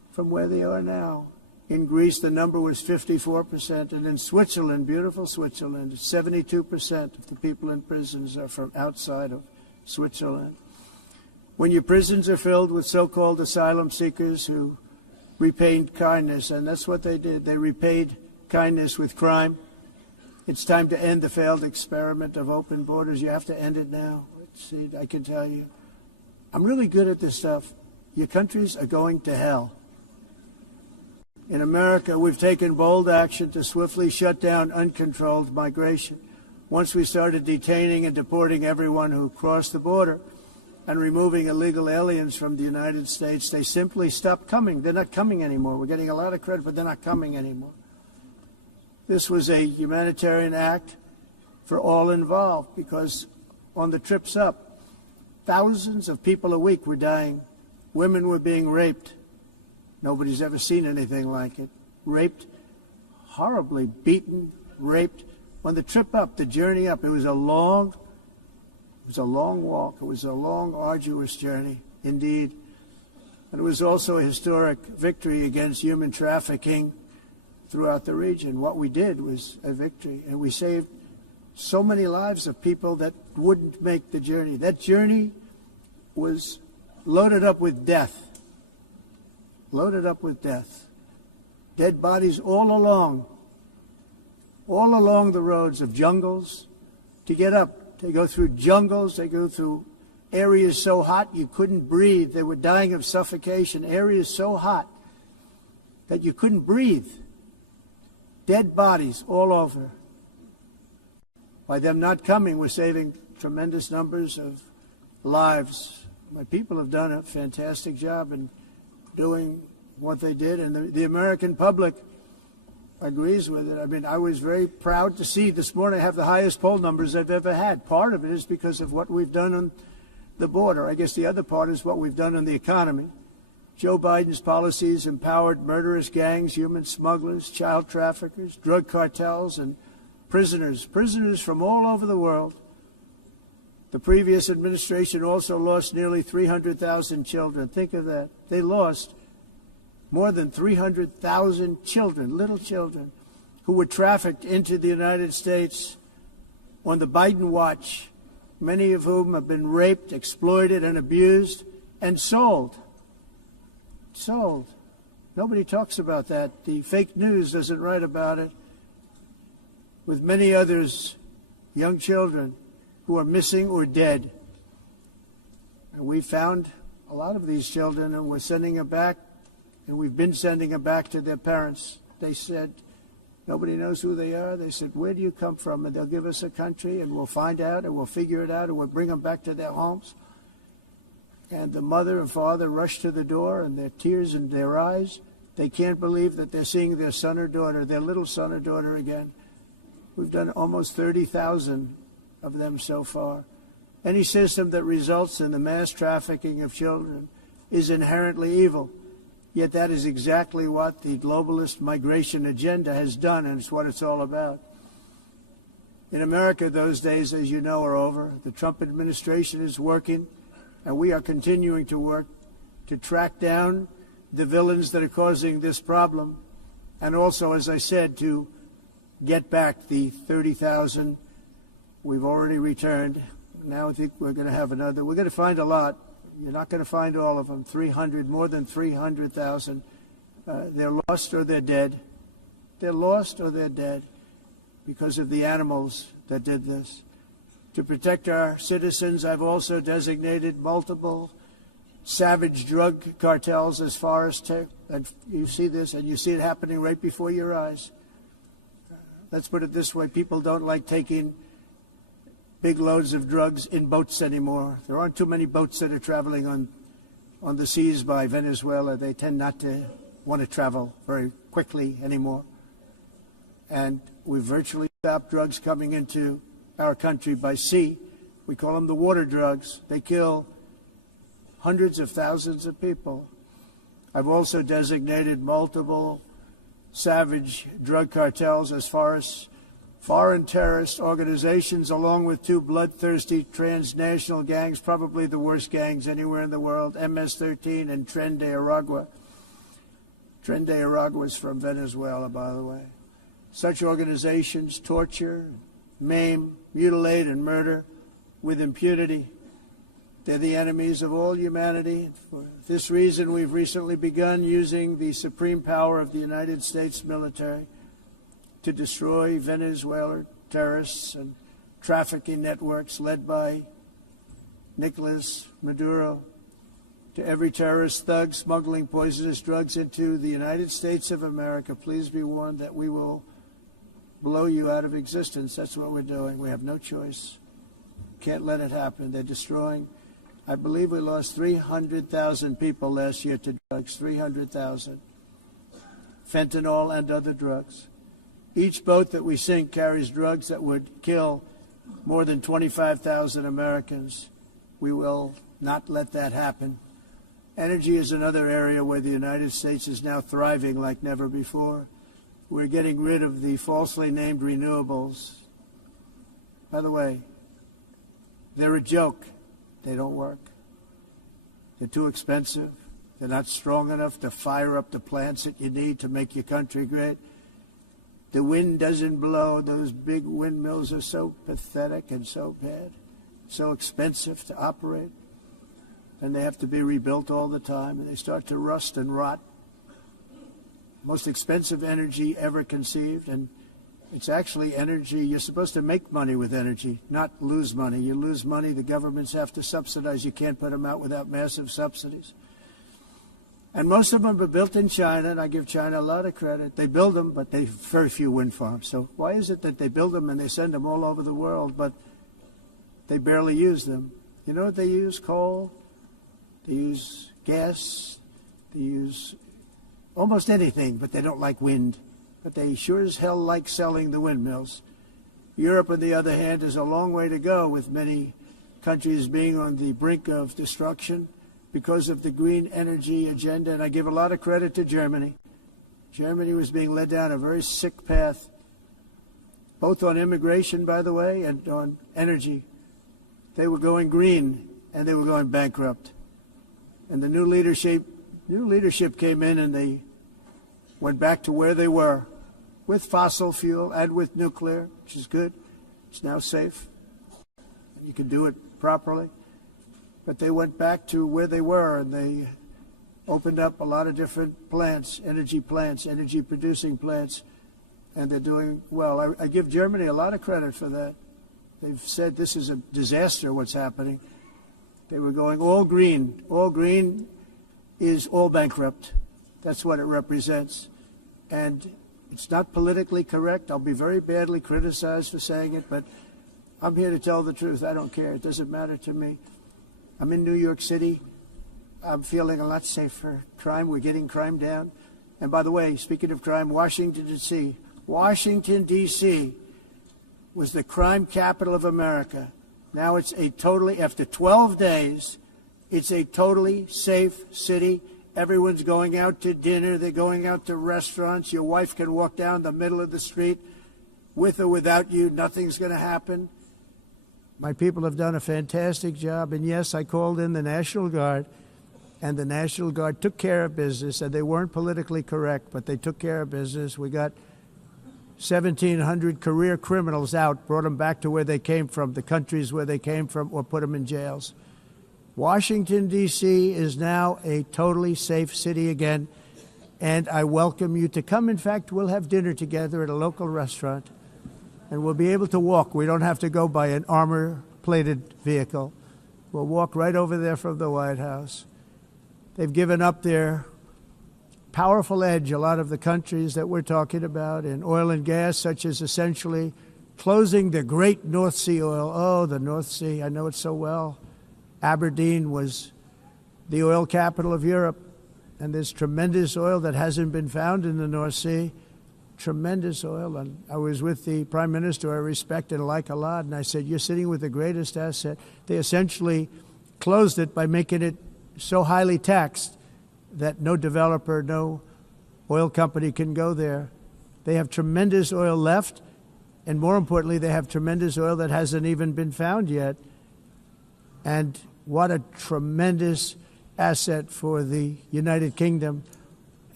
from where they are now. In Greece, the number was 54%, and in Switzerland, beautiful Switzerland, 72% of the people in prisons are from outside of Switzerland. When your prisons are filled with so-called asylum seekers who repaid kindness, and that's what they did. They repaid kindness with crime. It's time to end the failed experiment of open borders. You have to end it now. See, I can tell you, I'm really good at this stuff. Your countries are going to hell. In America, we've taken bold action to swiftly shut down uncontrolled migration. Once we started detaining and deporting everyone who crossed the border and removing illegal aliens from the United States, they simply stopped coming. They're not coming anymore. We're getting a lot of credit, but they're not coming anymore. This was a humanitarian act for all involved, because on the trips up, thousands of people a week were dying. Women were being raped. Nobody's ever seen anything like it. Raped, horribly beaten, raped. On the trip up, the journey up, it was a long walk. It was a long, arduous journey, indeed. And it was also a historic victory against human trafficking throughout the region. What we did was a victory, and we saved so many lives of people that wouldn't make the journey. That journey was loaded up with death. Loaded up with death. Dead bodies all along the roads of jungles to get up. They go through jungles, they go through areas so hot you couldn't breathe. They were dying of suffocation, areas so hot that you couldn't breathe. Dead bodies all over. By them not coming, we're saving tremendous numbers of lives. My people have done a fantastic job in doing what they did, and the American public agrees with it. I mean, I was very proud to see this morning I have the highest poll numbers I've ever had. Part of it is because of what we've done on the border. I guess the other part is what we've done on the economy. Joe Biden's policies empowered murderous gangs, human smugglers, child traffickers, drug cartels, and prisoners from all over the world. The previous administration also lost nearly 300,000 children. Think of that. They lost more than 300,000 children, little children, who were trafficked into the United States on the Biden watch, many of whom have been raped, exploited, and abused, and sold. Sold. Nobody talks about that. The fake news doesn't write about it. With many others, young children who are missing or dead. And we found a lot of these children, and we're sending them back, and we've been sending them back to their parents. They said, nobody knows who they are. They said, where do you come from? And they'll give us a country, and we'll find out, and we'll figure it out, and we'll bring them back to their homes. And the mother and father rush to the door, and their tears in their eyes. They can't believe that they're seeing their son or daughter, their little son or daughter again. We've done almost 30,000 of them so far. Any system that results in the mass trafficking of children is inherently evil. Yet that is exactly what the globalist migration agenda has done, and it's what it's all about. In America, those days, as you know, are over. The Trump administration is working, and we are continuing to work to track down the villains that are causing this problem, and also, as I said, to get back the 30,000 we've already returned. Now I think we're going to have another. We're going to find a lot. You're not going to find all of them. 300, more than 300,000. They're lost or they're dead. They're lost or they're dead because of the animals that did this. To protect our citizens, I've also designated multiple savage drug cartels as far as and you see this, and you see it happening right before your eyes. Let's put it this way. People don't like taking big loads of drugs in boats anymore. There aren't too many boats that are traveling on the seas by Venezuela. They tend not to want to travel very quickly anymore. And we've virtually stopped drugs coming into our country by sea. We call them the water drugs. They kill hundreds of thousands of people. I've also designated multiple savage drug cartels as far as foreign terrorist organizations, along with two bloodthirsty transnational gangs, probably the worst gangs anywhere in the world, MS-13 and Tren de Aragua. Tren de Aragua was from Venezuela, by the way. Such organizations torture, maim, mutilate, and murder with impunity. They're the enemies of all humanity. For this reason, we've recently begun using the supreme power of the United States military to destroy Venezuelan terrorists and trafficking networks led by Nicolas Maduro. To every terrorist thug smuggling poisonous drugs into the United States of America, please be warned that we will blow you out of existence. That's what we're doing. We have no choice. Can't let it happen. They're destroying. I believe we lost 300,000 people last year to drugs, 300,000. Fentanyl and other drugs. Each boat that we sink carries drugs that would kill more than 25,000 Americans. We will not let that happen. Energy is another area where the United States is now thriving like never before. We're getting rid of the falsely named renewables. By the way, they're a joke. They don't work. They're too expensive. They're not strong enough to fire up the plants that you need to make your country great. The wind doesn't blow. Those big windmills are so pathetic and so bad, so expensive to operate. And they have to be rebuilt all the time, and they start to rust and rot. Most expensive energy ever conceived, and it's actually energy. You're supposed to make money with energy, not lose money. You lose money, the governments have to subsidize. You can't put them out without massive subsidies. And most of them are built in China, and I give China a lot of credit. They build them, but they have very few wind farms. So why is it that they build them and they send them all over the world, but they barely use them? You know what they use? Coal. They use gas. They use almost anything, but they don't like wind. But they sure as hell like selling the windmills. Europe, on the other hand, is a long way to go, with many countries being on the brink of destruction because of the green energy agenda. And I give a lot of credit to Germany. Germany was being led down a very sick path, both on immigration, by the way, and on energy. They were going green, and they were going bankrupt. And the new leadership came in, and they went back to where they were, with fossil fuel and with nuclear, which is good. It's now safe. You can do it properly. But they went back to where they were, and they opened up a lot of different plants, energy-producing plants, and they're doing well. I give Germany a lot of credit for that. They've said this is a disaster, what's happening. They were going all green. All green is all bankrupt. That's what it represents. And it's not politically correct. I'll be very badly criticized for saying it, but I'm here to tell the truth. I don't care. It doesn't matter to me. I'm in New York City. I'm feeling a lot safer. Crime, we're getting crime down. And by the way, speaking of crime, Washington, D.C. was the crime capital of America. Now it's after 12 days, it's a totally safe city. Everyone's going out to dinner. They're going out to restaurants. Your wife can walk down the middle of the street with or without you. Nothing's going to happen. My people have done a fantastic job. And yes, I called in the National Guard, and the National Guard took care of business, and they weren't politically correct, but they took care of business. We got 1,700 career criminals out, brought them back to where they came from, the countries where they came from, or put them in jails. Washington, D.C. is now a totally safe city again, and I welcome you to come. In fact, we'll have dinner together at a local restaurant, and we'll be able to walk. We don't have to go by an armor-plated vehicle. We'll walk right over there from the White House. They've given up their powerful edge, a lot of the countries that we're talking about, in oil and gas, such as essentially closing the great North Sea oil. Oh, the North Sea, I know it so well. Aberdeen was the oil capital of Europe, and there's tremendous oil that hasn't been found in the North Sea. Tremendous oil. And I was with the Prime Minister I respect and like a lot, and I said, you're sitting with the greatest asset. They essentially closed it by making it so highly taxed that no developer, no oil company can go there. They have tremendous oil left, and more importantly, they have tremendous oil that hasn't even been found yet. And what a tremendous asset for the United Kingdom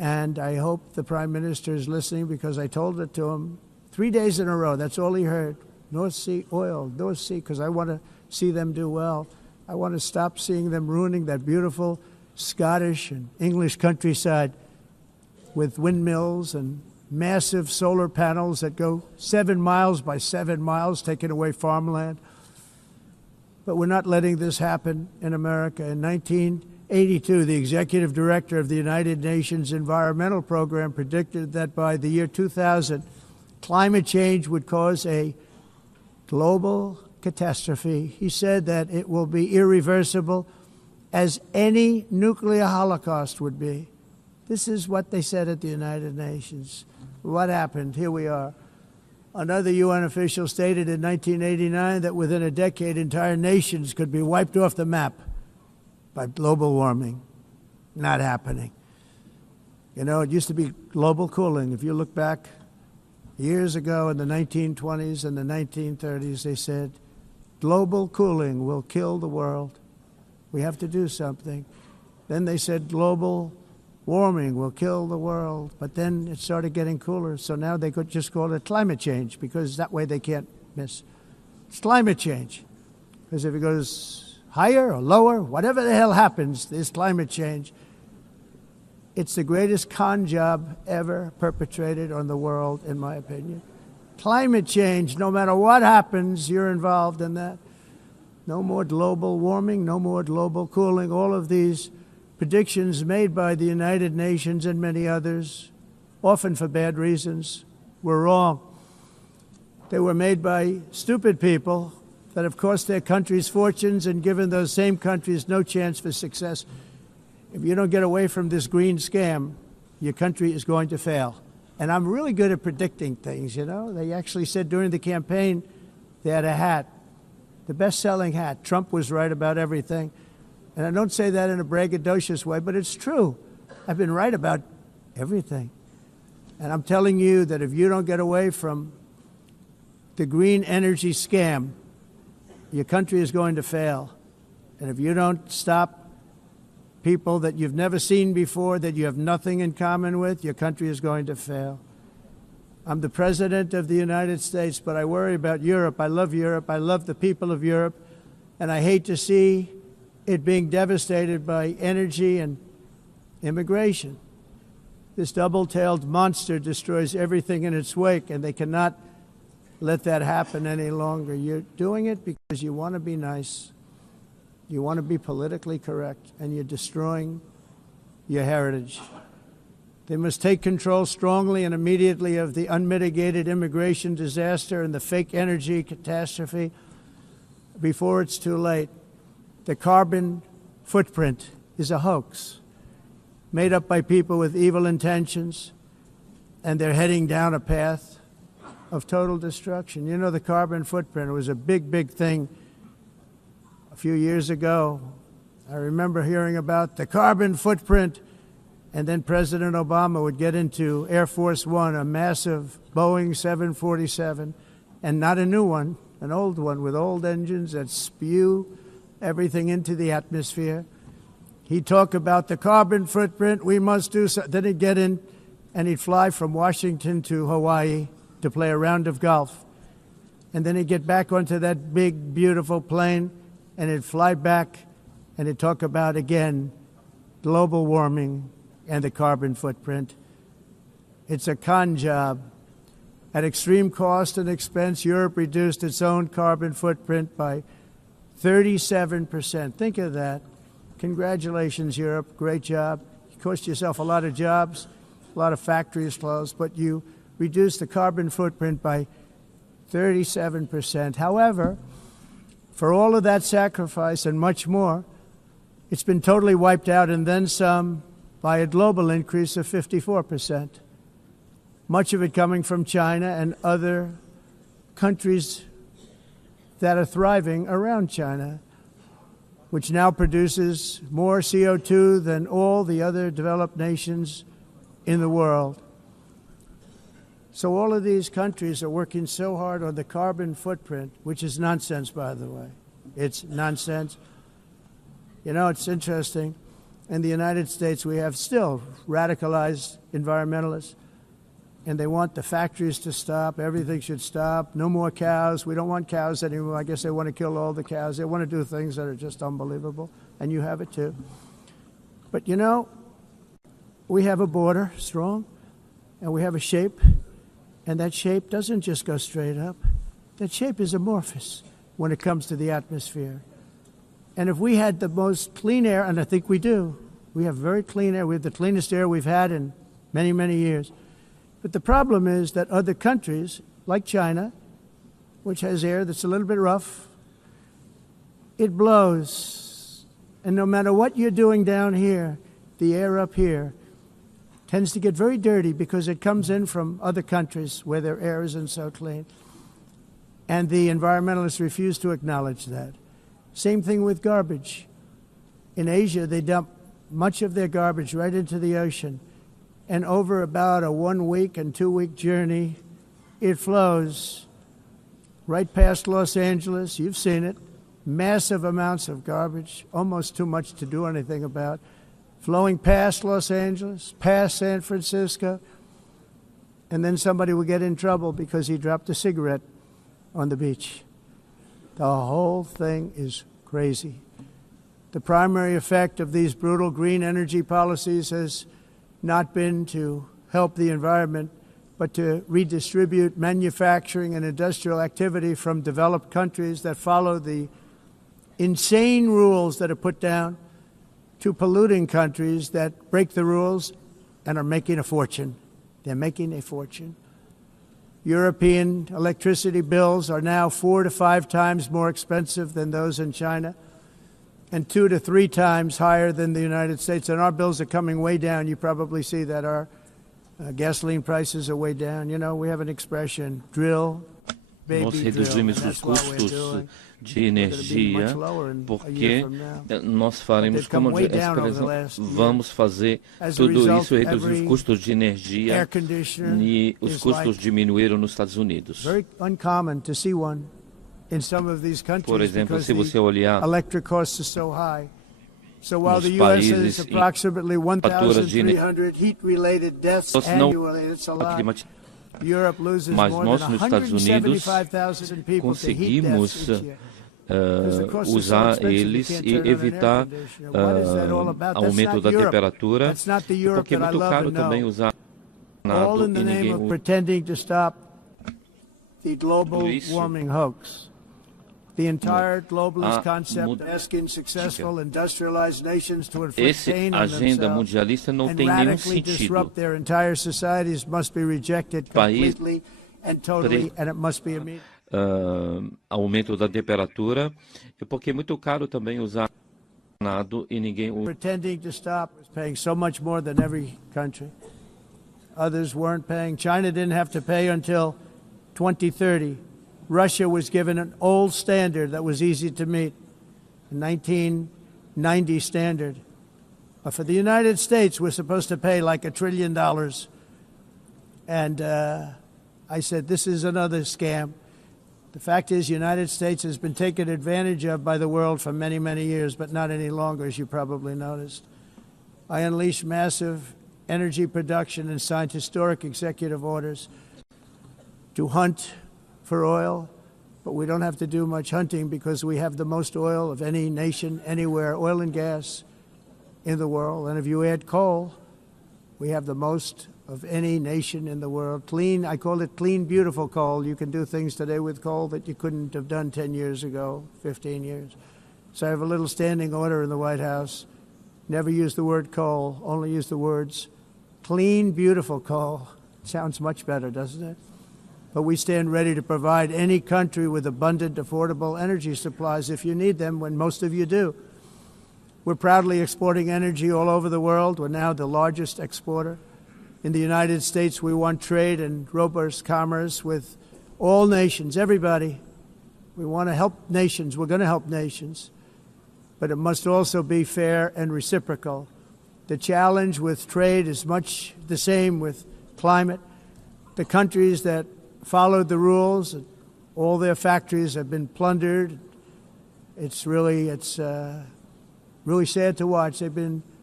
And I hope the Prime Minister is listening, because I told it to him 3 days in a row. That's all he heard. North Sea oil, North Sea, because I want to see them do well. I want to stop seeing them ruining that beautiful Scottish and English countryside with windmills and massive solar panels that go 7 miles by 7 miles, taking away farmland. But we're not letting this happen in America. In 1982, the executive director of the United Nations Environmental Program predicted that by the year 2000, climate change would cause a global catastrophe. He said that it will be irreversible, as any nuclear holocaust would be. This is what they said at the United Nations. What happened? Here we are. Another UN official stated in 1989 that within a decade, entire nations could be wiped off the map by global warming. Not happening. You know, it used to be global cooling. If you look back years ago in the 1920s and the 1930s, they said, global cooling will kill the world. We have to do something. Then they said global warming will kill the world. But then it started getting cooler, so now they could just call it climate change, because that way they can't miss. It's climate change. Because if it goes higher or lower, whatever the hell happens, there's climate change. It's the greatest con job ever perpetrated on the world, in my opinion. Climate change, no matter what happens, you're involved in that. No more global warming, no more global cooling. All of these predictions made by the United Nations and many others, often for bad reasons, were wrong. They were made by stupid people that have cost their countries fortunes and given those same countries no chance for success. If you don't get away from this green scam, your country is going to fail. And I'm really good at predicting things, you know. They actually said during the campaign they had a hat, the best-selling hat. Trump was right about everything. And I don't say that in a braggadocious way, but it's true. I've been right about everything. And I'm telling you that if you don't get away from the green energy scam, your country is going to fail. And if you don't stop people that you've never seen before, that you have nothing in common with, your country is going to fail. I'm the President of the United States, but I worry about Europe. I love Europe. I love the people of Europe. And I hate to see it being devastated by energy and immigration. This double-tailed monster destroys everything in its wake, and they cannot let that happen any longer. You're doing it because you want to be nice. You want to be politically correct, and you're destroying your heritage. They must take control strongly and immediately of the unmitigated immigration disaster and the fake energy catastrophe before it's too late. The carbon footprint is a hoax made up by people with evil intentions, and they're heading down a path of total destruction. You know, the carbon footprint was a big, big thing a few years ago. I remember hearing about the carbon footprint. And then President Obama would get into Air Force One, a massive Boeing 747, and not a new one, an old one with old engines that spew everything into the atmosphere. He'd talk about the carbon footprint, we must do so. Then he'd get in and he'd fly from Washington to Hawaii to play a round of golf. And then he'd get back onto that big, beautiful plane and he'd fly back and he'd talk about, again, global warming and the carbon footprint. It's a con job. At extreme cost and expense, Europe reduced its own carbon footprint by 37%. Think of that. Congratulations, Europe. Great job. You cost yourself a lot of jobs, a lot of factories closed, but you reduced the carbon footprint by 37%. However, for all of that sacrifice and much more, it's been totally wiped out and then some by a global increase of 54%. Much of it coming from China and other countries that are thriving around China, which now produces more CO2 than all the other developed nations in the world. So all of these countries are working so hard on the carbon footprint, which is nonsense, by the way. It's nonsense. You know, it's interesting. In the United States, we have still radicalized environmentalists, and they want the factories to stop. Everything should stop. No more cows. We don't want cows anymore. I guess they want to kill all the cows. They want to do things that are just unbelievable, and you have it too. But you know, we have a border, strong, and we have a shape, and that shape doesn't just go straight up. That shape is amorphous when it comes to the atmosphere. And if we had the most clean air, and I think we do, we have very clean air. We have the cleanest air we've had in many, many years. But the problem is that other countries, like China, which has air that's a little bit rough, it blows. And no matter what you're doing down here, the air up here tends to get very dirty because it comes in from other countries where their air isn't so clean. And the environmentalists refuse to acknowledge that. Same thing with garbage. In Asia, they dump much of their garbage right into the ocean. And over about a 1 week and 2 week journey, it flows right past Los Angeles. You've seen it. Massive amounts of garbage, almost too much to do anything about, flowing past Los Angeles, past San Francisco. And then somebody will get in trouble because he dropped a cigarette on the beach. The whole thing is crazy. The primary effect of these brutal green energy policies has not been to help the environment, but to redistribute manufacturing and industrial activity from developed countries that follow the insane rules that are put down to polluting countries that break the rules and are making a fortune. They're making a fortune. European electricity bills are now 4 to 5 times more expensive than those in China, and 2 to 3 times higher than the United States. And our bills are coming way down. You probably see that our gasoline prices are way down. You know, we have an expression, drill, baby, Nós drill. reduzimos os custos de energia porque nós faremos, como a expressão, vamos fazer tudo isso, reduzir os custos de energia, e os custos diminuíram nos Estados Unidos. Por exemplo, se você olhar nos países em fatura de mas nós nos Estados Unidos conseguimos usar eles e evitar aumento da temperatura, porque é muito caro também usar nada e ninguém usa isso. The entire globalist concept asking successful industrialized nations to inflict pain on themselves and radically disrupt their entire societies must be rejected completely and totally, and it must be immediate. Aumento da temperatura, porque é muito caro também usar nada e ninguém usa. Pretending to stop is paying so much more than every country. Others weren't paying. China didn't have to pay until 2030. Russia was given an old standard that was easy to meet, a 1990 standard. But for the United States, we're supposed to pay like $1 trillion. And I said, this is another scam. The fact is, the United States has been taken advantage of by the world for many, many years, but not any longer, as you probably noticed. I unleashed massive energy production and signed historic executive orders to hunt for oil, but we don't have to do much hunting because we have the most oil of any nation anywhere, oil and gas in the world. And if you add coal, we have the most of any nation in the world. Clean, I call it clean, beautiful coal. You can do things today with coal that you couldn't have done 10 years ago, 15 years. So I have a little standing order in the White House. Never use the word coal, only use the words clean, beautiful coal. Sounds much better, doesn't it? But we stand ready to provide any country with abundant, affordable energy supplies if you need them, when most of you do. We're proudly exporting energy all over the world. We're now the largest exporter. In the United States, we want trade and robust commerce with all nations, everybody. We want to help nations. We're going to help nations. But it must also be fair and reciprocal. The challenge with trade is much the same with climate. The countries that followed the rules, all their factories have been plundered. It's really sad to watch. They've been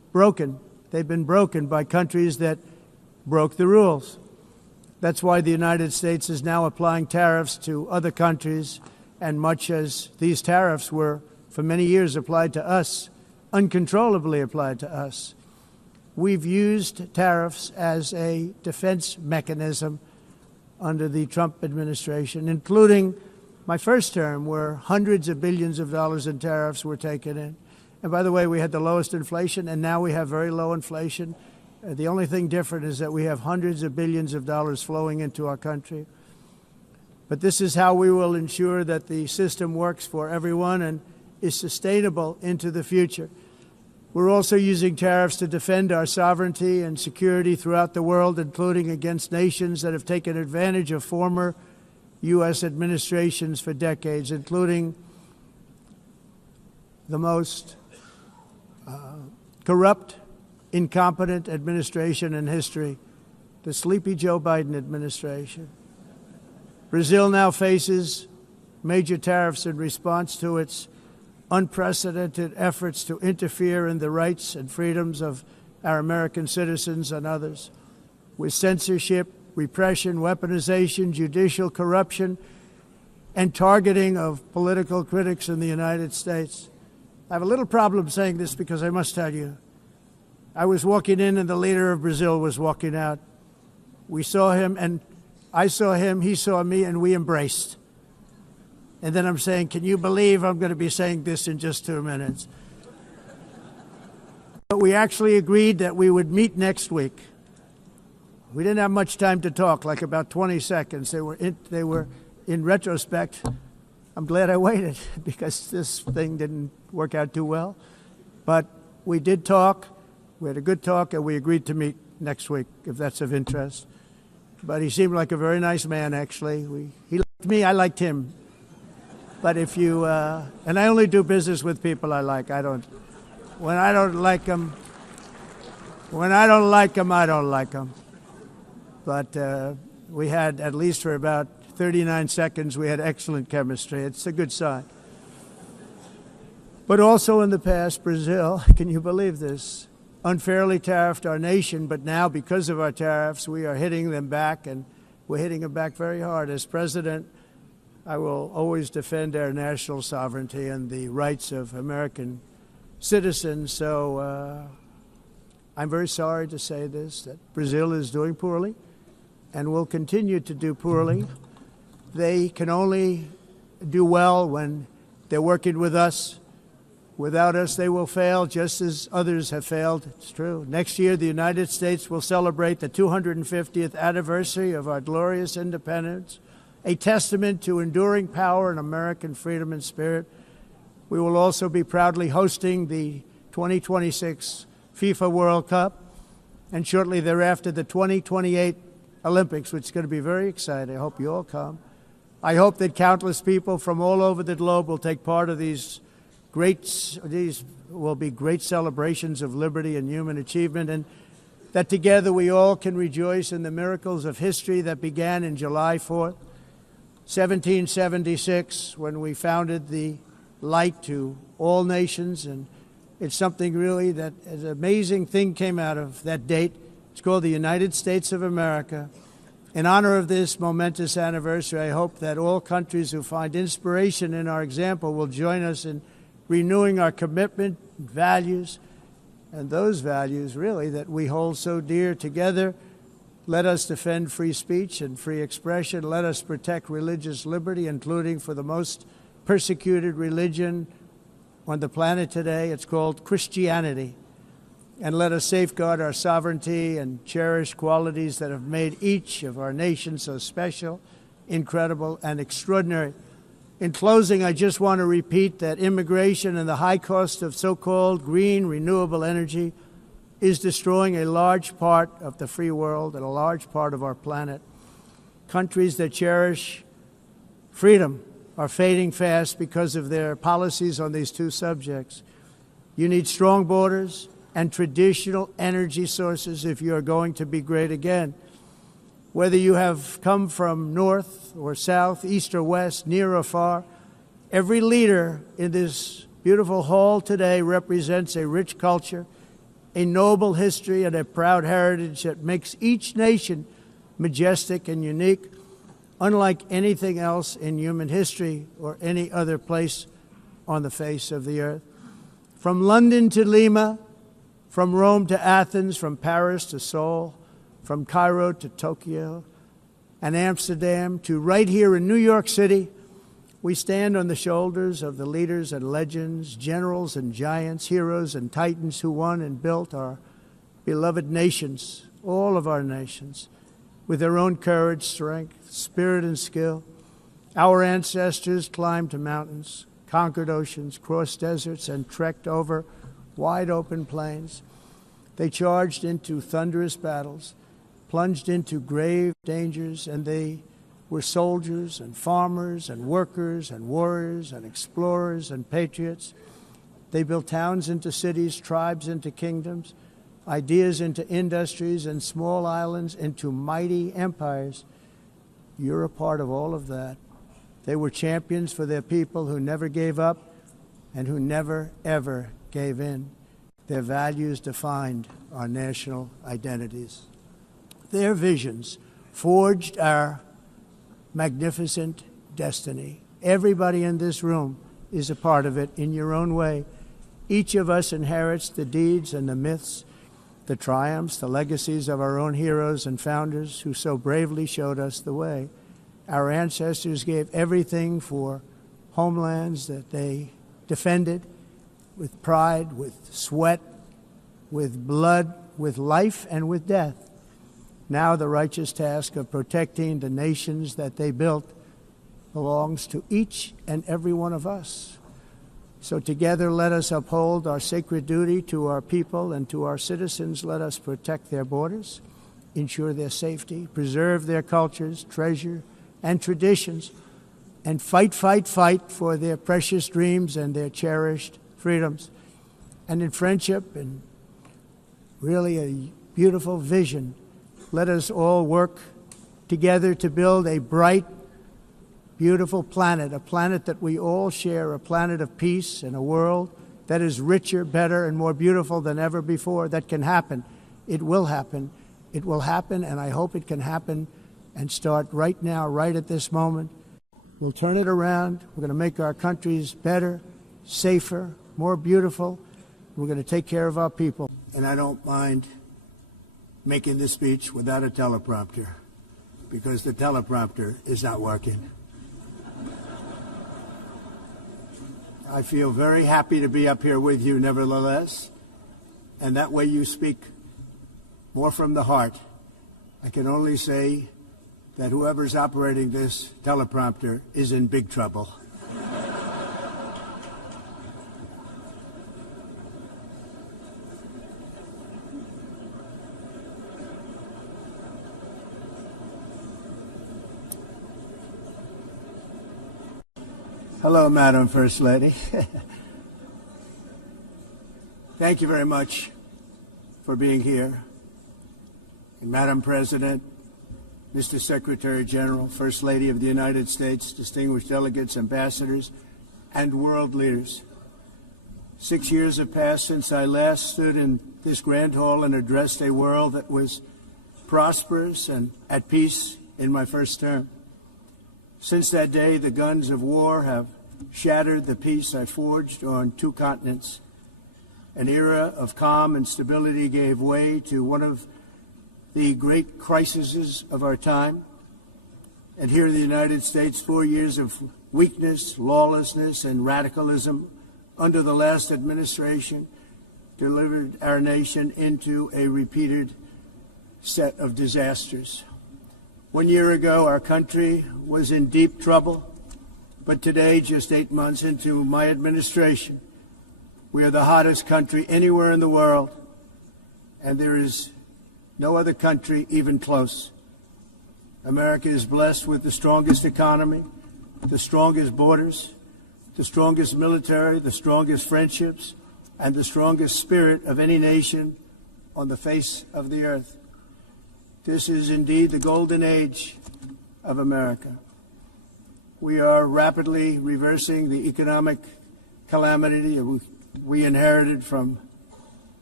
broken. They've been broken by countries that broke the rules. That's why the United States is now applying tariffs to other countries, and much as these tariffs were for many years applied to us, uncontrollably applied to us, we've used tariffs as a defense mechanism under the Trump administration, including my first term, where hundreds of billions of dollars in tariffs were taken in. And by the way, we had the lowest inflation, and now we have very low inflation. The only thing different is that we have hundreds of billions of dollars flowing into our country. But this is how we will ensure that the system works for everyone and is sustainable into the future. We're also using tariffs to defend our sovereignty and security throughout the world, including against nations that have taken advantage of former U.S. administrations for decades, including the most corrupt, incompetent administration in history, the sleepy Joe Biden administration. Brazil now faces major tariffs in response to its unprecedented efforts to interfere in the rights and freedoms of our American citizens and others, with censorship, repression, weaponization, judicial corruption, and targeting of political critics in the United States. I have a little problem saying this because I must tell you, I was walking in and the leader of Brazil was walking out. We saw him and I saw him, he saw me, and we embraced. And then I'm saying, can you believe I'm going to be saying this in just 2 minutes? But we actually agreed that we would meet next week. We didn't have much time to talk, like about 20 seconds. They were in retrospect, I'm glad I waited because this thing didn't work out too well. But we did talk. We had a good talk, and we agreed to meet next week, if that's of interest. But he seemed like a very nice man, actually. He liked me, I liked him. But if you, and I only do business with people I like. When I don't like them, I don't like them. But we had, at least for about 39 seconds, we had excellent chemistry. It's a good sign. But also in the past, Brazil, can you believe this, unfairly tariffed our nation, but now because of our tariffs, we are hitting them back, and we're hitting them back very hard. As president, I will always defend our national sovereignty and the rights of American citizens. So I'm very sorry to say this, that Brazil is doing poorly and will continue to do poorly. They can only do well when they're working with us. Without us, they will fail, just as others have failed. It's true. Next year, the United States will celebrate the 250th anniversary of our glorious independence, a testament to enduring power and American freedom and spirit. We will also be proudly hosting the 2026 FIFA World Cup, and shortly thereafter, the 2028 Olympics, which is going to be very exciting. I hope you all come. I hope that countless people from all over the globe will take part of these will be great celebrations of liberty and human achievement, and that together we all can rejoice in the miracles of history that began in July 4th, 1776, when we founded the light to all nations. And it's something really that an amazing thing came out of that date. It's called the United States of America. In honor of this momentous anniversary, I hope that all countries who find inspiration in our example will join us in renewing our commitment, values, and those values, really, that we hold so dear together. Let us defend free speech and free expression. Let us protect religious liberty, including for the most persecuted religion on the planet today. It's called Christianity. And let us safeguard our sovereignty and cherish qualities that have made each of our nations so special, incredible, and extraordinary. In closing, I just want to repeat that immigration and the high cost of so-called green renewable energy is destroying a large part of the free world and a large part of our planet. Countries that cherish freedom are fading fast because of their policies on these two subjects. You need strong borders and traditional energy sources if you are going to be great again. Whether you have come from north or south, east or west, near or far, every leader in this beautiful hall today represents a rich culture a noble history and a proud heritage that makes each nation majestic and unique, unlike anything else in human history or any other place on the face of the earth. From London to Lima, from Rome to Athens, from Paris to Seoul, from Cairo to Tokyo and Amsterdam to right here in New York City, we stand on the shoulders of the leaders and legends, generals and giants, heroes and titans who won and built our beloved nations, all of our nations, with their own courage, strength, spirit, and skill. Our ancestors climbed mountains, conquered oceans, crossed deserts, and trekked over wide-open plains. They charged into thunderous battles, plunged into grave dangers, and they were soldiers and farmers and workers and warriors and explorers and patriots. They built towns into cities, tribes into kingdoms, ideas into industries, and small islands into mighty empires. You're a part of all of that. They were champions for their people who never gave up and who never, ever gave in. Their values defined our national identities. Their visions forged our magnificent destiny. Everybody in this room is a part of it in your own way. Each of us inherits the deeds and the myths, the triumphs, the legacies of our own heroes and founders who so bravely showed us the way. Our ancestors gave everything for homelands that they defended with pride, with sweat, with blood, with life, and with death. Now the righteous task of protecting the nations that they built belongs to each and every one of us. So together let us uphold our sacred duty to our people and to our citizens. Let us protect their borders, ensure their safety, preserve their cultures, treasure, and traditions, and fight, fight, fight for their precious dreams and their cherished freedoms. And in friendship and really a beautiful vision, let us all work together to build a bright, beautiful planet, a planet that we all share, a planet of peace and a world that is richer, better, and more beautiful than ever before. That can happen. It will happen. It will happen, and I hope it can happen and start right now, right at this moment. We'll turn it around. We're going to make our countries better, safer, more beautiful. We're going to take care of our people. And I don't mind making this speech without a teleprompter, because the teleprompter is not working. I feel very happy to be up here with you nevertheless, and that way you speak more from the heart. I can only say that whoever's operating this teleprompter is in big trouble. Hello, Madam First Lady. Thank you very much for being here. And Madam President, Mr. Secretary General, First Lady of the United States, distinguished delegates, ambassadors, and world leaders. 6 years have passed since I last stood in this grand hall and addressed a world that was prosperous and at peace in my first term. Since that day, the guns of war have shattered the peace I forged on 2 continents. An era of calm and stability gave way to one of the great crises of our time. And here in the United States, 4 years of weakness, lawlessness, and radicalism under the last administration delivered our nation into a repeated set of disasters. 1 year ago, our country was in deep trouble, but today, just 8 months into my administration, we are the hottest country anywhere in the world, and there is no other country even close. America is blessed with the strongest economy, the strongest borders, the strongest military, the strongest friendships, and the strongest spirit of any nation on the face of the earth. This is indeed the golden age of America. We are rapidly reversing the economic calamity we inherited from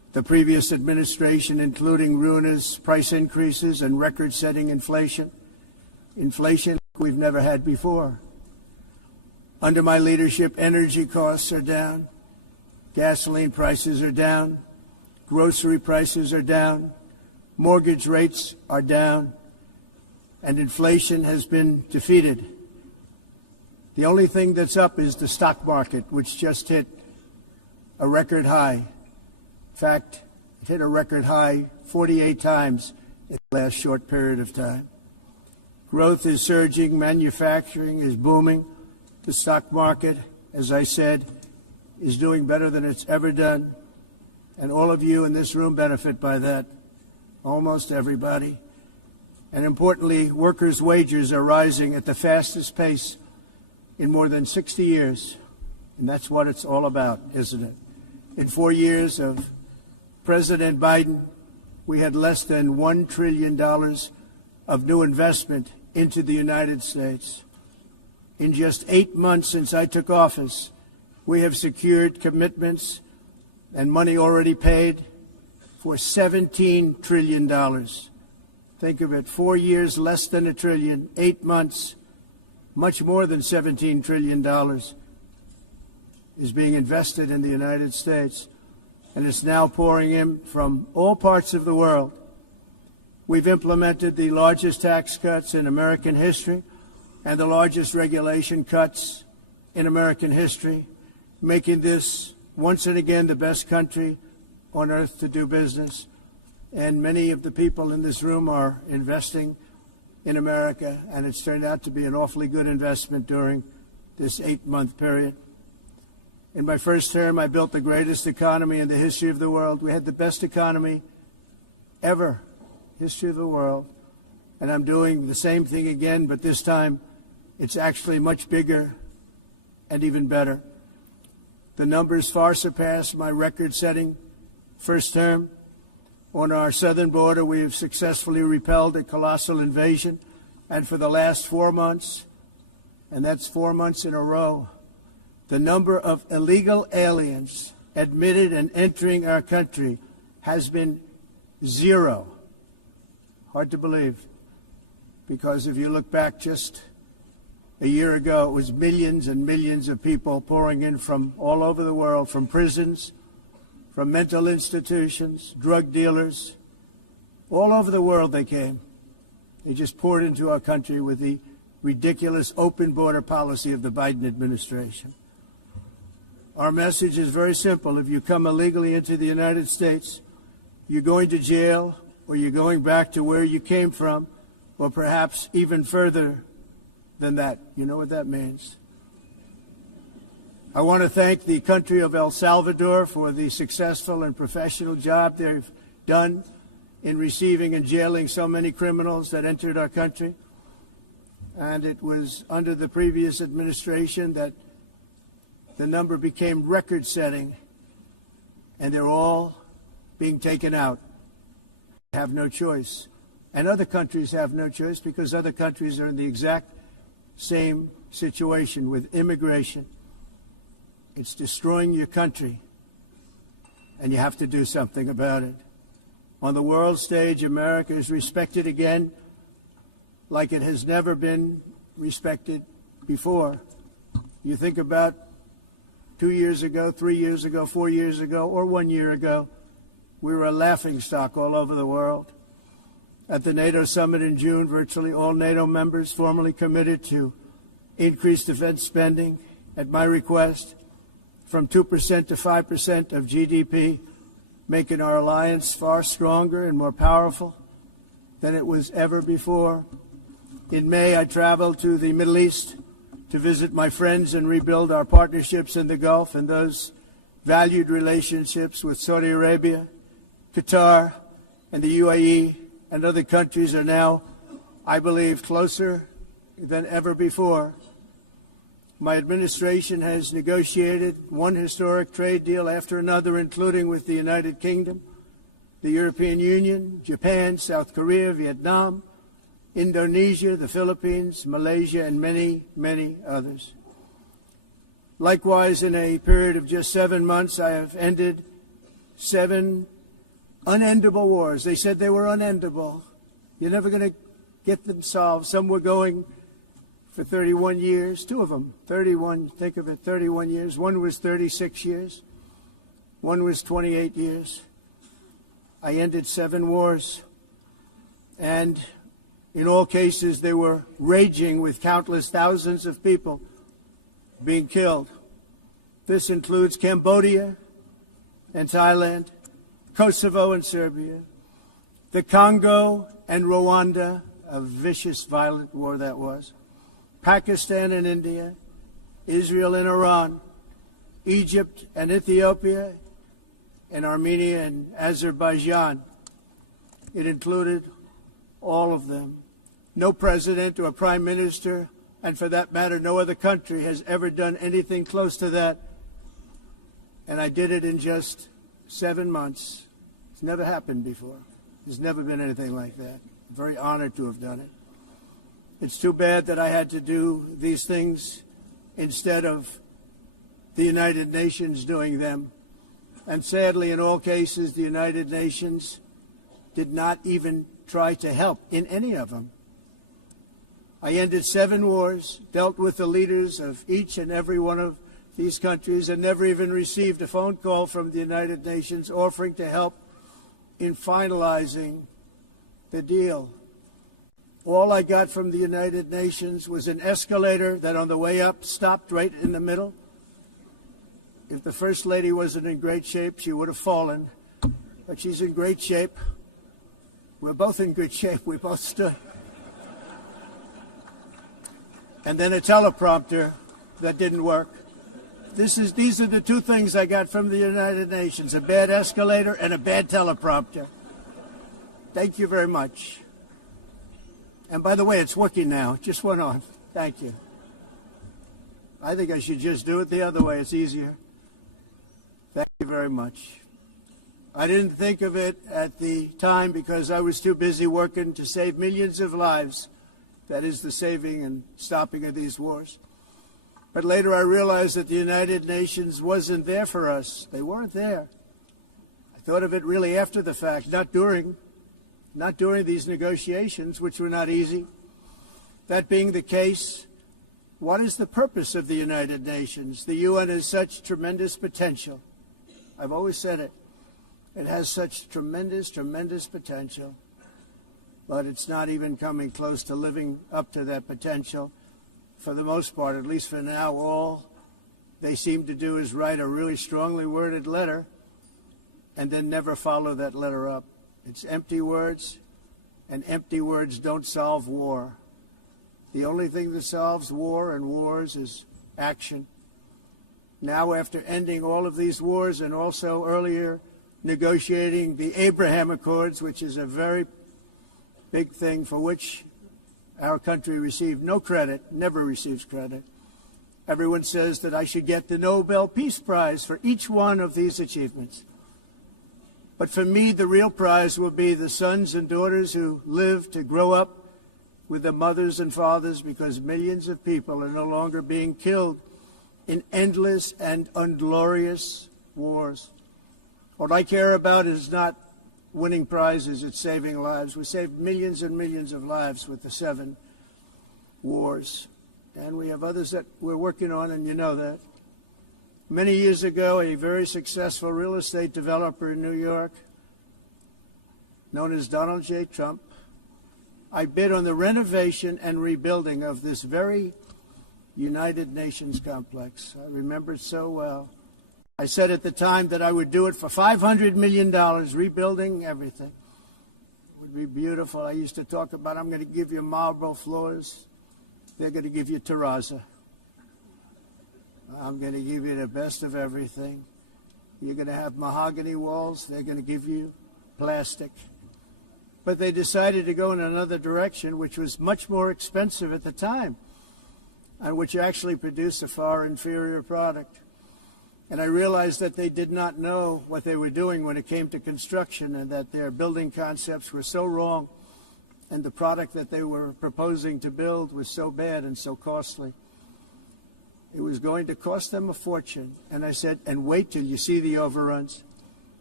the previous administration, including ruinous price increases and record-setting inflation we've never had before. Under my leadership, energy costs are down, gasoline prices are down, grocery prices are down, mortgage rates are down, and inflation has been defeated. The only thing that's up is the stock market, which just hit a record high. In fact, it hit a record high 48 times in the last short period of time. Growth is surging, manufacturing is booming. The stock market, as I said, is doing better than it's ever done. And all of you in this room benefit by that, almost everybody. And importantly, workers' wages are rising at the fastest pace in more than 60 years. And that's what it's all about, isn't it? In 4 years of President Biden, we had less than $1 trillion of new investment into the United States. In just 8 months since I took office, we have secured commitments and money already paid for $17 trillion. Think of it, 4 years, less than $1 trillion, 8 months, much more than $17 trillion is being invested in the United States, and it's now pouring in from all parts of the world. We've implemented the largest tax cuts in American history and the largest regulation cuts in American history, making this once and again the best country on earth to do business. And many of the people in this room are investing in America, and it's turned out to be an awfully good investment during this 8-month period. In my first term, I built the greatest economy in the history of the world. We had the best economy ever, history of the world. And I'm doing the same thing again, but this time it's actually much bigger and even better. The numbers far surpass my record-setting first term. On our southern border, we have successfully repelled a colossal invasion. And for the last 4 months, and that's 4 months in a row, the number of illegal aliens admitted and entering our country has been 0. Hard to believe, because if you look back just a year ago, it was millions and millions of people pouring in from all over the world, from prisons, from mental institutions, drug dealers. All over the world they came. They just poured into our country with the ridiculous open border policy of the Biden administration. Our message is very simple. If you come illegally into the United States, you're going to jail, or you're going back to where you came from, or perhaps even further than that. You know what that means. I want to thank the country of El Salvador for the successful and professional job they've done in receiving and jailing so many criminals that entered our country. And it was under the previous administration that the number became record-setting, and they're all being taken out. They have no choice. And other countries have no choice, because other countries are in the exact same situation with immigration. It's destroying your country, and you have to do something about it. On the world stage, America is respected again like it has never been respected before. You think about 2 years ago, 3 years ago, 4 years ago, or 1 year ago, we were a laughingstock all over the world. At the NATO summit in June, virtually all NATO members formally committed to increase defense spending at my request from 2% to 5% of GDP, making our alliance far stronger and more powerful than it was ever before. In May, I traveled to the Middle East to visit my friends and rebuild our partnerships in the Gulf and those valued relationships with Saudi Arabia, Qatar, and the UAE, and other countries are now, I believe, closer than ever before. My administration has negotiated one historic trade deal after another, including with the United Kingdom, the European Union, Japan, South Korea, Vietnam, Indonesia, the Philippines, Malaysia, and many, many others. Likewise, in a period of just 7 months, I have ended 7 unendable wars. They said they were unendable. You're never going to get them solved. Some were going for 31 years, two of them, 31, think of it, 31 years. One was 36 years. One was 28 years. I ended 7 wars. And in all cases, they were raging with countless thousands of people being killed. This includes Cambodia and Thailand, Kosovo and Serbia, the Congo and Rwanda, a vicious, violent war that was, Pakistan and India, Israel and Iran, Egypt and Ethiopia, and Armenia and Azerbaijan. It included all of them. No president or prime minister, and for that matter, no other country has ever done anything close to that. And I did it in just 7 months. It's never happened before. There's never been anything like that. I'm very honored to have done it. It's too bad that I had to do these things instead of the United Nations doing them. And sadly, in all cases, the United Nations did not even try to help in any of them. I ended 7 wars, dealt with the leaders of each and every one of these countries, and never even received a phone call from the United Nations offering to help in finalizing the deal. All I got from the United Nations was an escalator that on the way up stopped right in the middle. If the First Lady wasn't in great shape, she would have fallen. But she's in great shape. We're both in good shape. We both stood. And then a teleprompter that didn't work. These are the 2 things I got from the United Nations, a bad escalator and a bad teleprompter. Thank you very much. And by the way, it's working now. It just went on. Thank you. I think I should just do it the other way. It's easier. Thank you very much. I didn't think of it at the time because I was too busy working to save millions of lives. That is the saving and stopping of these wars. But later I realized that the United Nations wasn't there for us. They weren't there. I thought of it really after the fact, not during these negotiations, which were not easy. That being the case, what is the purpose of the United Nations? The UN has such tremendous potential. I've always said it. It has such tremendous, tremendous potential. But it's not even coming close to living up to that potential. For the most part, at least for now, all they seem to do is write a really strongly worded letter and then never follow that letter up. It's empty words, and empty words don't solve war. The only thing that solves war and wars is action. Now, after ending all of these wars and also earlier negotiating the Abraham Accords, which is a very big thing for which our country received no credit, never receives credit. Everyone says that I should get the Nobel Peace Prize for each one of these achievements. But for me, the real prize will be the sons and daughters who live to grow up with the mothers and fathers, because millions of people are no longer being killed in endless and unglorious wars. What I care about is not winning prizes, it's saving lives. We saved millions and millions of lives with the 7 wars. And we have others that we're working on, and you know that. Many years ago, a very successful real estate developer in New York, known as Donald J. Trump, I bid on the renovation and rebuilding of this very United Nations complex. I remember it so well. I said at the time that I would do it for $500 million, rebuilding everything. It would be beautiful. I used to talk about, I'm going to give you marble floors. They're going to give you terrazzo. I'm going to give you the best of everything. You're going to have mahogany walls. They're going to give you plastic. But they decided to go in another direction, which was much more expensive at the time, and which actually produced a far inferior product. And I realized that they did not know what they were doing when it came to construction, and that their building concepts were so wrong, and the product that they were proposing to build was so bad and so costly. It was going to cost them a fortune. And I said, and wait till you see the overruns.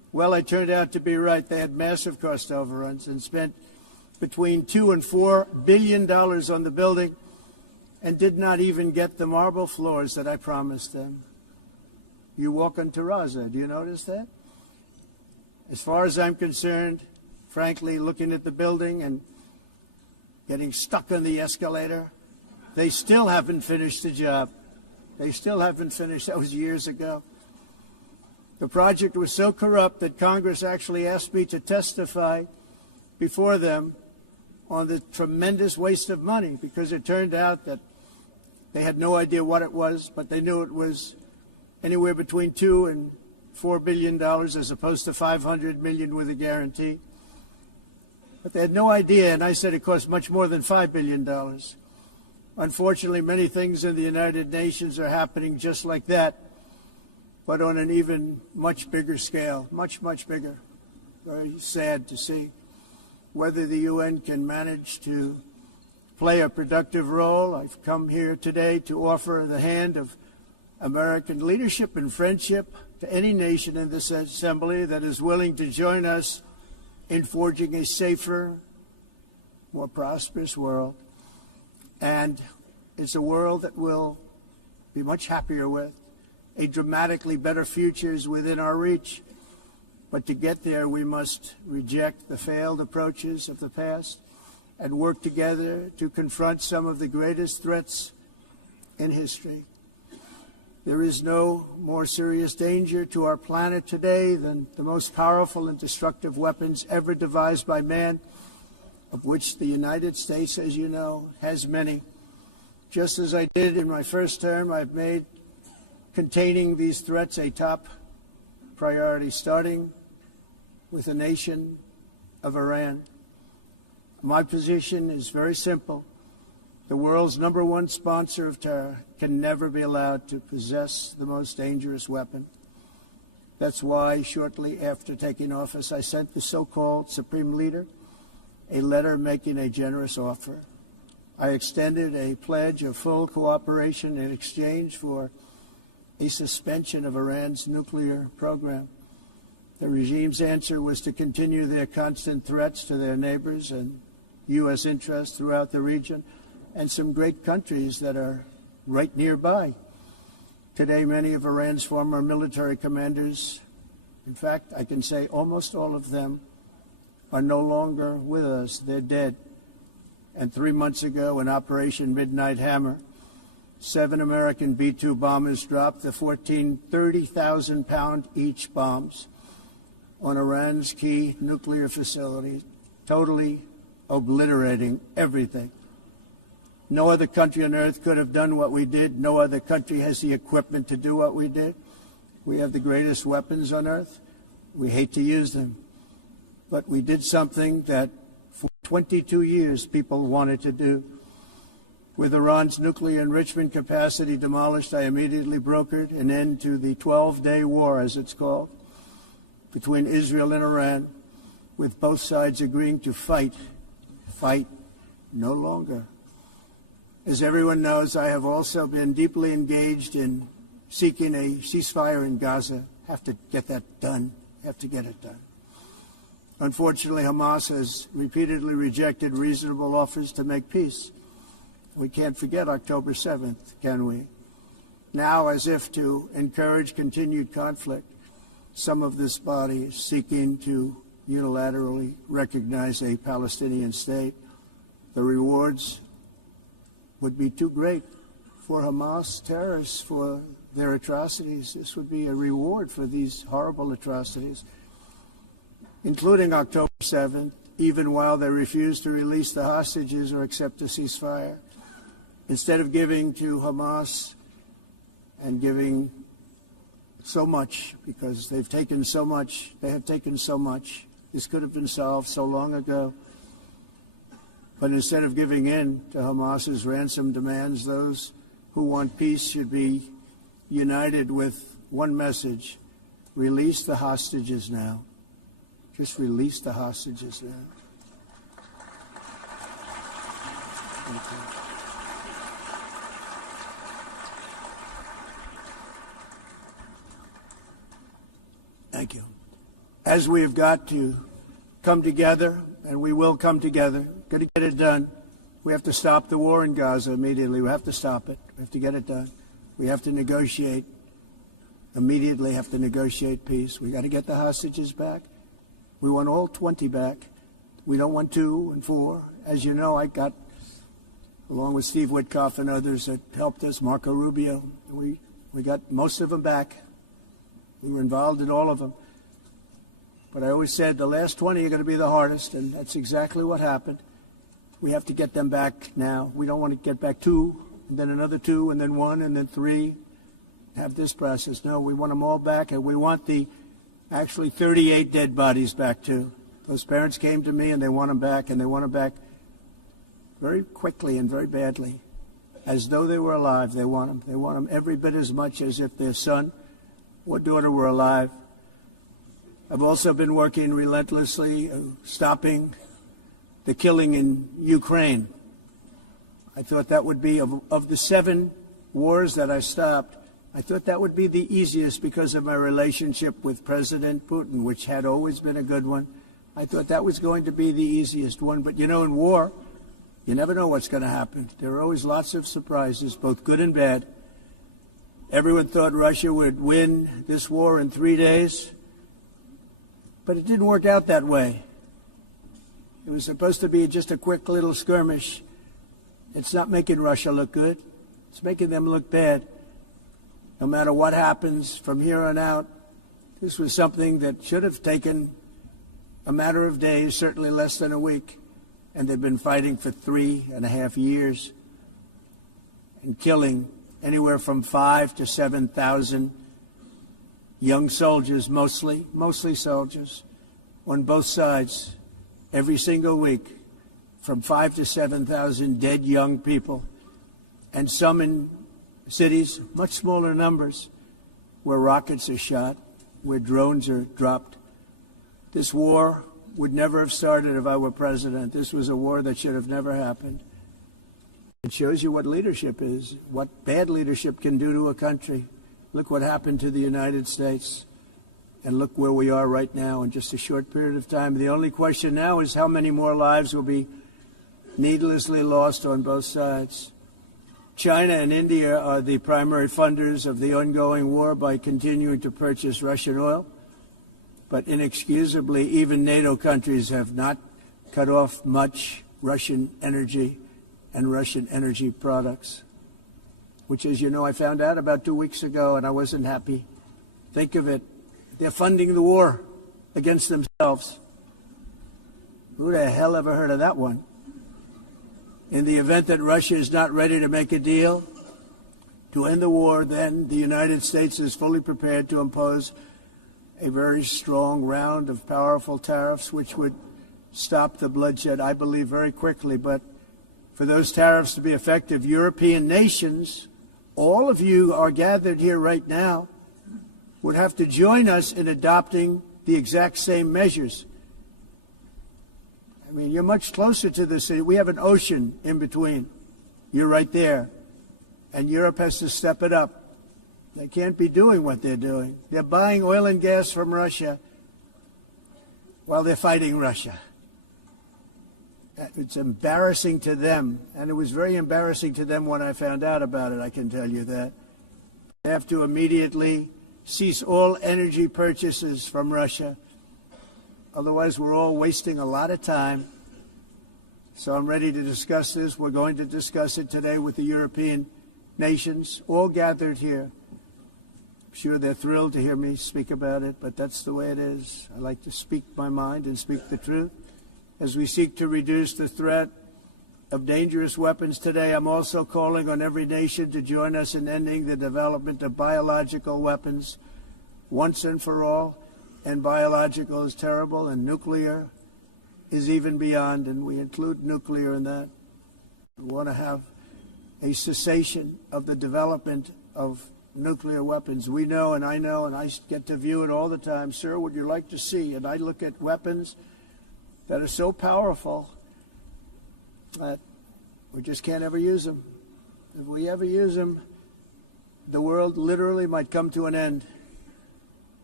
Well, I turned out to be right. They had massive cost overruns and spent between $2 and $4 billion on the building and did not even get the marble floors that I promised them. You walk on terrazzo. Do you notice that? As far as I'm concerned, frankly, looking at the building and getting stuck on the escalator, they still haven't finished the job. They still haven't finished. That was years ago. The project was so corrupt that Congress actually asked me to testify before them on the tremendous waste of money, because it turned out that they had no idea what it was, but they knew it was anywhere between $2 and $4 billion as opposed to $500 million with a guarantee. But they had no idea, and I said it cost much more than $5 billion. Unfortunately, many things in the United Nations are happening just like that, but on an even much bigger scale, much, much bigger. Very sad to see. Whether the UN can manage to play a productive role, I've come here today to offer the hand of American leadership and friendship to any nation in this assembly that is willing to join us in forging a safer, more prosperous world. And it's a world that we'll be much happier with. A dramatically better future is within our reach. But to get there, we must reject the failed approaches of the past and work together to confront some of the greatest threats in history. There is no more serious danger to our planet today than the most powerful and destructive weapons ever devised by man, of which the United States, as you know, has many. Just as I did in my first term, I've made containing these threats a top priority, starting with the nation of Iran. My position is very simple. The world's #1 sponsor of terror can never be allowed to possess the most dangerous weapon. That's why shortly after taking office, I sent the so-called Supreme Leader a letter making a generous offer. I extended a pledge of full cooperation in exchange for a suspension of Iran's nuclear program. The regime's answer was to continue their constant threats to their neighbors and U.S. interests throughout the region and some great countries that are right nearby. Today, many of Iran's former military commanders, in fact, I can say almost all of them, are no longer with us. They're dead. And 3 months ago, in Operation Midnight Hammer, 7 American B-2 bombers dropped the 14 30,000-pound each bombs on Iran's key nuclear facilities, totally obliterating everything. No other country on earth could have done what we did. No other country has the equipment to do what we did. We have the greatest weapons on earth. We hate to use them. But we did something that for 22 years people wanted to do. With Iran's nuclear enrichment capacity demolished, I immediately brokered an end to the 12-day war, as it's called, between Israel and Iran, with both sides agreeing to fight no longer. As everyone knows, I have also been deeply engaged in seeking a ceasefire in Gaza. Have to get that done. Have to get it done. Unfortunately, Hamas has repeatedly rejected reasonable offers to make peace. We can't forget October 7th, can we? Now, as if to encourage continued conflict, some of this body is seeking to unilaterally recognize a Palestinian state. The rewards would be too great for Hamas terrorists for their atrocities. This would be a reward for these horrible atrocities, including October 7th, even while they refuse to release the hostages or accept a ceasefire. Instead of giving to Hamas and giving so much, because they've taken so much, they have taken so much. This could have been solved so long ago. But instead of giving in to Hamas's ransom demands, those who want peace should be united with one message: release the hostages now. Just release the hostages now. Thank you. Thank you. as we have got to come together, and we will come together, got to get it done. We have to stop the war in Gaza immediately. We have to stop it. We have to get it done. We have to negotiate, immediately have to negotiate peace. We got to get the hostages back. We want all 20 back. We don't want 2 and 4. As you know, I got, along with Steve Witkoff and others that helped us, Marco Rubio, we got most of them back. We were involved in all of them. But I always said the last 20 are going to be the hardest, and that's exactly what happened. We have to get them back now. We don't want to get back 2, and then another 2, and then 1, and then 3. Have this process. No, we want them all back, and we want the actually 38 dead bodies back too. Those parents came to me, and they want them back, and they want them back very quickly and very badly, as though they were alive. They want them. They want them every bit as much as if their son or daughter were alive. I've also been working relentlessly, stopping the killing in Ukraine. I thought that would be, of the 7 wars that I stopped, I thought that would be the easiest because of my relationship with President Putin, which had always been a good one. I thought that was going to be the easiest one. But, you know, in war, you never know what's going to happen. There are always lots of surprises, both good and bad. Everyone thought Russia would win this war in 3 days, but it didn't work out that way. It was supposed to be just a quick little skirmish. It's not making Russia look good. It's making them look bad. No matter what happens from here on out, this was something that should have taken a matter of days, certainly less than a week. And they've been fighting for 3.5 years and killing anywhere from 5,000 to 7,000 young soldiers, mostly soldiers, on both sides, every single week, from 5,000 to 7,000 dead young people, and some in cities, much smaller numbers, where rockets are shot, where drones are dropped. This war would never have started if I were president. This was a war that should have never happened. It shows you what leadership is, what bad leadership can do to a country. Look what happened to the United States, and look where we are right now in just a short period of time. The only question now is how many more lives will be needlessly lost on both sides. China and India are the primary funders of the ongoing war by continuing to purchase Russian oil. But inexcusably, even NATO countries have not cut off much Russian energy and Russian energy products, which, as you know, I found out about 2 weeks ago, and I wasn't happy. Think of it. They're funding the war against themselves. Who the hell ever heard of that one? In the event that Russia is not ready to make a deal to end the war, then the United States is fully prepared to impose a very strong round of powerful tariffs, which would stop the bloodshed, I believe, very quickly. But for those tariffs to be effective, European nations, all of you are gathered here right now, would have to join us in adopting the exact same measures. I mean, you're much closer to the city. We have an ocean in between. You're right there. And Europe has to step it up. They can't be doing what they're doing. They're buying oil and gas from Russia while they're fighting Russia. It's embarrassing to them, and it was very embarrassing to them when I found out about it, I can tell you that. They have to immediately cease all energy purchases from Russia. Otherwise, we're all wasting a lot of time. So I'm ready to discuss this. We're going to discuss it today with the European nations, all gathered here. I'm sure they're thrilled to hear me speak about it, but that's the way it is. I like to speak my mind and speak the truth. As we seek to reduce the threat of dangerous weapons today, I'm also calling on every nation to join us in ending the development of biological weapons once and for all. And biological is terrible, and nuclear is even beyond, and we include nuclear in that. We want to have a cessation of the development of nuclear weapons. We know, and I get to view it all the time. Sir, would you like to see? And I look at weapons that are so powerful that we just can't ever use them. If we ever use them, the world literally might come to an end.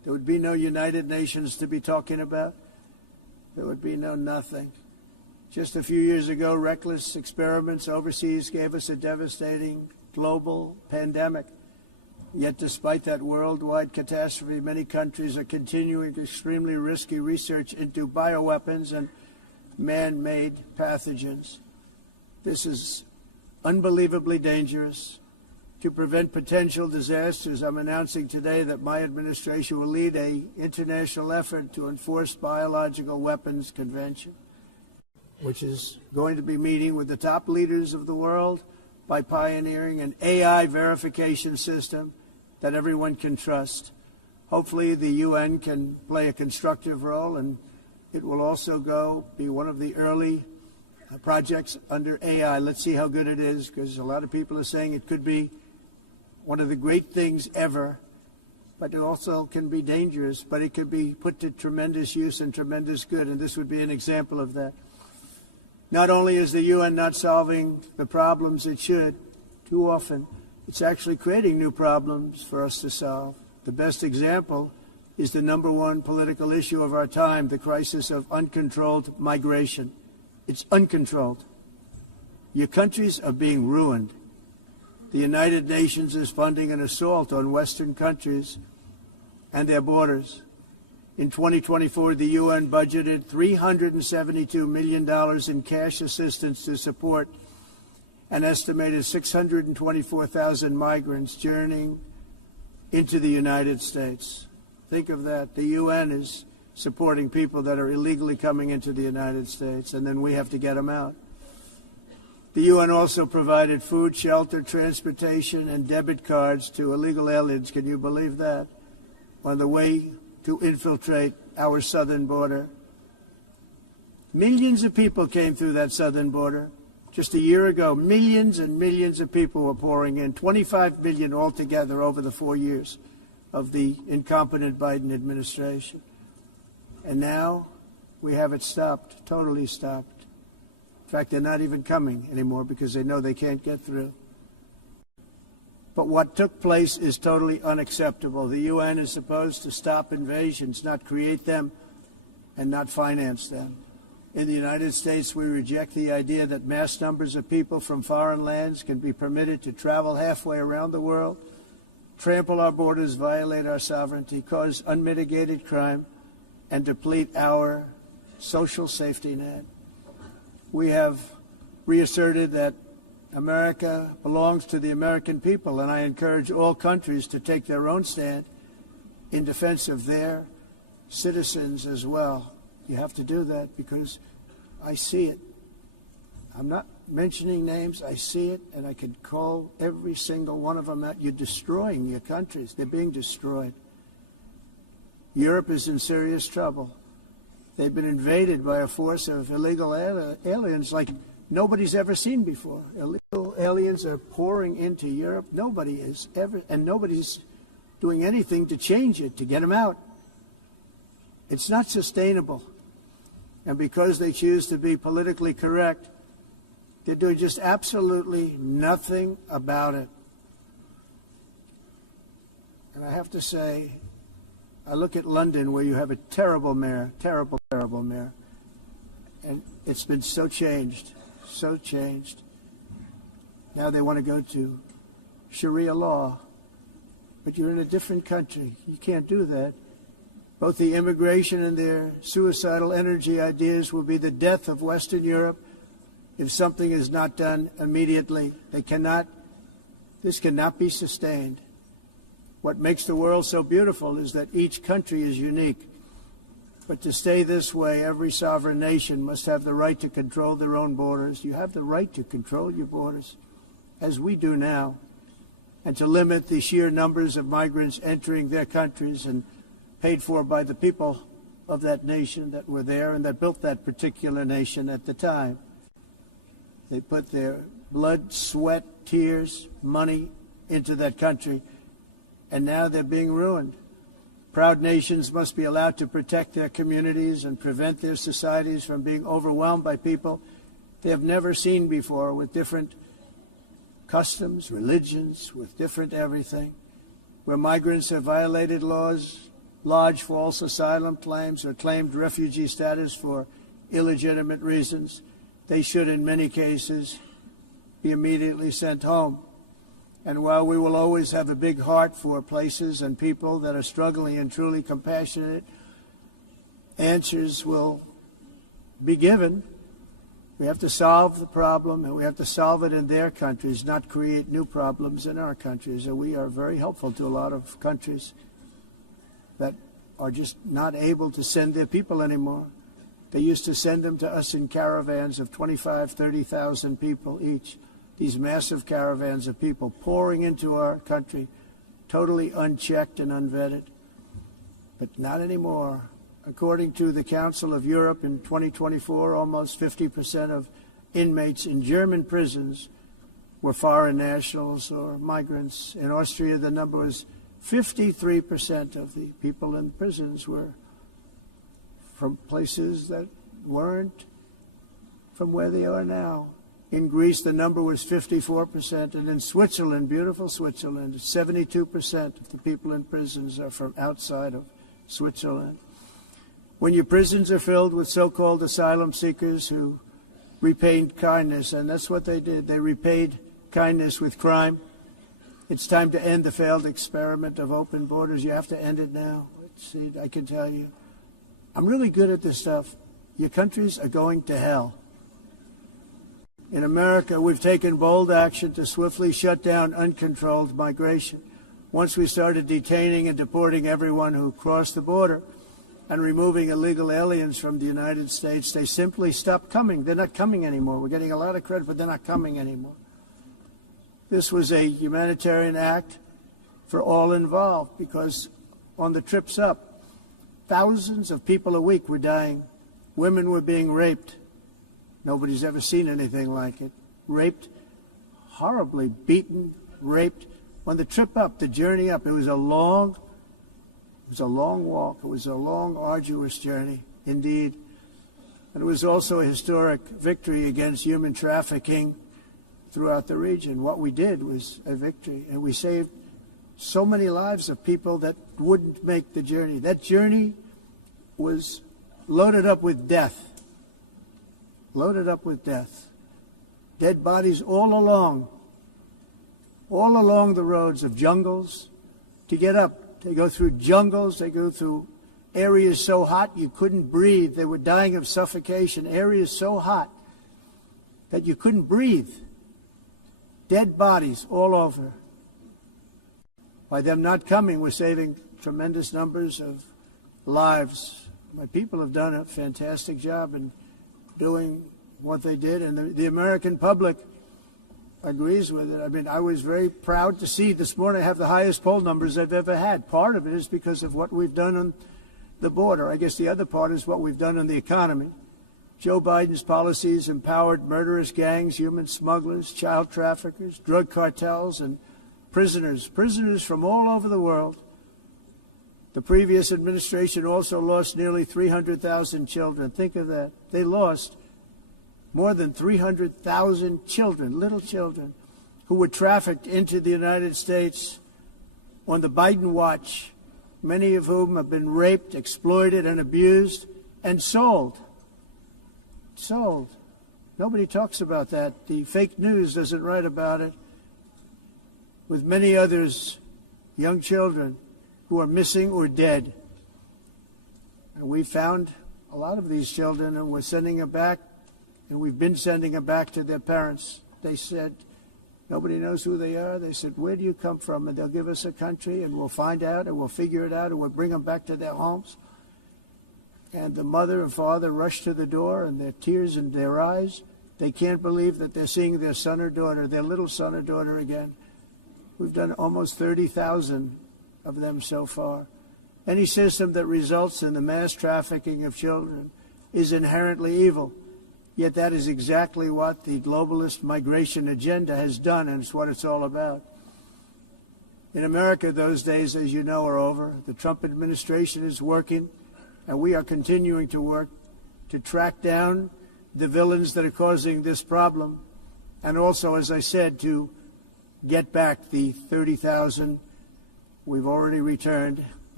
There would be no United Nations to be talking about. There would be no nothing. Just a few years ago, reckless experiments overseas gave us a devastating global pandemic. Yet despite that worldwide catastrophe, many countries are continuing extremely risky research into bioweapons and man-made pathogens. This is unbelievably dangerous. To prevent potential disasters, I'm announcing today that my administration will lead an international effort to enforce Biological Weapons Convention, which is going to be meeting with the top leaders of the world by pioneering an AI verification system that everyone can trust. Hopefully the UN can play a constructive role, and it will also be one of the early projects under AI. Let's see how good it is, because a lot of people are saying it could be one of the great things ever, but it also can be dangerous, but it could be put to tremendous use and tremendous good, and this would be an example of that. Not only is the UN not solving the problems it should, too often, it's actually creating new problems for us to solve. The best example is the #1 political issue of our time, the crisis of uncontrolled migration. It's uncontrolled. Your countries are being ruined. The United Nations is funding an assault on Western countries and their borders. In 2024, the UN budgeted $372 million in cash assistance to support an estimated 624,000 migrants journeying into the United States. Think of that. The UN is supporting people that are illegally coming into the United States, and then we have to get them out. The UN also provided food, shelter, transportation, and debit cards to illegal aliens. Can you believe that? On the way to infiltrate our southern border. Millions of people came through that southern border. Just a year ago, millions and millions of people were pouring in, 25 million altogether over the 4 years of the incompetent Biden administration. And now we have it stopped, totally stopped. In fact, they're not even coming anymore because they know they can't get through. But what took place is totally unacceptable. The UN is supposed to stop invasions, not create them and not finance them. In the United States, we reject the idea that mass numbers of people from foreign lands can be permitted to travel halfway around the world, trample our borders, violate our sovereignty, cause unmitigated crime, and deplete our social safety net. We have reasserted that America belongs to the American people, and I encourage all countries to take their own stand in defense of their citizens as well. You have to do that because I see it. I'm not mentioning names. I see it, and I could call every single one of them out. You're destroying your countries. They're being destroyed. Europe is in serious trouble. They've been invaded by a force of illegal aliens like nobody's ever seen before. Illegal aliens are pouring into Europe. Nobody is ever, and nobody's doing anything to change it, to get them out. It's not sustainable. And because they choose to be politically correct, they're doing just absolutely nothing about it. And I have to say, I look at London, where you have a terrible mayor, terrible mayor, and it's been so changed. Now they want to go to Sharia law, but you're in a different country. You can't do that. Both the immigration and their suicidal energy ideas will be the death of Western Europe if something is not done immediately. This cannot be sustained. What makes the world so beautiful is that each country is unique. But to stay this way, every sovereign nation must have the right to control their own borders. You have the right to control your borders, as we do now, and to limit the sheer numbers of migrants entering their countries and paid for by the people of that nation that were there and that built that particular nation at the time. They put their blood, sweat, tears, money into that country, and now they're being ruined. Proud nations must be allowed to protect their communities and prevent their societies from being overwhelmed by people they have never seen before, with different customs, religions, with different everything. Where migrants have violated laws, lodge false asylum claims or claimed refugee status for illegitimate reasons, they should, in many cases, be immediately sent home. And while we will always have a big heart for places and people that are struggling and truly compassionate, answers will be given. We have to solve the problem, and we have to solve it in their countries, not create new problems in our countries. And we are very helpful to a lot of countries that are just not able to send their people anymore. They used to send them to us in caravans of 25,000, 30,000 people each. These massive caravans of people pouring into our country, totally unchecked and unvetted. But not anymore. According to the Council of Europe in 2024, almost 50% of inmates in German prisons were foreign nationals or migrants. In Austria, the number was 53% of the people in prisons were from places that weren't from where they are now. In Greece, the number was 54%, and in Switzerland, beautiful Switzerland, 72% of the people in prisons are from outside of Switzerland. When your prisons are filled with so-called asylum seekers who repaid kindness, and that's what they did, they repaid kindness with crime, it's time to end the failed experiment of open borders. You have to end it now. See, I can tell you, I'm really good at this stuff. Your countries are going to hell. In America, we've taken bold action to swiftly shut down uncontrolled migration. Once we started detaining and deporting everyone who crossed the border and removing illegal aliens from the United States, they simply stopped coming. They're not coming anymore. We're getting a lot of credit, but they're not coming anymore. This was a humanitarian act for all involved, because on the trips up, thousands of people a week were dying. Women were being raped. Nobody's ever seen anything like it. Raped, horribly beaten, raped. On the trip up, the journey up, it was a long walk. It was a long, arduous journey, indeed. And it was also a historic victory against human trafficking throughout the region. What we did was a victory, and we saved so many lives of people that wouldn't make the journey. That journey was loaded up with death. Loaded up with death. Dead bodies all along the roads of jungles to get up. They go through jungles, they go through areas so hot you couldn't breathe. They were dying of suffocation, areas so hot that you couldn't breathe. Dead bodies all over. By them not coming, we're saving tremendous numbers of lives. My people have done a fantastic job in doing what they did, and the American public agrees with it. I mean, I was very proud to see this morning I have the highest poll numbers I've ever had. Part of it is because of what we've done on the border. I guess the other part is what we've done on the economy. Joe Biden's policies empowered murderous gangs, human smugglers, child traffickers, drug cartels, and prisoners from all over the world. The previous administration also lost nearly 300,000 children. Think of that. They lost more than 300,000 children, little children, who were trafficked into the United States on the Biden watch, many of whom have been raped, exploited, and abused, and sold. Sold. Nobody talks about that. The fake news doesn't write about it. With many others, young children who are missing or dead. And we found a lot of these children, and we're sending them back, and we've been sending them back to their parents. They said, nobody knows who they are. They said, where do you come from? And they'll give us a country, and we'll find out, and we'll figure it out, and we'll bring them back to their homes. And the mother and father rush to the door, and their tears in their eyes. They can't believe that they're seeing their son or daughter, their little son or daughter again. We've done almost 30,000 of them so far. Any system that results in the mass trafficking of children is inherently evil. Yet that is exactly what the globalist migration agenda has done, and it's what it's all about. In America, those days, as you know, are over. The Trump administration is working, and we are continuing to work to track down the villains that are causing this problem, and also, as I said, to get back the 30,000 we've already returned.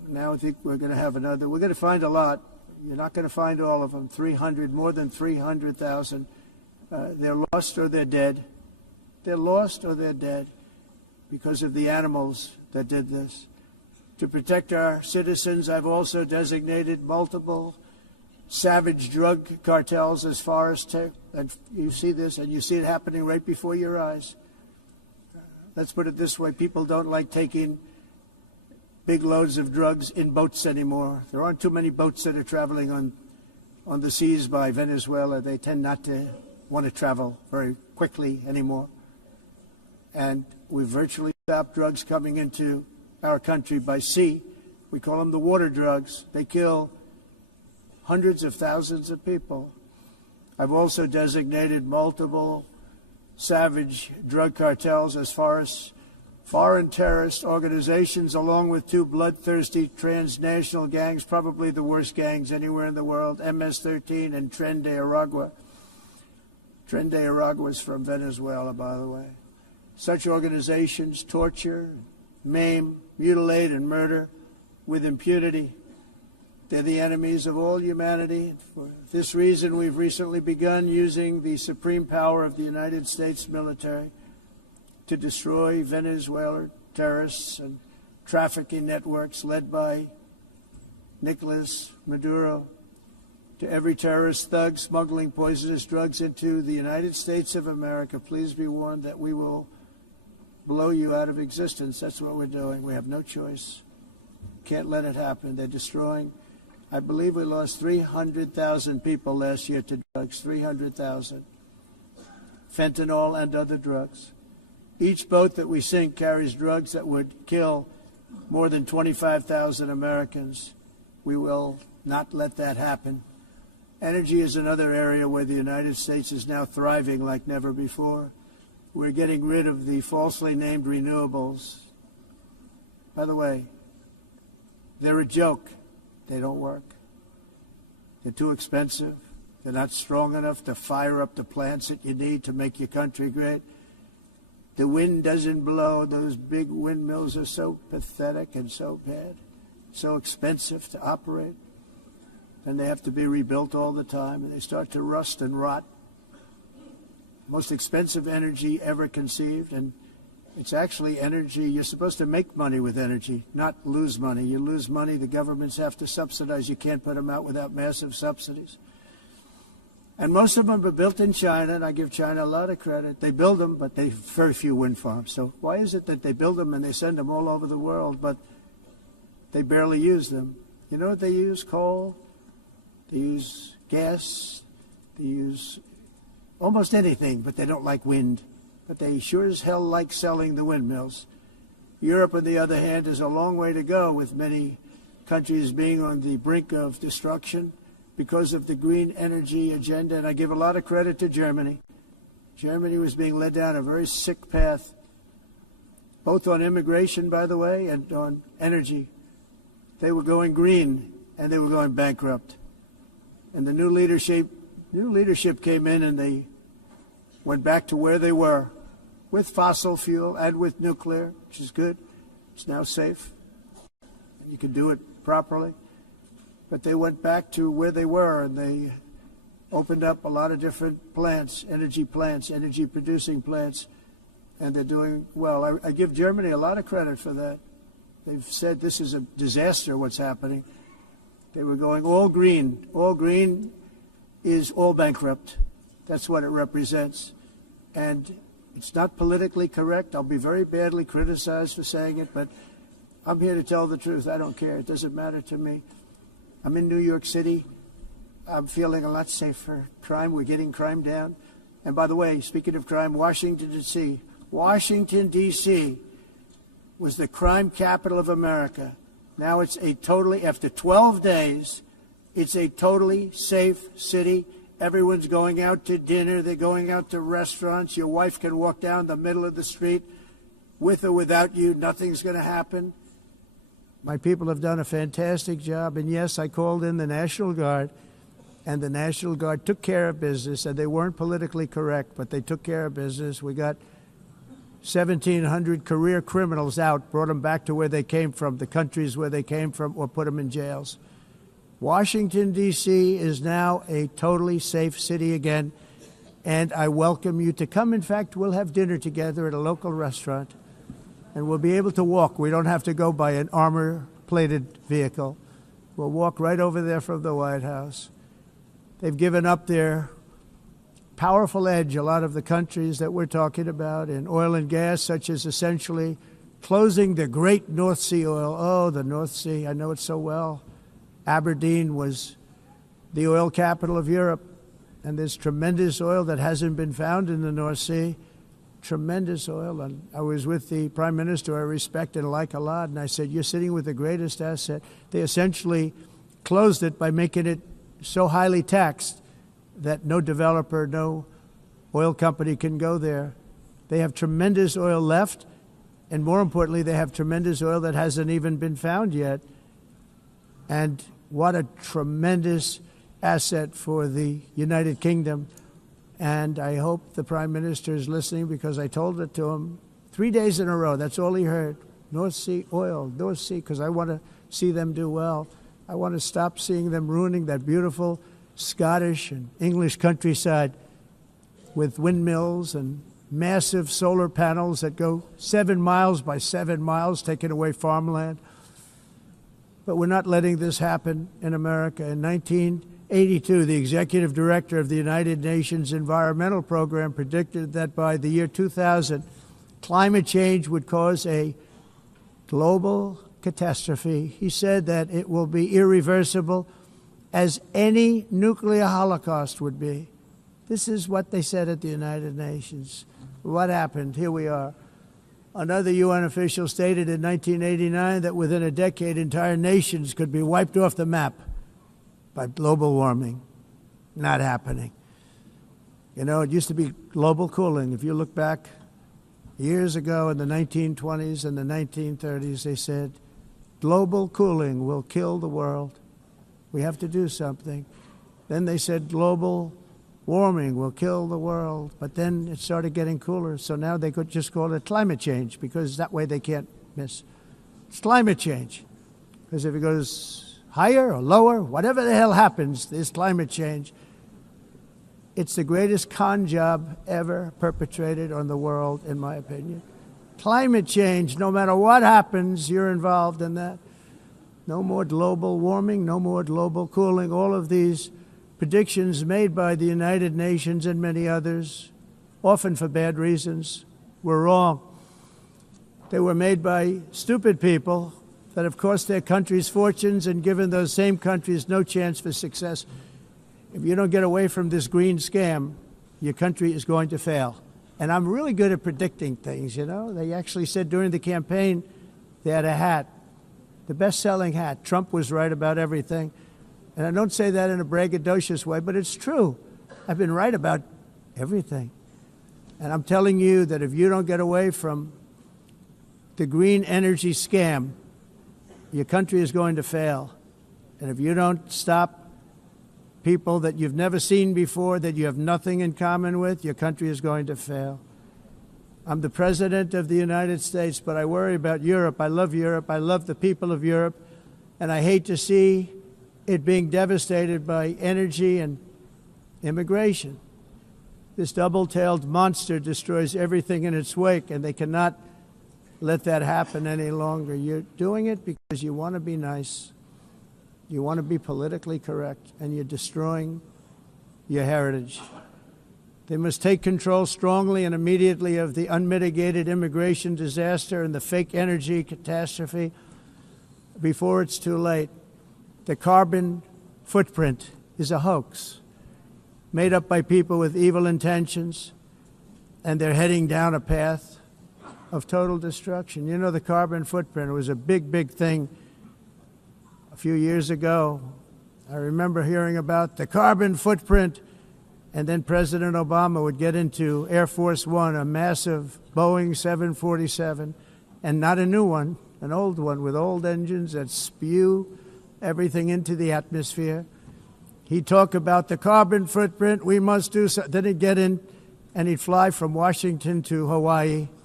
now I think we're going to have another. We're going to find a lot. You're not going to find all of them. More than 300,000. They're lost or they're dead. They're lost or they're dead because of the animals that did this. To protect our citizens, I've also designated multiple savage drug cartels as far as and you see this, and you see it happening right before your eyes. Let's put it this way. People don't like taking big loads of drugs in boats anymore. There aren't too many boats that are traveling on the seas by Venezuela. They tend not to want to travel very quickly anymore. And we've virtually stopped drugs coming into our country by sea. We call them the water drugs. They kill hundreds of thousands of people. I've also designated multiple savage drug cartels as far as foreign terrorist organizations, along with two bloodthirsty transnational gangs, probably the worst gangs anywhere in the world, MS-13 and Tren de Aragua. Tren de Aragua is from Venezuela, by the way. Such organizations torture, maim, mutilate, and murder with impunity. They're the enemies of all humanity. For this reason, we've recently begun using the supreme power of the United States military to destroy Venezuelan terrorists and trafficking networks led by Nicolas Maduro. To every terrorist thug smuggling poisonous drugs into the United States of America, please be warned that we will blow you out of existence. That's what we're doing. We have no choice. Can't let it happen. They're destroying. I believe we lost 300,000 people last year to drugs, 300,000. Fentanyl and other drugs. Each boat that we sink carries drugs that would kill more than 25,000 Americans. We will not let that happen. Energy is another area where the United States is now thriving like never before. We're getting rid of the falsely named renewables. By the way, they're a joke. They don't work. They're too expensive. They're not strong enough to fire up the plants that you need to make your country great. The wind doesn't blow. Those big windmills are so pathetic and so bad, so expensive to operate. And they have to be rebuilt all the time, and they start to rust and rot. Most expensive energy ever conceived, and it's actually energy. You're supposed to make money with energy, not lose money. You lose money, the governments have to subsidize. You can't put them out without massive subsidies. And most of them are built in China, and I give China a lot of credit. They build them, but they have very few wind farms. So why is it that they build them and they send them all over the world, but they barely use them? You know what they use? Coal. They use gas. They use almost anything, but they don't like wind. But they sure as hell like selling the windmills. Europe, on the other hand, is a long way to go, with many countries being on the brink of destruction because of the green energy agenda. And I give a lot of credit to Germany. Germany was being led down a very sick path, both on immigration, by the way, and on energy. They were going green, and they were going bankrupt. And the new leadership came in, and they went back to where they were, with fossil fuel and with nuclear, which is good. It's now safe. You can do it properly. But they went back to where they were, and they opened up a lot of different plants, energy-producing plants, and they're doing well. I give Germany a lot of credit for that. They've said this is a disaster, what's happening. They were going all green. All green is all bankrupt. That's what it represents. And it's not politically correct. I'll be very badly criticized for saying it, but I'm here to tell the truth. I don't care. It doesn't matter to me. I'm in New York City. I'm feeling a lot safer. Crime, we're getting crime down. And by the way, speaking of crime, Washington, D.C. Washington, D.C. was the crime capital of America. Now it's after 12 days, it's a totally safe city. Everyone's going out to dinner. They're going out to restaurants. Your wife can walk down the middle of the street with or without you. Nothing's going to happen. My people have done a fantastic job. And yes, I called in the National Guard, and the National Guard took care of business, and they weren't politically correct, but they took care of business. We got 1,700 career criminals out, brought them back to where they came from, the countries where they came from, or put them in jails. Washington, D.C. is now a totally safe city again, and I welcome you to come. In fact, we'll have dinner together at a local restaurant, and we'll be able to walk. We don't have to go by an armor-plated vehicle. We'll walk right over there from the White House. They've given up their powerful edge, a lot of the countries that we're talking about, in oil and gas, such as essentially closing the great North Sea oil. Oh, the North Sea, I know it so well. Aberdeen was the oil capital of Europe, and there's tremendous oil that hasn't been found in the North Sea. Tremendous oil. And I was with the Prime Minister I respect and like a lot, and I said, you're sitting with the greatest asset. They essentially closed it by making it so highly taxed that no developer, no oil company can go there. They have tremendous oil left, and more importantly, they have tremendous oil that hasn't even been found yet. And what a tremendous asset for the United Kingdom. And I hope the Prime Minister is listening, because I told it to him 3 days in a row. That's all he heard. North Sea oil, North Sea, because I want to see them do well. I want to stop seeing them ruining that beautiful Scottish and English countryside with windmills and massive solar panels that go 7 miles by 7 miles, taking away farmland. But we're not letting this happen in America. In 1982, the executive director of the United Nations Environmental Program predicted that by the year 2000, climate change would cause a global catastrophe. He said that it will be irreversible, as any nuclear holocaust would be. This is what they said at the United Nations. What happened? Here we are. Another UN official stated in 1989 that within a decade, entire nations could be wiped off the map by global warming. Not happening. You know, it used to be global cooling. If you look back years ago in the 1920s and the 1930s, they said, global cooling will kill the world. We have to do something. Then they said global warming will kill the world. But then it started getting cooler. So now they could just call it climate change, because that way they can't miss. It's climate change. Because if it goes higher or lower, whatever the hell happens, there's climate change. It's the greatest con job ever perpetrated on the world, in my opinion. Climate change, no matter what happens, you're involved in that. No more global warming, no more global cooling. All of these predictions made by the United Nations and many others, often for bad reasons, were wrong. They were made by stupid people that have cost their countries fortunes and given those same countries no chance for success. If you don't get away from this green scam, your country is going to fail. And I'm really good at predicting things, you know. They actually said during the campaign they had a hat, the best-selling hat. Trump was right about everything. And I don't say that in a braggadocious way, but it's true. I've been right about everything. And I'm telling you that if you don't get away from the green energy scam, your country is going to fail. And if you don't stop people that you've never seen before, that you have nothing in common with, your country is going to fail. I'm the President of the United States, but I worry about Europe. I love Europe. I love the people of Europe. And I hate to see it being devastated by energy and immigration. This double-tailed monster destroys everything in its wake, and they cannot let that happen any longer. You're doing it because you want to be nice. You want to be politically correct, and you're destroying your heritage. They must take control strongly and immediately of the unmitigated immigration disaster and the fake energy catastrophe before it's too late. The carbon footprint is a hoax made up by people with evil intentions, and they're heading down a path of total destruction. You know, the carbon footprint was a big, big thing a few years ago. I remember hearing about the carbon footprint, and then President Obama would get into Air Force One, a massive Boeing 747, and not a new one, an old one with old engines that spew everything into the atmosphere. He'd talk about the carbon footprint, we must do so. Then he'd get in and he'd fly from Washington to Hawaii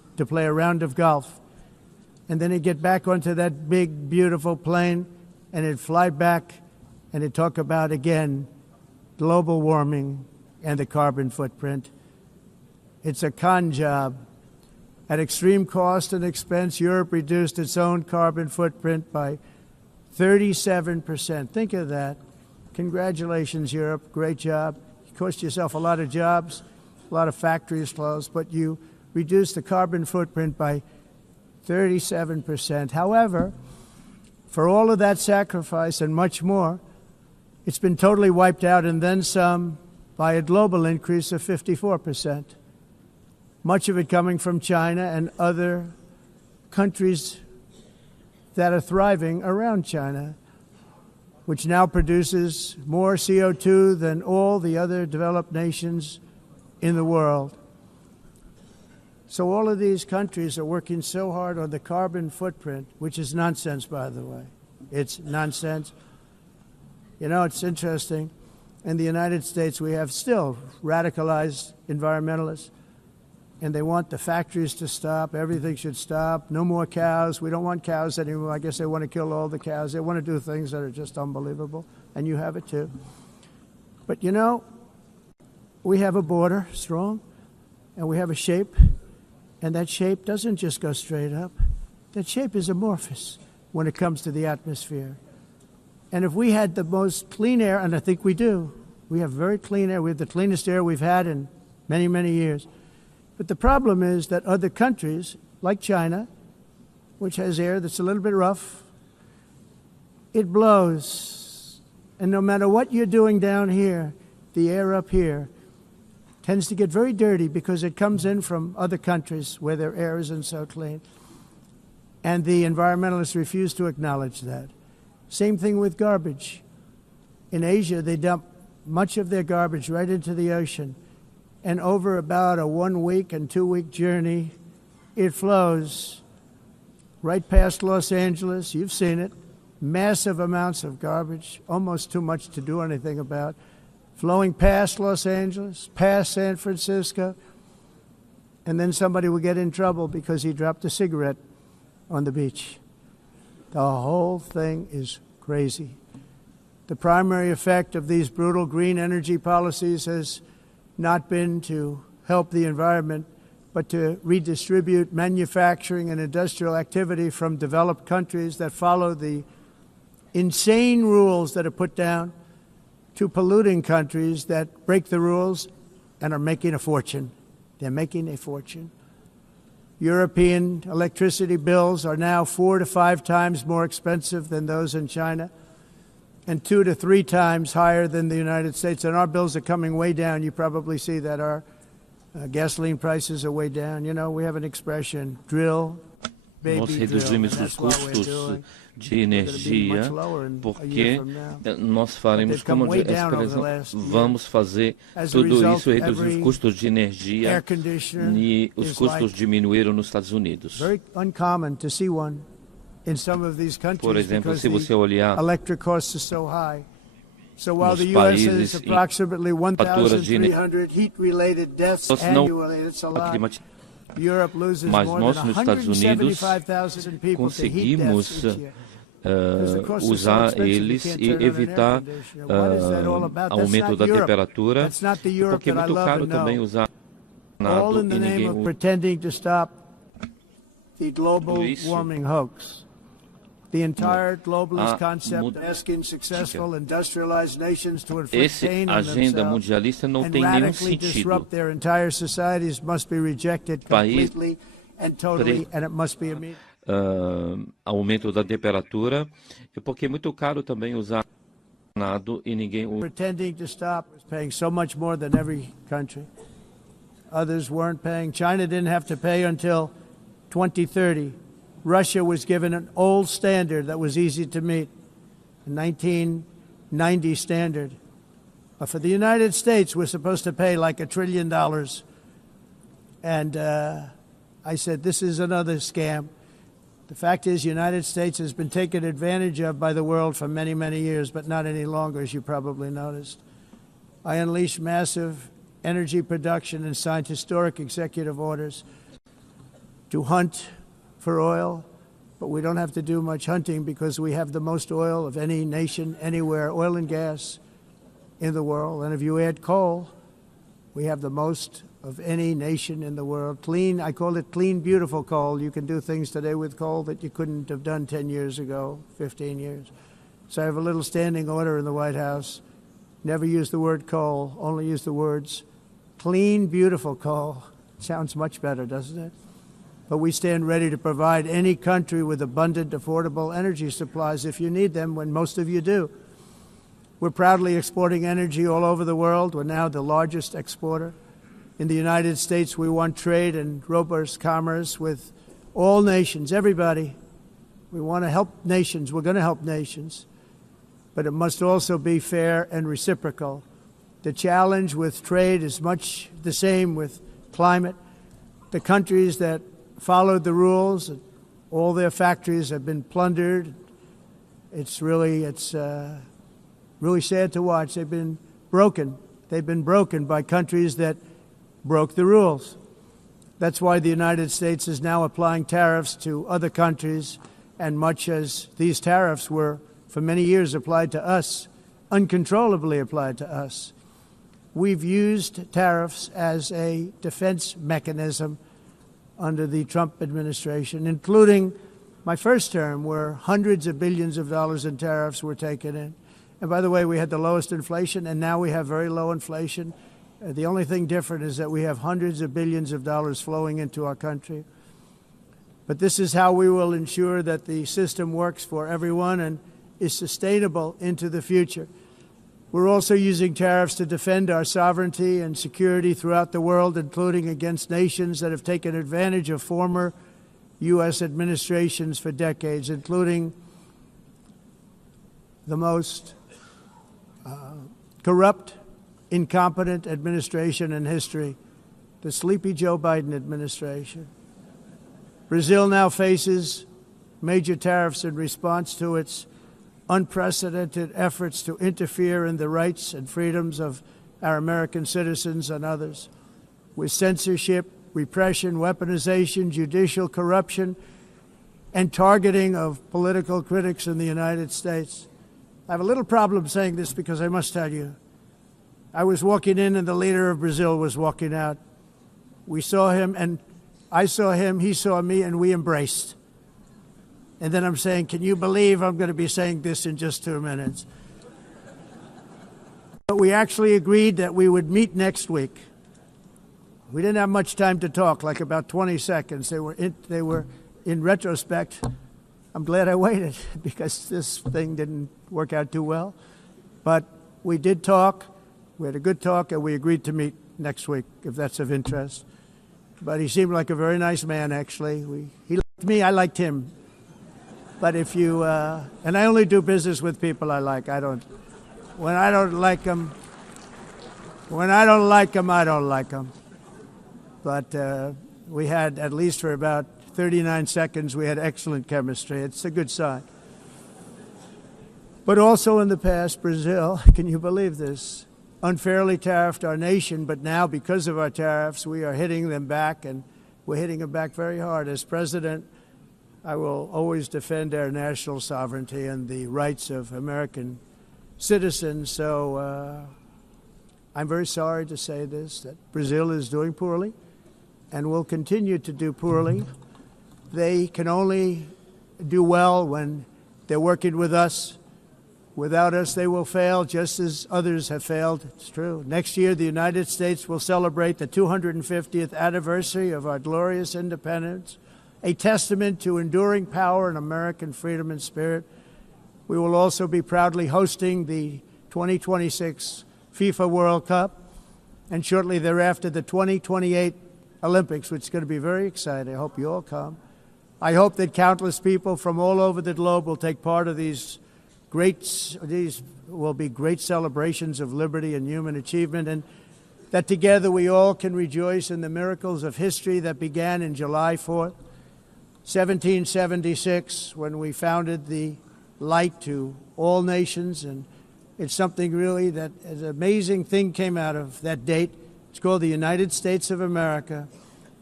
to play a round of golf. And then he'd get back onto that big, beautiful plane, and he'd fly back, and he'd talk about, again, global warming and the carbon footprint. It's a con job. At extreme cost and expense, Europe reduced its own carbon footprint by 37%. Think of that. Congratulations, Europe. Great job. You cost yourself a lot of jobs, a lot of factories closed, but you reduced the carbon footprint by 37%. However, for all of that sacrifice and much more, it's been totally wiped out and then some by a global increase of 54%. Much of it coming from China and other countries that are thriving around China, which now produces more CO2 than all the other developed nations in the world. So all of these countries are working so hard on the carbon footprint, which is nonsense, by the way. It's nonsense. You know, it's interesting. In the United States, we have still radicalized environmentalists, and they want the factories to stop. Everything should stop. No more cows. We don't want cows anymore. I guess they want to kill all the cows. They want to do things that are just unbelievable, and you have it too. But, you know, we have a border, strong, and we have a shape, and that shape doesn't just go straight up. That shape is amorphous when it comes to the atmosphere. And if we had the most clean air, and I think we do, we have very clean air. We have the cleanest air we've had in many, many years. But the problem is that other countries, like China, which has air that's a little bit rough, it blows. And no matter what you're doing down here, the air up here tends to get very dirty because it comes in from other countries where their air isn't so clean. And the environmentalists refuse to acknowledge that. Same thing with garbage. In Asia, they dump much of their garbage right into the ocean. And over about a 1 week and 2 week journey, it flows right past Los Angeles. You've seen it. Massive amounts of garbage, almost too much to do anything about, flowing past Los Angeles, past San Francisco, and then somebody will get in trouble because he dropped a cigarette on the beach. The whole thing is crazy. The primary effect of these brutal green energy policies has not been to help the environment, but to redistribute manufacturing and industrial activity from developed countries that follow the insane rules that are put down to polluting countries that break the rules and are making a fortune. They're making a fortune. European electricity bills are now 4 to 5 times more expensive than those in China, and 2 to 3 times higher than the United States. And our bills are coming way down. You probably see that our gasoline prices are way down. You know, we have an expression, drill, baby, nós reduzimos os custos de energia porque nós faremos como vamos fazer tudo isso, reduzir os custos de energia e os custos diminuíram nos Estados Unidos. Very uncommon to see one in some of these countries. Por exemplo, se você olhar electric costs are so high. So while the US has approximately 1,300 heat-related deaths annually, it's a lot. Europe loses more than 175,000 people to heat deaths each year. Usar eles e evitar aumento da temperatura, porque é muito caro também usar all in the name of pretending to stop the global warming hoax. The entire globalist concept asking successful industrialized nations to inflict pain on themselves and radically disrupt their entire societies must be rejected completely and totally, and it must be immediate. Aumento da temperatura, porque é muito caro também usar nada e ninguém pretending to stop paying so much more than every country. Others weren't paying. China didn't have to pay until 2030. Russia was given an old standard that was easy to meet, a 1990 standard. But for the United States, we're supposed to pay like $1 trillion. And I said, this is another scam. The fact is, the United States has been taken advantage of by the world for many, many years, but not any longer, as you probably noticed. I unleashed massive energy production and signed historic executive orders to hunt for oil, but we don't have to do much hunting because we have the most oil of any nation anywhere, oil and gas in the world. And if you add coal, we have the most of any nation in the world. Clean, I call it clean, beautiful coal. You can do things today with coal that you couldn't have done 10 years ago, 15 years. So I have a little standing order in the White House. Never use the word coal, only use the words clean, beautiful coal. Sounds much better, doesn't it? But we stand ready to provide any country with abundant, affordable energy supplies if you need them, when most of you do. We're proudly exporting energy all over the world. We're now the largest exporter. In the United States, we want trade and robust commerce with all nations, everybody. We want to help nations. We're going to help nations. But it must also be fair and reciprocal. The challenge with trade is much the same with climate. The countries that followed the rules, all their factories have been plundered. It's really sad to watch. They've been broken. They've been broken by countries that broke the rules. That's why the United States is now applying tariffs to other countries, and much as these tariffs were for many years applied to us, uncontrollably applied to us. We've used tariffs as a defense mechanism under the Trump administration, including my first term, where hundreds of billions of dollars in tariffs were taken in. And by the way, we had the lowest inflation, and now we have very low inflation. The only thing different is that we have hundreds of billions of dollars flowing into our country. But this is how we will ensure that the system works for everyone and is sustainable into the future. We're also using tariffs to defend our sovereignty and security throughout the world, including against nations that have taken advantage of former U.S. administrations for decades, including the most corrupt, incompetent administration in history, the sleepy Joe Biden administration. Brazil now faces major tariffs in response to its unprecedented efforts to interfere in the rights and freedoms of our American citizens and others, with censorship, repression, weaponization, judicial corruption, and targeting of political critics in the United States. I have a little problem saying this because I must tell you, I was walking in and the leader of Brazil was walking out. We saw him, and I saw him, he saw me, and we embraced. And then I'm saying, can you believe I'm going to be saying this in just 2 minutes? But we actually agreed that we would meet next week. We didn't have much time to talk, like about 20 seconds. They were in retrospect, I'm glad I waited because this thing didn't work out too well. But we did talk. We had a good talk, and we agreed to meet next week, if that's of interest. But he seemed like a very nice man, actually. He liked me, I liked him. But if you, and I only do business with people I like. When I don't like them, I don't like them. But we had, at least for about 39 seconds, we had excellent chemistry. It's a good sign. But also in the past, Brazil, can you believe this, unfairly tariffed our nation, but now because of our tariffs, we are hitting them back, and we're hitting them back very hard. As president, I will always defend our national sovereignty and the rights of American citizens. So I'm very sorry to say this, that Brazil is doing poorly and will continue to do poorly. They can only do well when they're working with us. Without us, they will fail, just as others have failed. It's true. Next year, the United States will celebrate the 250th anniversary of our glorious independence, a testament to enduring power and American freedom and spirit. We will also be proudly hosting the 2026 FIFA World Cup, and shortly thereafter the 2028 Olympics, which is going to be very exciting. I hope you all come. I hope that countless people from all over the globe will take part of these will be great celebrations of liberty and human achievement, and that together we all can rejoice in the miracles of history that began in July 4th, 1776, when we founded the light to all nations. And it's something really that an amazing thing came out of that date. It's called the United States of America.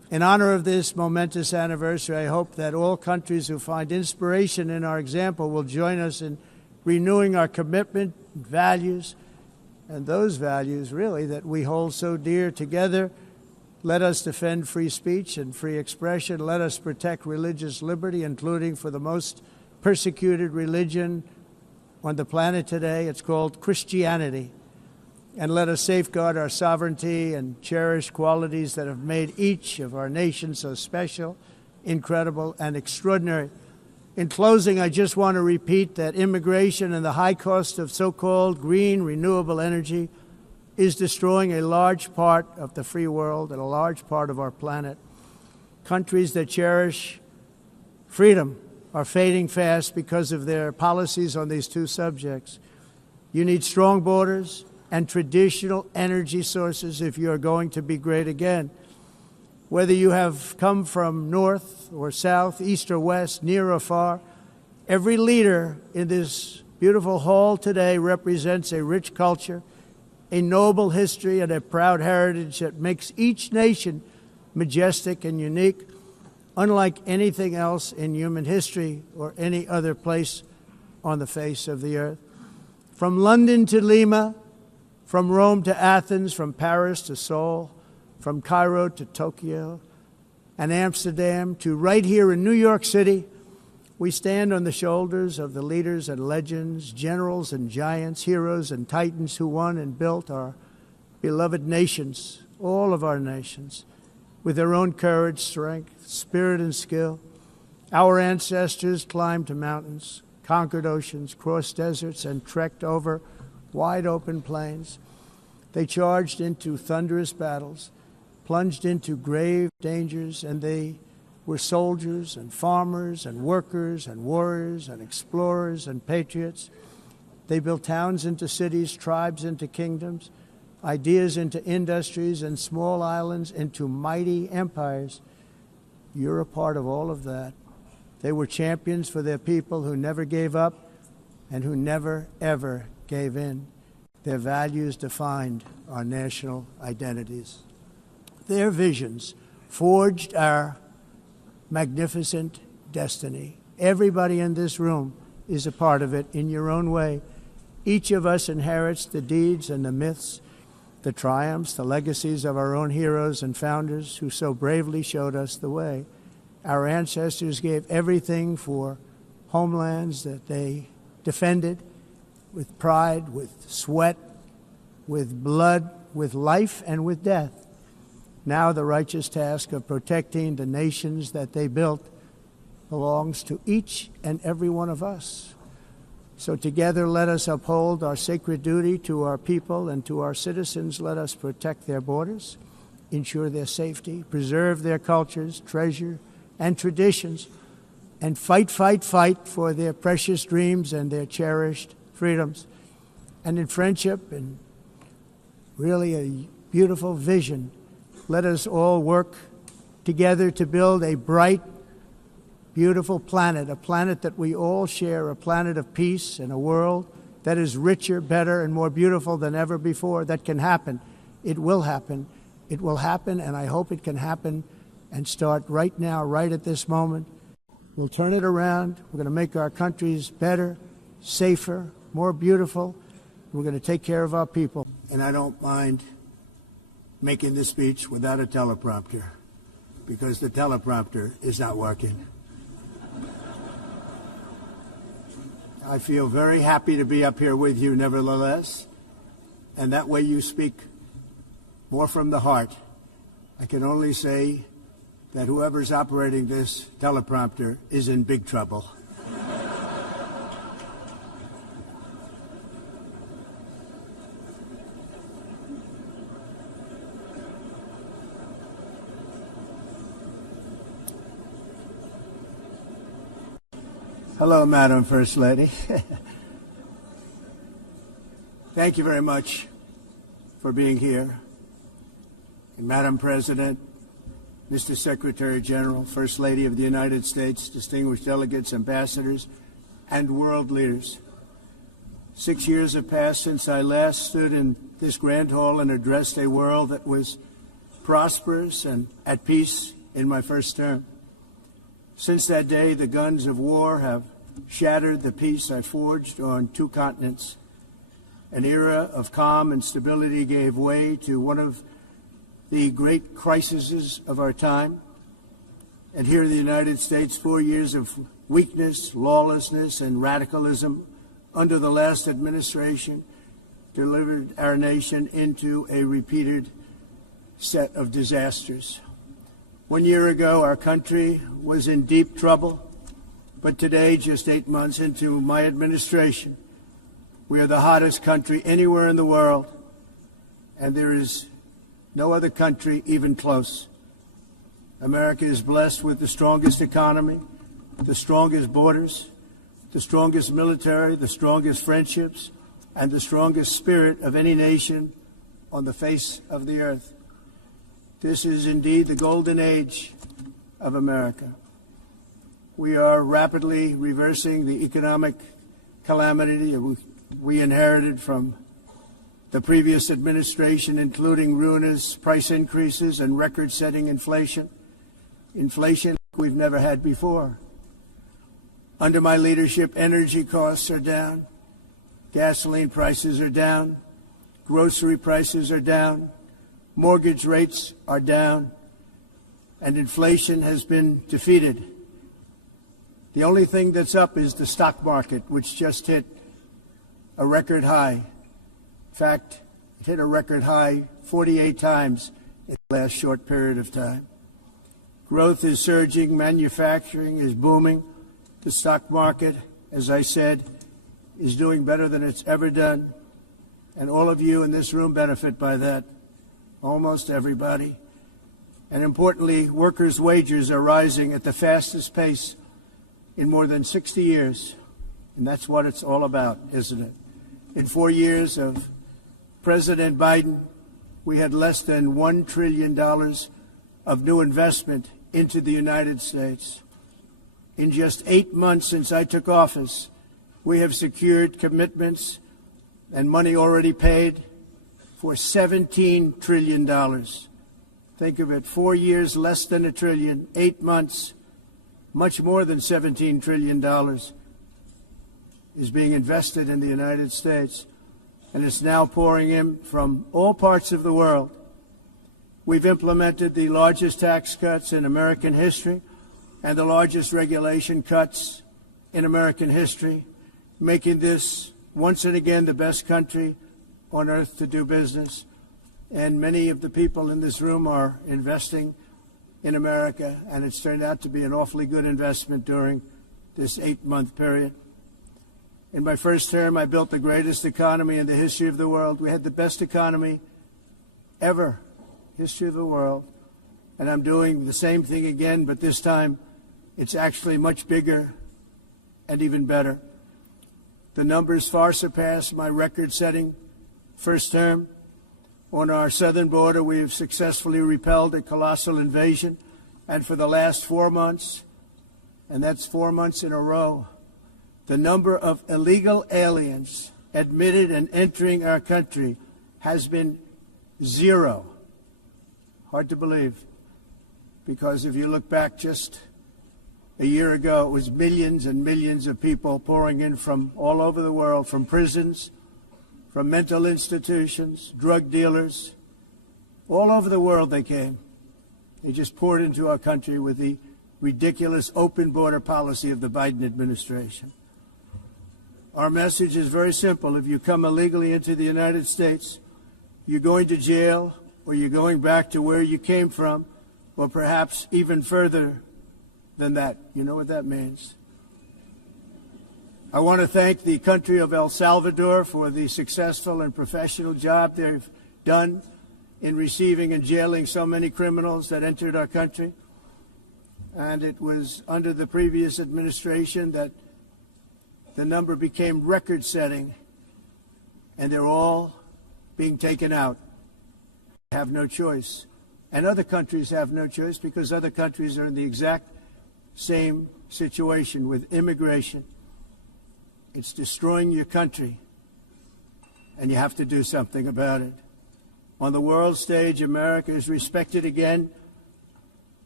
In honor of this momentous anniversary, I hope that all countries who find inspiration in our example will join us in renewing our commitment, values, and those values, really, that we hold so dear together. Let us defend free speech and free expression. Let us protect religious liberty, including for the most persecuted religion on the planet today. It's called Christianity. And let us safeguard our sovereignty and cherish qualities that have made each of our nations so special, incredible, and extraordinary. In closing, I just want to repeat that immigration and the high cost of so-called green renewable energy is destroying a large part of the free world and a large part of our planet. Countries that cherish freedom are fading fast because of their policies on these two subjects. You need strong borders and traditional energy sources if you are going to be great again. Whether you have come from north or south, east or west, near or far, every leader in this beautiful hall today represents a rich culture, a noble history, and a proud heritage that makes each nation majestic and unique, unlike anything else in human history or any other place on the face of the earth. From London to Lima, from Rome to Athens, from Paris to Seoul, from Cairo to Tokyo and Amsterdam to right here in New York City, we stand on the shoulders of the leaders and legends, generals and giants, heroes and titans who won and built our beloved nations, all of our nations, with their own courage, strength, spirit, and skill. Our ancestors climbed mountains, conquered oceans, crossed deserts, and trekked over wide-open plains. They charged into thunderous battles, plunged into grave dangers, and they were soldiers and farmers and workers and warriors and explorers and patriots. They built towns into cities, tribes into kingdoms, ideas into industries, and small islands into mighty empires. You're a part of all of that. They were champions for their people who never gave up and who never, ever gave in. Their values defined our national identities. Their visions forged our magnificent destiny. Everybody in this room is a part of it in your own way. Each of us inherits the deeds and the myths, the triumphs, the legacies of our own heroes and founders who so bravely showed us the way. Our ancestors gave everything for homelands that they defended with pride, with sweat, with blood, with life, and with death. Now the righteous task of protecting the nations that they built belongs to each and every one of us. So together let us uphold our sacred duty to our people and to our citizens. Let us protect their borders, ensure their safety, preserve their cultures, treasure, and traditions, and fight, fight, fight for their precious dreams and their cherished freedoms. And in friendship and really a beautiful vision, let us all work together to build a bright, beautiful planet, a planet that we all share, a planet of peace and a world that is richer, better, and more beautiful than ever before. That can happen. It will happen. It will happen, and I hope it can happen and start right now, right at this moment. We'll turn it around. We're going to make our countries better, safer, more beautiful. We're going to take care of our people. And I don't mind making this speech without a teleprompter, because the teleprompter is not working. I feel very happy to be up here with you nevertheless, and that way you speak more from the heart. I can only say that whoever's operating this teleprompter is in big trouble. Hello, Madam First Lady. Thank you very much for being here. And Madam President, Mr. Secretary General, First Lady of the United States, distinguished delegates, ambassadors, and world leaders. 6 years have passed since I last stood in this grand hall and addressed a world that was prosperous and at peace in my first term. Since that day, the guns of war have shattered the peace I forged on 2 continents. An era of calm and stability gave way to one of the great crises of our time. And here in the United States, 4 years of weakness, lawlessness, and radicalism under the last administration delivered our nation into a repeated set of disasters. 1 year ago, our country was in deep trouble, but today, just 8 months into my administration, we are the hottest country anywhere in the world, and there is no other country even close. America is blessed with the strongest economy, the strongest borders, the strongest military, the strongest friendships, and the strongest spirit of any nation on the face of the earth. This is indeed the golden age of America. We are rapidly reversing the economic calamity we inherited from the previous administration, including ruinous price increases and record-setting inflation we've never had before. Under my leadership, energy costs are down, gasoline prices are down, grocery prices are down, mortgage rates are down, and inflation has been defeated. The only thing that's up is the stock market, which just hit a record high. In fact, it hit a record high 48 times in the last short period of time. Growth is surging, manufacturing is booming. The stock market, as I said, is doing better than it's ever done. And all of you in this room benefit by that, almost everybody. And importantly, workers' wages are rising at the fastest pace in more than 60 years. And that's what it's all about, isn't it? In 4 years of President Biden, we had less than $1 trillion of new investment into the United States. In just 8 months since I took office, we have secured commitments and money already paid for $17 trillion. Think of it, 4 years, less than $1 trillion, 8 months, much more than $17 trillion is being invested in the United States, and it's now pouring in from all parts of the world. We've implemented the largest tax cuts in American history and the largest regulation cuts in American history, making this once and again the best country on earth to do business. And many of the people in this room are investing in America, and it's turned out to be an awfully good investment during this 8-month period. In my first term, I built the greatest economy in the history of the world. We had the best economy ever, history of the world. And I'm doing the same thing again, but this time it's actually much bigger and even better. The numbers far surpass my record-setting first term. On our southern border, we have successfully repelled a colossal invasion. And for the last 4 months, and that's 4 months in a row, the number of illegal aliens admitted and entering our country has been 0. Hard to believe, because if you look back just a year ago, it was millions and millions of people pouring in from all over the world, from prisons, from mental institutions, drug dealers. All over the world they came. They just poured into our country with the ridiculous open border policy of the Biden administration. Our message is very simple. If you come illegally into the United States, you're going to jail, or you're going back to where you came from, or perhaps even further than that. You know what that means. I want to thank the country of El Salvador for the successful and professional job they've done in receiving and jailing so many criminals that entered our country. And it was under the previous administration that the number became record-setting, and they're all being taken out. They have no choice. And other countries have no choice, because other countries are in the exact same situation with immigration. It's destroying your country, and you have to do something about it. On the world stage, America is respected again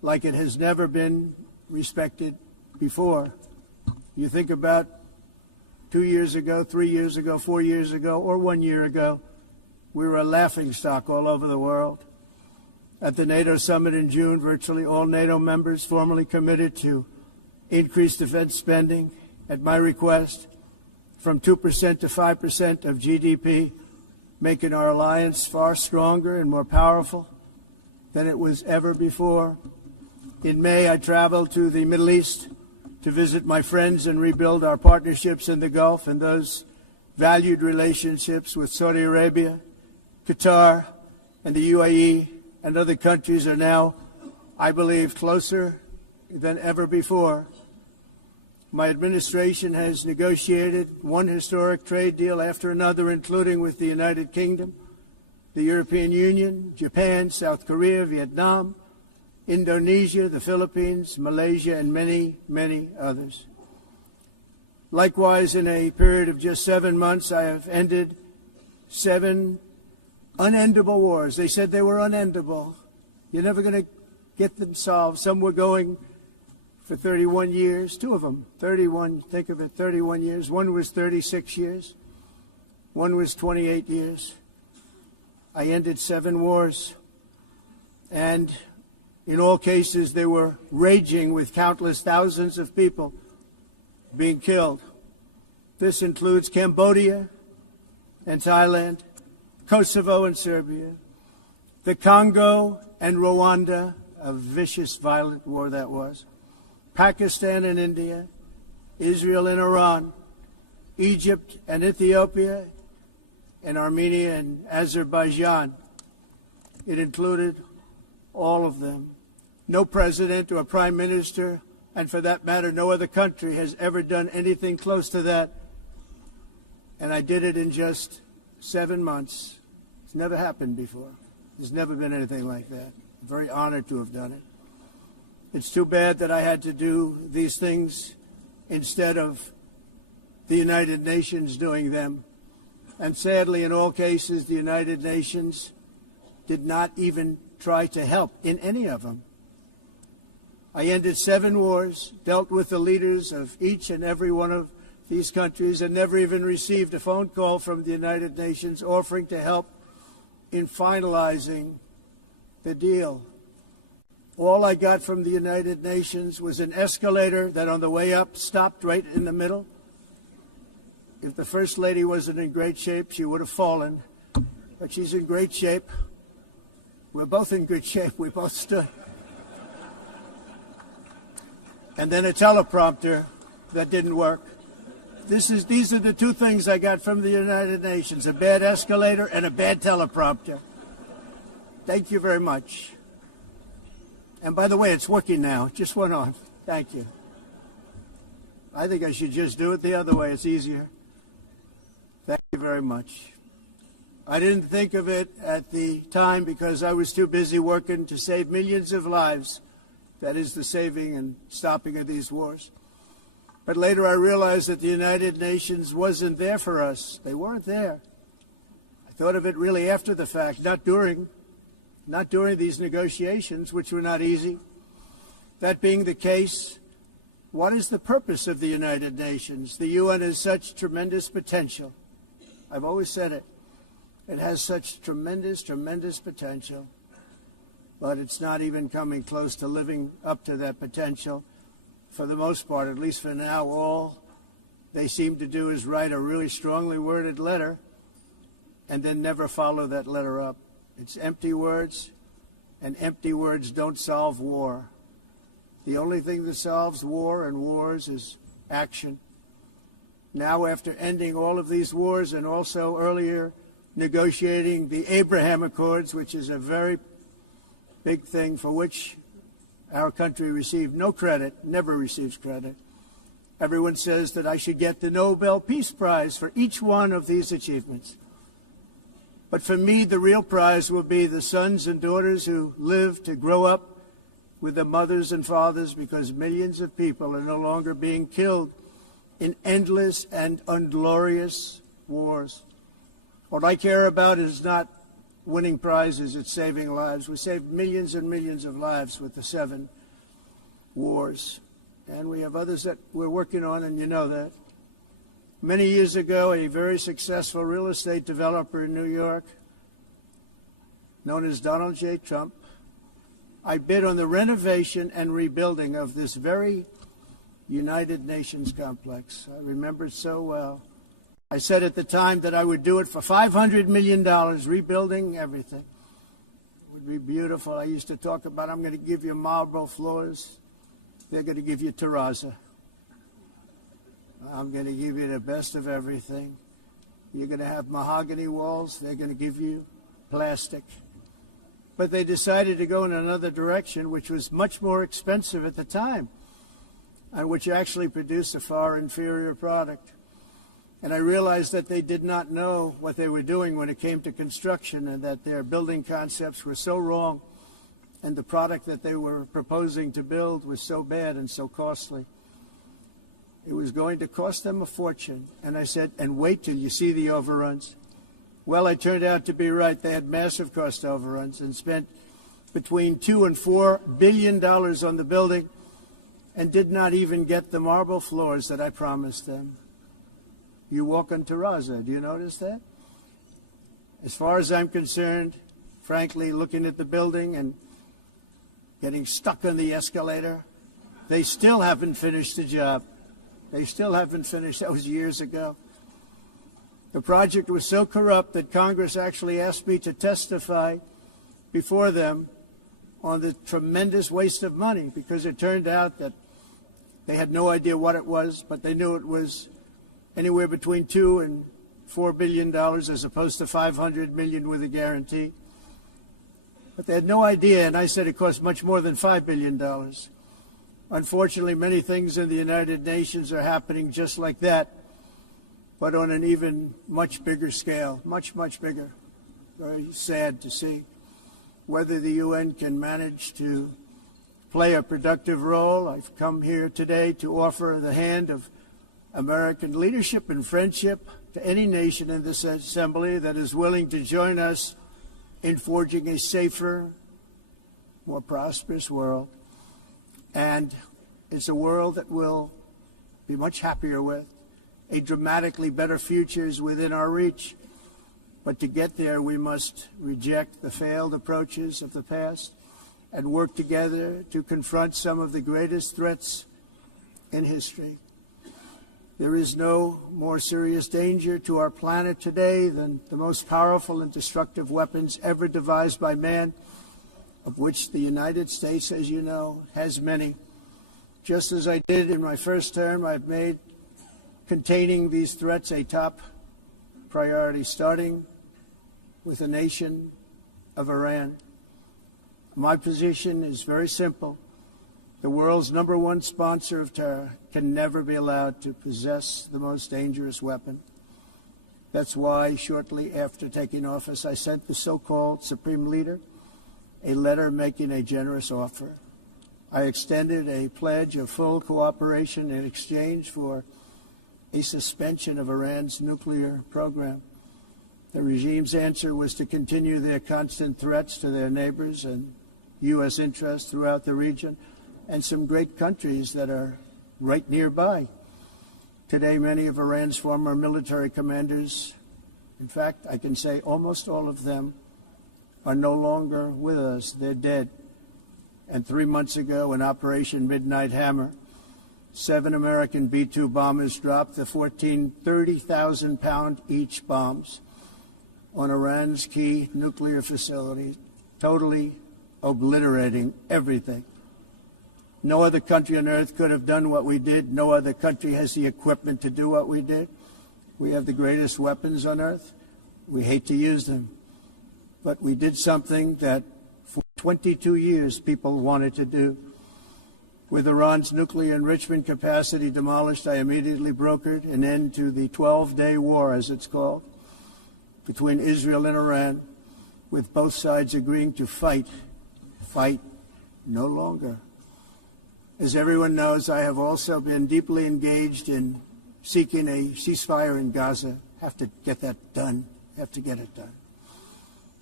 like it has never been respected before. You think about 2 years ago, 3 years ago, 4 years ago, or 1 year ago, we were a laughingstock all over the world. At the NATO summit in June, virtually all NATO members formally committed to increase defense spending at my request from 2% to 5% of GDP, making our alliance far stronger and more powerful than it was ever before. In May, I traveled to the Middle East to visit my friends and rebuild our partnerships in the Gulf and those valued relationships with Saudi Arabia, Qatar, and the UAE and other countries are now, I believe, closer than ever before. My administration has negotiated one historic trade deal after another, including with the United Kingdom, the European Union, Japan, South Korea, Vietnam, Indonesia, the Philippines, Malaysia, and many, many others. Likewise, in a period of just 7 months, I have ended 7 unendable wars. They said they were unendable. You're never going to get them solved. Some were going for 31 years, 2 of them, 31, think of it, 31 years. One was 36 years. One was 28 years. I ended 7 wars. And in all cases, they were raging with countless thousands of people being killed. This includes Cambodia and Thailand, Kosovo and Serbia, the Congo and Rwanda, a vicious, violent war that was, Pakistan and India, Israel and Iran, Egypt and Ethiopia, and Armenia and Azerbaijan. It included all of them. No president or prime minister, and for that matter, no other country has ever done anything close to that. And I did it in just 7 months. It's never happened before. There's never been anything like that. I'm very honored to have done it. It's too bad that I had to do these things instead of the United Nations doing them. And sadly, in all cases, the United Nations did not even try to help in any of them. I ended 7 wars, dealt with the leaders of each and every one of these countries, and never even received a phone call from the United Nations offering to help in finalizing the deal. All I got from the United Nations was an escalator that on the way up stopped right in the middle. If the First Lady wasn't in great shape, she would have fallen. But she's in great shape. We're both in good shape. We both stood. And then a teleprompter that didn't work. These are the 2 things I got from the United Nations, a bad escalator and a bad teleprompter. Thank you very much. And by the way, it's working now. It just went on. Thank you. I think I should just do it the other way. It's easier. Thank you very much. I didn't think of it at the time because I was too busy working to save millions of lives. That is the saving and stopping of these wars. But later I realized that the United Nations wasn't there for us. They weren't there. I thought of it really after the fact, not during these negotiations, which were not easy. That being the case, what is the purpose of the United Nations? The UN has such tremendous potential. I've always said it. It has such tremendous, tremendous potential. But it's not even coming close to living up to that potential. For the most part, at least for now, all they seem to do is write a really strongly worded letter and then never follow that letter up. It's empty words, and empty words don't solve war. The only thing that solves war and wars is action. Now, after ending all of these wars and also earlier negotiating the Abraham Accords, which is a very big thing for which our country received no credit, never receives credit. Everyone says that I should get the Nobel Peace Prize for each one of these achievements. But for me, the real prize will be the sons and daughters who live to grow up with the mothers and fathers, because millions of people are no longer being killed in endless and unglorious wars. What I care about is not winning prizes at saving lives. We saved millions and millions of lives with the 7 wars. And we have others that we're working on, and you know that. Many years ago, a very successful real estate developer in New York, known as Donald J. Trump, I bid on the renovation and rebuilding of this very United Nations complex. I remember it so well. I said at the time that I would do it for $500 million, rebuilding everything. It would be beautiful. I used to talk about, I'm going to give you marble floors. They're going to give you terrazzo. I'm going to give you the best of everything. You're going to have mahogany walls. They're going to give you plastic. But they decided to go in another direction, which was much more expensive at the time, and which actually produced a far inferior product. And I realized that they did not know what they were doing when it came to construction, and that their building concepts were so wrong, and the product that they were proposing to build was so bad and so costly. It was going to cost them a fortune. And I said, and wait till you see the overruns. Well, I turned out to be right. They had massive cost overruns and spent between $2 and $4 billion on the building and did not even get the marble floors that I promised them. You walk on terrazzo. Do you notice that? As far as I'm concerned, frankly, looking at the building and getting stuck on the escalator, they still haven't finished the job. They still haven't finished. That was years ago. The project was so corrupt that Congress actually asked me to testify before them on the tremendous waste of money, because it turned out that they had no idea what it was, but they knew it was anywhere between $2 and $4 billion as opposed to $500 million with a guarantee. But they had no idea, and I said it cost much more than $5 billion. Unfortunately, many things in the United Nations are happening just like that, but on an even much bigger scale, much, much bigger. Very sad to see. Whether the UN can manage to play a productive role, I've come here today to offer the hand of American leadership and friendship to any nation in this assembly that is willing to join us in forging a safer, more prosperous world. And it's a world that we'll be much happier with. A dramatically better future is within our reach. But to get there, we must reject the failed approaches of the past and work together to confront some of the greatest threats in history. There is no more serious danger to our planet today than the most powerful and destructive weapons ever devised by man, of which the United States, as you know, has many. Just as I did in my first term, I've made containing these threats a top priority, starting with the nation of Iran. My position is very simple. The world's #1 sponsor of terror can never be allowed to possess the most dangerous weapon. That's why, shortly after taking office, I sent the so-called Supreme Leader a letter making a generous offer. I extended a pledge of full cooperation in exchange for a suspension of Iran's nuclear program. The regime's answer was to continue their constant threats to their neighbors and U.S. interests throughout the region and some great countries that are right nearby. Today, many of Iran's former military commanders, in fact, I can say almost all of them, are no longer with us. They're dead. And 3 months ago, in Operation Midnight Hammer, 7 American B-2 bombers dropped the 14 30,000-pound each bombs on Iran's key nuclear facilities, totally obliterating everything. No other country on earth could have done what we did. No other country has the equipment to do what we did. We have the greatest weapons on earth. We hate to use them. But we did something that for 22 years people wanted to do. With Iran's nuclear enrichment capacity demolished, I immediately brokered an end to the 12-day war, as it's called, between Israel and Iran, with both sides agreeing to fight no longer. As everyone knows, I have also been deeply engaged in seeking a ceasefire in Gaza. Have to get that done. Have to get it done.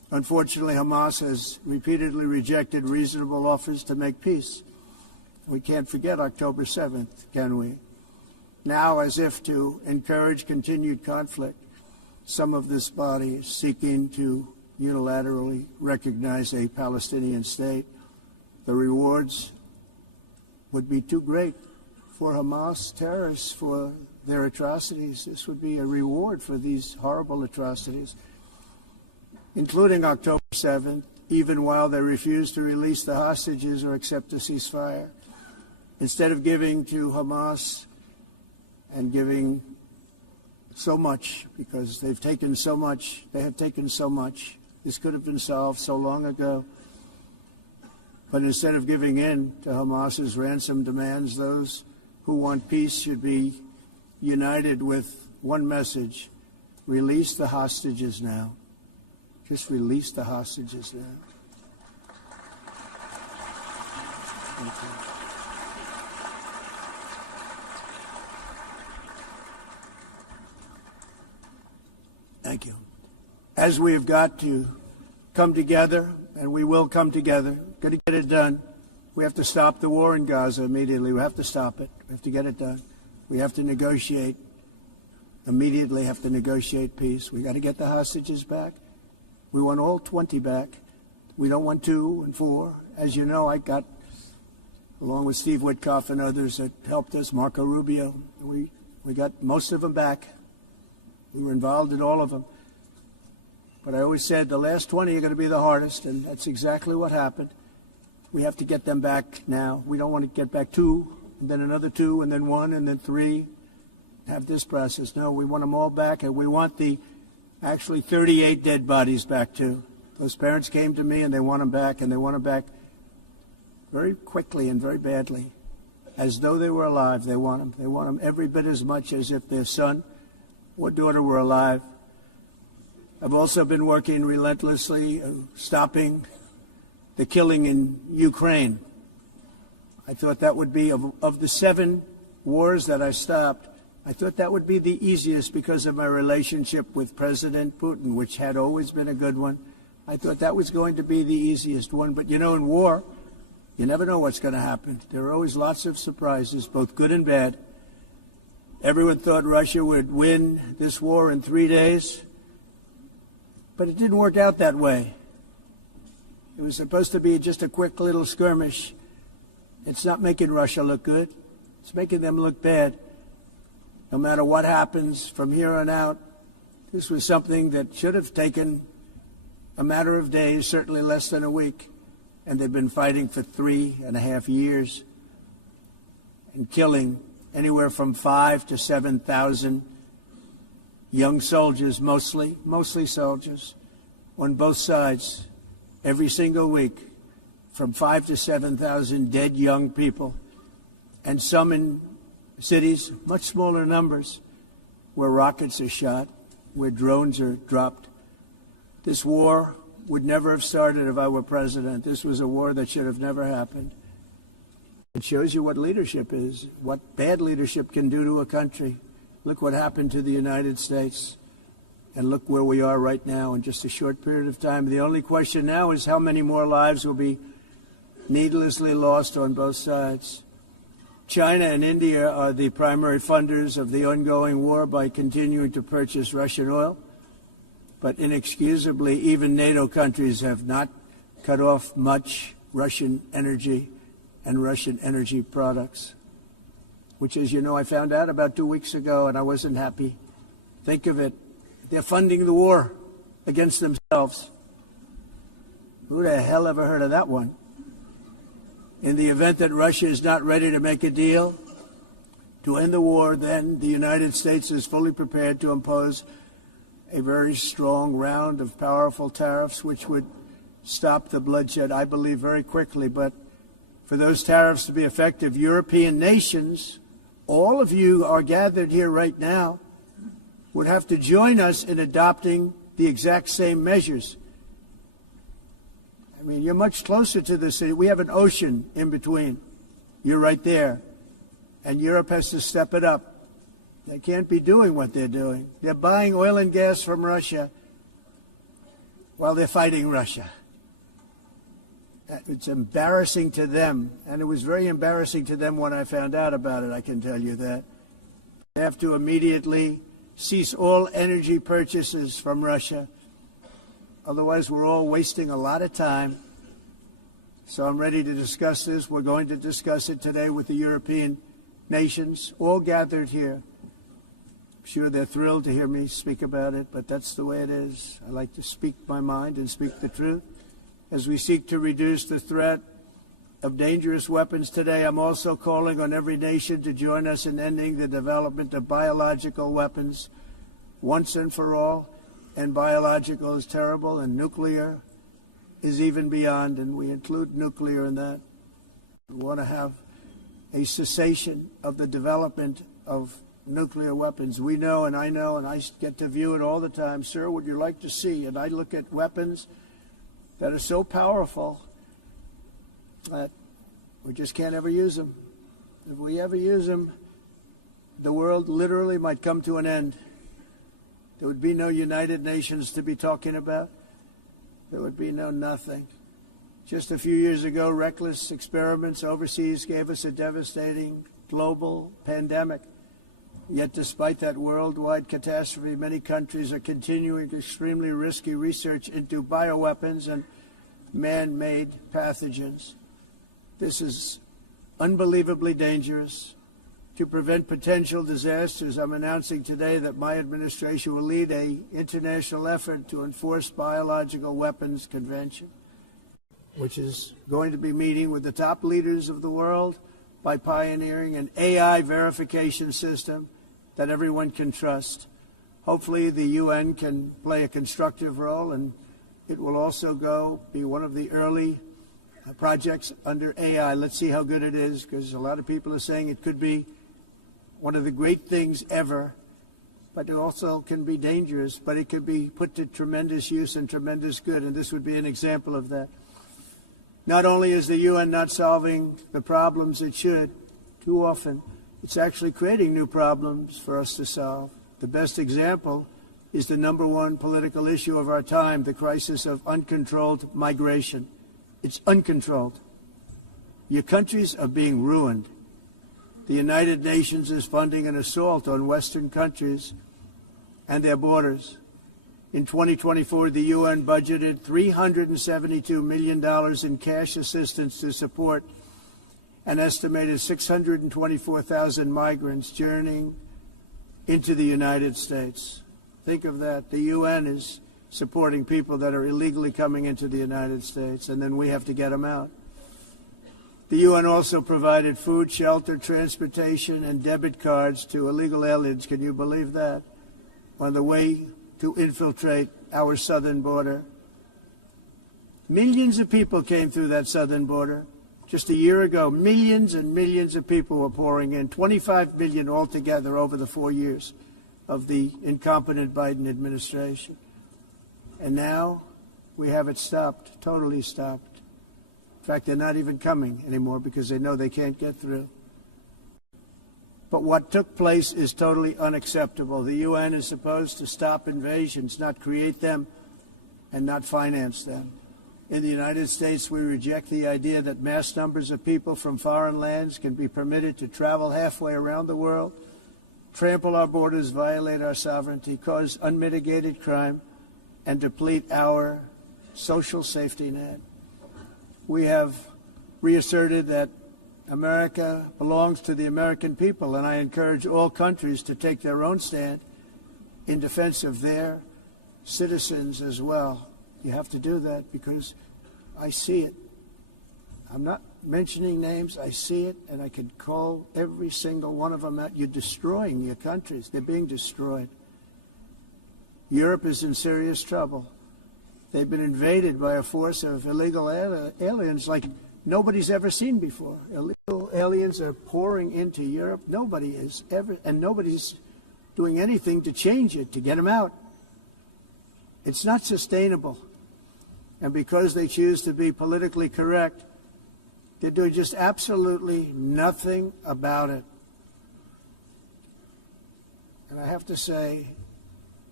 Unfortunately, Hamas has repeatedly rejected reasonable offers to make peace. We can't forget October 7th, can we? Now, as if to encourage continued conflict, some of this body is seeking to unilaterally recognize a Palestinian state. The rewards would be too great for Hamas terrorists for their atrocities. This would be a reward for these horrible atrocities, including October 7th, even while they refuse to release the hostages or accept a ceasefire. Instead of giving to Hamas and giving so much, because they've taken so much, they have taken so much. This could have been solved so long ago. But instead of giving in to Hamas's ransom demands, those who want peace should be united with one message: release the hostages now. Just release the hostages now. Thank you. Thank you. As we have got to come together, and we will come together, got to get it done. We have to stop the war in Gaza immediately. We have to stop it. We have to get it done. We have to negotiate. Immediately have to negotiate peace. We got to get the hostages back. We want all 20 back. We don't want 2 and 4. As you know, I got, along with Steve Witkoff and others that helped us, Marco Rubio, we got most of them back. We were involved in all of them. But I always said the last 20 are going to be the hardest, and that's exactly what happened. We have to get them back now. We don't want to get back 2, and then another 2, and then 1, and then 3. Have this process. No, we want them all back, and we want the actually 38 dead bodies back too. Those parents came to me, and they want them back, and they want them back very quickly and very badly. As though they were alive, they want them. They want them every bit as much as if their son or daughter were alive. I've also been working relentlessly, stopping the killing in Ukraine. I thought that would be, of the 7 wars that I stopped, I thought that would be the easiest because of my relationship with President Putin, which had always been a good one. I thought that was going to be the easiest one. But, you know, in war, you never know what's going to happen. There are always lots of surprises, both good and bad. Everyone thought Russia would win this war in 3 days, but it didn't work out that way. It was supposed to be just a quick little skirmish. It's not making Russia look good. It's making them look bad. No matter what happens from here on out, this was something that should have taken a matter of days, certainly less than a week. And they've been fighting for 3.5 years and killing anywhere from 5,000 to 7,000 young soldiers, mostly soldiers, on both sides, every single week, from 5,000 to 7,000 dead young people, and some in cities, much smaller numbers, where rockets are shot, where drones are dropped. This war would never have started if I were president. This was a war that should have never happened. It shows you what leadership is, what bad leadership can do to a country. Look what happened to the United States, and look where we are right now in just a short period of time. The only question now is how many more lives will be needlessly lost on both sides. China and India are the primary funders of the ongoing war by continuing to purchase Russian oil. But inexcusably, even NATO countries have not cut off much Russian energy and Russian energy products, which, as you know, I found out about 2 weeks ago, and I wasn't happy. Think of it. They're funding the war against themselves. Who the hell ever heard of that one? In the event that Russia is not ready to make a deal to end the war, then the United States is fully prepared to impose a very strong round of powerful tariffs, which would stop the bloodshed, I believe, very quickly. But for those tariffs to be effective, European nations, all of you are gathered here right now, would have to join us in adopting the exact same measures. I mean, you're much closer to the city. We have an ocean in between. You're right there. And Europe has to step it up. They can't be doing what they're doing. They're buying oil and gas from Russia while they're fighting Russia. It's embarrassing to them, and it was very embarrassing to them when I found out about it, I can tell you that. They have to immediately cease all energy purchases from Russia. Otherwise, we're all wasting a lot of time. So I'm ready to discuss this. We're going to discuss it today with the European nations, all gathered here. I'm sure they're thrilled to hear me speak about it, but that's the way it is. I like to speak my mind and speak the truth. As we seek to reduce the threat of dangerous weapons today, I'm also calling on every nation to join us in ending the development of biological weapons once and for all. And biological is terrible, and nuclear is even beyond, and we include nuclear in that. We want to have a cessation of the development of nuclear weapons. We know, and I get to view it all the time. Sir, would you like to see? And I look at weapons that are so powerful that we just can't ever use them. If we ever use them, the world literally might come to an end. There would be no United Nations to be talking about. There would be no nothing. Just a few years ago, reckless experiments overseas gave us a devastating global pandemic. Yet despite that worldwide catastrophe, many countries are continuing extremely risky research into bioweapons and man-made pathogens. This is unbelievably dangerous. To prevent potential disasters, I'm announcing today that my administration will lead an international effort to enforce biological weapons convention, which is going to be meeting with the top leaders of the world by pioneering an AI verification system that everyone can trust. Hopefully the UN can play a constructive role, and it will also be one of the early projects under AI. Let's see how good it is, because a lot of people are saying it could be one of the great things ever, but it also can be dangerous, but it could be put to tremendous use and tremendous good, and this would be an example of that. Not only is the UN not solving the problems it should, too often, it's actually creating new problems for us to solve. The best example is the number one political issue of our time, the crisis of uncontrolled migration. It's uncontrolled. Your countries are being ruined. The United Nations is funding an assault on Western countries and their borders. In 2024, the UN budgeted $372 million in cash assistance to support an estimated 624,000 migrants journeying into the United States. Think of that. The UN is supporting people that are illegally coming into the United States, and then we have to get them out. The UN also provided food, shelter, transportation, and debit cards to illegal aliens. Can you believe that? On the way to infiltrate our southern border. Millions of people came through that southern border. Just a year ago, millions and millions of people were pouring in, 25 million altogether over the 4 years of the incompetent Biden administration. And now we have it stopped, totally stopped. In fact, they're not even coming anymore because they know they can't get through. But what took place is totally unacceptable. The UN is supposed to stop invasions, not create them and not finance them. In the United States, we reject the idea that mass numbers of people from foreign lands can be permitted to travel halfway around the world, trample our borders, violate our sovereignty, cause unmitigated crime, and deplete our social safety net. We have reasserted that America belongs to the American people, and I encourage all countries to take their own stand in defense of their citizens as well. You have to do that because I see it. I'm not mentioning names. I see it, and I could call every single one of them out. You're destroying your countries. They're being destroyed. Europe is in serious trouble. They've been invaded by a force of illegal aliens like nobody's ever seen before. Illegal aliens are pouring into Europe. Nobody is ever, and nobody's doing anything to change it, to get them out. It's not sustainable. And because they choose to be politically correct, they're doing just absolutely nothing about it. And I have to say,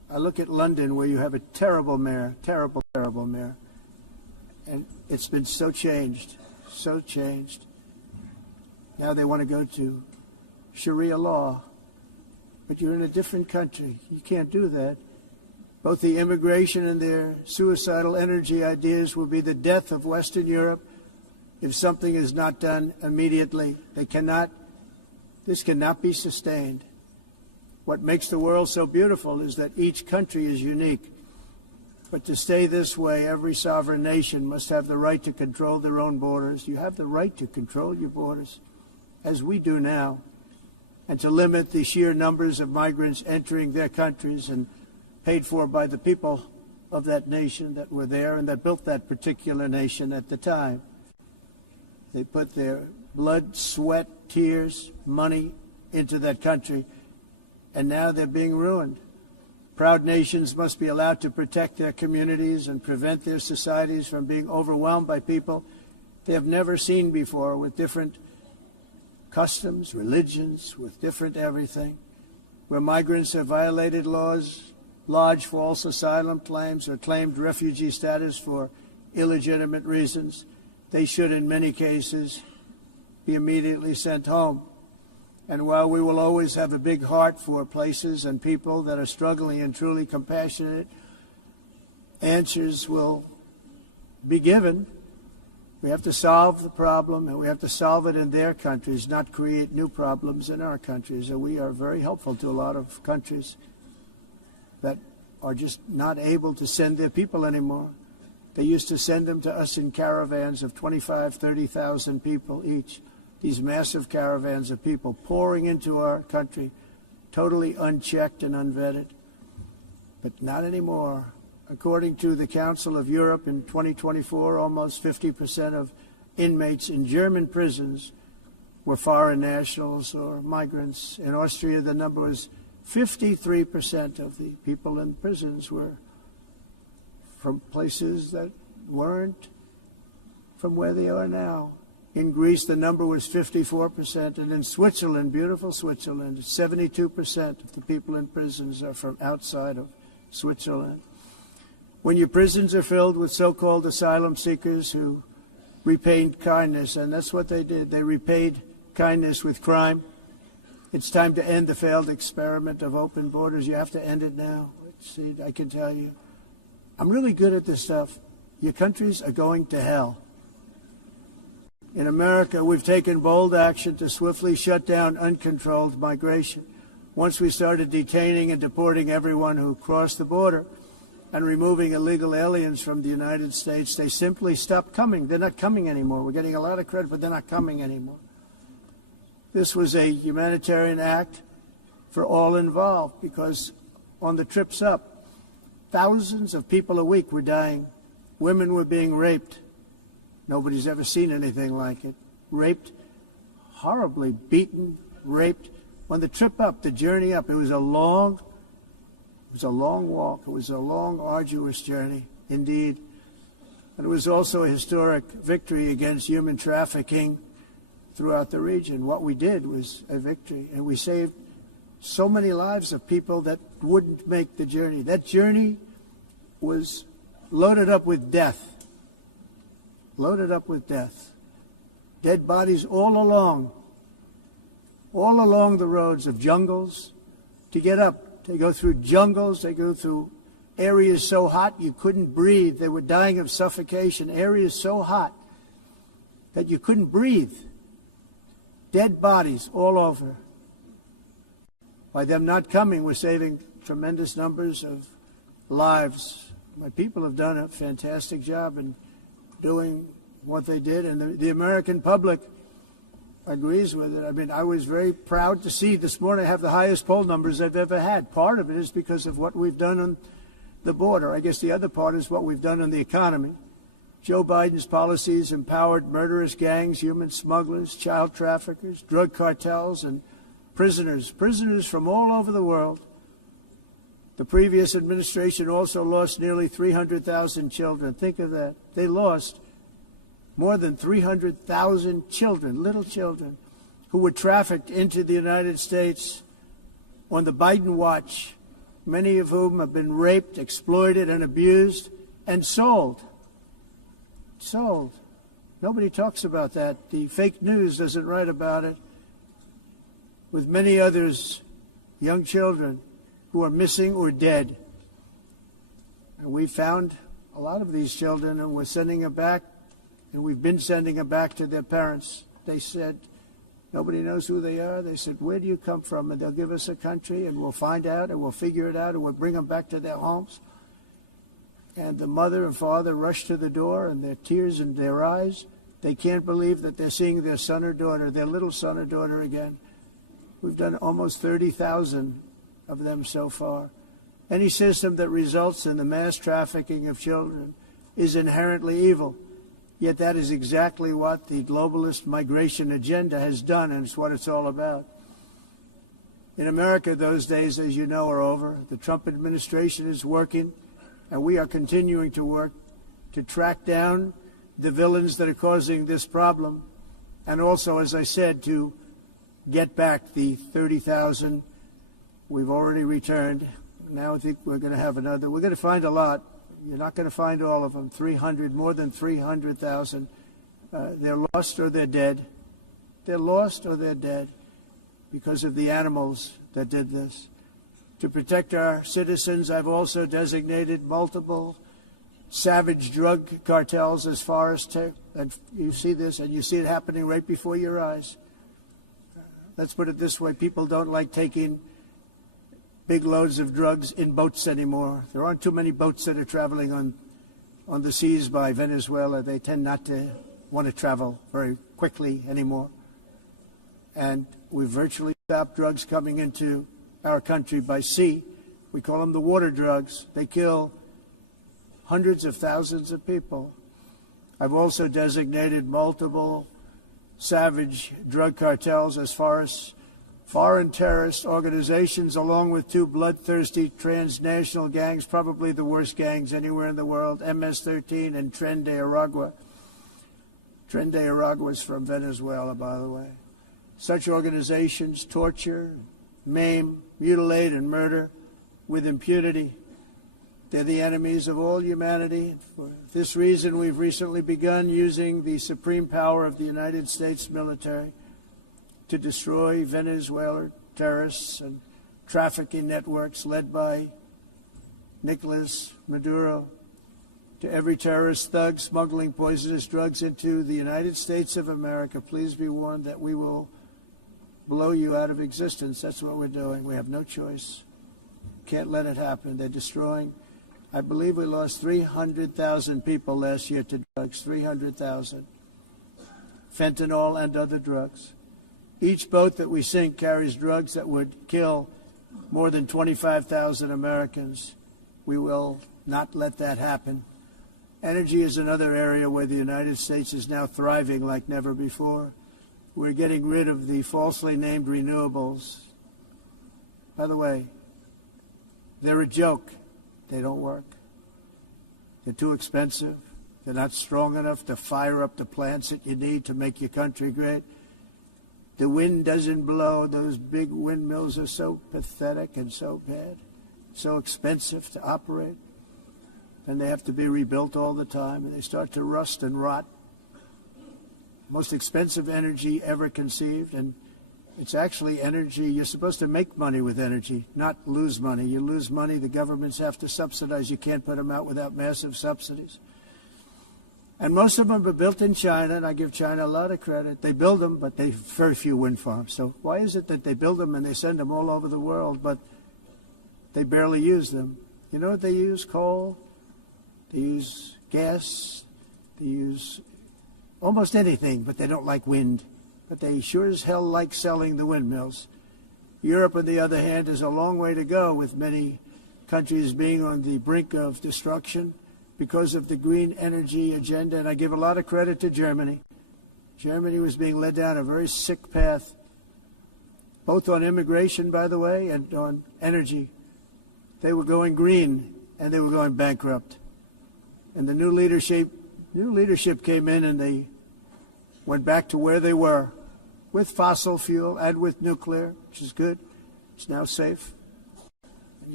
I look at London, where you have a terrible mayor, terrible mayor, and it's been so changed. Now they want to go to Sharia law, but you're in a different country. You can't do that. Both the immigration and their suicidal energy ideas will be the death of Western Europe if something is not done immediately. This cannot be sustained. What makes the world so beautiful is that each country is unique. But to stay this way, every sovereign nation must have the right to control their own borders. You have the right to control your borders, as we do now, and to limit the sheer numbers of migrants entering their countries and paid for by the people of that nation that were there and that built that particular nation at the time. They put their blood, sweat, tears, money into that country, and now they're being ruined. Proud nations must be allowed to protect their communities and prevent their societies from being overwhelmed by people they have never seen before, with different customs, religions, with different everything. Where migrants have violated laws, lodged false asylum claims, or claimed refugee status for illegitimate reasons, they should, in many cases, be immediately sent home. And while we will always have a big heart for places and people that are struggling and truly compassionate, answers will be given. We have to solve the problem, and we have to solve it in their countries, not create new problems in our countries. And we are very helpful to a lot of countries that are just not able to send their people anymore. They used to send them to us in caravans of 25,000, 30,000 people each. These massive caravans of people pouring into our country, totally unchecked and unvetted. But not anymore. According to the Council of Europe, in 2024, almost 50% of inmates in German prisons were foreign nationals or migrants. In Austria, the number was 53% of the people in prisons were from places that weren't from where they are now. In Greece, the number was 54%, and in Switzerland, beautiful Switzerland, 72% of the people in prisons are from outside of Switzerland. When your prisons are filled with so-called asylum seekers who repaid kindness, and that's what they did, they repaid kindness with crime, it's time to end the failed experiment of open borders. You have to end it now. See, I can tell you, I'm really good at this stuff. Your countries are going to hell. In America, we've taken bold action to swiftly shut down uncontrolled migration. Once we started detaining and deporting everyone who crossed the border and removing illegal aliens from the United States, they simply stopped coming. They're not coming anymore. We're getting a lot of credit, but they're not coming anymore. This was a humanitarian act for all involved, because on the trips up, thousands of people a week were dying. Women were being raped. Nobody's ever seen anything like it. Raped, horribly beaten, raped. On the trip up, the journey up, it was a long walk. It was a long, arduous journey, indeed. And it was also a historic victory against human trafficking throughout the region. What we did was a victory, and we saved so many lives of people that wouldn't make the journey. That journey was loaded up with death. Loaded up with death. Dead bodies all along the roads of jungles to get up. They go through jungles, they go through areas so hot you couldn't breathe. They were dying of suffocation, areas so hot that you couldn't breathe. Dead bodies all over. By them not coming, we're saving tremendous numbers of lives. My people have done a fantastic job in doing what they did, and the American public agrees with it. I mean, I was very proud to see this morning I have the highest poll numbers I've ever had. Part of it is because of what we've done on the border. I guess the other part is what we've done on the economy. Joe Biden's policies empowered murderous gangs, human smugglers, child traffickers, drug cartels, and prisoners from all over the world. The previous administration also lost nearly 300,000 children. Think of that. They lost more than 300,000 children, little children, who were trafficked into the United States on the Biden watch. many of whom have been raped, exploited, and abused, and sold. Sold. Nobody talks about that. The fake news doesn't write about it. With many others, young children who are missing or dead. And we found a lot of these children, and we're sending them back, and we've been sending them back to their parents. They said, nobody knows who they are. They said, where do you come from? And they'll give us a country, and we'll find out, and we'll figure it out, and we'll bring them back to their homes. And the mother and father rush to the door, and their tears in their eyes. They can't believe that they're seeing their son or daughter, their little son or daughter again. We've done almost 30,000 of them so far. Any system that results in the mass trafficking of children is inherently evil. Yet that is exactly what the globalist migration agenda has done, and it's what it's all about. In America, those days, as you know, are over. The Trump administration is working, and we are continuing to work to track down the villains that are causing this problem, and also, as I said, to get back the 30,000 we've already returned. Now I think we're going to have another. We're going to find a lot. You're not going to find all of them. 300, more than 300,000. They're lost or they're dead. They're lost or they're dead because of the animals that did this. To protect our citizens, I've also designated multiple savage drug cartels as far as and you see this, and you see it happening right before your eyes. Let's put it this way. People don't like taking big loads of drugs in boats anymore. There aren't too many boats that are traveling on the seas by Venezuela. They tend not to want to travel very quickly anymore. And we've virtually stopped drugs coming into our country by sea. We call them the water drugs. They kill hundreds of thousands of people. I've also designated multiple savage drug cartels as far as foreign terrorist organizations, along with two bloodthirsty transnational gangs, probably the worst gangs anywhere in the world, MS-13 and Tren de Aragua. Tren de Aragua is from Venezuela, by the way. Such organizations torture, maim, mutilate, and murder with impunity. They're the enemies of all humanity. For this reason, we've recently begun using the supreme power of the United States military to destroy Venezuelan terrorists and trafficking networks led by Nicolas Maduro. To every terrorist thug smuggling poisonous drugs into the United States of America, please be warned that we will blow you out of existence. That's what we're doing. We have no choice. Can't let it happen. They're destroying. I believe we lost 300,000 people last year to drugs, 300,000. Fentanyl and other drugs. Each boat that we sink carries drugs that would kill more than 25,000 Americans. We will not let that happen. Energy is another area where the United States is now thriving like never before. We're getting rid of the falsely named renewables. By the way, they're a joke. They don't work. They're too expensive. They're not strong enough to fire up the plants that you need to make your country great. The wind doesn't blow. Those big windmills are so pathetic and so bad, so expensive to operate. And they have to be rebuilt all the time, and they start to rust and rot. Most expensive energy ever conceived, and it's actually energy. You're supposed to make money with energy, not lose money. You lose money, the governments have to subsidize. You can't put them out without massive subsidies. And most of them are built in China, and I give China a lot of credit. They build them, but they have very few wind farms. So why is it that they build them and they send them all over the world, but they barely use them? You know what they use? Coal. They use gas. They use almost anything, but they don't like wind. But they sure as hell like selling the windmills. Europe, on the other hand, is a long way to go, with many countries being on the brink of destruction because of the green energy agenda, and I give a lot of credit to Germany. Germany was being led down a very sick path, both on immigration, by the way, and on energy. They were going green, and they were going bankrupt. And the new leadership came in, and they went back to where they were, with fossil fuel and with nuclear, which is good. It's now safe.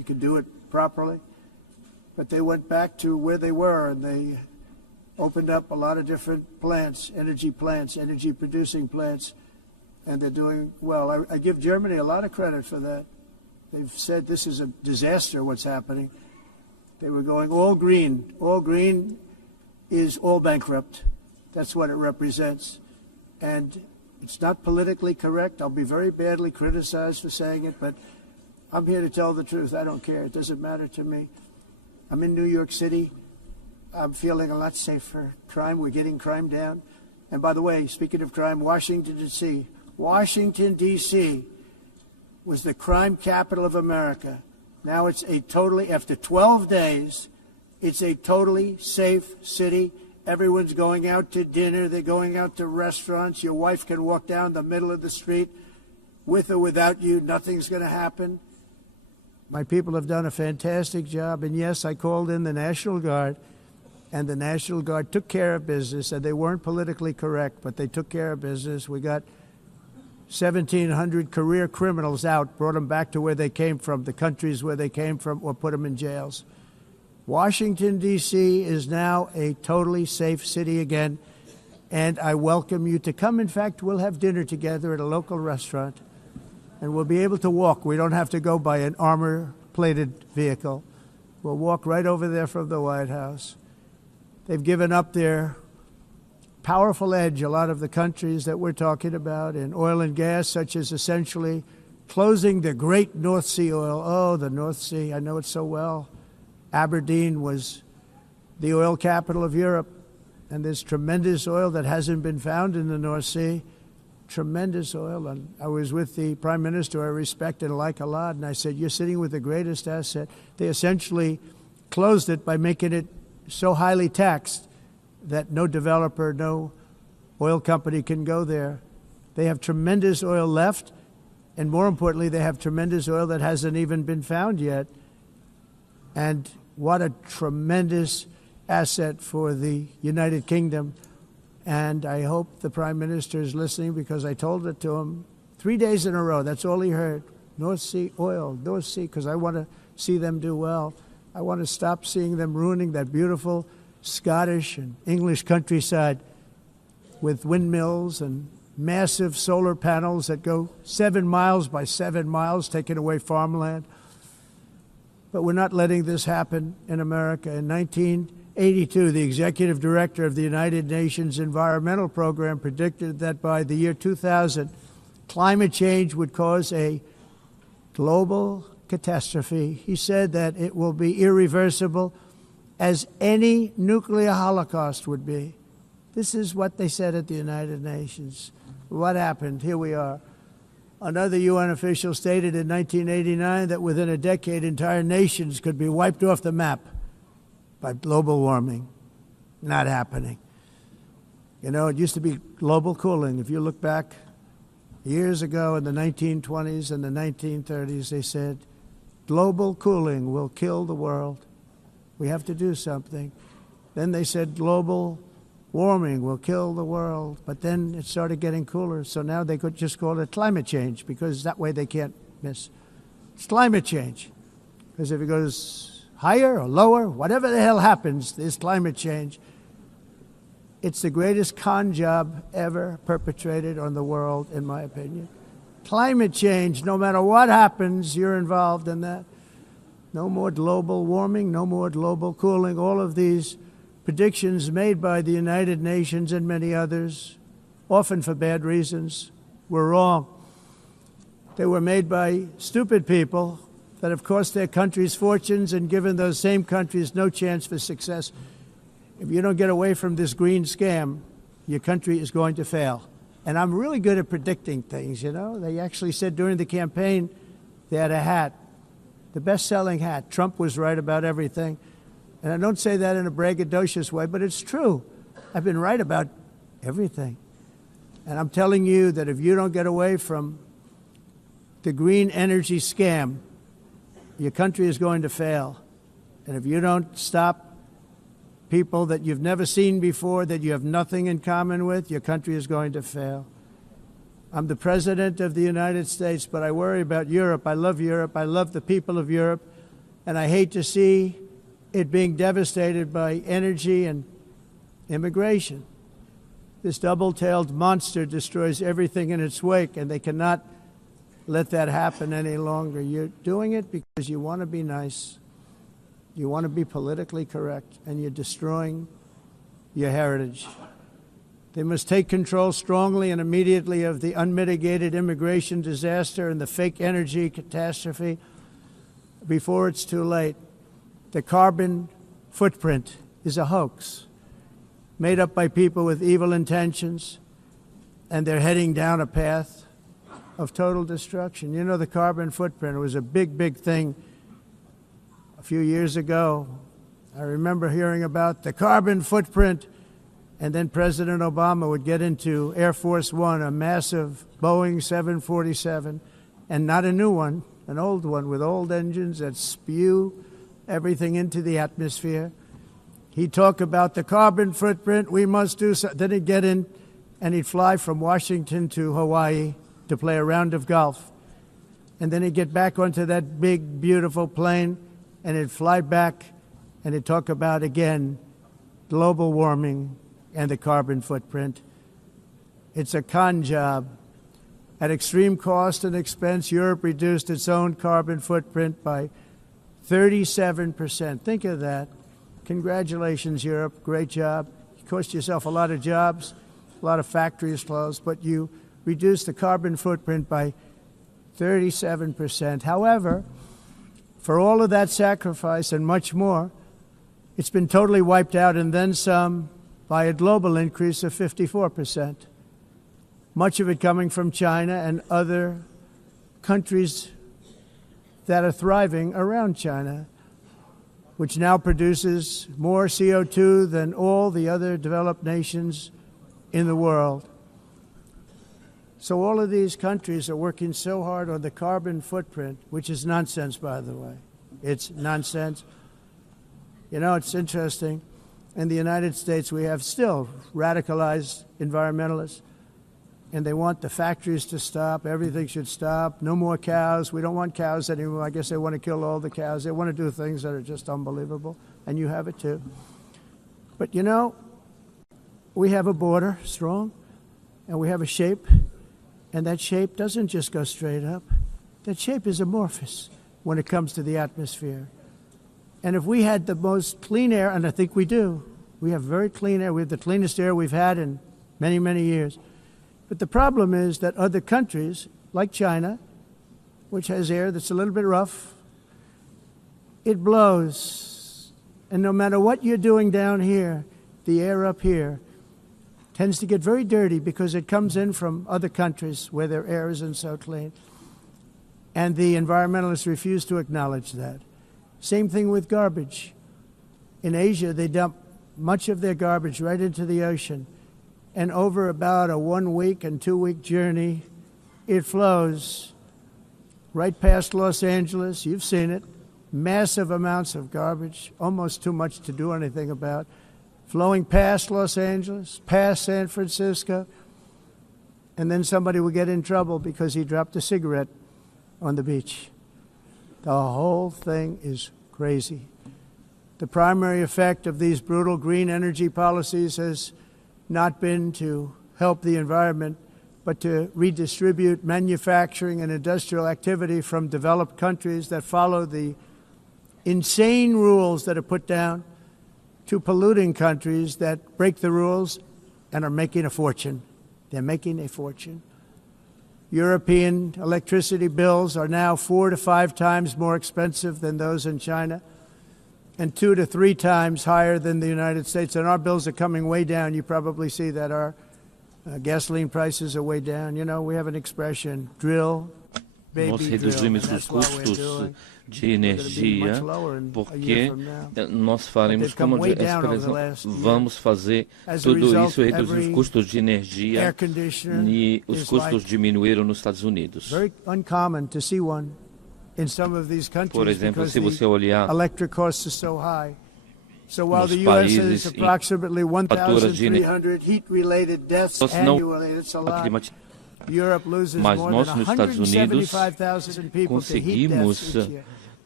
you could do it properly. But they went back to where they were, and they opened up a lot of different plants, energy-producing plants, and they're doing well. I give Germany a lot of credit for that. They've said this is a disaster, what's happening. They were going all green. All green is all bankrupt. That's what it represents. And it's not politically correct. I'll be very badly criticized for saying it, but I'm here to tell the truth. I don't care. It doesn't matter to me. I'm in New York City. I'm feeling a lot safer. Crime, we're getting crime down. And by the way, speaking of crime, Washington, D.C. Washington, D.C. was the crime capital of America. Now it's a totally, after 12 days, it's a totally safe city. Everyone's going out to dinner. They're going out to restaurants. Your wife can walk down the middle of the street with or without you. Nothing's going to happen. My people have done a fantastic job. And yes, I called in the National Guard, and the National Guard took care of business. And they weren't politically correct, but they took care of business. We got 1,700 career criminals out, brought them back to where they came from, the countries where they came from, or put them in jails. Washington, D.C. is now a totally safe city again, and I welcome you to come. In fact, we'll have dinner together at a local restaurant, and we'll be able to walk. We don't have to go by an armor-plated vehicle. We'll walk right over there from the White House. They've given up their powerful edge, a lot of the countries that we're talking about, in oil and gas, such as essentially closing the great North Sea oil. Oh, the North Sea, I know it so well. Aberdeen was the oil capital of Europe, and there's tremendous oil that hasn't been found in the North Sea. Tremendous oil. And I was with the Prime Minister I respect and like a lot, and I said, you're sitting with the greatest asset. They essentially closed it by making it so highly taxed that no developer, no oil company can go there. They have tremendous oil left, and more importantly, they have tremendous oil that hasn't even been found yet. And what a tremendous asset for the United Kingdom. And I hope the Prime Minister is listening, because I told it to him 3 days in a row. That's all he heard. North Sea oil, North Sea, because I want to see them do well. I want to stop seeing them ruining that beautiful Scottish and English countryside with windmills and massive solar panels that go 7 miles by 7 miles, taking away farmland. But we're not letting this happen in America. In 1982, the executive director of the United Nations Environmental Program predicted that by the year 2000, climate change would cause a global catastrophe. He said that it will be irreversible, as any nuclear holocaust would be. This is what they said at the United Nations. What happened? Here we are. Another UN official stated in 1989 that within a decade, entire nations could be wiped off the map by global warming. Not happening. You know, it used to be global cooling. If you look back years ago in the 1920s and the 1930s, they said, global cooling will kill the world. We have to do something. Then they said global warming will kill the world, but then it started getting cooler, so now they could just call it climate change, because that way they can't miss. It's climate change, because if it goes higher or lower, whatever the hell happens, there's climate change. It's the greatest con job ever perpetrated on the world, in my opinion. Climate change, no matter what happens, you're involved in that. No more global warming, no more global cooling. All of these predictions made by the United Nations and many others, often for bad reasons, were wrong. They were made by stupid people that have cost their countries fortunes and given those same countries no chance for success. If you don't get away from this green scam, your country is going to fail. And I'm really good at predicting things, you know. They actually said during the campaign they had a hat, the best-selling hat. Trump was right about everything. And I don't say that in a braggadocious way, but it's true. I've been right about everything. And I'm telling you that if you don't get away from the green energy scam, your country is going to fail. And if you don't stop people that you've never seen before, that you have nothing in common with, your country is going to fail. I'm the President of the United States, but I worry about Europe. I love Europe. I love the people of Europe. And I hate to see it being devastated by energy and immigration. This double-tailed monster destroys everything in its wake, and they cannot let that happen any longer. You're doing it because you want to be nice. You want to be politically correct, and you're destroying your heritage. They must take control strongly and immediately of the unmitigated immigration disaster and the fake energy catastrophe before it's too late. The carbon footprint is a hoax made up by people with evil intentions, and they're heading down a path of total destruction. You know, the carbon footprint, it was a big, big thing a few years ago. I remember hearing about the carbon footprint, and then President Obama would get into Air Force One, a massive Boeing 747, and not a new one, an old one with old engines that spew everything into the atmosphere. He'd talk about the carbon footprint, we must do so. Then he'd get in and he'd fly from Washington to Hawaii to play a round of golf. And then he'd get back onto that big, beautiful plane and he'd fly back and he'd talk about, again, global warming and the carbon footprint. It's a con job. At extreme cost and expense, Europe reduced its own carbon footprint by 37%. Think of that. Congratulations, Europe. Great job. You cost yourself a lot of jobs, a lot of factories closed, but you reduced the carbon footprint by 37%. However, for all of that sacrifice and much more, it's been totally wiped out and then some by a global increase of 54%. Much of it coming from China and other countries that are thriving around China, which now produces more CO2 than all the other developed nations in the world. So all of these countries are working so hard on the carbon footprint, which is nonsense, by the way. It's nonsense. You know, it's interesting. In the United States, we have still radicalized environmentalists, and they want the factories to stop. Everything should stop. No more cows. We don't want cows anymore. I guess they want to kill all the cows. They want to do things that are just unbelievable, and you have it too. But you know, we have a border, strong, and we have a shape, and that shape doesn't just go straight up. That shape is amorphous when it comes to the atmosphere. And if we had the most clean air, and I think we do, we have very clean air. We have the cleanest air we've had in many, many years. But the problem is that other countries, like China, which has air that's a little bit rough, it blows. And no matter what you're doing down here, the air up here tends to get very dirty because it comes in from other countries where their air isn't so clean. And the environmentalists refuse to acknowledge that. Same thing with garbage. In Asia, they dump much of their garbage right into the ocean. And over about a 1 week and 2 week journey, it flows right past Los Angeles. You've seen it. Massive amounts of garbage, almost too much to do anything about, flowing past Los Angeles, past San Francisco, and then somebody will get in trouble because he dropped a cigarette on the beach. The whole thing is crazy. The primary effect of these brutal green energy policies has not been to help the environment, but to redistribute manufacturing and industrial activity from developed countries that follow the insane rules that are put down to polluting countries that break the rules and are making a fortune. They're making a fortune. European electricity bills are now 4 to 5 times more expensive than those in China, and 2 to 3 times higher than the United States. And our bills are coming way down. You probably see that our gasoline prices are way down. You know, we have an expression, drill, Nós reduzimos os custos de energia porque nós faremos, como a expressão, vamos fazer tudo isso, reduzir os custos de energia e os custos diminuíram nos Estados Unidos. Por exemplo, se você olhar nos países em fatura de mas nós nos Estados Unidos conseguimos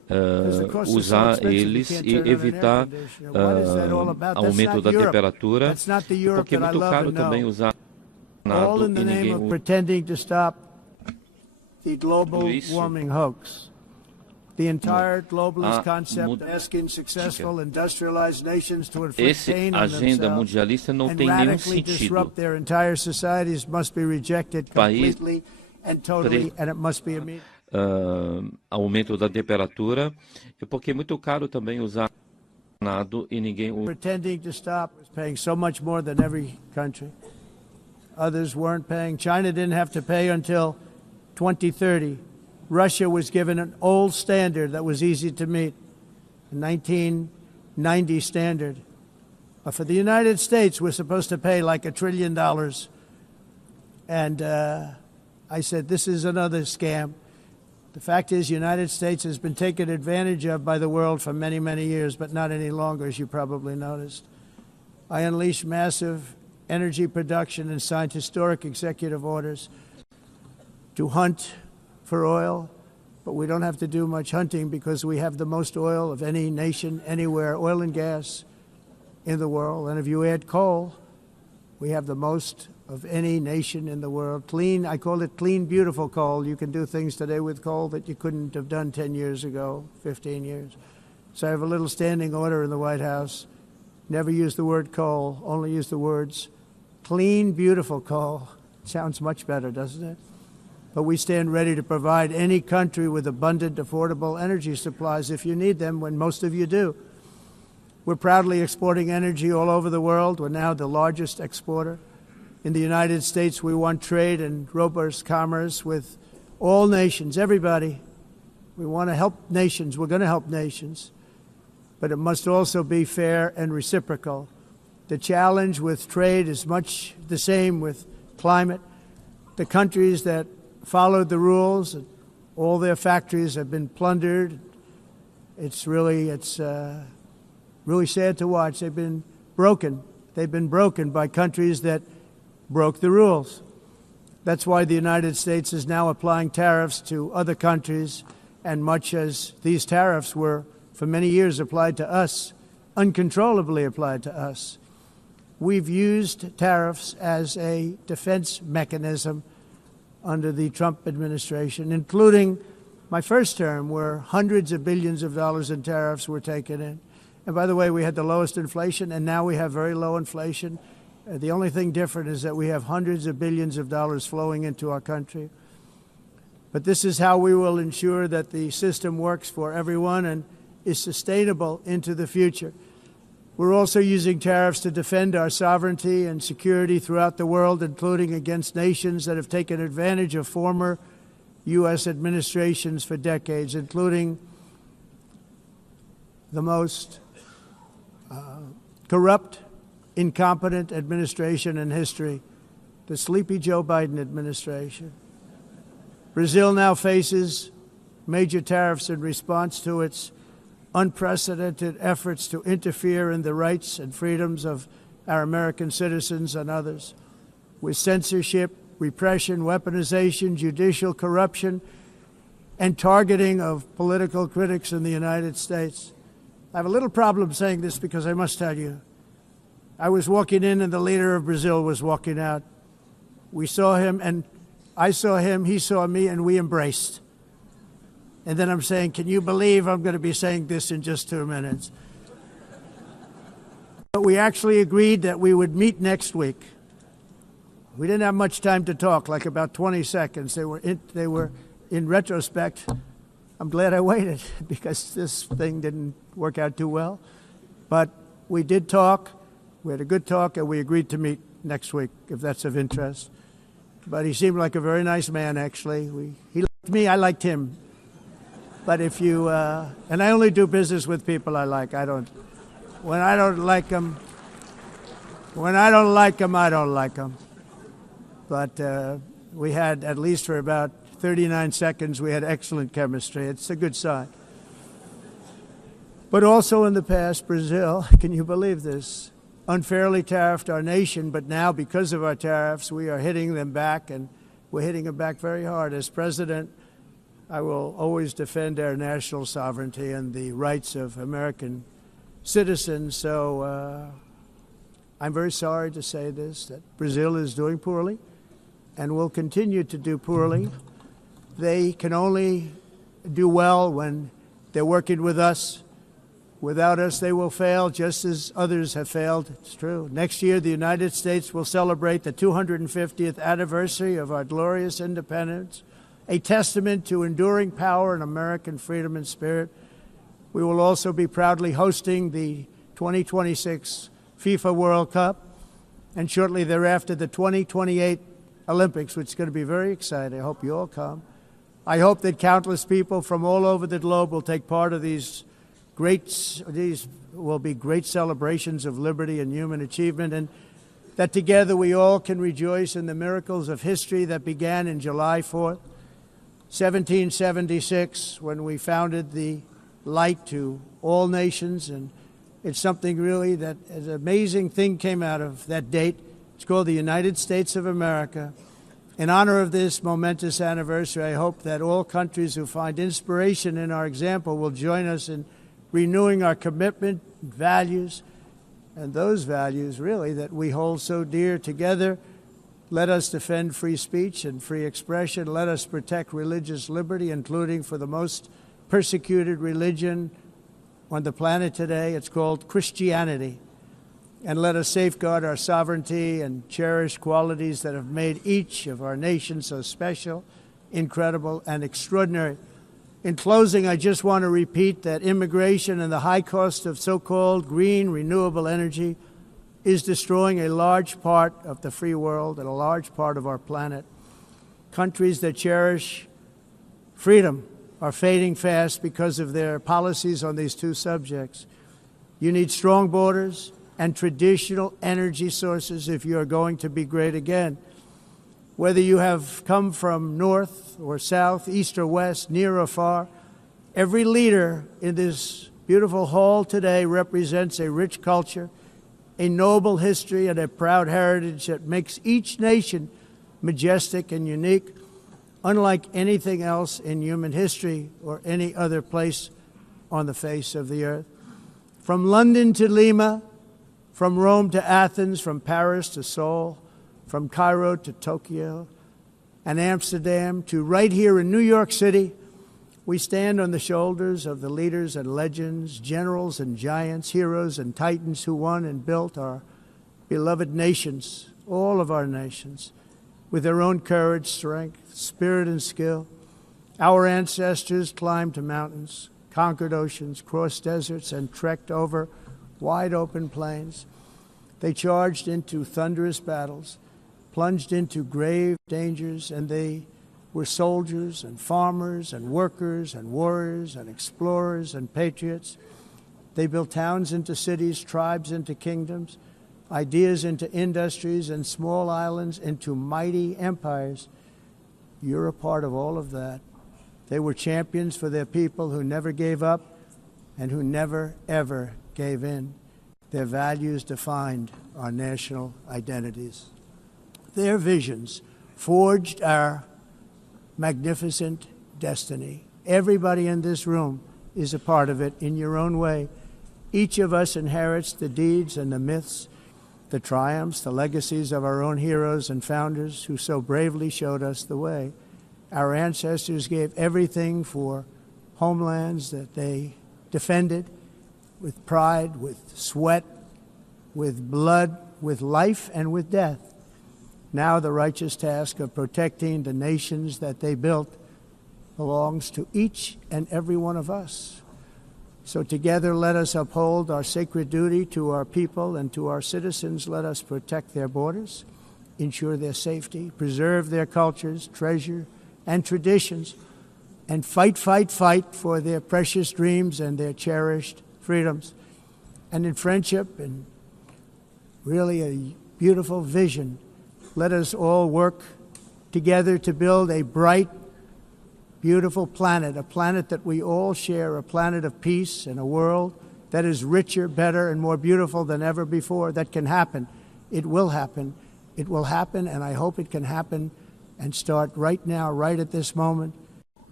usar eles e evitar aumento da temperatura, porque é muito caro também usar all in the name of pretending to stop the global isso. warming hoax. The entire globalist concept asking successful industrialized nations to inflict pain on agenda themselves mundialista não and tem nenhum radically sentido. disrupt their entire societies must be rejected completely and totally, and it must be immediate. Aumento da temperatura, porque é muito caro também usar nado e ninguém pretending to stop was paying so much more than every country. Others weren't paying. China didn't have to pay until 2030. Russia was given an old standard that was easy to meet, a 1990 standard. But for the United States, we're supposed to pay like $1 trillion. And I said, this is another scam. The fact is, the United States has been taken advantage of by the world for many, many years, but not any longer, as you probably noticed. I unleashed massive energy production and signed historic executive orders to hunt for oil, but we don't have to do much hunting because we have the most oil of any nation anywhere, oil and gas in the world. And if you add coal, we have the most of any nation in the world. Clean, I call it clean, beautiful coal. You can do things today with coal that you couldn't have done 10 years ago, 15 years. So I have a little standing order in the White House. Never use the word coal, only use the words clean, beautiful coal. Sounds much better, doesn't it? But we stand ready to provide any country with abundant, affordable energy supplies if you need them, when most of you do. We're proudly exporting energy all over the world. We're now the largest exporter. In the United States, we want trade and robust commerce with all nations, everybody. We want to help nations. We're going to help nations. But it must also be fair and reciprocal. The challenge with trade is much the same with climate. The countries that followed the rules, all their factories have been plundered. It's really sad to watch. They've been broken. They've been broken by countries that broke the rules. That's why the United States is now applying tariffs to other countries, and much as these tariffs were for many years applied to us, uncontrollably applied to us. We've used tariffs as a defense mechanism under the Trump administration, including my first term, where hundreds of billions of dollars in tariffs were taken in. And by the way, we had the lowest inflation, and now we have very low inflation. The only thing different is that we have hundreds of billions of dollars flowing into our country. But this is how we will ensure that the system works for everyone and is sustainable into the future. We're also using tariffs to defend our sovereignty and security throughout the world, including against nations that have taken advantage of former U.S. administrations for decades, including the most corrupt, incompetent administration in history, the sleepy Joe Biden administration. Brazil now faces major tariffs in response to its unprecedented efforts to interfere in the rights and freedoms of our American citizens and others, with censorship, repression, weaponization, judicial corruption, and targeting of political critics in the United States. I have a little problem saying this because I must tell you, I was walking in and the leader of Brazil was walking out. We saw him and I saw him, he saw me, and we embraced. And then I'm saying, can you believe I'm going to be saying this in just 2 minutes? But we actually agreed that we would meet next week. We didn't have much time to talk, like about 20 seconds. They were in retrospect, I'm glad I waited because this thing didn't work out too well. But we did talk. We had a good talk, and we agreed to meet next week, if that's of interest. But he seemed like a very nice man, actually. He liked me, I liked him. But if you, and I only do business with people I like. When I don't like them, I don't like them. But we had, at least for about 39 seconds, we had excellent chemistry. It's a good sign. But also in the past, Brazil, can you believe this, unfairly tariffed our nation, but now because of our tariffs, we are hitting them back, and we're hitting them back very hard. As President I will always defend our national sovereignty and the rights of American citizens. So I'm very sorry to say this, that Brazil is doing poorly and will continue to do poorly. They can only do well when they're working with us. Without us, they will fail, just as others have failed. It's true. Next year, the United States will celebrate the 250th anniversary of our glorious independence, a testament to enduring power and American freedom and spirit. We will also be proudly hosting the 2026 FIFA World Cup, and shortly thereafter, the 2028 Olympics, which is going to be very exciting. I hope you all come. I hope that countless people from all over the globe will take part of these will be great celebrations of liberty and human achievement, and that together we all can rejoice in the miracles of history that began in July 4th, 1776, when we founded the light to all nations. And it's something really that an amazing thing came out of that date. It's called the United States of America. In honor of this momentous anniversary, I hope that all countries who find inspiration in our example will join us in renewing our commitment, values, and those values really that we hold so dear. Together, let us defend free speech and free expression. Let us protect religious liberty, including for the most persecuted religion on the planet today. It's called Christianity. And let us safeguard our sovereignty and cherish qualities that have made each of our nations so special, incredible, and extraordinary. In closing, I just want to repeat that immigration and the high cost of so-called green renewable energy is destroying a large part of the free world and a large part of our planet. Countries that cherish freedom are fading fast because of their policies on these two subjects. You need strong borders and traditional energy sources if you are going to be great again. Whether you have come from north or south, east or west, near or far, every leader in this beautiful hall today represents a rich culture, a noble history, and a proud heritage that makes each nation majestic and unique, unlike anything else in human history or any other place on the face of the earth. From London to Lima, from Rome to Athens, from Paris to Seoul, from Cairo to Tokyo and Amsterdam to right here in New York City, we stand on the shoulders of the leaders and legends, generals and giants, heroes and titans who won and built our beloved nations, all of our nations, with their own courage, strength, spirit, and skill. Our ancestors climbed to mountains, conquered oceans, crossed deserts, and trekked over wide open plains. They charged into thunderous battles, plunged into grave dangers, and they were soldiers and farmers and workers and warriors and explorers and patriots. They built towns into cities, tribes into kingdoms, ideas into industries, and small islands into mighty empires. You're a part of all of that. They were champions for their people who never gave up and who never, ever gave in. Their values defined our national identities. Their visions forged our magnificent destiny. Everybody in this room is a part of it in your own way. Each of us inherits the deeds and the myths, the triumphs, the legacies of our own heroes and founders who so bravely showed us the way. Our ancestors gave everything for homelands that they defended with pride, with sweat, with blood, with life, and with death. Now the righteous task of protecting the nations that they built belongs to each and every one of us. So together let us uphold our sacred duty to our people and to our citizens. Let us protect their borders, ensure their safety, preserve their cultures, treasure, and traditions, and fight, fight, fight for their precious dreams and their cherished freedoms. And in friendship and really a beautiful vision, let us all work together to build a bright, beautiful planet, a planet that we all share, a planet of peace and a world that is richer, better, and more beautiful than ever before. That can happen. It will happen. It will happen, and I hope it can happen and start right now, right at this moment.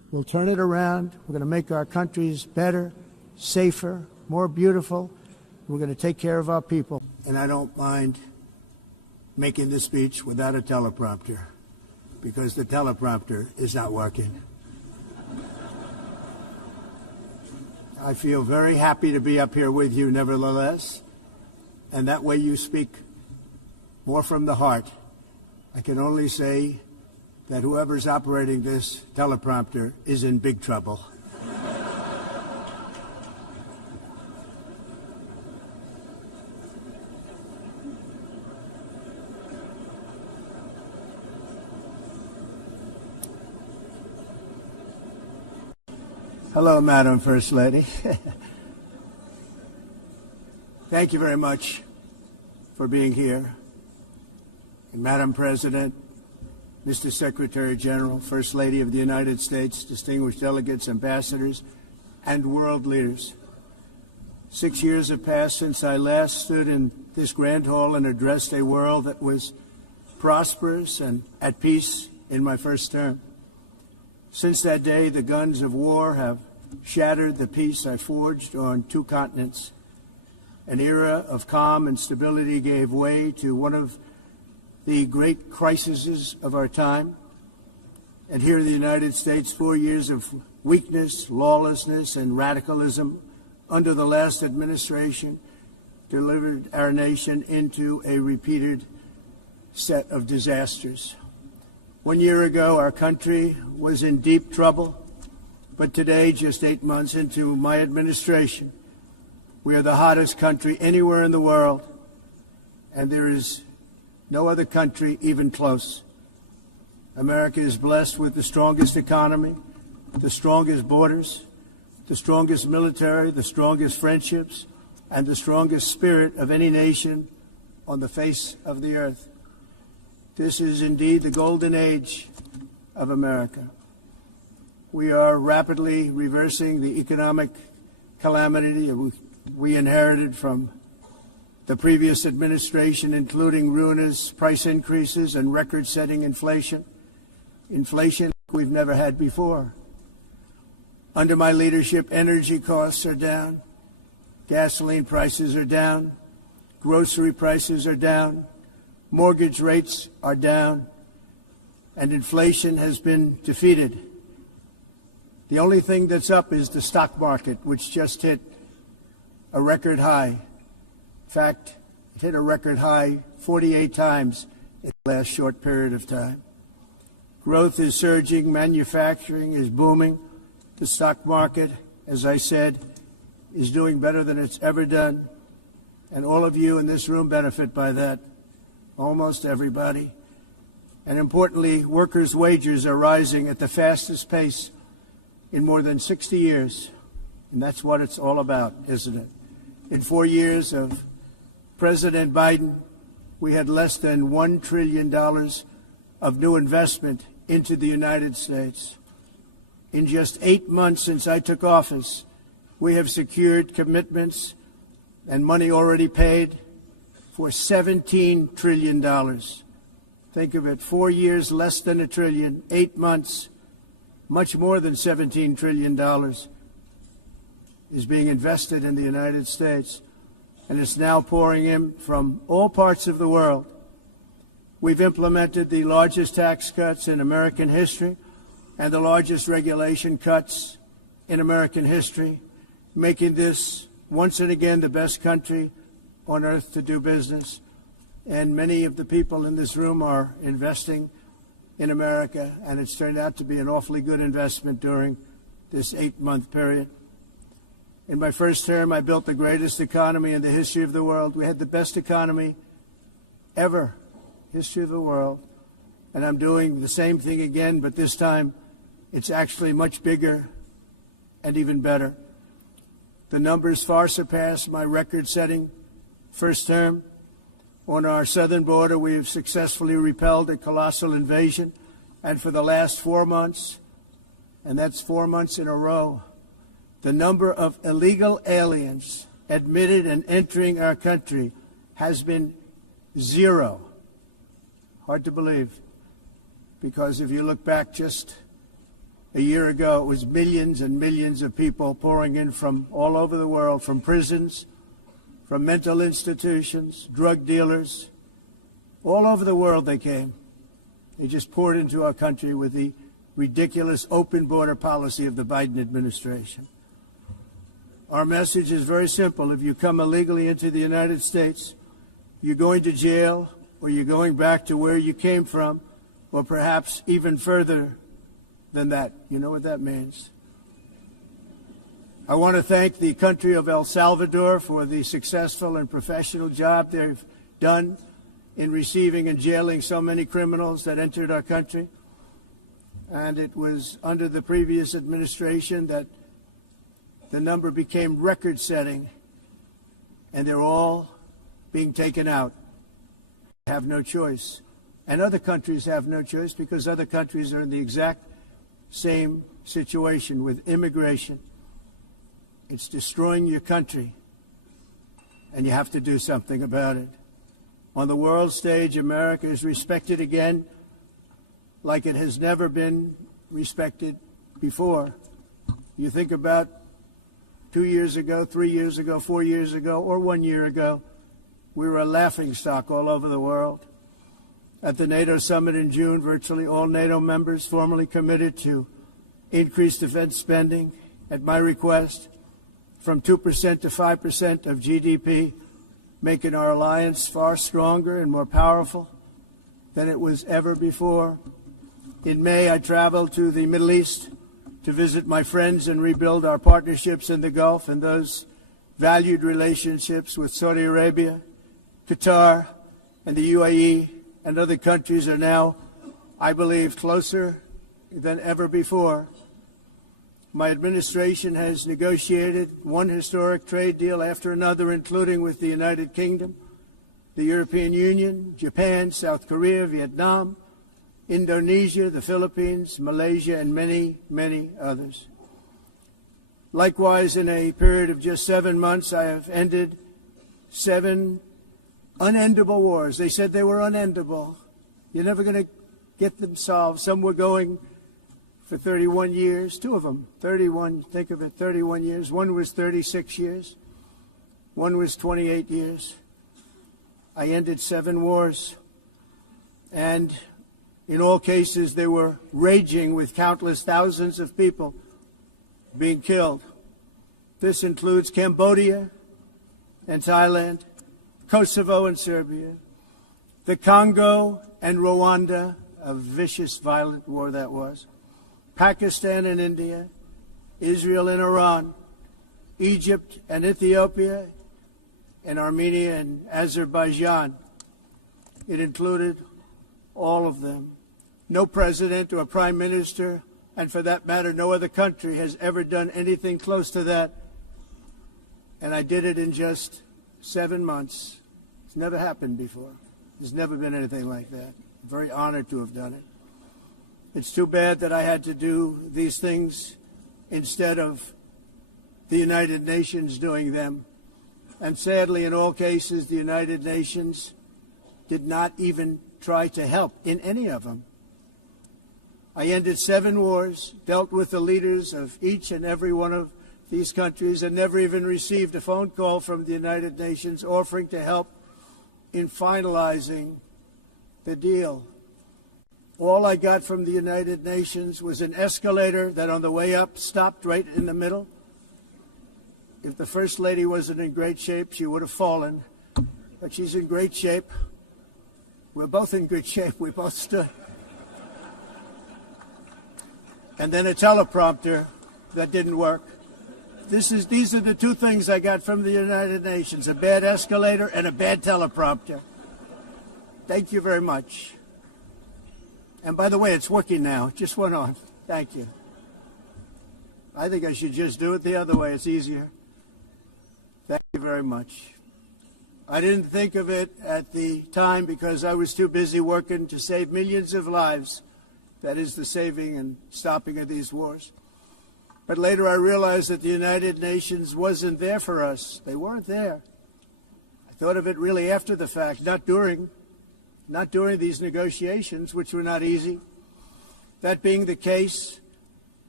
We'll turn it around. We're going to make our countries better, safer, more beautiful. We're going to take care of our people. And I don't mind making this speech without a teleprompter, because the teleprompter is not working. I feel very happy to be up here with you, nevertheless, and that way you speak more from the heart. I can only say that whoever's operating this teleprompter is in big trouble. Hello, Madam First Lady. Thank you very much for being here. And Madam President, Mr. Secretary General, First Lady of the United States, distinguished delegates, ambassadors, and world leaders. 6 years have passed since I last stood in this grand hall and addressed a world that was prosperous and at peace in my first term. Since that day, the guns of war have shattered the peace I forged on 2 continents. An era of calm and stability gave way to one of the great crises of our time. And here in the United States, 4 years of weakness, lawlessness, and radicalism under the last administration delivered our nation into a repeated set of disasters. 1 year ago, our country was in deep trouble, but today, just 8 months into my administration, we are the hottest country anywhere in the world, and there is no other country even close. America is blessed with the strongest economy, the strongest borders, the strongest military, the strongest friendships, and the strongest spirit of any nation on the face of the earth. This is indeed the golden age of America. We are rapidly reversing the economic calamity we inherited from the previous administration, including ruinous price increases and record-setting inflation we've never had before. Under my leadership, energy costs are down, gasoline prices are down, grocery prices are down, mortgage rates are down, and inflation has been defeated. The only thing that's up is the stock market, which just hit a record high. In fact, it hit a record high 48 times in the last short period of time. Growth is surging, manufacturing is booming. The stock market, as I said, is doing better than it's ever done. And all of you in this room benefit by that, almost everybody. And importantly, workers' wages are rising at the fastest pace in more than 60 years. And that's what it's all about, isn't it? In 4 years of President Biden, we had less than $1 trillion of new investment into the United States. In just 8 months since I took office, we have secured commitments and money already paid for $17 trillion. Think of it, 4 years, less than $1 trillion, 8 months, much more than $17 trillion is being invested in the United States, and it's now pouring in from all parts of the world. We've implemented the largest tax cuts in American history and the largest regulation cuts in American history, making this once and again the best country on earth to do business. And many of the people in this room are investing in America, and it's turned out to be an awfully good investment during this 8-month period. In my first term, I built the greatest economy in the history of the world. We had the best economy ever, history of the world. And I'm doing the same thing again, but this time it's actually much bigger and even better. The numbers far surpass my record-setting first term. On our southern border, we have successfully repelled a colossal invasion, and for the last 4 months, and that's 4 months in a row, the number of illegal aliens admitted and entering our country has been 0. Hard to believe, because if you look back just A year ago, it was millions and millions of people pouring in from all over the world, from prisons, from mental institutions, drug dealers. All over the world they came. They just poured into our country with the ridiculous open border policy of the Biden administration. Our message is very simple. If you come illegally into the United States, you're going to jail, or you're going back to where you came from, or perhaps even further than that. You know what that means. I want to thank the country of El Salvador for the successful and professional job they've done in receiving and jailing so many criminals that entered our country. And it was under the previous administration that the number became record-setting, and they're all being taken out. They have no choice. And other countries have no choice because other countries are in the exact same situation with immigration. It's destroying your country, and you have to do something about it. On the world stage, America is respected again like it has never been respected before. You think about 2 years ago, 3 years ago, 4 years ago, or 1 year ago, we were a laughingstock all over the world. At the NATO summit in June, virtually all NATO members formally committed to increase defense spending, at my request, from 2% to 5% of GDP, making our alliance far stronger and more powerful than it was ever before. In May, I traveled to the Middle East to visit my friends and rebuild our partnerships in the Gulf and those valued relationships with Saudi Arabia, Qatar, and the UAE, and other countries are now, I believe, closer than ever before. My administration has negotiated one historic trade deal after another, including with the United Kingdom, the European Union, Japan, South Korea, Vietnam, Indonesia, the Philippines, Malaysia, and many, many others. Likewise, in a period of just 7 months, I have ended 7 unendable wars. They said they were unendable. You're never going to get them solved. Some were going for 31 years, 2 of them, 31, think of it, 31 years. One was 36 years. One was 28 years. I ended 7 wars. And in all cases, they were raging with countless thousands of people being killed. This includes Cambodia and Thailand, Kosovo and Serbia, the Congo and Rwanda, a vicious, violent war that was, Pakistan and India, Israel and Iran, Egypt and Ethiopia, and Armenia and Azerbaijan. It included all of them. No president or prime minister, and for that matter, no other country has ever done anything close to that. And I did it in just 7 months. It's never happened before. There's never been anything like that. I'm very honored to have done it. It's too bad that I had to do these things instead of the United Nations doing them. And sadly, in all cases, the United Nations did not even try to help in any of them. I ended 7 wars, dealt with the leaders of each and every one of these countries, and never even received a phone call from the United Nations offering to help in finalizing the deal. All I got from the United Nations was an escalator that on the way up stopped right in the middle. If the First Lady wasn't in great shape, she would have fallen. But she's in great shape. We're both in good shape. We both stood. And then a teleprompter that didn't work. These are the 2 things I got from the United Nations, a bad escalator and a bad teleprompter. Thank you very much. And by the way, it's working now. It just went on. Thank you. I think I should just do it the other way. It's easier. Thank you very much. I didn't think of it at the time because I was too busy working to save millions of lives. That is the saving and stopping of these wars. But later I realized that the United Nations wasn't there for us. They weren't there. I thought of it really after the fact, not during these negotiations, which were not easy. That being the case,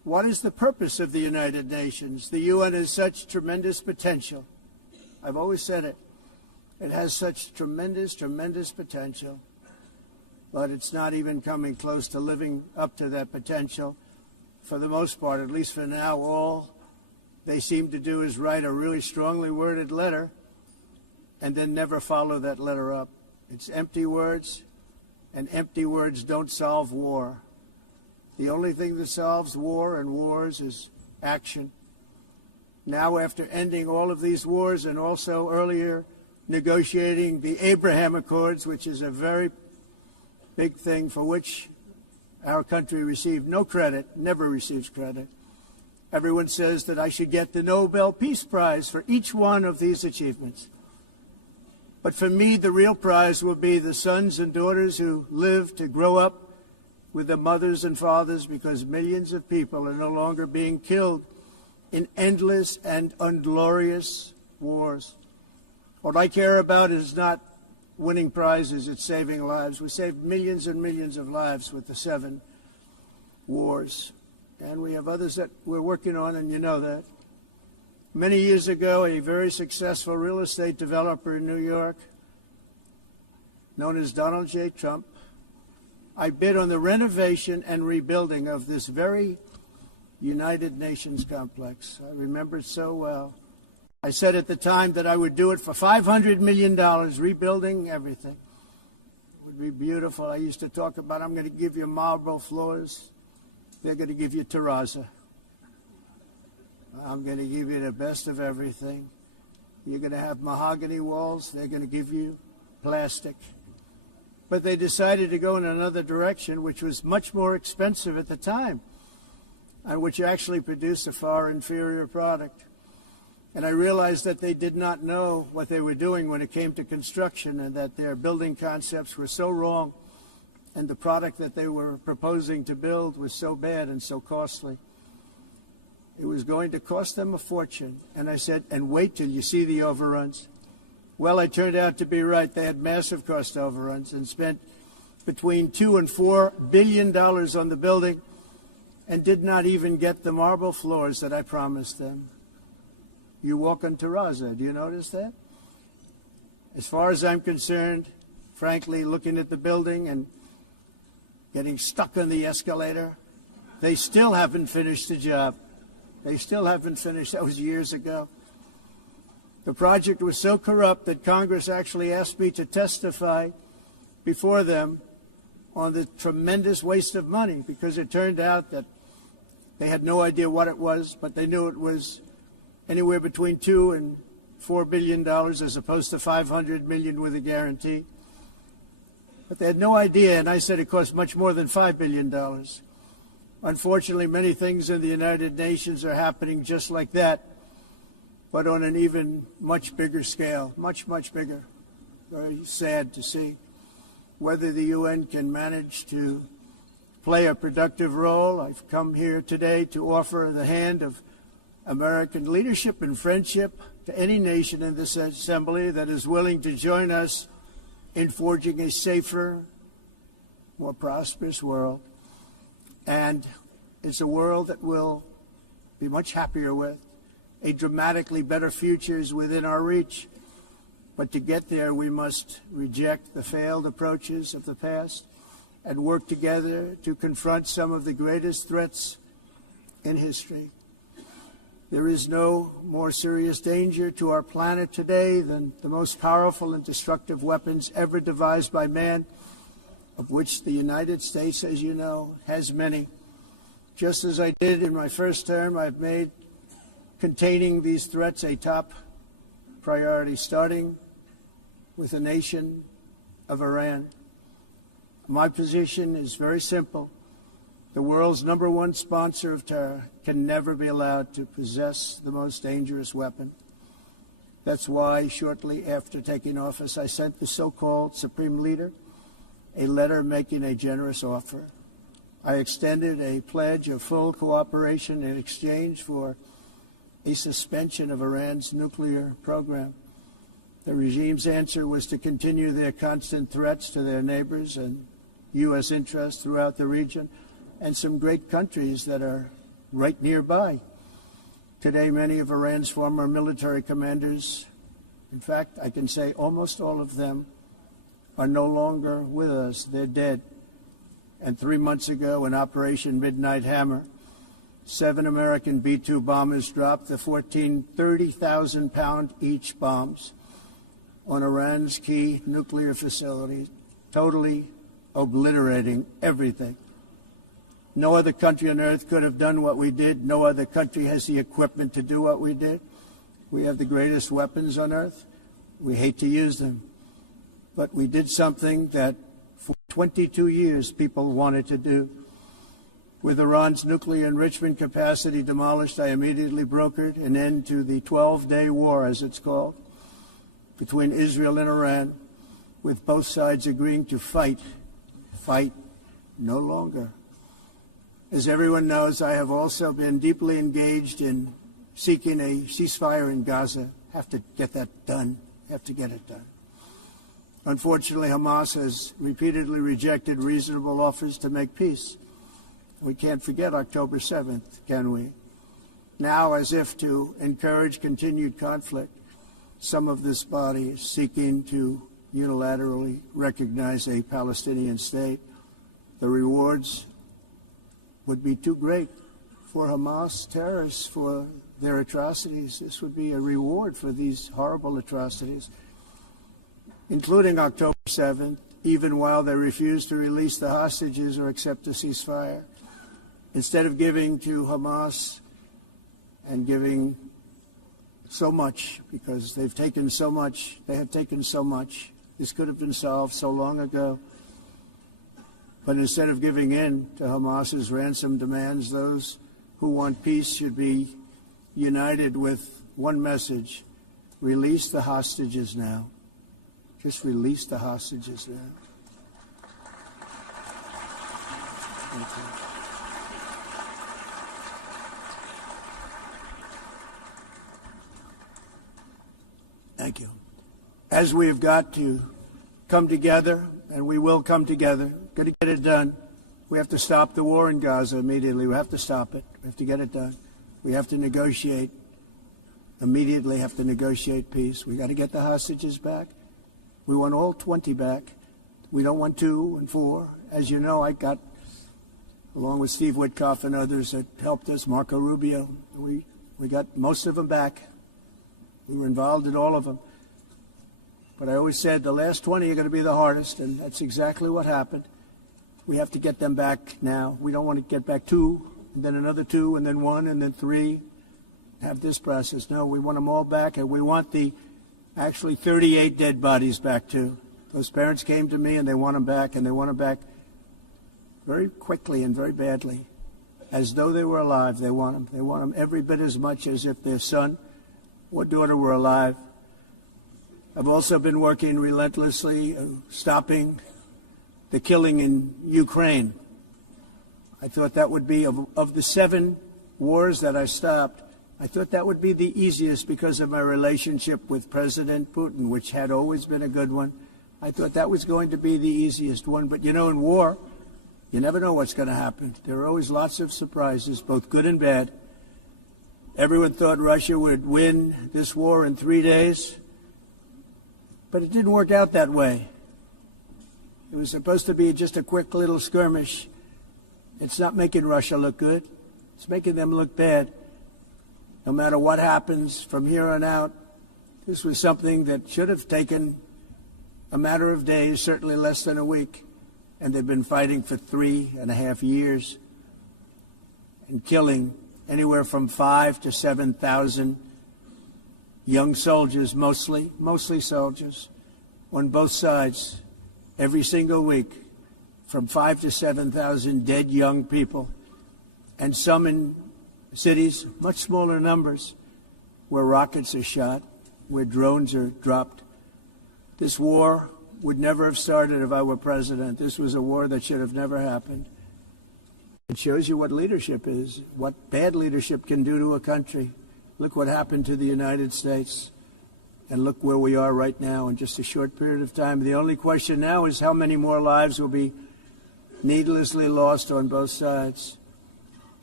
What is the purpose of the United Nations? The UN has such tremendous potential. I've always said it. It has such tremendous, tremendous potential, but it's not even coming close to living up to that potential. For the most part, at least for now, all they seem to do is write a really strongly worded letter and then never follow that letter up. It's empty words, and empty words don't solve war. The only thing that solves war and wars is action. Now, after ending all of these wars and also earlier negotiating the Abraham Accords, which is a very big thing for which our country received no credit, never receives credit. Everyone says that I should get the Nobel Peace Prize for each one of these achievements. But for me, the real prize will be the sons and daughters who live to grow up with their mothers and fathers, because millions of people are no longer being killed in endless and unglorious wars. What I care about is not winning prizes, it's saving lives. We saved millions and millions of lives with the 7 wars. And we have others that we're working on, and you know that. Many years ago, a very successful real estate developer in New York, known as Donald J. Trump, I bid on the renovation and rebuilding of this very United Nations complex. I remember it so well. I said at the time that I would do it for $500 million, rebuilding everything. It would be beautiful. I used to talk about, I'm going to give you marble floors. They're going to give you terrazzo. I'm going to give you the best of everything. You're going to have mahogany walls. They're going to give you plastic. But they decided to go in another direction, which was much more expensive at the time, and which actually produced a far inferior product. And I realized that they did not know what they were doing when it came to construction, and that their building concepts were so wrong, and the product that they were proposing to build was so bad and so costly. It was going to cost them a fortune. And I said, and wait till you see the overruns. Well, I turned out to be right. They had massive cost overruns and spent between $2 and $4 billion on the building and did not even get the marble floors that I promised them. You walk on terrazzo. Do you notice that? As far as I'm concerned, frankly, looking at the building and getting stuck on the escalator, they still haven't finished the job. They still haven't finished. That was years ago. The project was so corrupt that Congress actually asked me to testify before them on the tremendous waste of money, because it turned out that they had no idea what it was, but they knew it was anywhere between $2 and $4 billion as opposed to $500 million with a guarantee. But they had no idea, and I said it cost much more than $5 billion. Unfortunately, many things in the United Nations are happening just like that, but on an even much bigger scale, much, much bigger. Very sad to see. Whether the UN can manage to play a productive role, I've come here today to offer the hand of American leadership and friendship to any nation in this assembly that is willing to join us in forging a safer, more prosperous world. And it's a world that we'll be much happier with. A dramatically better future is within our reach. But to get there, we must reject the failed approaches of the past and work together to confront some of the greatest threats in history. There is no more serious danger to our planet today than the most powerful and destructive weapons ever devised by man, of which the United States, as you know, has many. Just as I did in my first term, I've made containing these threats a top priority, starting with the nation of Iran. My position is very simple. The world's #1 sponsor of terror can never be allowed to possess the most dangerous weapon. That's why, shortly after taking office, I sent the so-called Supreme Leader a letter making a generous offer. I extended a pledge of full cooperation in exchange for a suspension of Iran's nuclear program. The regime's answer was to continue their constant threats to their neighbors and U.S. interests throughout the region, and some great countries that are right nearby. Today, many of Iran's former military commanders, in fact, I can say almost all of them, are no longer with us. They're dead. And 3 months ago, in Operation Midnight Hammer, 7 American B-2 bombers dropped the 14 30,000-pound each bombs on Iran's key nuclear facilities, totally obliterating everything. No other country on earth could have done what we did. No other country has the equipment to do what we did. We have the greatest weapons on earth. We hate to use them. But we did something that for 22 years people wanted to do. With Iran's nuclear enrichment capacity demolished, I immediately brokered an end to the 12-day war, as it's called, between Israel and Iran, with both sides agreeing to fight no longer. As everyone knows, I have also been deeply engaged in seeking a ceasefire in Gaza. Have to get that done. Have to get it done. Unfortunately, Hamas has repeatedly rejected reasonable offers to make peace. We can't forget October 7th, can we? Now, as if to encourage continued conflict, some of this body is seeking to unilaterally recognize a Palestinian state. The rewards would be too great for Hamas terrorists for their atrocities. This would be a reward for these horrible atrocities, including October 7th, even while they refuse to release the hostages or accept a ceasefire. Instead of giving to Hamas and giving so much, because they've taken so much, they have taken so much. This could have been solved so long ago. But instead of giving in to Hamas's ransom demands, those who want peace should be united with one message: release the hostages now. Just release the hostages now. Thank you. Thank you. As we have got to come together, and we will come together, got to get it done. We have to stop the war in Gaza immediately. We have to stop it. We have to get it done. We have to negotiate, immediately have to negotiate peace. We got to get the hostages back. We want all 20 back. We don't want 2 and 4. As you know, I got, along with Steve Witkoff and others that helped us, Marco Rubio, we got most of them back. We were involved in all of them. But I always said the last 20 are going to be the hardest, and that's exactly what happened. We have to get them back now. We don't want to get back 2, and then another 2, and then 1, and then 3. Have this process. No, we want them all back, and we want the actually 38 dead bodies back too. Those parents came to me, and they want them back, and they want them back very quickly and very badly, as though they were alive. They want them. They want them every bit as much as if their son or daughter were alive. I've also been working relentlessly, stopping the killing in Ukraine. I thought that would be, of the 7 wars that I stopped, I thought that would be the easiest because of my relationship with President Putin, which had always been a good one. I thought that was going to be the easiest one. But, you know, in war, you never know what's going to happen. There are always lots of surprises, both good and bad. Everyone thought Russia would win this war in 3 days. But it didn't work out that way. It was supposed to be just a quick little skirmish. It's not making Russia look good. It's making them look bad. No matter what happens from here on out, this was something that should have taken a matter of days, certainly less than a week. And they've been fighting for 3.5 years and killing anywhere from 5,000 to 7,000 young soldiers, mostly soldiers, on both sides, every single week, from 5,000 to 7,000 dead young people, and some in cities, much smaller numbers, where rockets are shot, where drones are dropped. This war would never have started if I were president. This was a war that should have never happened. It shows you what leadership is, what bad leadership can do to a country. Look what happened to the United States, and look where we are right now in just a short period of time. The only question now is how many more lives will be needlessly lost on both sides.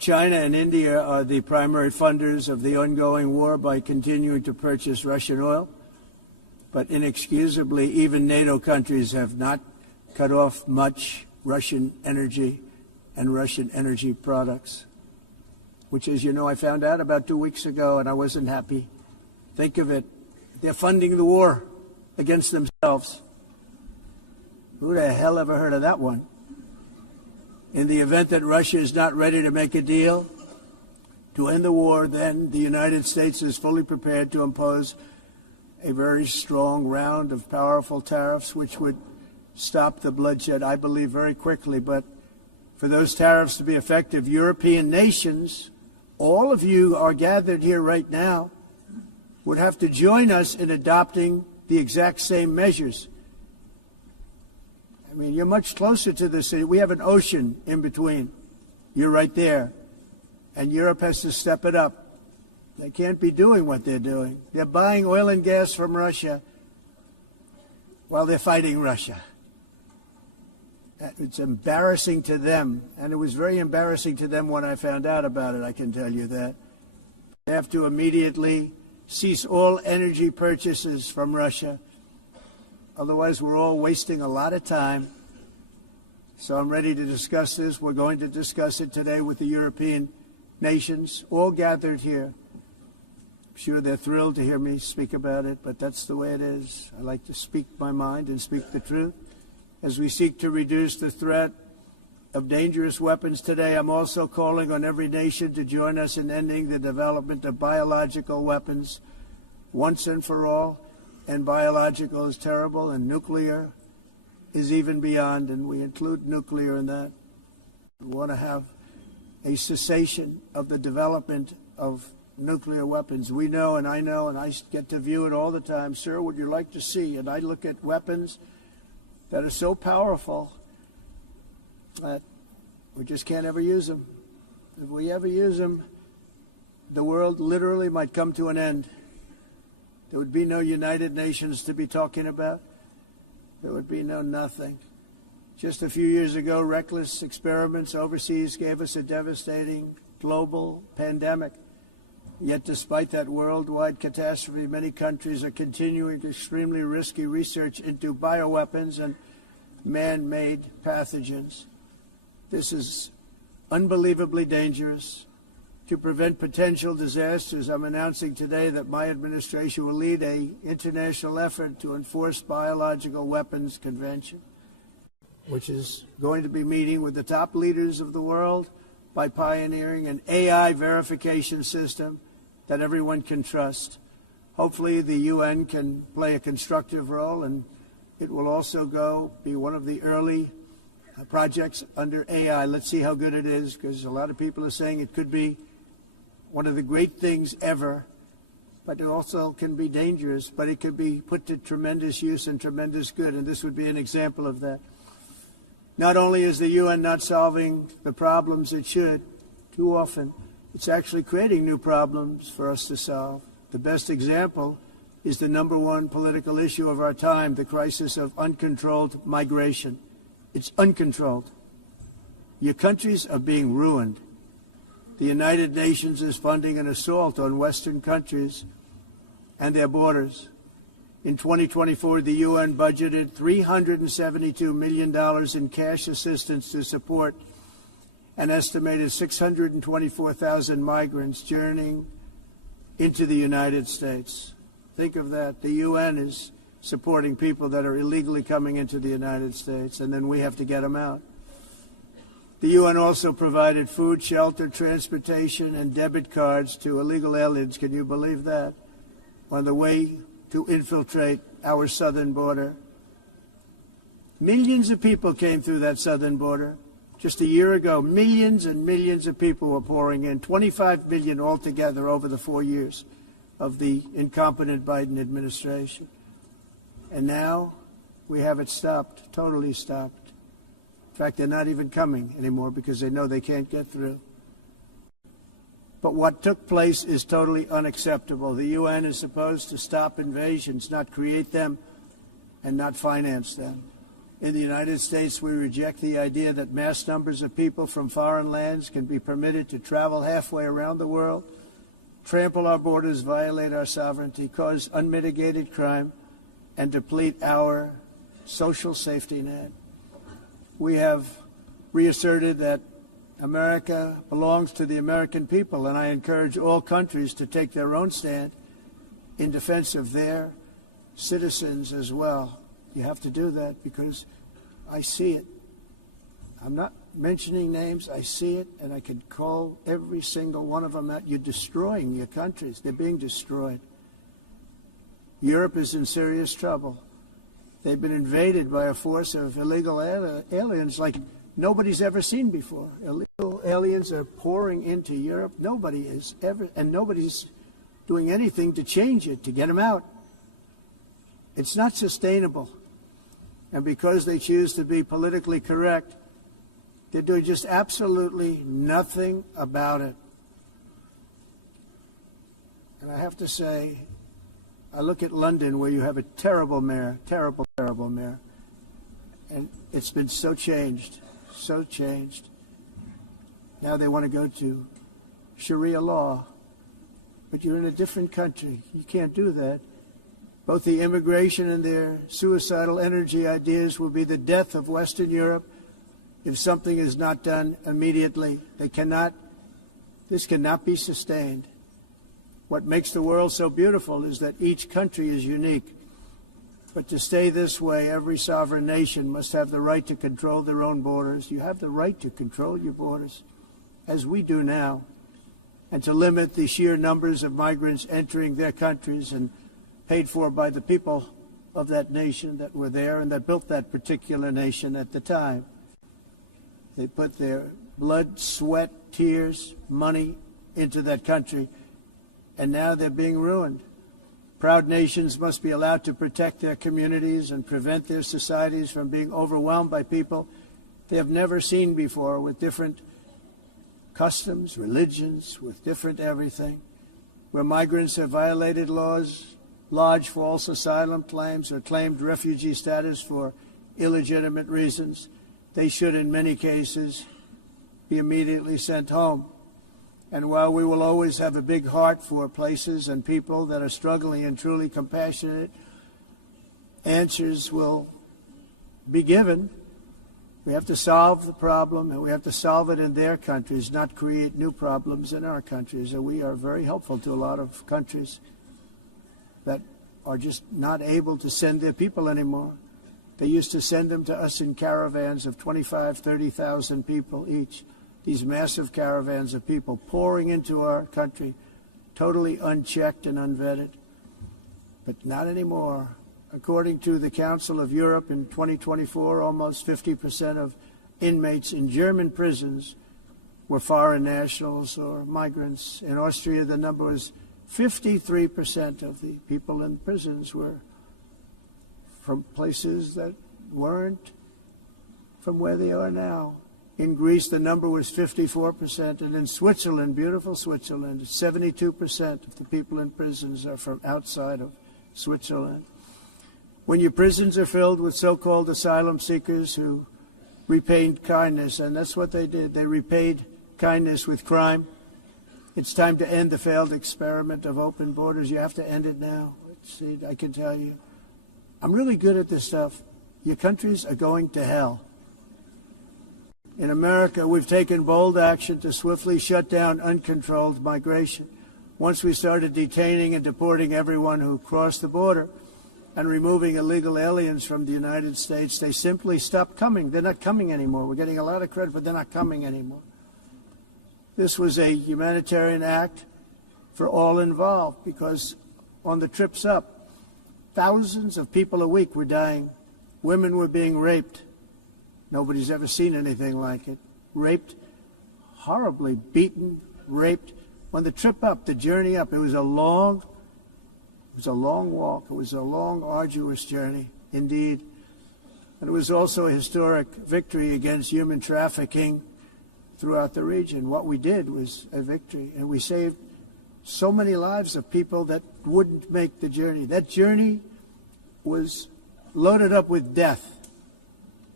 China and India are the primary funders of the ongoing war by continuing to purchase Russian oil. But inexcusably, even NATO countries have not cut off much Russian energy and Russian energy products, which, as you know, I found out about 2 weeks ago, and I wasn't happy. Think of it. They're funding the war against themselves. Who the hell ever heard of that one? In the event that Russia is not ready to make a deal to end the war, then the United States is fully prepared to impose a very strong round of powerful tariffs, which would stop the bloodshed, I believe, very quickly. But for those tariffs to be effective, European nations, all of you are gathered here right now, would have to join us in adopting the exact same measures. I mean, you're much closer to the city. We have an ocean in between. You're right there. And Europe has to step it up. They can't be doing what they're doing. They're buying oil and gas from Russia while they're fighting Russia. It's embarrassing to them. And it was very embarrassing to them when I found out about it, I can tell you that. They have to immediately cease all energy purchases from Russia. Otherwise, we're all wasting a lot of time. So I'm ready to discuss this. We're going to discuss it today with the European nations, all gathered here. I'm sure they're thrilled to hear me speak about it, but that's the way it is. I like to speak my mind and speak the truth. As we seek to reduce the threat of dangerous weapons today, I'm also calling on every nation to join us in ending the development of biological weapons once and for all. And biological is terrible, and nuclear is even beyond, and we include nuclear in that. We want to have a cessation of the development of nuclear weapons. We know, and I get to view it all the time. Sir, would you like to see? And I look at weapons that are so powerful that we just can't ever use them. If we ever use them, the world literally might come to an end. There would be no United Nations to be talking about. There would be no nothing. Just a few years ago, reckless experiments overseas gave us a devastating global pandemic. Yet despite that worldwide catastrophe, many countries are continuing extremely risky research into bioweapons and man-made pathogens. This is unbelievably dangerous. To prevent potential disasters, I'm announcing today that my administration will lead an international effort to enforce biological weapons convention, which is going to be meeting with the top leaders of the world by pioneering an AI verification system that everyone can trust. Hopefully the UN can play a constructive role, and it will also be one of the early projects under AI. Let's see how good it is, because a lot of people are saying it could be one of the great things ever, but it also can be dangerous, but it could be put to tremendous use and tremendous good, and this would be an example of that. Not only is the UN not solving the problems it should, too often, it's actually creating new problems for us to solve. The best example is the #1 political issue of our time, the crisis of uncontrolled migration. It's uncontrolled. Your countries are being ruined. The United Nations is funding an assault on Western countries and their borders. In 2024, the UN budgeted $372 million in cash assistance to support an estimated 624,000 migrants journeying into the United States. Think of that. The UN is supporting people that are illegally coming into the United States, and then we have to get them out. The UN also provided food, shelter, transportation, and debit cards to illegal aliens. Can you believe that? On the way to infiltrate our southern border. Millions of people came through that southern border. Just a year ago, millions and millions of people were pouring in, 25 million altogether over the 4 years of the incompetent Biden administration. And now we have it stopped, totally stopped. In fact, they're not even coming anymore because they know they can't get through. But what took place is totally unacceptable. The UN is supposed to stop invasions, not create them and not finance them. In the United States, we reject the idea that mass numbers of people from foreign lands can be permitted to travel halfway around the world, trample our borders, violate our sovereignty, cause unmitigated crime, and deplete our social safety net. We have reasserted that America belongs to the American people, and I encourage all countries to take their own stand in defense of their citizens as well. You have to do that because I see it. I'm not mentioning names. I see it, and I could call every single one of them out. You're destroying your countries. They're being destroyed. Europe is in serious trouble. They've been invaded by a force of illegal aliens like nobody's ever seen before. Illegal aliens are pouring into Europe. Nobody is ever, and nobody's doing anything to change it, to get them out. It's not sustainable. And because they choose to be politically correct, they're doing just absolutely nothing about it. And I have to say, I look at London, where you have a terrible mayor, terrible, terrible mayor, and it's been so changed, so changed. Now they want to go to Sharia law, but you're in a different country. You can't do that. Both the immigration and their suicidal energy ideas will be the death of Western Europe if something is not done immediately. This cannot be sustained. What makes the world so beautiful is that each country is unique. But to stay this way, every sovereign nation must have the right to control their own borders. You have the right to control your borders, as we do now, and to limit the sheer numbers of migrants entering their countries and paid for by the people of that nation that were there and that built that particular nation at the time. They put their blood, sweat, tears, money into that country, and now they're being ruined. Proud nations must be allowed to protect their communities and prevent their societies from being overwhelmed by people they have never seen before, with different customs, religions, with different everything. Where migrants have violated laws, lodged false asylum claims, or claimed refugee status for illegitimate reasons, they should, in many cases, be immediately sent home. And while we will always have a big heart for places and people that are struggling and truly compassionate, answers will be given. We have to solve the problem, and we have to solve it in their countries, not create new problems in our countries. And we are very helpful to a lot of countries that are just not able to send their people anymore. They used to send them to us in caravans of 25,000, 30,000 people each. These massive caravans of people pouring into our country, totally unchecked and unvetted. But not anymore. According to the Council of Europe, in 2024, almost 50% of inmates in German prisons were foreign nationals or migrants. In Austria, the number was 53% of the people in prisons were from places that weren't from where they are now. In Greece, the number was 54%, and in Switzerland, beautiful Switzerland, 72% of the people in prisons are from outside of Switzerland. When your prisons are filled with so-called asylum seekers who repaid kindness, and that's what they did, they repaid kindness with crime, it's time to end the failed experiment of open borders. You have to end it now. See, I can tell you, I'm really good at this stuff. Your countries are going to hell. In America, we've taken bold action to swiftly shut down uncontrolled migration. Once we started detaining and deporting everyone who crossed the border and removing illegal aliens from the United States, they simply stopped coming. They're not coming anymore. We're getting a lot of credit, but they're not coming anymore. This was a humanitarian act for all involved, because on the trips up, thousands of people a week were dying. Women were being raped. Nobody's ever seen anything like it. Raped, horribly beaten, raped. On the trip up, the journey up, it was a long walk. It was a long, arduous journey, indeed. And it was also a historic victory against human trafficking throughout the region. What we did was a victory, and we saved so many lives of people that wouldn't make the journey. That journey was loaded up with death.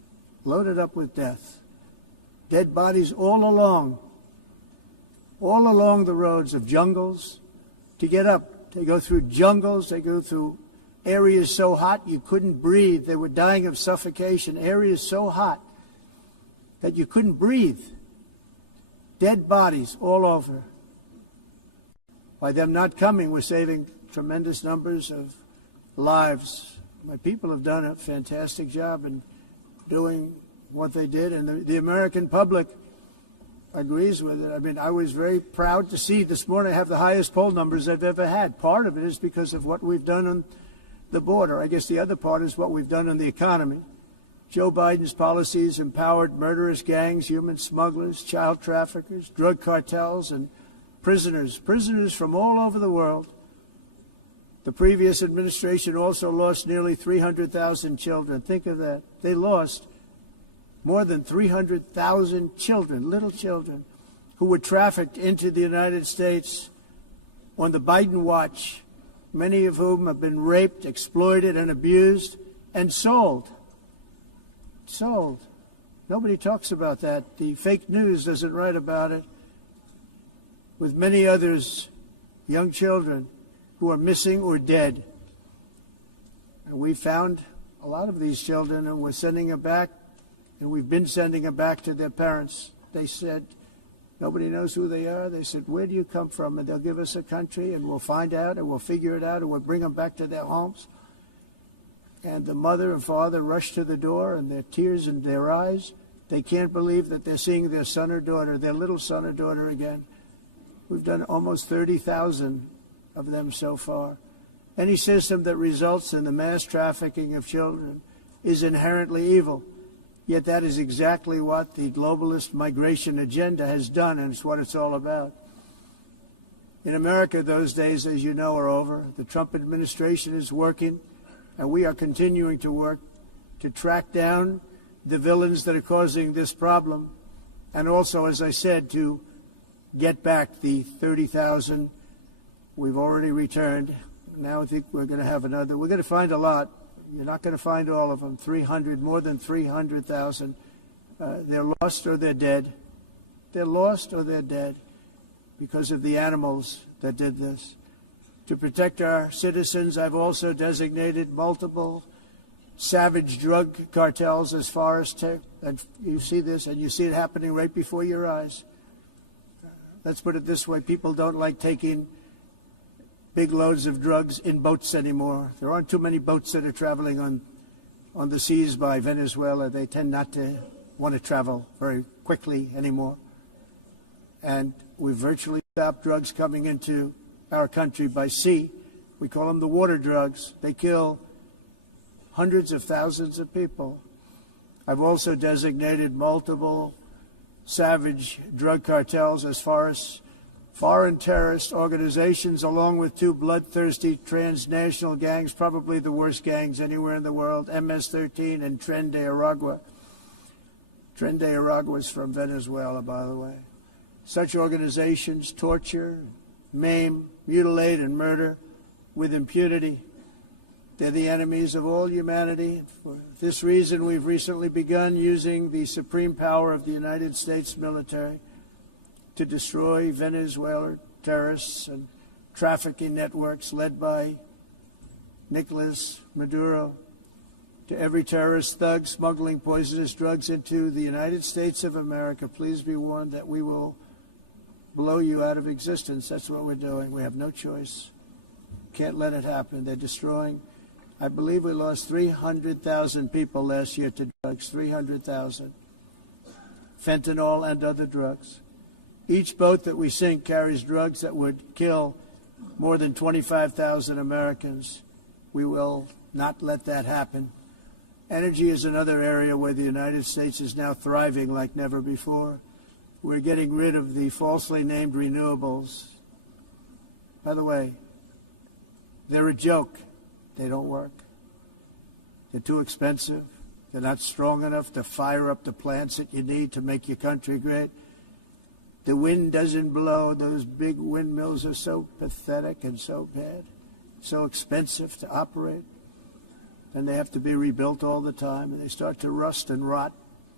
loaded up with death. Dead bodies all along the roads of jungles. To get up, they go through jungles, they go through areas so hot you couldn't breathe. They were dying of suffocation, areas so hot that you couldn't breathe. Dead bodies all over. By them not coming, we're saving tremendous numbers of lives. My people have done a fantastic job in doing what they did, and the American public agrees with it. I mean, I was very proud to see this morning I have the highest poll numbers I've ever had. Part of it is because of what we've done on the border. I guess the other part is what we've done on the economy. Joe Biden's policies empowered murderous gangs, human smugglers, child traffickers, drug cartels, and prisoners from all over the world. The previous administration also lost nearly 300,000 children. Think of that. They lost more than 300,000 children, little children, who were trafficked into the United States on the Biden watch, many of whom have been raped, exploited, and abused, and sold. Sold. Nobody talks about that. The fake news doesn't write about it. With many others, young children who are missing or dead. And we found a lot of these children, and we're sending them back, and we've been sending them back to their parents. They said, nobody knows who they are. They said, where do you come from? And they'll give us a country, and we'll find out, and we'll figure it out, and we'll bring them back to their homes. And the mother and father rush to the door, and their tears in their eyes. They can't believe that they're seeing their son or daughter, their little son or daughter again. We've done almost 30,000 of them so far. Any system that results in the mass trafficking of children is inherently evil. Yet that is exactly what the globalist migration agenda has done, and it's what it's all about. In America, those days, as you know, are over. The Trump administration is working, and we are continuing to work to track down the villains that are causing this problem, and also, as I said, to get back the 30,000 we've already returned. Now I think we're going to have another. We're going to find a lot. You're not going to find all of them. 300, more than 300,000. They're lost or they're dead. They're lost or they're dead because of the animals that did this. To protect our citizens, I've also designated multiple savage drug cartels as far as and you see this, and you see it happening right before your eyes. Let's put it this way. People don't like taking big loads of drugs in boats anymore. There aren't too many boats that are traveling on the seas by Venezuela. They tend not to want to travel very quickly anymore. And we've virtually stopped drugs coming into our country by sea. We call them the water drugs. They kill hundreds of thousands of people. I've also designated multiple savage drug cartels as far as foreign terrorist organizations, along with two bloodthirsty transnational gangs, probably the worst gangs anywhere in the world, MS-13 and Tren de Aragua. Tren de Aragua is from Venezuela, by the way. Such organizations torture, maim, mutilate, and murder with impunity. They're the enemies of all humanity. For this reason, we've recently begun using the supreme power of the United States military to destroy Venezuelan terrorists and trafficking networks led by Nicolas Maduro. To every terrorist thug smuggling poisonous drugs into the United States of America, please be warned that we will blow you out of existence. That's what we're doing. We have no choice. Can't let it happen. They're destroying. I believe we lost 300,000 people last year to drugs, 300,000. Fentanyl and other drugs. Each boat that we sink carries drugs that would kill more than 25,000 Americans. We will not let that happen. Energy is another area where the United States is now thriving like never before. We're getting rid of the falsely named renewables. By the way, they're a joke. They don't work. They're too expensive. They're not strong enough to fire up the plants that you need to make your country great. The wind doesn't blow. Those big windmills are so pathetic and so bad, so expensive to operate. And they have to be rebuilt all the time, and they start to rust and rot.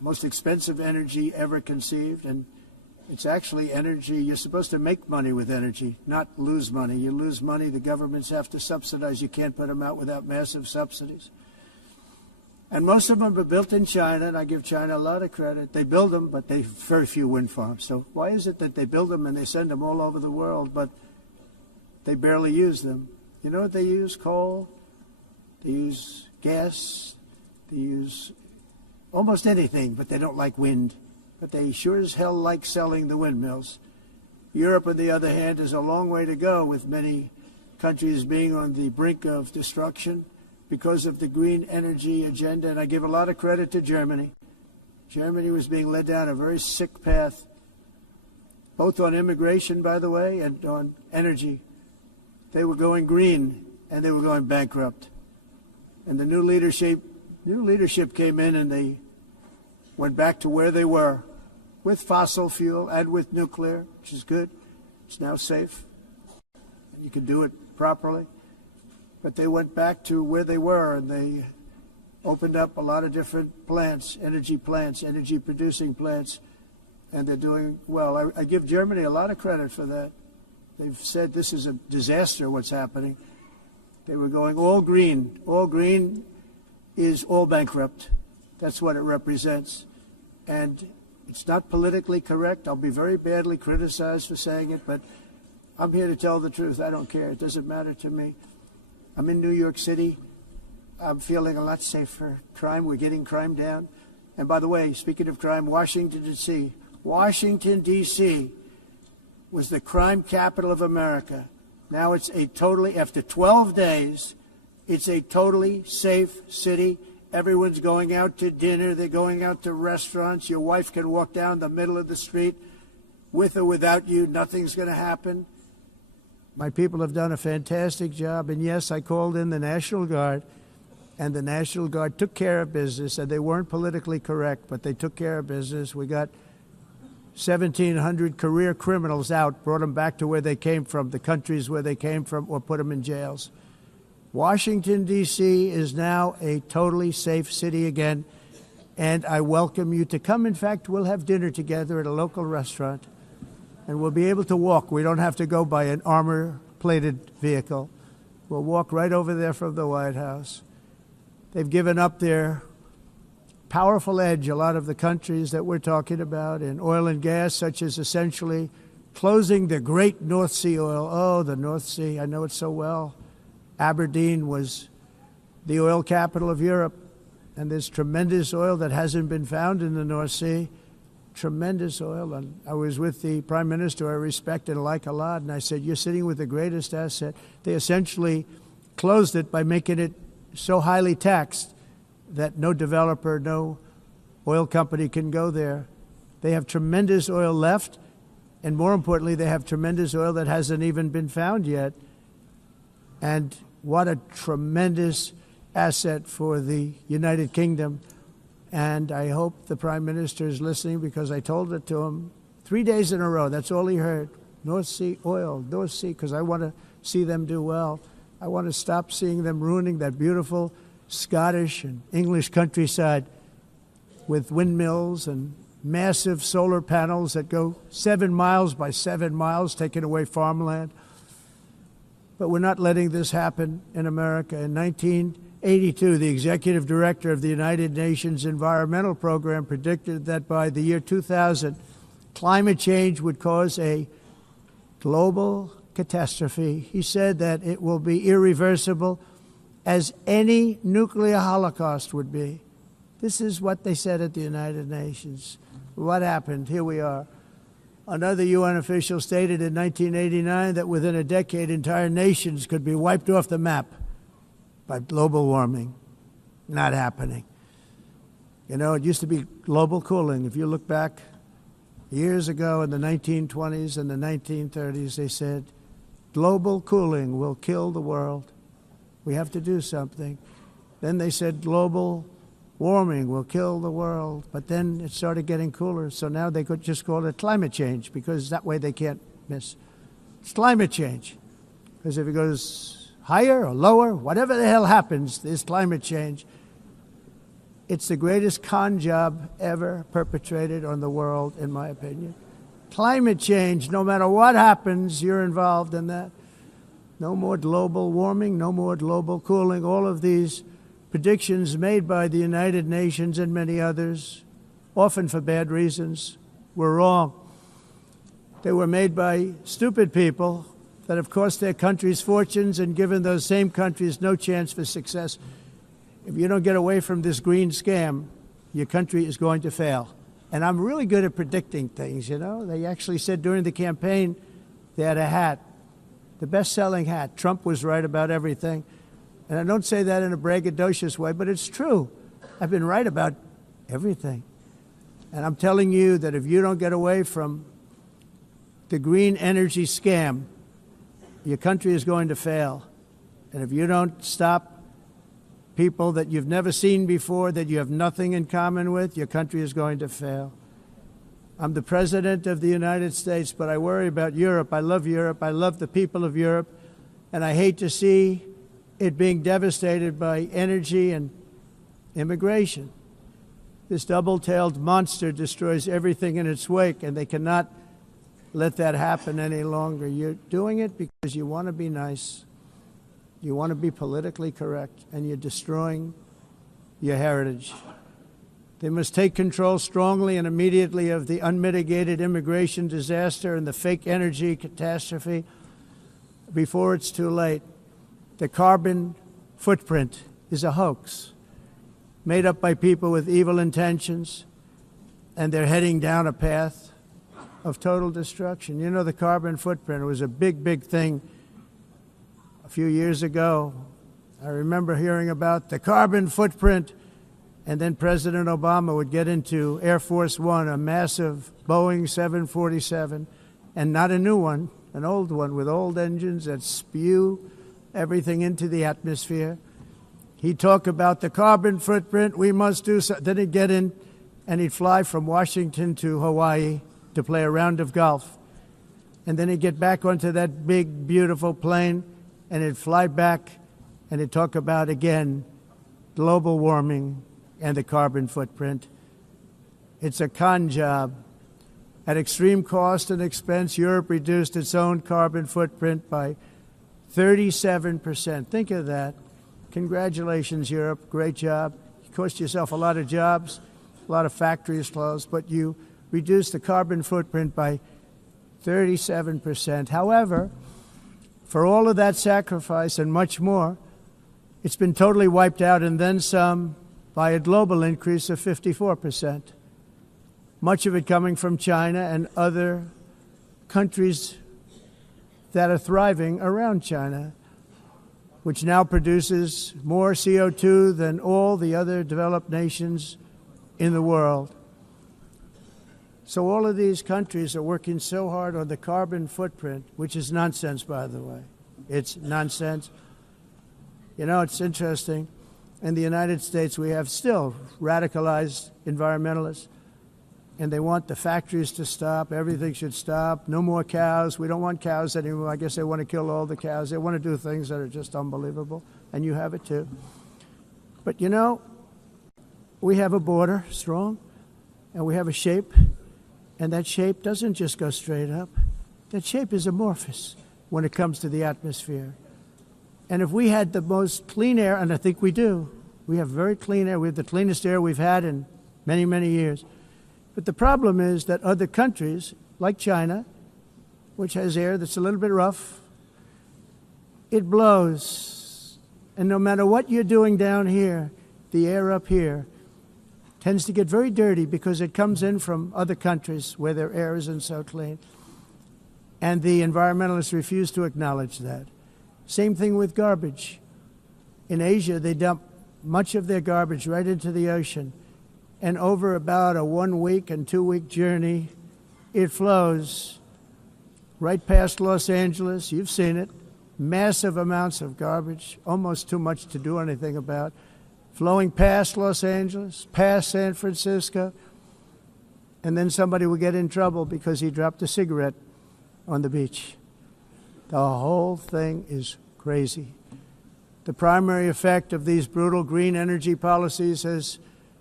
most expensive energy ever conceived, and it's actually energy. You're supposed to make money with energy, not lose money. You lose money, the governments have to subsidize. You can't put them out without massive subsidies. And most of them are built in China, and I give China a lot of credit. They build them, but they have very few wind farms. So why is it that they build them and they send them all over the world, but they barely use them? You know what they use? Coal. They use gas. They use almost anything, but they don't like wind. But they sure as hell like selling the windmills. Europe, on the other hand, is a long way to go, with many countries being on the brink of destruction because of the green energy agenda. And I give a lot of credit to Germany. Germany was being led down a very sick path, both on immigration, by the way, and on energy. They were going green, and they were going bankrupt. And the new leadership came in, and they went back to where they were, with fossil fuel and with nuclear, which is good. It's now safe. You can do it properly. But they went back to where they were, and they opened up a lot of different plants, energy-producing plants, and they're doing well. I give Germany a lot of credit for that. They've said this is a disaster, what's happening. They were going all green. All green is all bankrupt. That's what it represents. And it's not politically correct. I'll be very badly criticized for saying it, but I'm here to tell the truth. I don't care. It doesn't matter to me. I'm in New York City. I'm feeling a lot safer. Crime, we're getting crime down. And by the way, speaking of crime, Washington, D.C. was the crime capital of America. Now it's after 12 days, it's a totally safe city. Everyone's going out to dinner. They're going out to restaurants. Your wife can walk down the middle of the street with or without you. Nothing's going to happen. My people have done a fantastic job. And yes, I called in the National Guard, and the National Guard took care of business, and they weren't politically correct, but they took care of business. We got 1,700 career criminals out, brought them back to where they came from, the countries where they came from, or put them in jails. Washington, D.C. is now a totally safe city again, and I welcome you to come. In fact, we'll have dinner together at a local restaurant, and we'll be able to walk. We don't have to go by an armor-plated vehicle. We'll walk right over there from the White House. They've given up their powerful edge, a lot of the countries that we're talking about, in oil and gas, such as essentially closing the great North Sea oil. Oh, the North Sea, I know it so well. Aberdeen was the oil capital of Europe, and there's tremendous oil that hasn't been found in the North Sea. Tremendous oil. And I was with the Prime Minister I respect and like a lot, and I said, you're sitting with the greatest asset. They essentially closed it by making it so highly taxed that no developer, no oil company can go there. They have tremendous oil left, and more importantly, they have tremendous oil that hasn't even been found yet. And what a tremendous asset for the United Kingdom. And I hope the Prime Minister is listening, because I told it to him 3 days in a row. That's all he heard. North Sea oil, North Sea, because I want to see them do well. I want to stop seeing them ruining that beautiful Scottish and English countryside with windmills and massive solar panels that go 7 miles by 7 miles, taking away farmland. But we're not letting this happen in America. In 1982, the executive director of the United Nations Environmental Program predicted that by the year 2000, climate change would cause a global catastrophe. He said that it will be irreversible, as any nuclear holocaust would be. This is what they said at the United Nations. What happened? Here we are. Another UN official stated in 1989 that within a decade, entire nations could be wiped off the map by global warming. Not happening. You know, it used to be global cooling. If you look back years ago in the 1920s and the 1930s, they said, global cooling will kill the world. We have to do something. Then they said global warming will kill the world. But then it started getting cooler. So now they could just call it climate change, because that way they can't miss. It's climate change. Because if it goes higher or lower, whatever the hell happens, there's climate change. It's the greatest con job ever perpetrated on the world, in my opinion. Climate change, no matter what happens, you're involved in that. No more global warming, no more global cooling. All of these predictions made by the United Nations and many others, often for bad reasons, were wrong. They were made by stupid people that have cost their countries fortunes and given those same countries no chance for success. If you don't get away from this green scam, your country is going to fail. And I'm really good at predicting things, you know. They actually said during the campaign they had a hat, the best-selling hat. Trump was right about everything. And I don't say that in a braggadocious way, but it's true. I've been right about everything. And I'm telling you that if you don't get away from the green energy scam, your country is going to fail. And if you don't stop people that you've never seen before, that you have nothing in common with, your country is going to fail. I'm the President of the United States, but I worry about Europe. I love Europe. I love the people of Europe. And I hate to see it being devastated by energy and immigration. This double-tailed monster destroys everything in its wake, and they cannot let that happen any longer. You're doing it because you want to be nice. You want to be politically correct, and you're destroying your heritage. They must take control strongly and immediately of the unmitigated immigration disaster and the fake energy catastrophe before it's too late. The carbon footprint is a hoax made up by people with evil intentions, and they're heading down a path of total destruction. You know, the carbon footprint, it was a big, big thing a few years ago. I remember hearing about the carbon footprint, and then President Obama would get into Air Force One, a massive Boeing 747, and not a new one, an old one with old engines that spew everything into the atmosphere. He'd talk about the carbon footprint, we must do so. Then he'd get in and he'd fly from Washington to Hawaii to play a round of golf. And then he'd get back onto that big, beautiful plane and he'd fly back and he'd talk about, again, global warming and the carbon footprint. It's a con job. At extreme cost and expense, Europe reduced its own carbon footprint by 37%. Think of that. Congratulations, Europe. Great job. You cost yourself a lot of jobs, a lot of factories closed, but you reduced the carbon footprint by 37%. However, for all of that sacrifice and much more, it's been totally wiped out and then some by a global increase of 54%. Much of it coming from China and other countries that are thriving around China, which now produces more CO2 than all the other developed nations in the world. So all of these countries are working so hard on the carbon footprint, which is nonsense, by the way. It's nonsense. You know, it's interesting. In the United States, we have still radicalized environmentalists, and they want the factories to stop. Everything should stop. No more cows. We don't want cows anymore. I guess they want to kill all the cows. They want to do things that are just unbelievable, and you have it too. But you know, we have a border, strong, and we have a shape, and that shape doesn't just go straight up. That shape is amorphous when it comes to the atmosphere. And if we had the most clean air, and I think we do, we have very clean air. We have the cleanest air we've had in many, many years. But the problem is that other countries, like China, which has air that's a little bit rough, it blows. And no matter what you're doing down here, the air up here tends to get very dirty because it comes in from other countries where their air isn't so clean. And the environmentalists refuse to acknowledge that. Same thing with garbage. In Asia, they dump much of their garbage right into the ocean. And over about a 1 week and 2 week journey, it flows right past Los Angeles. You've seen it. Massive amounts of garbage, almost too much to do anything about, flowing past Los Angeles, past San Francisco, and then somebody will get in trouble because he dropped a cigarette on the beach. The whole thing is crazy. The primary effect of these brutal green energy policies has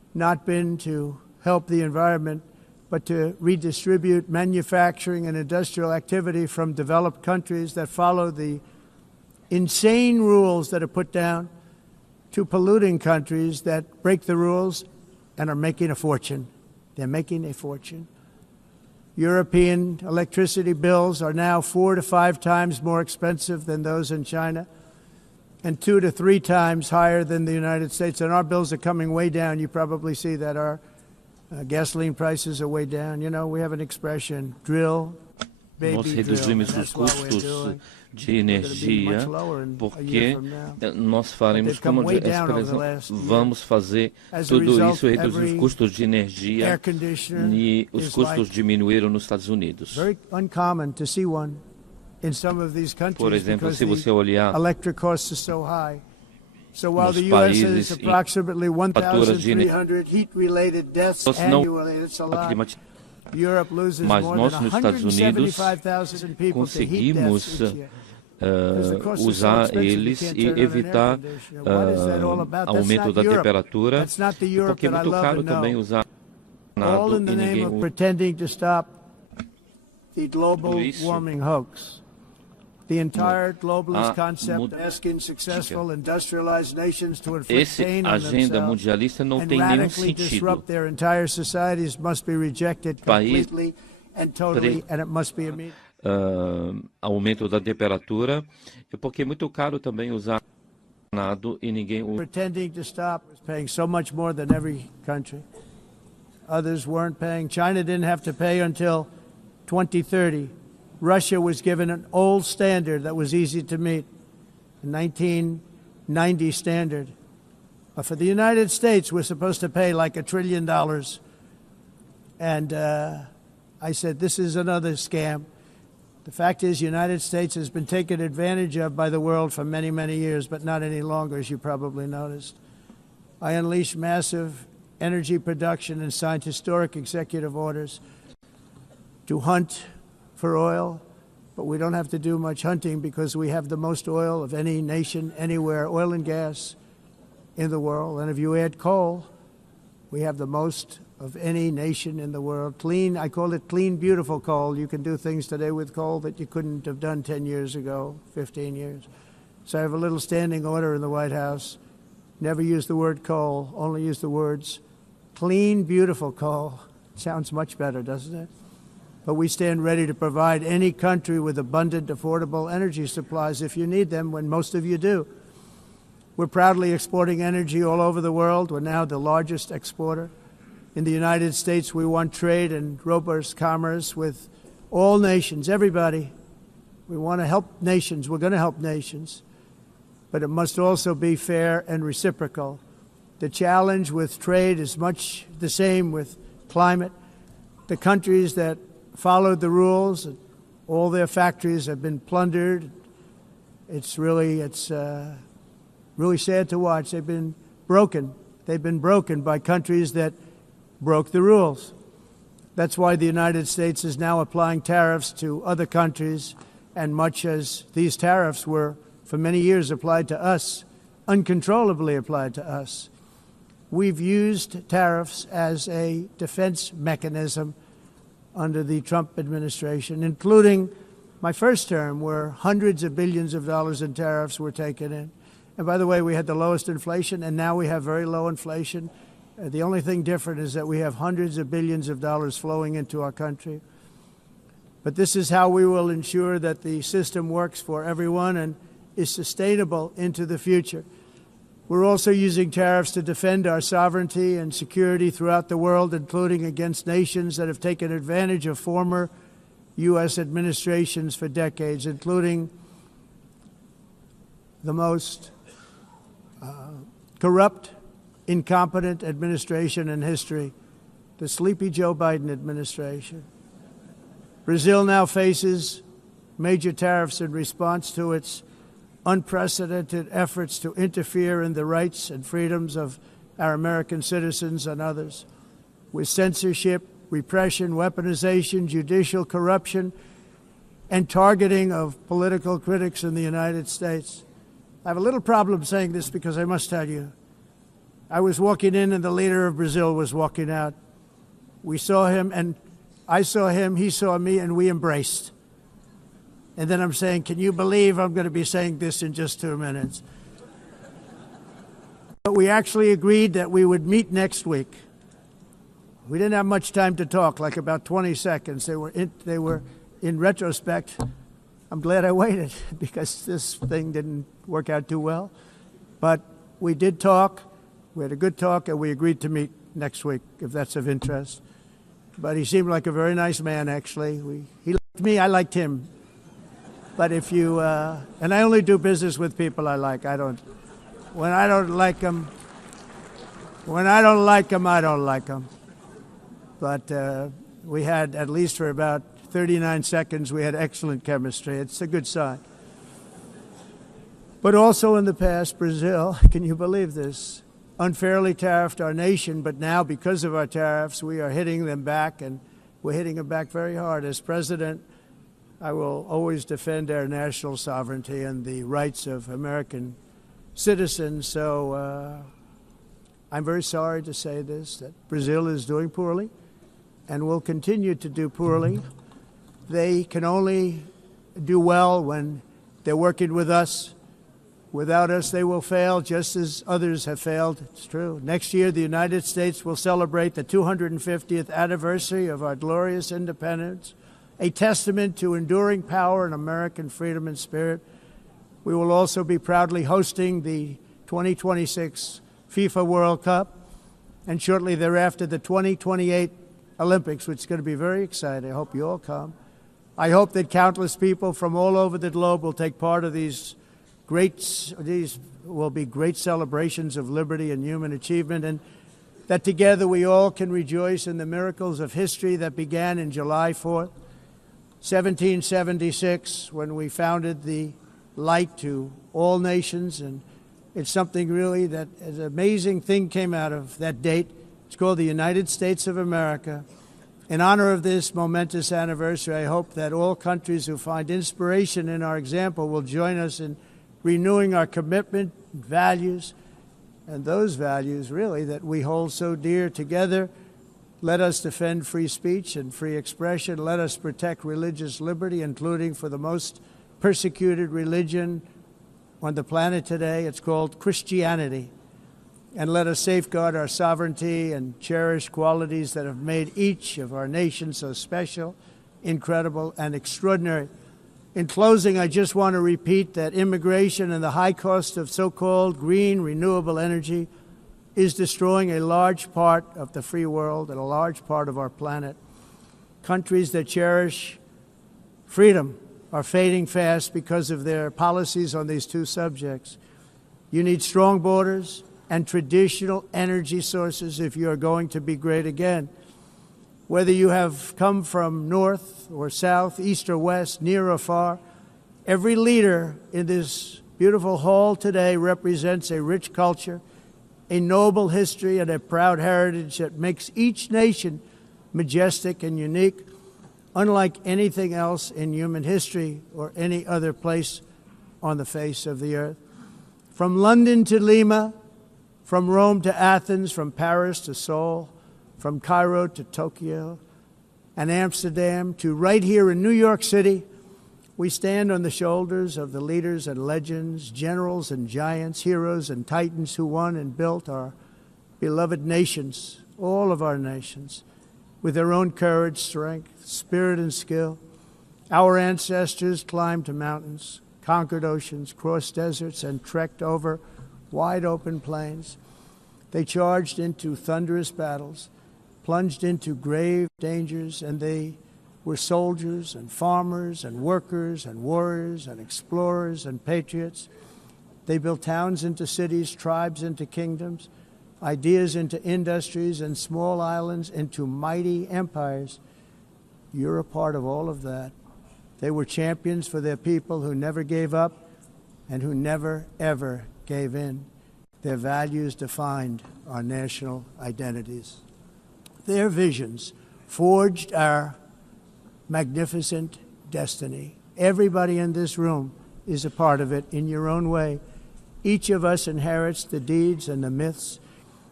not been to help the environment, but to redistribute manufacturing and industrial activity from developed countries that follow the insane rules that are put down to polluting countries that break the rules and are making a fortune. They're making a fortune. European electricity bills are now 4 to 5 times more expensive than those in China, and 2 to 3 times higher than the United States. And our bills are coming way down. You probably see that our gasoline prices are way down. You know, we have an expression, drill, Nós baby, drill. reduzimos And os that's what we're custos doing. de energia Much lower in a porque year from now. nós faremos, They've come como way a down over the expressão, last year. vamos fazer As a tudo result, isso, reduzir os every custos de air energia conditioner e os is custos like diminuíram nos Estados Unidos. very uncommon to see one in some of these countries Por exemplo, because se você the olhar electric costs are so high. So while nos the U.S. has países em approximately faturas de 1,300 heat-related deaths nós não annually, it's a lot. climatizamos, Europe loses mas more nós than nos Estados Unidos 175,000 people to heat conseguimos deaths each year. usar eles e evitar aumento da temperatura, That's not the porque Europe é that I muito love caro and também know. usar All in e the name ninguém of usa pretending to stop the global tudo isso. warming hoax. The entire globalist A concept asking successful industrialized nations to inflict Essa pain on agenda themselves mundialista não and tem nenhum radically sentido. disrupt their entire societies must be rejected País- completely and totally, and it must be immediate. Aumento da temperatura, e porque é muito caro também usar nado e ninguém usa. Pretending to stop is paying so much more than every country. Others weren't paying. China didn't have to pay until 2030. Russia was given an old standard that was easy to meet, a 1990 standard. But for the United States, we're supposed to pay like $1 trillion. And I said, this is another scam. The fact is, the United States has been taken advantage of by the world for many, many years, but not any longer, as you probably noticed. I unleashed massive energy production and signed historic executive orders to hunt for oil, but we don't have to do much hunting because we have the most oil of any nation anywhere, oil and gas in the world. And if you add coal, we have the most of any nation in the world. Clean, I call it clean, beautiful coal. You can do things today with coal that you couldn't have done 10 years ago, 15 years. So I have a little standing order in the White House. Never use the word coal, only use the words clean, beautiful coal. Sounds much better, doesn't it? But we stand ready to provide any country with abundant, affordable energy supplies if you need them, when most of you do. We're proudly exporting energy all over the world. We're now the largest exporter. In the United States, we want trade and robust commerce with all nations, everybody. We want to help nations. We're going to help nations. But it must also be fair and reciprocal. The challenge with trade is much the same with climate. The countries that followed the rules, all their factories have been plundered. It's really sad to watch. They've been broken. They've been broken by countries that broke the rules. That's why the United States is now applying tariffs to other countries, and much as these tariffs were for many years applied to us, uncontrollably applied to us. We've used tariffs as a defense mechanism under the Trump administration, including my first term, where hundreds of billions of dollars in tariffs were taken in. And by the way, we had the lowest inflation, and now we have very low inflation. The only thing different is that we have hundreds of billions of dollars flowing into our country. But this is how we will ensure that the system works for everyone and is sustainable into the future. We're also using tariffs to defend our sovereignty and security throughout the world, including against nations that have taken advantage of former U.S. administrations for decades, including the most corrupt, incompetent administration in history, the sleepy Joe Biden administration. Brazil now faces major tariffs in response to its unprecedented efforts to interfere in the rights and freedoms of our American citizens and others, with censorship, repression, weaponization, judicial corruption, and targeting of political critics in the United States. I have a little problem saying this because I must tell you, I was walking in and the leader of Brazil was walking out. We saw him and I saw him, he saw me, and we embraced. And then I'm saying, can you believe I'm going to be saying this in just 2 minutes? But we actually agreed that we would meet next week. We didn't have much time to talk, like about 20 seconds. They were in retrospect, I'm glad I waited because this thing didn't work out too well. But we did talk. We had a good talk, and we agreed to meet next week, if that's of interest. But he seemed like a very nice man, actually. He liked me, I liked him. But if you, and I only do business with people I like. When I don't like them, I don't like them. But we had, at least for about 39 seconds, we had excellent chemistry. It's a good sign. But also in the past, Brazil, can you believe this, unfairly tariffed our nation, but now because of our tariffs, we are hitting them back, and we're hitting them back very hard. As president, I will always defend our national sovereignty and the rights of American citizens. So I'm very sorry to say this, that Brazil is doing poorly and will continue to do poorly. They can only do well when they're working with us. Without us, they will fail, just as others have failed. It's true. Next year, the United States will celebrate the 250th anniversary of our glorious independence, a testament to enduring power and American freedom and spirit. We will also be proudly hosting the 2026 FIFA World Cup, and shortly thereafter, the 2028 Olympics, which is going to be very exciting. I hope you all come. I hope that countless people from all over the globe will take part of these will be great celebrations of liberty and human achievement, and that together we all can rejoice in the miracles of history that began in July 4th, 1776, when we founded the light to all nations. And it's something really that an amazing thing came out of that date. It's called the United States of America. In honor of this momentous anniversary, I hope that all countries who find inspiration in our example will join us in renewing our commitment, values, and those values, really, that we hold so dear together. Let us defend free speech and free expression. Let us protect religious liberty, including for the most persecuted religion on the planet today. It's called Christianity. And let us safeguard our sovereignty and cherish qualities that have made each of our nations so special, incredible, and extraordinary. In closing, I just want to repeat that immigration and the high cost of so-called green renewable energy is destroying a large part of the free world and a large part of our planet. Countries that cherish freedom are fading fast because of their policies on these two subjects. You need strong borders and traditional energy sources if you are going to be great again. Whether you have come from north or south, east or west, near or far, every leader in this beautiful hall today represents a rich culture, a noble history, and a proud heritage that makes each nation majestic and unique, unlike anything else in human history or any other place on the face of the earth. From London to Lima, from Rome to Athens, from Paris to Seoul, from Cairo to Tokyo and Amsterdam to right here in New York City, we stand on the shoulders of the leaders and legends, generals and giants, heroes and titans who won and built our beloved nations, all of our nations, with their own courage, strength, spirit, and skill. Our ancestors climbed mountains, conquered oceans, crossed deserts, and trekked over wide open plains. They charged into thunderous battles, plunged into grave dangers, and they were soldiers and farmers and workers and warriors and explorers and patriots. They built towns into cities, tribes into kingdoms, ideas into industries, and small islands into mighty empires. You're a part of all of that. They were champions for their people who never gave up and who never, ever gave in. Their values defined our national identities. Their visions forged our magnificent destiny. Everybody in this room is a part of it in your own way. Each of us inherits the deeds and the myths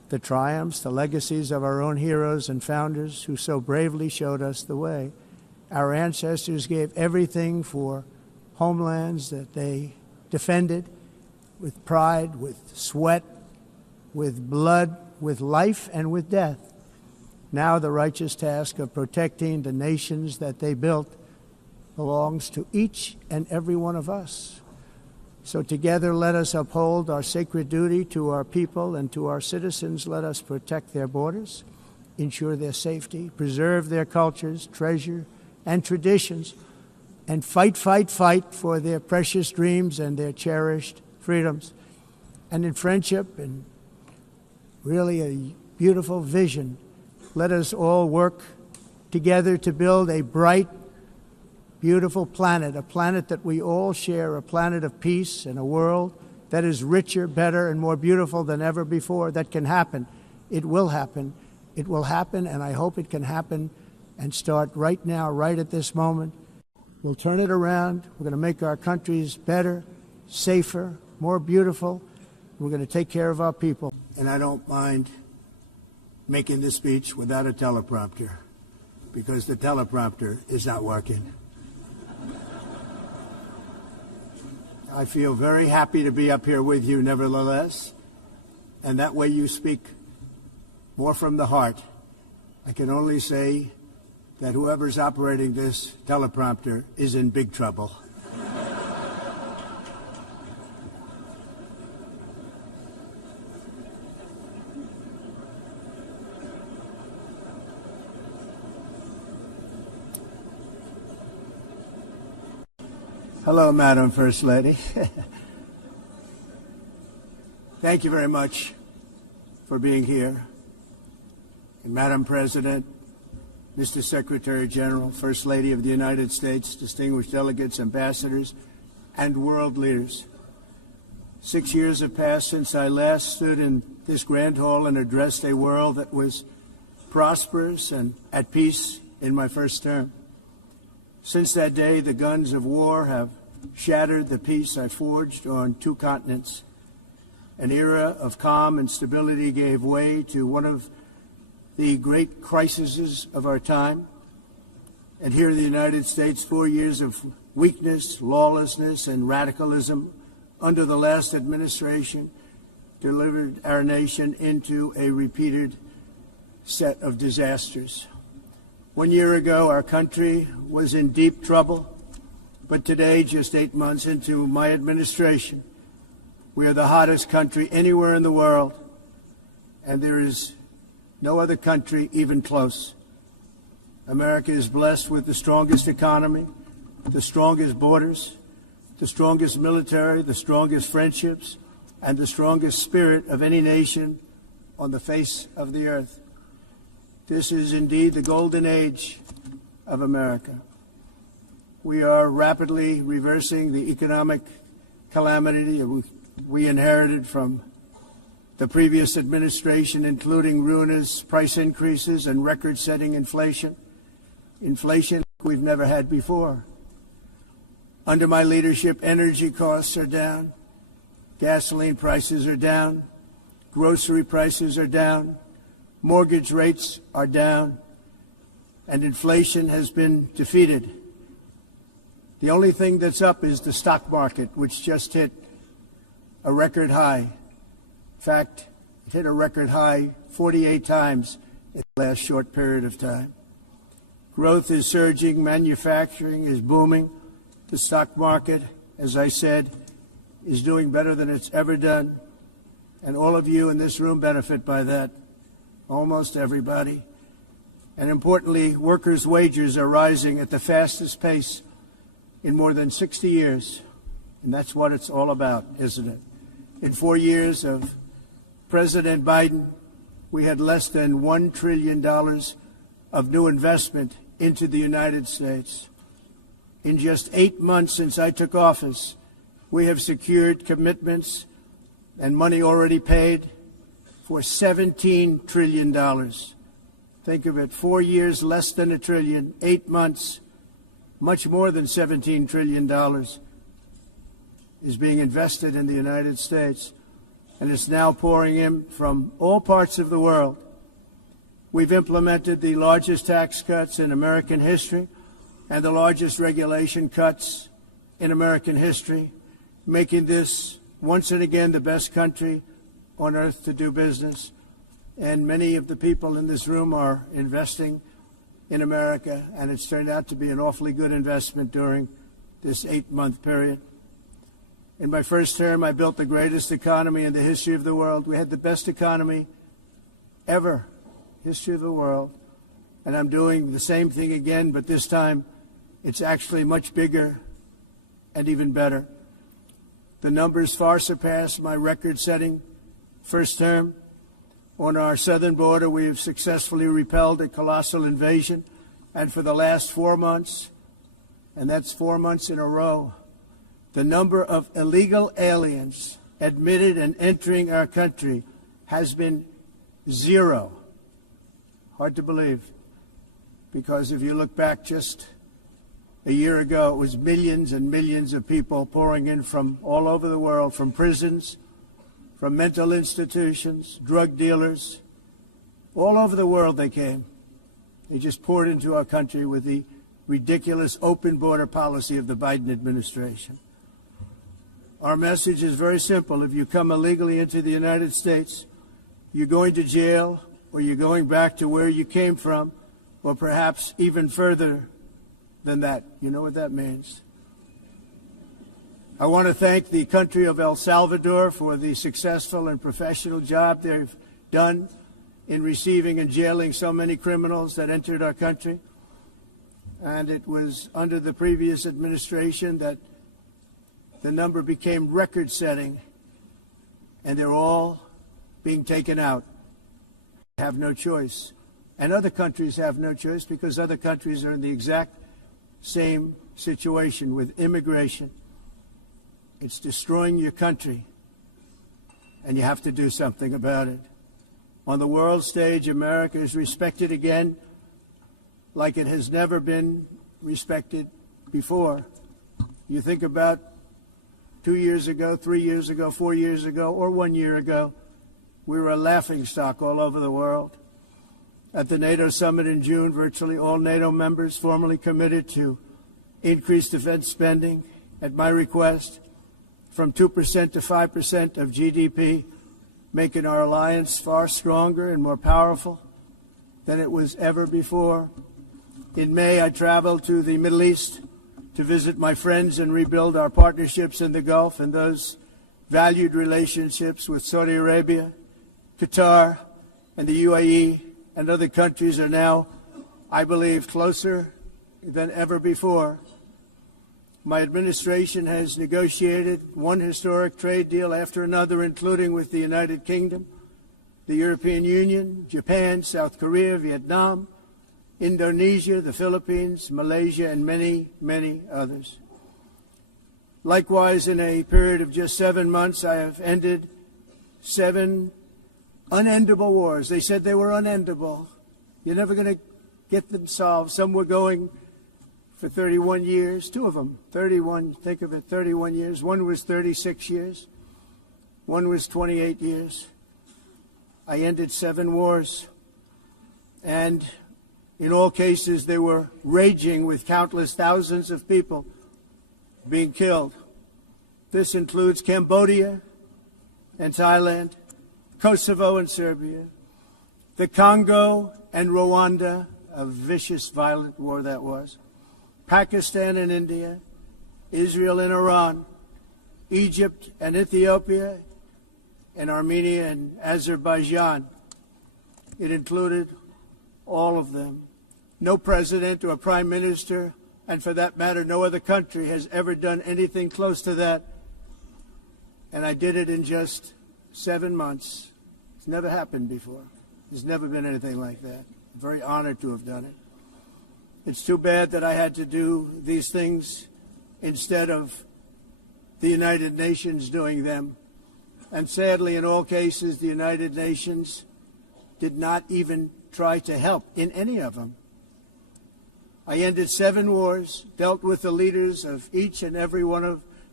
the triumphs, the legacies of our own heroes and founders who so bravely showed us the way. Our ancestors gave everything for homelands that they defended with pride, with sweat, with blood, with life, and with death. Now the righteous task of protecting the nations that they built belongs to each and every one of us. So together let us uphold our sacred duty to our people and to our citizens. Let us protect their borders, ensure their safety, preserve their cultures, treasure, and traditions, and fight for their precious dreams and their cherished freedoms. And in friendship and really a beautiful vision, let us all work together to build a bright, beautiful planet, a planet that we all share, a planet of peace and a world that is richer, better, and more beautiful than ever before. That can happen. It will happen. It will happen, and I hope it can happen and start right now, right at this moment. We'll turn it around. We're going to make our countries better, safer, more beautiful. We're going to take care of our people. And I don't mind making this speech without a teleprompter, because the teleprompter is not working. I feel very happy to be up here with you, nevertheless, and that way you speak more from the heart. I can only say that whoever's operating this teleprompter is in big trouble. Hello, Madam First Lady. Thank you very much for being here. And Madam President, Mr. Secretary General, First Lady of the United States, distinguished delegates, ambassadors, and world leaders. 6 years have passed since I last stood in this grand hall and addressed a world that was prosperous and at peace in my first term. Since that day, the guns of war have shattered the peace I forged on 2 continents. An era of calm and stability gave way to one of the great crises of our time. And here in the United States, 4 years of weakness, lawlessness, and radicalism under the last administration delivered our nation into a repeated set of disasters. 1 year ago, our country was in deep trouble, but today, just 8 months into my administration, we are the hottest country anywhere in the world, and there is no other country even close. America is blessed with the strongest economy, the strongest borders, the strongest military, the strongest friendships, and the strongest spirit of any nation on the face of the earth. This is indeed the golden age of America. We are rapidly reversing the economic calamity we inherited from the previous administration, including ruinous price increases and record-setting inflation we've never had before. Under my leadership, energy costs are down, gasoline prices are down, grocery prices are down, mortgage rates are down, and inflation has been defeated. The only thing that's up is the stock market, which just hit a record high. In fact, it hit a record high 48 times in the last short period of time. Growth is surging, manufacturing is booming. The stock market, as I said, is doing better than it's ever done. And all of you in this room benefit by that, almost everybody. And importantly, workers' wages are rising at the fastest pace in more than 60 years. And that's what it's all about, isn't it? In 4 years of President Biden, we had less than $1 trillion of new investment into the United States. In just 8 months since I took office, we have secured commitments and money already paid for $17 trillion. Think of it, 4 years, less than $1 trillion, 8 months, much more than $17 trillion is being invested in the United States. and it's now pouring in from all parts of the world. We've implemented the largest tax cuts in American history and the largest regulation cuts in American history, making this once and again the best country on earth to do business. And many of the people in this room are investing in America, and it's turned out to be an awfully good investment during this 8-month period. In my first term, I built the greatest economy in the history of the world. We had the best economy ever, history of the world. And I'm doing the same thing again, but this time it's actually much bigger and even better. The numbers far surpass my record-setting first term. On our southern border, we have successfully repelled a colossal invasion. And for the last 4 months, and that's 4 months in a row, the number of illegal aliens admitted and entering our country has been 0. Hard to believe, because if you look back just a year ago, it was millions and millions of people pouring in from all over the world, from prisons, from mental institutions, drug dealers. All over the world they came. They just poured into our country with the ridiculous open border policy of the Biden administration. Our message is very simple. If you come illegally into the United States, you're going to jail, or you're going back to where you came from, or perhaps even further than that. You know what that means. I want to thank the country of El Salvador for the successful and professional job they've done in receiving and jailing so many criminals that entered our country. And it was under the previous administration that the number became record-setting, and they're all being taken out. They have no choice. And other countries have no choice, because other countries are in the exact same situation with immigration. It's destroying your country, and you have to do something about it. On the world stage, America is respected again like it has never been respected before. You think about 2 years ago, 3 years ago, 4 years ago, or 1 year ago, we were a laughingstock all over the world. At the NATO summit in June, virtually all NATO members formally committed to increase defense spending at my request from 2% to 5% of GDP, making our alliance far stronger and more powerful than it was ever before. In May, I traveled to the Middle East to visit my friends and rebuild our partnerships in the Gulf, and those valued relationships with Saudi Arabia, Qatar, and the UAE and other countries are now, I believe, closer than ever before. My administration has negotiated one historic trade deal after another, including with the United Kingdom, the European Union, Japan, South Korea, Vietnam, Indonesia, the Philippines, Malaysia, and many, many others. Likewise, in a period of just 7 months, I have ended 7 unendable wars. They said they were unendable. You're never going to get them solved. Some were going for 31 years, 2 of them, 31, think of it, 31 years. One was 36 years. One was 28 years. I ended 7 wars. And in all cases, they were raging with countless thousands of people being killed. This includes Cambodia and Thailand, Kosovo and Serbia, the Congo and Rwanda, a vicious, violent war that was, Pakistan and India, Israel and Iran, Egypt and Ethiopia, and Armenia and Azerbaijan. It included all of them. No president or prime minister, and for that matter, no other country has ever done anything close to that. And I did it in just 7 months. It's never happened before. There's never been anything like that. I'm very honored to have done it. It's too bad that I had to do these things instead of the United Nations doing them. And sadly, in all cases, the United Nations did not even try to help in any of them. I ended 7 wars, dealt with the leaders of each and every one of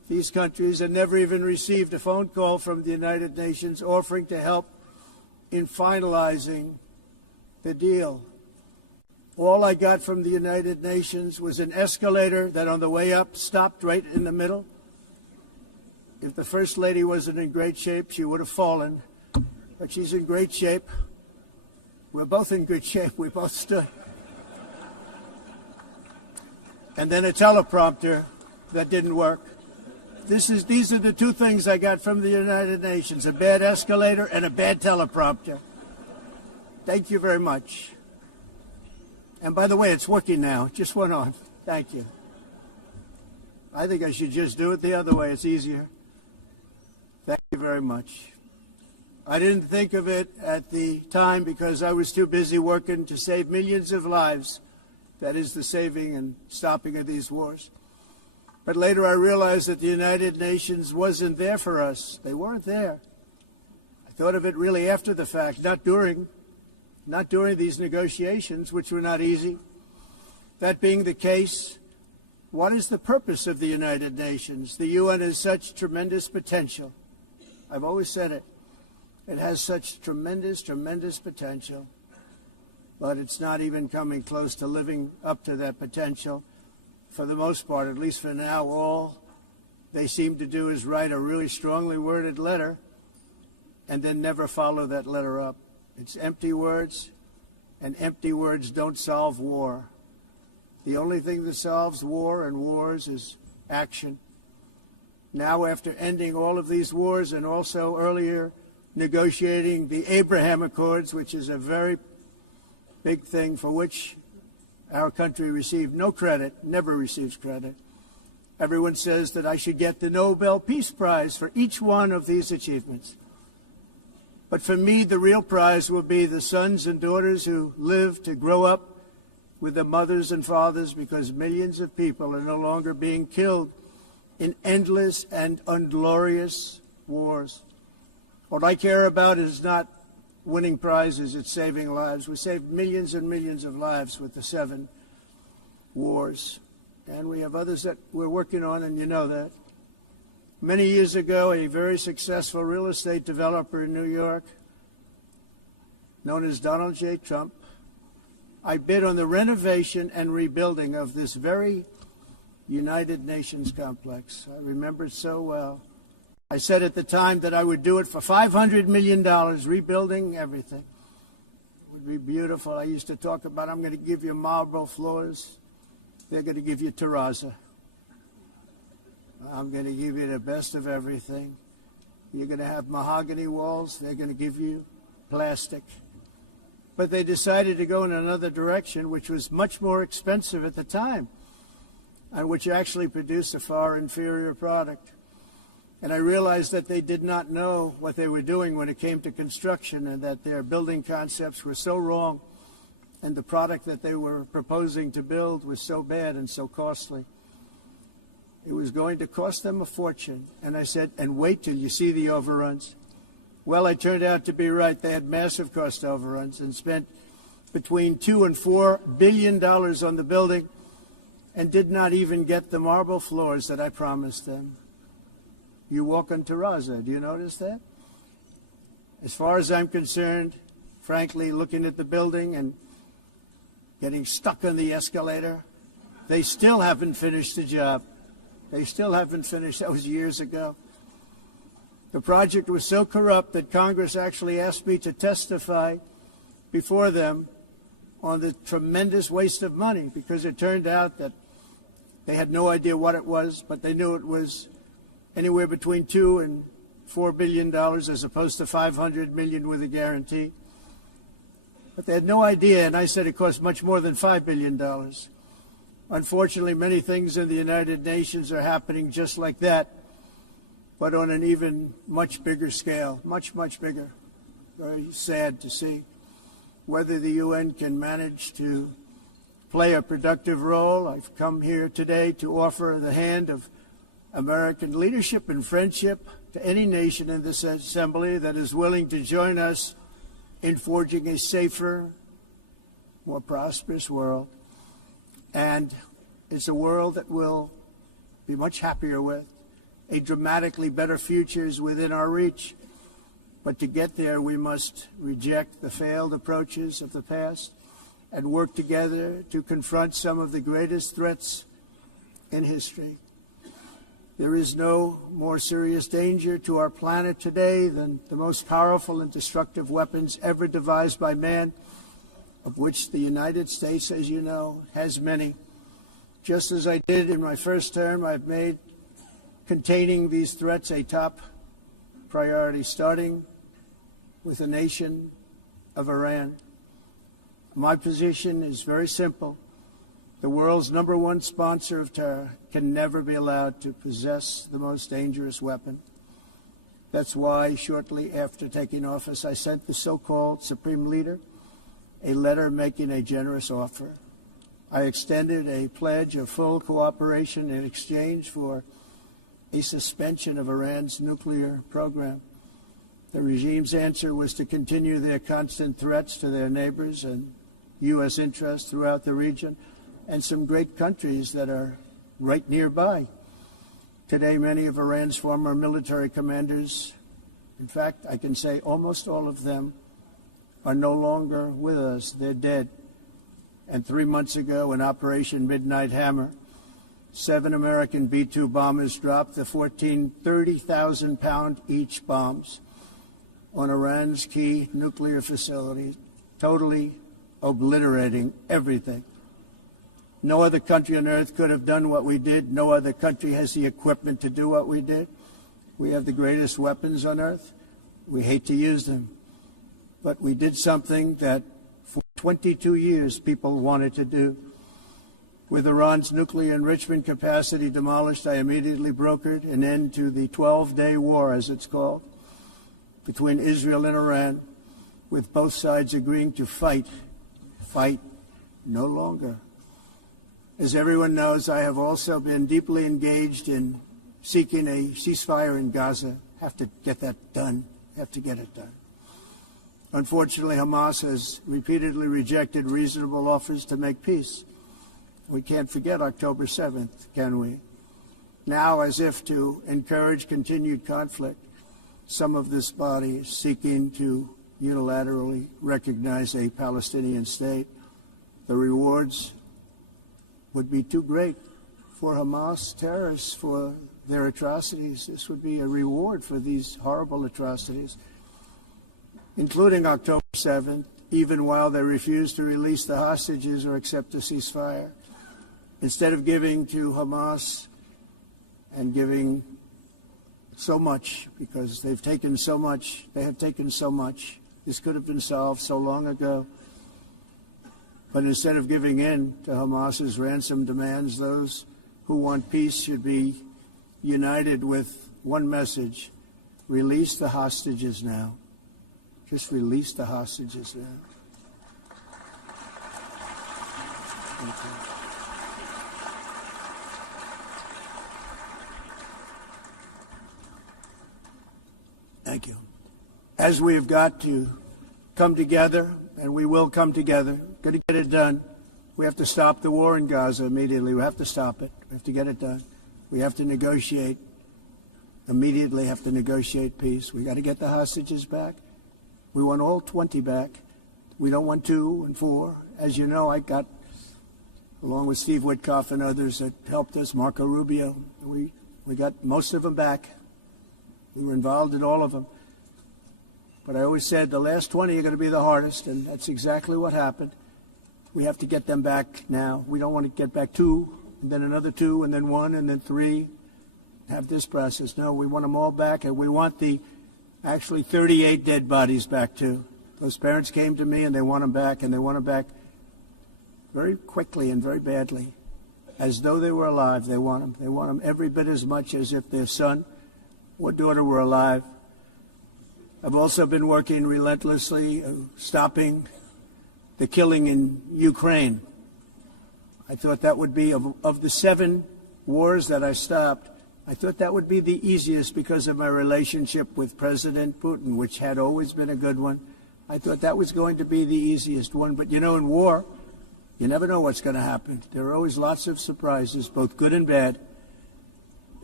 these countries and never even received a phone call from the United Nations offering to help in finalizing the deal. All I got from the United Nations was an escalator that on the way up stopped right in the middle. If the First Lady wasn't in great shape, she would have fallen. But she's in great shape. We're both in good shape. We both stood. And then a teleprompter that didn't work. These are the two things I got from the United Nations, a bad escalator and a bad teleprompter. Thank you very much. And by the way, it's working now. It just went on. Thank you. I think I should just do it the other way. It's easier. Thank you very much. I didn't think of it at the time because I was too busy working to save millions of lives. That is the saving and stopping of these wars. But later I realized that the United Nations wasn't there for us. They weren't there. I thought of it really after the fact, not during these negotiations, which were not easy. That being the case, what is the purpose of the United Nations? The UN has such tremendous potential. I've always said it. It has such tremendous, tremendous potential. But it's not even coming close to living up to that potential. For the most part, at least for now, all they seem to do is write a really strongly worded letter and then never follow that letter up. It's empty words, and empty words don't solve war. The only thing that solves war and wars is action. Now, after ending all of these wars and also earlier negotiating the Abraham Accords, which is a very big thing for which our country received no credit, never receives credit. Everyone says that I should get the Nobel Peace Prize for each one of these achievements. But for me, the real prize will be the sons and daughters who live to grow up with the mothers and fathers, because millions of people are no longer being killed in endless and unglorious wars. What I care about is not winning prizes, it's saving lives. We saved millions and millions of lives with the 7 wars. And we have others that we're working on, and you know that. Many years ago, a very successful real estate developer in New York, known as Donald.Trump, I bid on the renovation and rebuilding of this very United Nations complex. I remember it so well. I said at the time that I would do it for $500 million, rebuilding everything. It would be beautiful. I used to talk about, I'm going to give you marble floors. They're going to give you terrazzo. I'm going to give you the best of everything. You're going to have mahogany walls. They're going to give you plastic. But they decided to go in another direction, which was much more expensive at the time, and which actually produced a far inferior product. And I realized that they did not know what they were doing when it came to construction, and that their building concepts were so wrong, and the product that they were proposing to build was so bad and so costly. It was going to cost them a fortune. And I said, and wait till you see the overruns. Well, I turned out to be right. They had massive cost overruns and spent between $2 and $4 billion on the building and did not even get the marble floors that I promised them. You walk on terrazzo. Do you notice that? As far as I'm concerned, frankly, looking at the building and getting stuck on the escalator, they still haven't finished the job. They still haven't finished. That was years ago. The project was so corrupt that Congress actually asked me to testify before them on the tremendous waste of money, because it turned out that they had no idea what it was, but they knew it was anywhere between $2 and $4 billion as opposed to $500 million with a guarantee. But they had no idea, and I said it cost much more than $5 billion. Unfortunately, many things in the United Nations are happening just like that, but on an even much bigger scale, much, much bigger. Very sad to see. Whether the UN can manage to play a productive role, I've come here today to offer the hand of American leadership and friendship to any nation in this assembly that is willing to join us in forging a safer, more prosperous world. And it's a world that we'll be much happier with. A dramatically better future is within our reach. But to get there, we must reject the failed approaches of the past and work together to confront some of the greatest threats in history. There is no more serious danger to our planet today than the most powerful and destructive weapons ever devised by man, of which the United States, as you know, has many. Just as I did in my first term, I've made containing these threats a top priority, starting with the nation of Iran. My position is very simple. The world's #1 sponsor of terror can never be allowed to possess the most dangerous weapon. That's why, shortly after taking office, I sent the so-called Supreme Leader a letter making a generous offer. I extended a pledge of full cooperation in exchange for a suspension of Iran's nuclear program. The regime's answer was to continue their constant threats to their neighbors and U.S. interests throughout the region and some great countries that are right nearby. Today, many of Iran's former military commanders, in fact, I can say almost all of them, are no longer with us. They're dead. And 3 months ago, in Operation Midnight Hammer, 7 American B-2 bombers dropped the 14 30,000-pound each bombs on Iran's key nuclear facilities, totally obliterating everything. No other country on earth could have done what we did. No other country has the equipment to do what we did. We have the greatest weapons on earth. We hate to use them. But we did something that for 22 years people wanted to do. With Iran's nuclear enrichment capacity demolished, I immediately brokered an end to the 12-day war, as it's called, between Israel and Iran, with both sides agreeing to fight no longer. As everyone knows, I have also been deeply engaged in seeking a ceasefire in Gaza. Have to get that done. Have to get it done. Unfortunately, Hamas has repeatedly rejected reasonable offers to make peace. We can't forget October 7th, can we? Now, as if to encourage continued conflict, some of this body is seeking to unilaterally recognize a Palestinian state. The rewards would be too great for Hamas terrorists for their atrocities. This would be a reward for these horrible atrocities, including October 7th, even while they refuse to release the hostages or accept a ceasefire. Instead of giving to Hamas and giving so much, because they've taken so much, they have taken so much. This could have been solved so long ago. But instead of giving in to Hamas's ransom demands, those who want peace should be united with one message: release the hostages now. Just release the hostages now. Thank you. Thank you. As we have got to come together, and we will come together, got to get it done. We have to stop the war in Gaza immediately. We have to stop it. We have to get it done. We have to negotiate, immediately have to negotiate peace. We got to get the hostages back. We want all 20 back. We don't want 2 and 4. As you know, I got, along with Steve Witkoff and others that helped us, Marco Rubio, we got most of them back. We were involved in all of them. But I always said the last 20 are going to be the hardest, and that's exactly what happened. We have to get them back now. We don't want to get back 2, and then another 2, and then 1, and then 3, have this process. No, we want them all back, and we want the actually 38 dead bodies back, too. Those parents came to me, and they want them back, and they want them back very quickly and very badly, as though they were alive. They want them. They want them every bit as much as if their son or daughter were alive. I've also been working relentlessly, stopping the killing in Ukraine. I thought that would be, of the 7 wars that I stopped, I thought that would be the easiest because of my relationship with President Putin, which had always been a good one. I thought that was going to be the easiest one. But, you know, in war, you never know what's going to happen. There are always lots of surprises, both good and bad.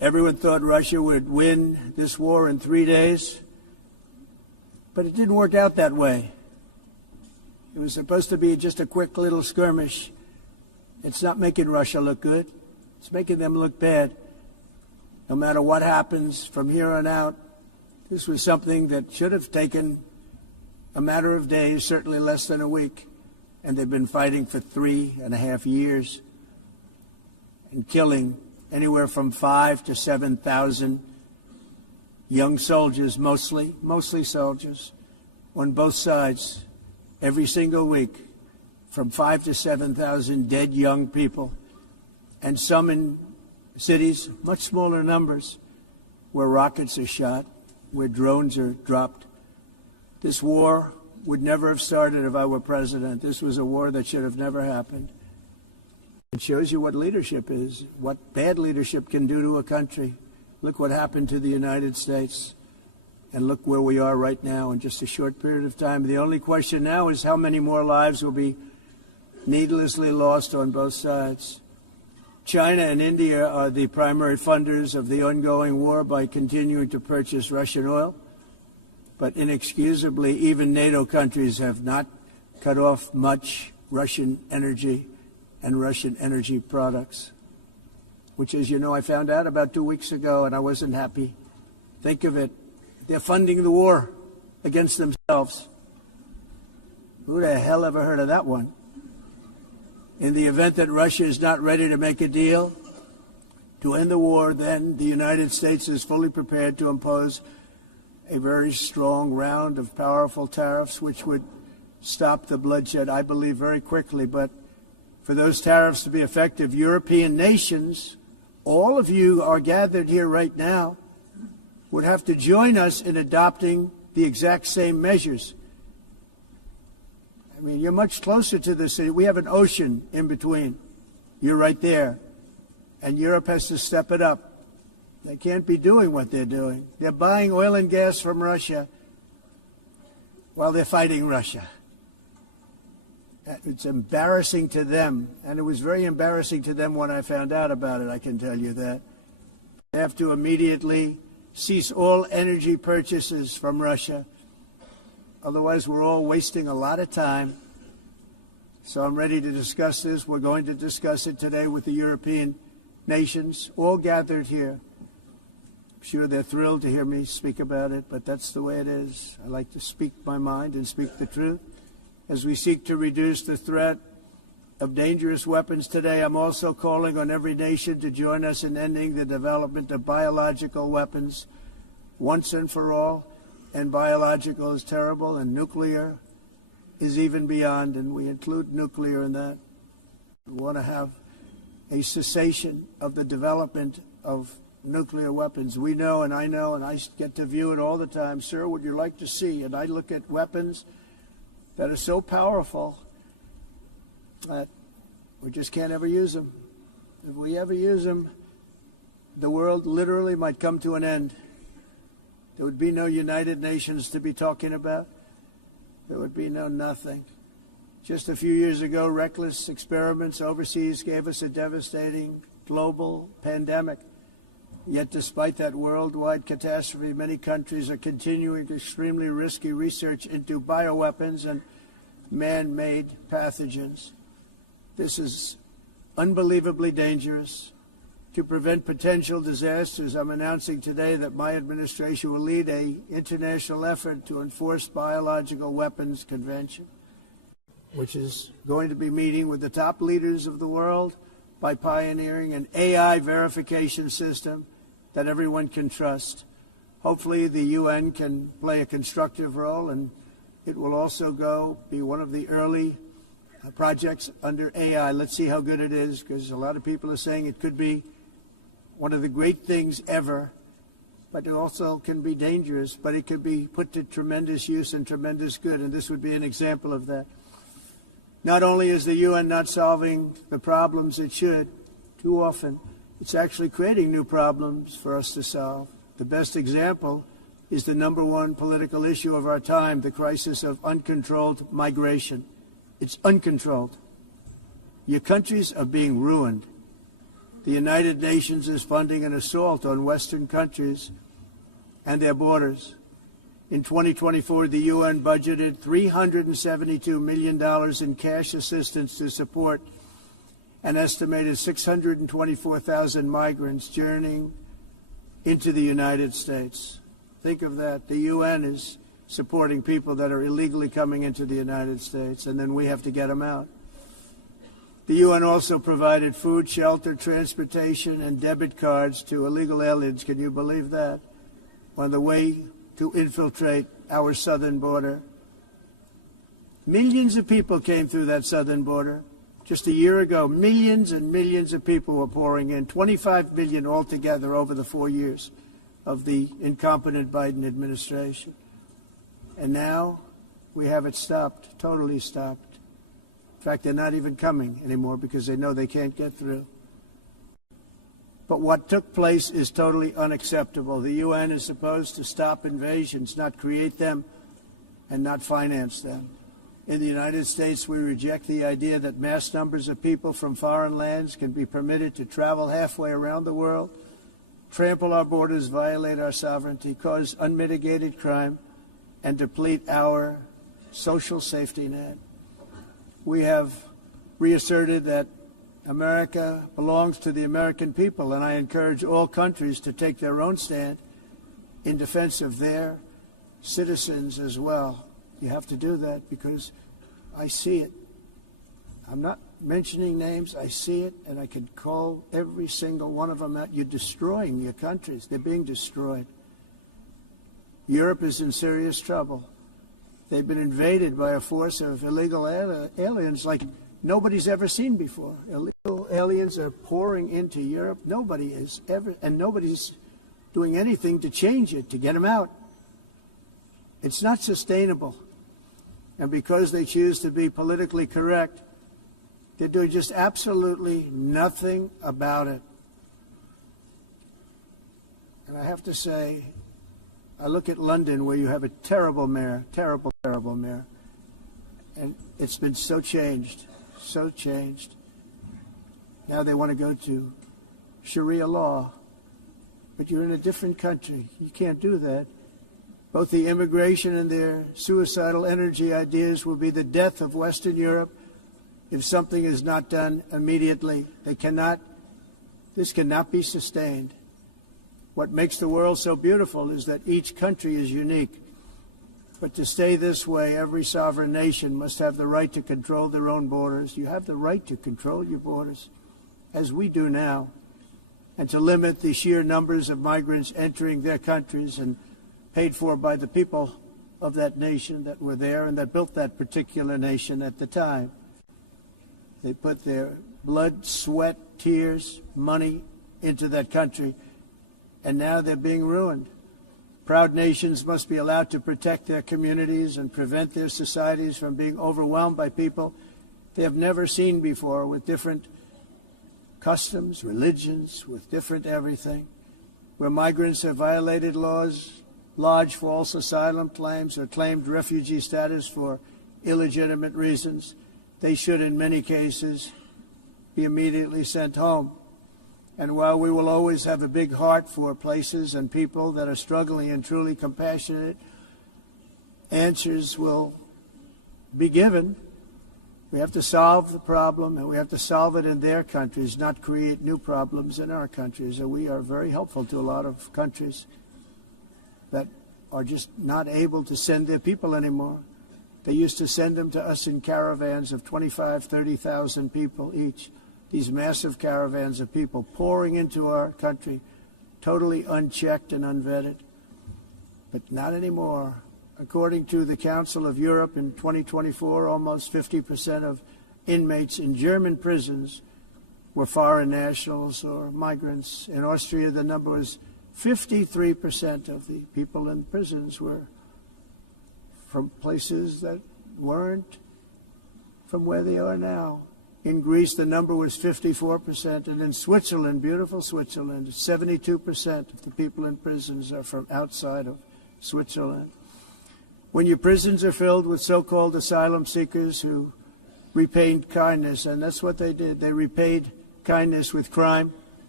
Everyone thought Russia would win this war in 3 days, but it didn't work out that way. It was supposed to be just a quick little skirmish. It's not making Russia look good. It's making them look bad. No matter what happens from here on out, this was something that should have taken a matter of days, certainly less than a week. And they've been fighting for 3.5 years and killing anywhere from 5,000 to 7,000 young soldiers, mostly soldiers, on both sides. Every single week, from 5,000 to 7,000 dead young people, and some in cities, much smaller numbers, where rockets are shot, where drones are dropped. This war would never have started if I were president. This was a war that should have never happened. It shows you what leadership is, what bad leadership can do to a country. Look what happened to the United States. And look where we are right now in just a short period of time. The only question now is how many more lives will be needlessly lost on both sides. China and India are the primary funders of the ongoing war by continuing to purchase Russian oil. But inexcusably, even NATO countries have not cut off much Russian energy and Russian energy products, which, as you know, I found out about 2 weeks ago, and I wasn't happy. Think of it. They're funding the war against themselves. Who the hell ever heard of that one? In the event that Russia is not ready to make a deal to end the war, then the United States is fully prepared to impose a very strong round of powerful tariffs, which would stop the bloodshed, I believe, very quickly. But for those tariffs to be effective, European nations, all of you are gathered here right now, would have to join us in adopting the exact same measures. I mean, you're much closer to the city. We have an ocean in between. You're right there. And Europe has to step it up. They can't be doing what they're doing. They're buying oil and gas from Russia while they're fighting Russia. It's embarrassing to them. And it was very embarrassing to them when I found out about it, I can tell you that. They have to immediately cease all energy purchases from Russia. Otherwise, we're all wasting a lot of time. So I'm ready to discuss this. We're going to discuss it today with the European nations, all gathered here. I'm sure they're thrilled to hear me speak about it, but that's the way it is. I like to speak my mind and speak the truth. As we seek to reduce the threat of dangerous weapons today, I'm also calling on every nation to join us in ending the development of biological weapons once and for all. And biological is terrible, and nuclear is even beyond, and we include nuclear in that. We want to have a cessation of the development of nuclear weapons. We know, and I get to view it all the time. Sir, would you like to see? And I look at weapons that are so powerful that we just can't ever use them. If we ever use them, the world literally might come to an end. There would be no United Nations to be talking about. There would be no nothing. Just a few years ago, reckless experiments overseas gave us a devastating global pandemic. Yet despite that worldwide catastrophe, many countries are continuing extremely risky research into bioweapons and man-made pathogens. This is unbelievably dangerous. To prevent potential disasters, I'm announcing today that my administration will lead an international effort to enforce biological weapons convention, which is going to be meeting with the top leaders of the world by pioneering an AI verification system that everyone can trust. Hopefully the UN can play a constructive role, and it will also be one of the early projects under AI. Let's see how good it is, because a lot of people are saying it could be one of the great things ever, but it also can be dangerous, but it could be put to tremendous use and tremendous good, and this would be an example of that. Not only is the UN not solving the problems it should, too often, it's actually creating new problems for us to solve. The best example is the #1 political issue of our time, the crisis of uncontrolled migration. It's uncontrolled. Your countries are being ruined. The United Nations is funding an assault on Western countries and their borders. In 2024, the UN budgeted $372 million in cash assistance to support an estimated 624,000 migrants journeying into the United States. Think of that. The UN is supporting people that are illegally coming into the United States, and then we have to get them out. The UN also provided food, shelter, transportation, and debit cards to illegal aliens. Can you believe that? On the way to infiltrate our southern border. Millions of people came through that southern border. Just a year ago, millions and millions of people were pouring in, 25 million altogether over the 4 years of the incompetent Biden administration. And now we have it stopped, totally stopped. In fact, they're not even coming anymore because they know they can't get through. But what took place is totally unacceptable. The UN is supposed to stop invasions, not create them and not finance them. In the United States, we reject the idea that mass numbers of people from foreign lands can be permitted to travel halfway around the world, trample our borders, violate our sovereignty, cause unmitigated crime, and deplete our social safety net. We have reasserted that America belongs to the American people, and I encourage all countries to take their own stand in defense of their citizens as well. You have to do that because I see it. I'm not mentioning names. I see it, and I can call every single one of them out. You're destroying your countries. They're being destroyed. Europe is in serious trouble. They've been invaded by a force of illegal aliens like nobody's ever seen before. Illegal aliens are pouring into Europe. Nobody is ever, and nobody's doing anything to change it, to get them out. It's not sustainable. And because they choose to be politically correct, they're doing just absolutely nothing about it. And I have to say, I look at London where you have a terrible mayor, terrible mayor. And it's been so changed. So changed. Now they want to go to Sharia law. But you're in a different country. You can't do that. Both the immigration and their suicidal energy ideas will be the death of Western Europe if something is not done immediately. This cannot be sustained. What makes the world so beautiful is that each country is unique. But to stay this way, every sovereign nation must have the right to control their own borders. You have the right to control your borders, as we do now, and to limit the sheer numbers of migrants entering their countries and paid for by the people of that nation that were there and that built that particular nation at the time. They put their blood, sweat, tears, money into that country, and now they're being ruined. Proud nations must be allowed to protect their communities and prevent their societies from being overwhelmed by people they have never seen before, with different customs, religions, with different everything. Where migrants have violated laws, lodged false asylum claims, or claimed refugee status for illegitimate reasons, they should, in many cases, be immediately sent home. And while we will always have a big heart for places and people that are struggling and truly compassionate, answers will be given. We have to solve the problem, and we have to solve it in their countries, not create new problems in our countries. And we are very helpful to a lot of countries that are just not able to send their people anymore. They used to send them to us in caravans of 25,000, 30,000 people each. These massive caravans of people pouring into our country, totally unchecked and unvetted. But not anymore. According to the Council of Europe in 2024, almost 50% of inmates in German prisons were foreign nationals or migrants. In Austria, the number was 53% of the people in prisons were from places that weren't from where they are now. In Greece, the number was 54%, and in Switzerland, beautiful Switzerland, 72% of the people in prisons are from outside of Switzerland. When your prisons are filled with so-called asylum seekers who repaid kindness, and that's what they did. They repaid kindness with crime.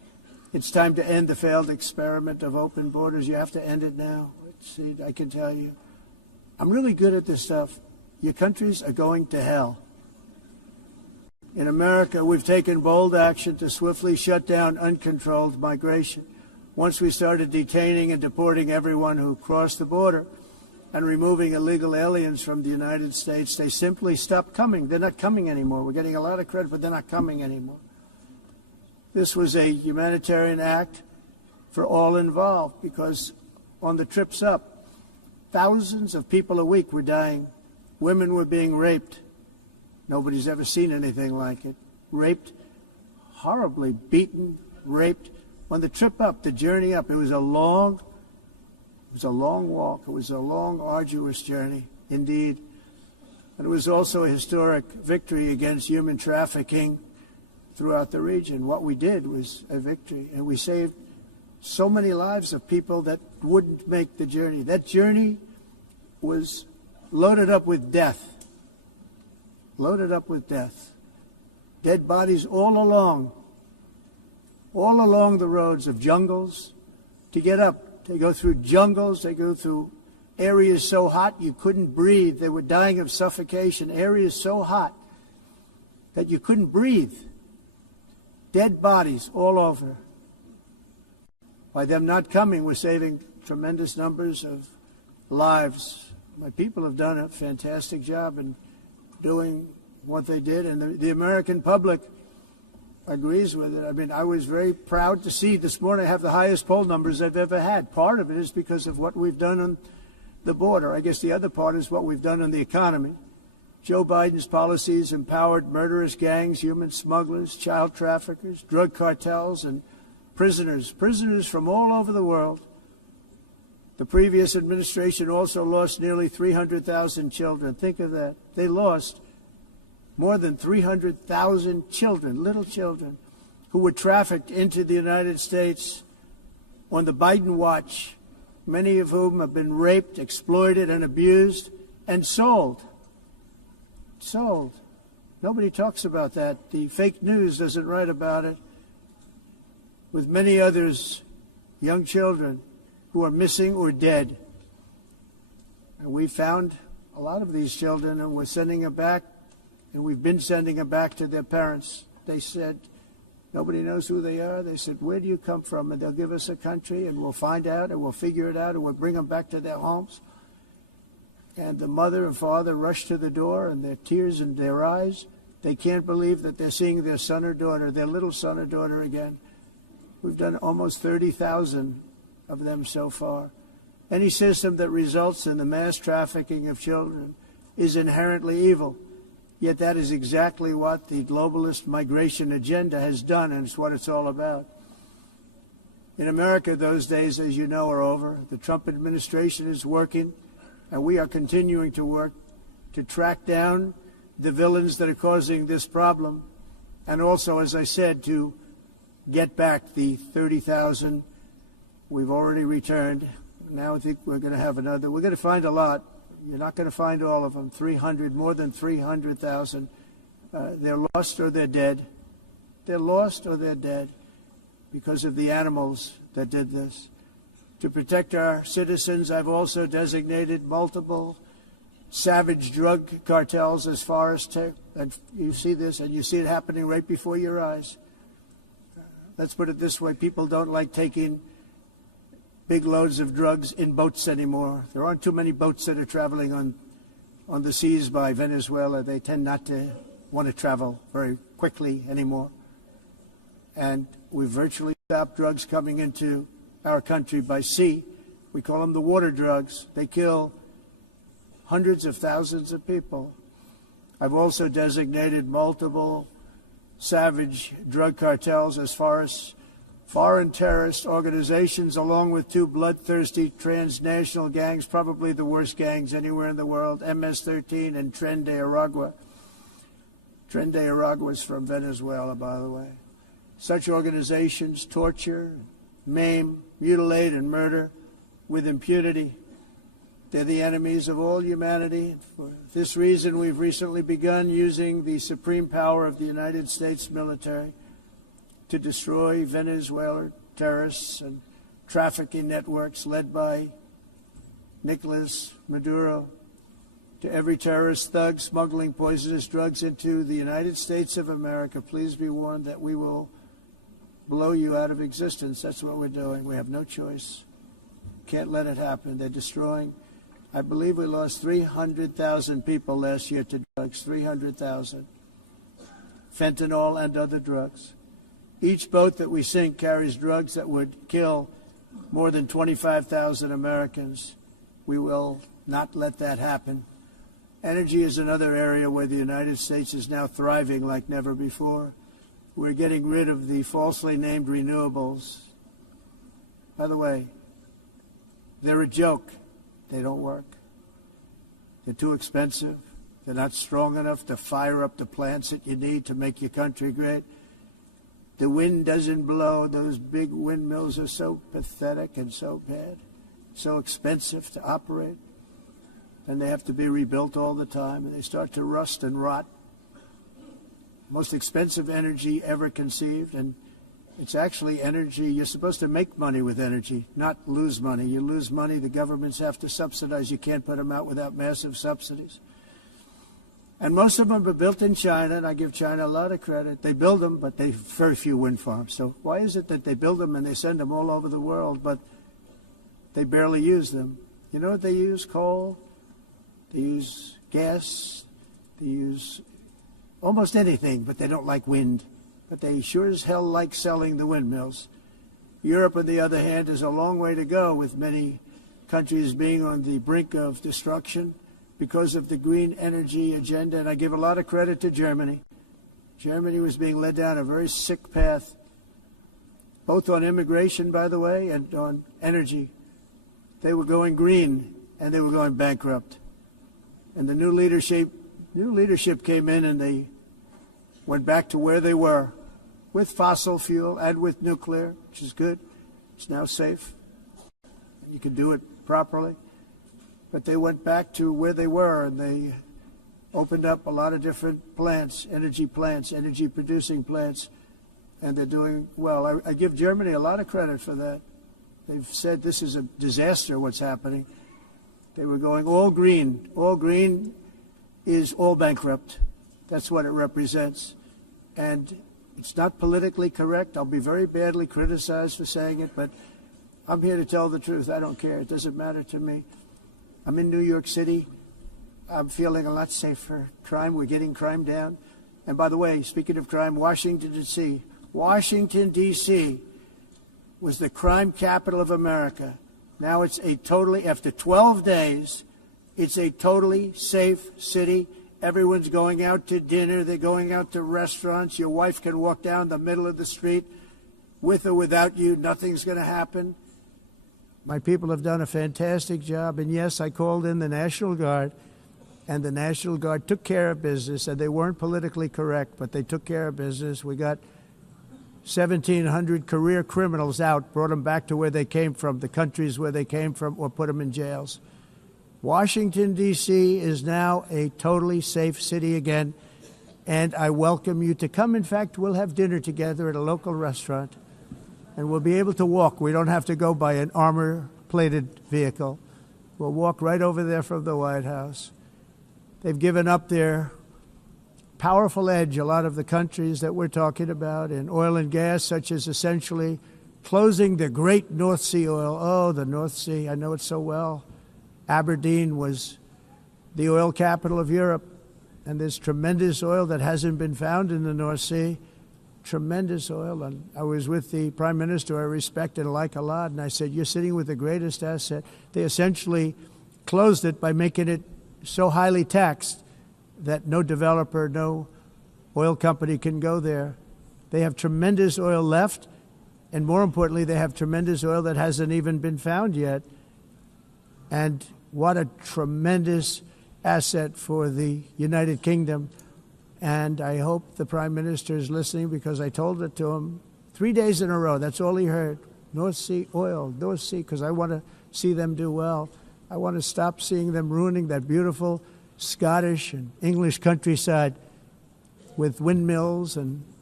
It's time to end the failed experiment of open borders. You have to end it now. See, I can tell you, I'm really good at this stuff. Your countries are going to hell. In America, we've taken bold action to swiftly shut down uncontrolled migration. Once we started detaining and deporting everyone who crossed the border and removing illegal aliens from the United States, they simply stopped coming. They're not coming anymore. We're getting a lot of credit, but they're not coming anymore. This was a humanitarian act for all involved, because on the trips up, thousands of people a week were dying. Women were being raped. Nobody's ever seen anything like it. Raped, horribly beaten, raped. On the trip up, the journey up, it was a long walk. It was a long, arduous journey, indeed. And it was also a historic victory against human trafficking throughout the region. What we did was a victory, and we saved so many lives of people that wouldn't make the journey. That journey was loaded up with death. Loaded up with death. Dead bodies all along the roads of jungles to get up. They go through jungles, they go through areas so hot you couldn't breathe. They were dying of suffocation, areas so hot that you couldn't breathe. Dead bodies all over. By them not coming, we're saving tremendous numbers of lives. My people have done a fantastic job in doing what they did, and the American public agrees with it. I mean, I was very proud to see this morning I have the highest poll numbers I've ever had. Part of it is because of what we've done on the border. I guess the other part is what we've done on the economy. Joe Biden's policies empowered murderous gangs, human smugglers, child traffickers, drug cartels, and prisoners from all over the world. The previous administration also lost nearly 300,000 children. Think of that. They lost more than 300,000 children, little children, who were trafficked into the United States on the Biden watch, many of whom have been raped, exploited, and abused, and sold. Sold. Nobody talks about that. The fake news doesn't write about it. With many others, young children who are missing or dead. And we found a lot of these children, and we're sending them back, and we've been sending them back to their parents. They said, nobody knows who they are. They said, where do you come from? And they'll give us a country, and we'll find out, and we'll figure it out, and we'll bring them back to their homes. And the mother and father rush to the door, and their tears in their eyes. They can't believe that they're seeing their son or daughter, their little son or daughter again. We've done almost 30,000 of them so far. Any system that results in the mass trafficking of children is inherently evil. Yet that is exactly what the globalist migration agenda has done, and it's what it's all about. In America, those days, as you know, are over. The Trump administration is working, and we are continuing to work to track down the villains that are causing this problem, and also, as I said, to get back the 30,000 we've already returned. Now I think we're going to have another. We're going to find a lot. You're not going to find all of them. 300, more than 300,000. They're lost or they're dead. They're lost or they're dead because of the animals that did this. To protect our citizens, I've also designated multiple savage drug cartels as far as and you see this, and you see it happening right before your eyes. Let's put it this way. People don't like taking big loads of drugs in boats anymore. There aren't too many boats that are traveling on the seas by Venezuela. They tend not to want to travel very quickly anymore. And we've virtually stopped drugs coming into our country by sea. We call them the water drugs. They kill hundreds of thousands of people. I've also designated multiple savage drug cartels as far as foreign terrorist organizations, along with two bloodthirsty transnational gangs, probably the worst gangs anywhere in the world, MS-13 and Tren de Aragua. Tren de Aragua is from Venezuela, by the way. Such organizations torture, maim, mutilate, and murder with impunity. They're the enemies of all humanity. For this reason, we've recently begun using the supreme power of the United States military to destroy Venezuela terrorists and trafficking networks led by Nicolas Maduro, to every terrorist thug smuggling poisonous drugs into the United States of America, please be warned that we will blow you out of existence. That's what we're doing. We have no choice. Can't let it happen. They're destroying. I believe we lost 300,000 people last year to drugs, 300,000. Fentanyl and other drugs. Each boat that we sink carries drugs that would kill more than 25,000 Americans. We will not let that happen. Energy is another area where the United States is now thriving like never before. We're getting rid of the falsely named renewables. By the way, they're a joke. They don't work. They're too expensive. They're not strong enough to fire up the plants that you need to make your country great. The wind doesn't blow. Those big windmills are so pathetic and so bad, so expensive to operate. And they have to be rebuilt all the time, and they start to rust and rot. Most expensive energy ever conceived, and it's actually energy. You're supposed to make money with energy, not lose money. You lose money, the governments have to subsidize. You can't put them out without massive subsidies. And most of them are built in China, and I give China a lot of credit. They build them, but they have very few wind farms. So why is it that they build them and they send them all over the world, but they barely use them? You know what they use? Coal. They use gas. They use almost anything, but they don't like wind. But they sure as hell like selling the windmills. Europe, on the other hand, is a long way to go, with many countries being on the brink of destruction because of the green energy agenda. And I give a lot of credit to Germany. Germany was being led down a very sick path, both on immigration, by the way, and on energy. They were going green, and they were going bankrupt. And the new leadership came in, and they went back to where they were, with fossil fuel and with nuclear, which is good. It's now safe. You can do it properly. But they went back to where they were, and they opened up a lot of different plants, energy-producing plants, and they're doing well. I give Germany a lot of credit for that. They've said this is a disaster, what's happening. They were going all green. All green is all bankrupt. That's what it represents. And it's not politically correct. I'll be very badly criticized for saying it, but I'm here to tell the truth. I don't care. It doesn't matter to me. I'm in New York City. I'm feeling a lot safer. Crime, we're getting crime down. And by the way, speaking of crime, Washington, D.C. Washington, D.C. was the crime capital of America. Now it's after 12 days, it's a totally safe city. Everyone's going out to dinner. They're going out to restaurants. Your wife can walk down the middle of the street with or without you. Nothing's going to happen. My people have done a fantastic job. And yes, I called in the National Guard, and the National Guard took care of business, and they weren't politically correct, but they took care of business. We got 1,700 career criminals out, brought them back to where they came from, the countries where they came from, or put them in jails. Washington, D.C. is now a totally safe city again, and I welcome you to come. In fact, we'll have dinner together at a local restaurant, and we'll be able to walk. We don't have to go by an armor-plated vehicle. We'll walk right over there from the White House. They've given up their powerful edge, a lot of the countries that we're talking about, in oil and gas, such as essentially closing the great North Sea oil. Oh, the North Sea, I know it so well. Aberdeen was the oil capital of Europe, and there's tremendous oil that hasn't been found in the North Sea. Tremendous oil. And I was with the Prime Minister I respect and like a lot, and I said, you're sitting with the greatest asset. They essentially closed it by making it so highly taxed that no developer, no oil company can go there. They have tremendous oil left, and more importantly, they have tremendous oil that hasn't even been found yet. And what a tremendous asset for the United Kingdom. And I hope the Prime Minister is listening, because I told it to him 3 days in a row. That's all he heard. North Sea oil, North Sea, because I want to see them do well. I want to stop seeing them ruining that beautiful Scottish and English countryside with windmills and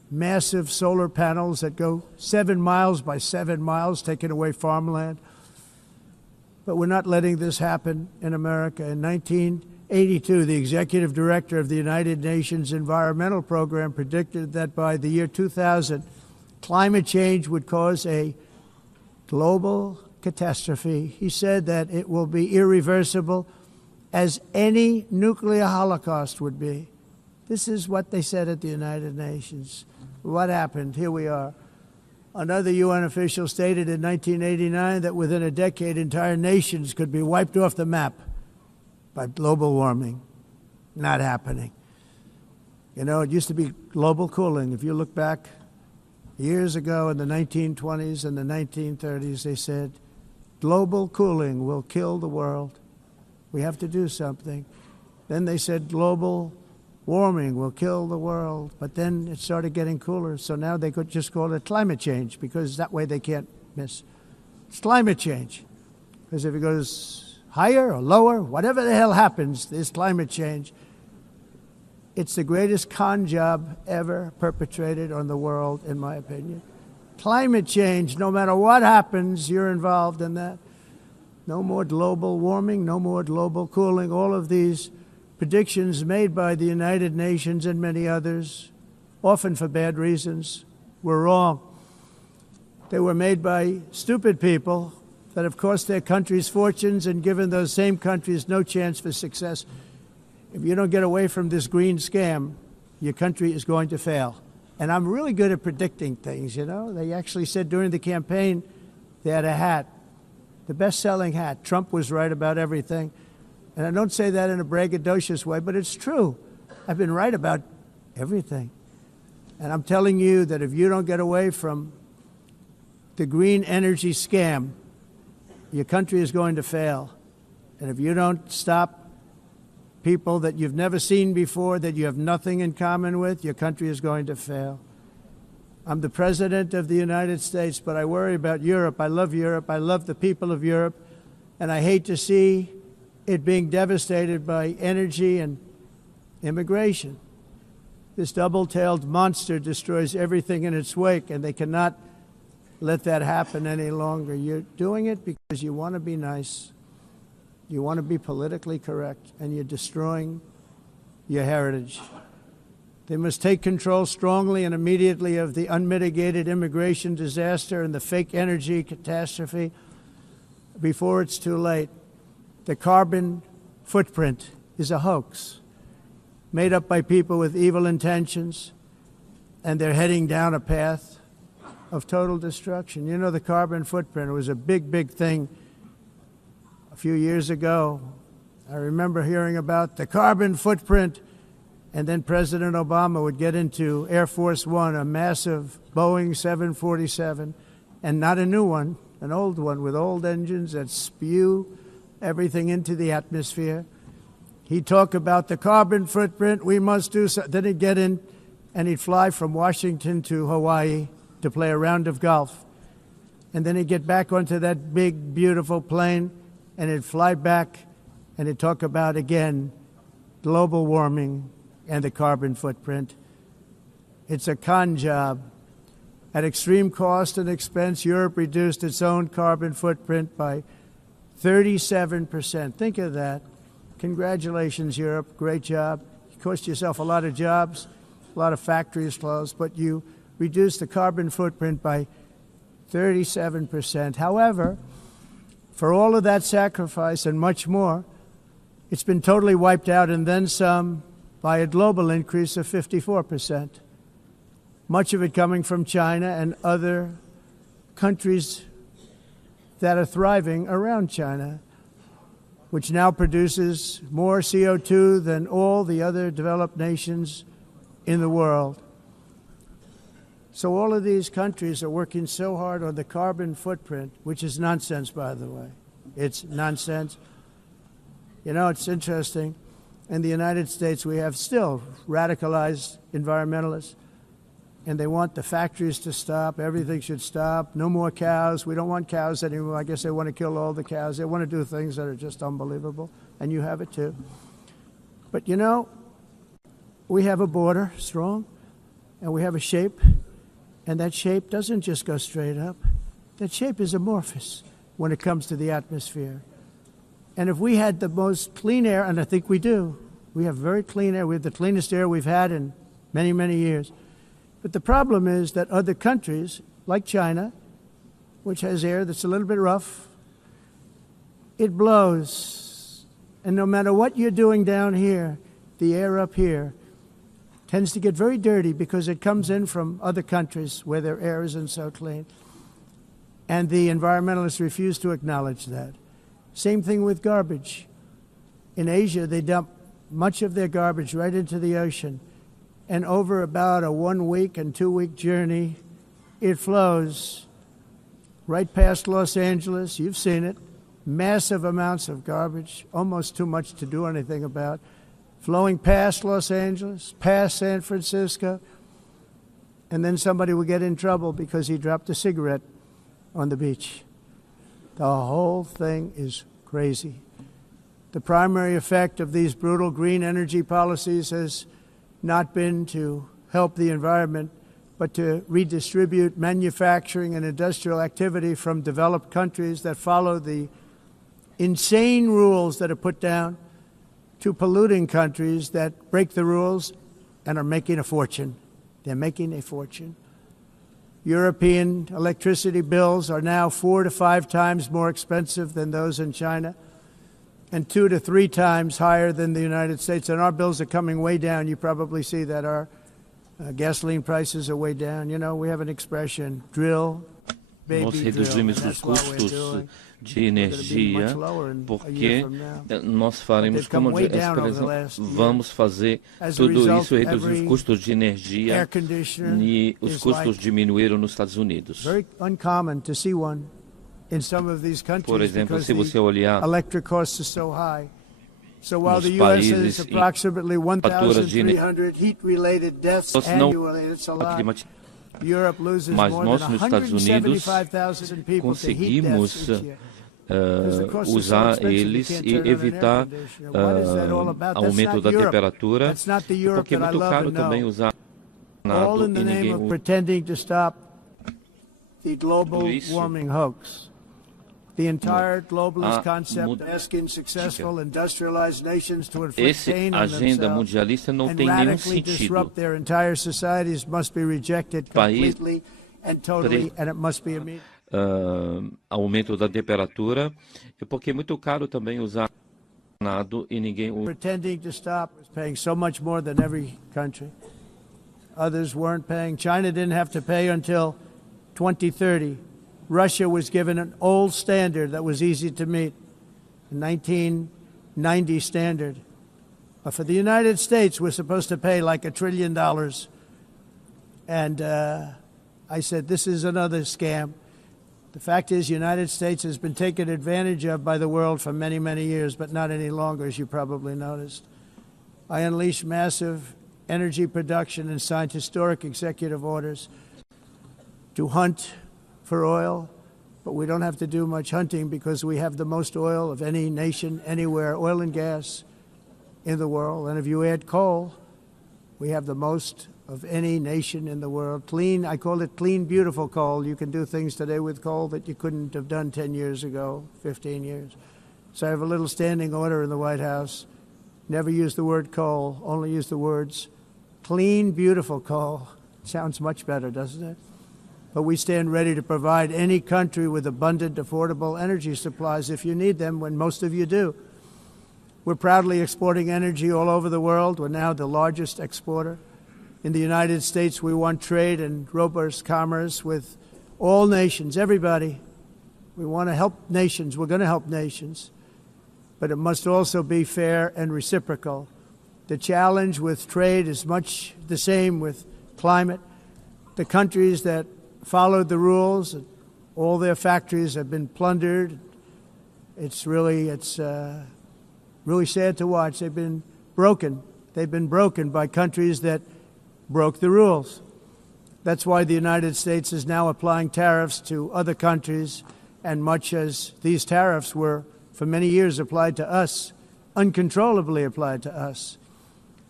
massive solar panels that go 7 miles by 7 miles, taking away farmland. But we're not letting this happen in America. In 1982, the executive director of the United Nations Environmental Program predicted that by the year 2000, climate change would cause a global catastrophe. He said that it will be irreversible, as any nuclear holocaust would be. This is what they said at the United Nations. What happened? Here we are. Another UN official stated in 1989 that within a decade, entire nations could be wiped off the map by global warming. Not happening. You know, it used to be global cooling. If you look back years ago in the 1920s and the 1930s, they said, global cooling will kill the world. We have to do something. Then they said global warming will kill the world. But then it started getting cooler, so now they could just call it climate change, because that way they can't miss. It's climate change. Because if it goes higher or lower, whatever the hell happens, there's climate change. It's the greatest con job ever perpetrated on the world, in my opinion. Climate change, no matter what happens, you're involved in that. No more global warming, no more global cooling. All of these predictions made by the United Nations and many others, often for bad reasons, were wrong. They were made by stupid people that have cost their countries fortunes and given those same countries no chance for success. If you don't get away from this green scam, your country is going to fail. And I'm really good at predicting things, you know. They actually said during the campaign they had a hat, the best-selling hat. Trump was right about everything. And I don't say that in a braggadocious way, but it's true. I've been right about everything. And I'm telling you that if you don't get away from the green energy scam, your country is going to fail. And if you don't stop people that you've never seen before, that you have nothing in common with, your country is going to fail. I'm the president of the United States, but I worry about Europe. I love Europe. I love the people of Europe. And I hate to see it being devastated by energy and immigration. This double-tailed monster destroys everything in its wake, and they cannot let that happen any longer. You're doing it because you want to be nice. You want to be politically correct, and you're destroying your heritage. They must take control strongly and immediately of the unmitigated immigration disaster and the fake energy catastrophe before it's too late. The carbon footprint is a hoax made up by people with evil intentions, and they're heading down a path of total destruction. You know, the carbon footprint was a big, big thing a few years ago. I remember hearing about the carbon footprint, and then President Obama would get into Air Force One, a massive Boeing 747, and not a new one, an old one with old engines that spew everything into the atmosphere. He'd talk about the carbon footprint, we must do so. Then he'd get in and he'd fly from Washington to Hawaii to play a round of golf. And then he'd get back onto that big, beautiful plane and he'd fly back and he'd talk about, again, global warming and the carbon footprint. It's a con job. At extreme cost and expense, Europe reduced its own carbon footprint by 37%. Think of that. Congratulations, Europe. Great job. You cost yourself a lot of jobs, a lot of factories closed, but you reduced the carbon footprint by 37%. However, for all of that sacrifice and much more, it's been totally wiped out and then some by a global increase of 54%. Much of it coming from China and other countries that are thriving around China, which now produces more CO2 than all the other developed nations in the world. So all of these countries are working so hard on the carbon footprint, which is nonsense, by the way. It's nonsense. You know, it's interesting. In the United States, we have still radicalized environmentalists, and they want the factories to stop. Everything should stop. No more cows. We don't want cows anymore. I guess they want to kill all the cows. They want to do things that are just unbelievable, and you have it too. But, you know, we have a border strong. and we have a shape, and that shape doesn't just go straight up. That shape is amorphous when it comes to the atmosphere. And if we had the most clean air, and I think we do, we have very clean air. We have the cleanest air we've had in many, many years. But the problem is that other countries, like China, which has air that's a little bit rough, it blows. And no matter what you're doing down here, the air up here tends to get very dirty because it comes in from other countries where their air isn't so clean. And the environmentalists refuse to acknowledge that. Same thing with garbage. In Asia, they dump much of their garbage right into the ocean. And over about a 1 week and 2 week journey, it flows right past Los Angeles. You've seen it. Massive amounts of garbage, almost too much to do anything about, flowing past Los Angeles, past San Francisco, and then somebody will get in trouble because he dropped a cigarette on the beach. The whole thing is crazy. The primary effect of these brutal green energy policies has not been to help the environment, but to redistribute manufacturing and industrial activity from developed countries that follow the insane rules that are put down to polluting countries that break the rules and are making a fortune. They're making a fortune. European electricity bills are now 4 to 5 times more expensive than those in China, and 2 to 3 times higher than the United States. And our bills are coming way down. You probably see that our gasoline prices are way down. You know, we have an expression, drill, Nós reduzimos os custos de energia porque nós faremos, como a expressão, vamos fazer tudo isso, reduzir os custos de energia e os custos diminuíram nos Estados Unidos. Por exemplo, se você olhar So while the US has approximately 1,300 heat-related deaths annually, it's a lot. Europe loses Mas more nós than nos Estados Unidos 175,000 people to heat deaths conseguimos each year. usar eles e evitar aumento da temperatura, porque é muito caro também usar all in the name of pretending to stop the global warming hoax. The entire globalist concept asking successful industrialized nations to inflict pain on themselves and radically disrupt their entire societies must be rejected completely and totally, and it must be immediate. Aumento da temperatura, porque é muito caro também usar nada e ninguém pretending to stop is paying so much more than every country. Others weren't paying. China didn't have to pay until 2030. Russia was given an old standard that was easy to meet, a 1990 standard. But for the United States, we're supposed to pay like $1 trillion. And I said, this is another scam. The fact is, the United States has been taken advantage of by the world for many, many years, but not any longer, as you probably noticed. I unleashed massive energy production and signed historic executive orders to hunt for oil, but we don't have to do much hunting because we have the most oil of any nation anywhere, oil and gas in the world. And if you add coal, we have the most of any nation in the world. Clean, I call it clean, beautiful coal. You can do things today with coal that you couldn't have done 10 years ago, 15 years. So I have a little standing order in the White House. Never use the word coal, only use the words clean, beautiful coal. Sounds much better, doesn't it? But we stand ready to provide any country with abundant, affordable energy supplies if you need them, when most of you do. We're proudly exporting energy all over the world. We're now the largest exporter. In the United States, we want trade and robust commerce with all nations, everybody. We want to help nations. We're going to help nations. But it must also be fair and reciprocal. The challenge with trade is much the same with climate. The countries that followed the rules, all their factories have been plundered. It's really sad to watch. They've been broken. They've been broken by countries that broke the rules. That's why the United States is now applying tariffs to other countries, and much as these tariffs were for many years applied to us, uncontrollably applied to us.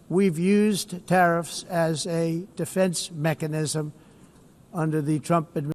we've used tariffs as a defense mechanism under the Trump administration.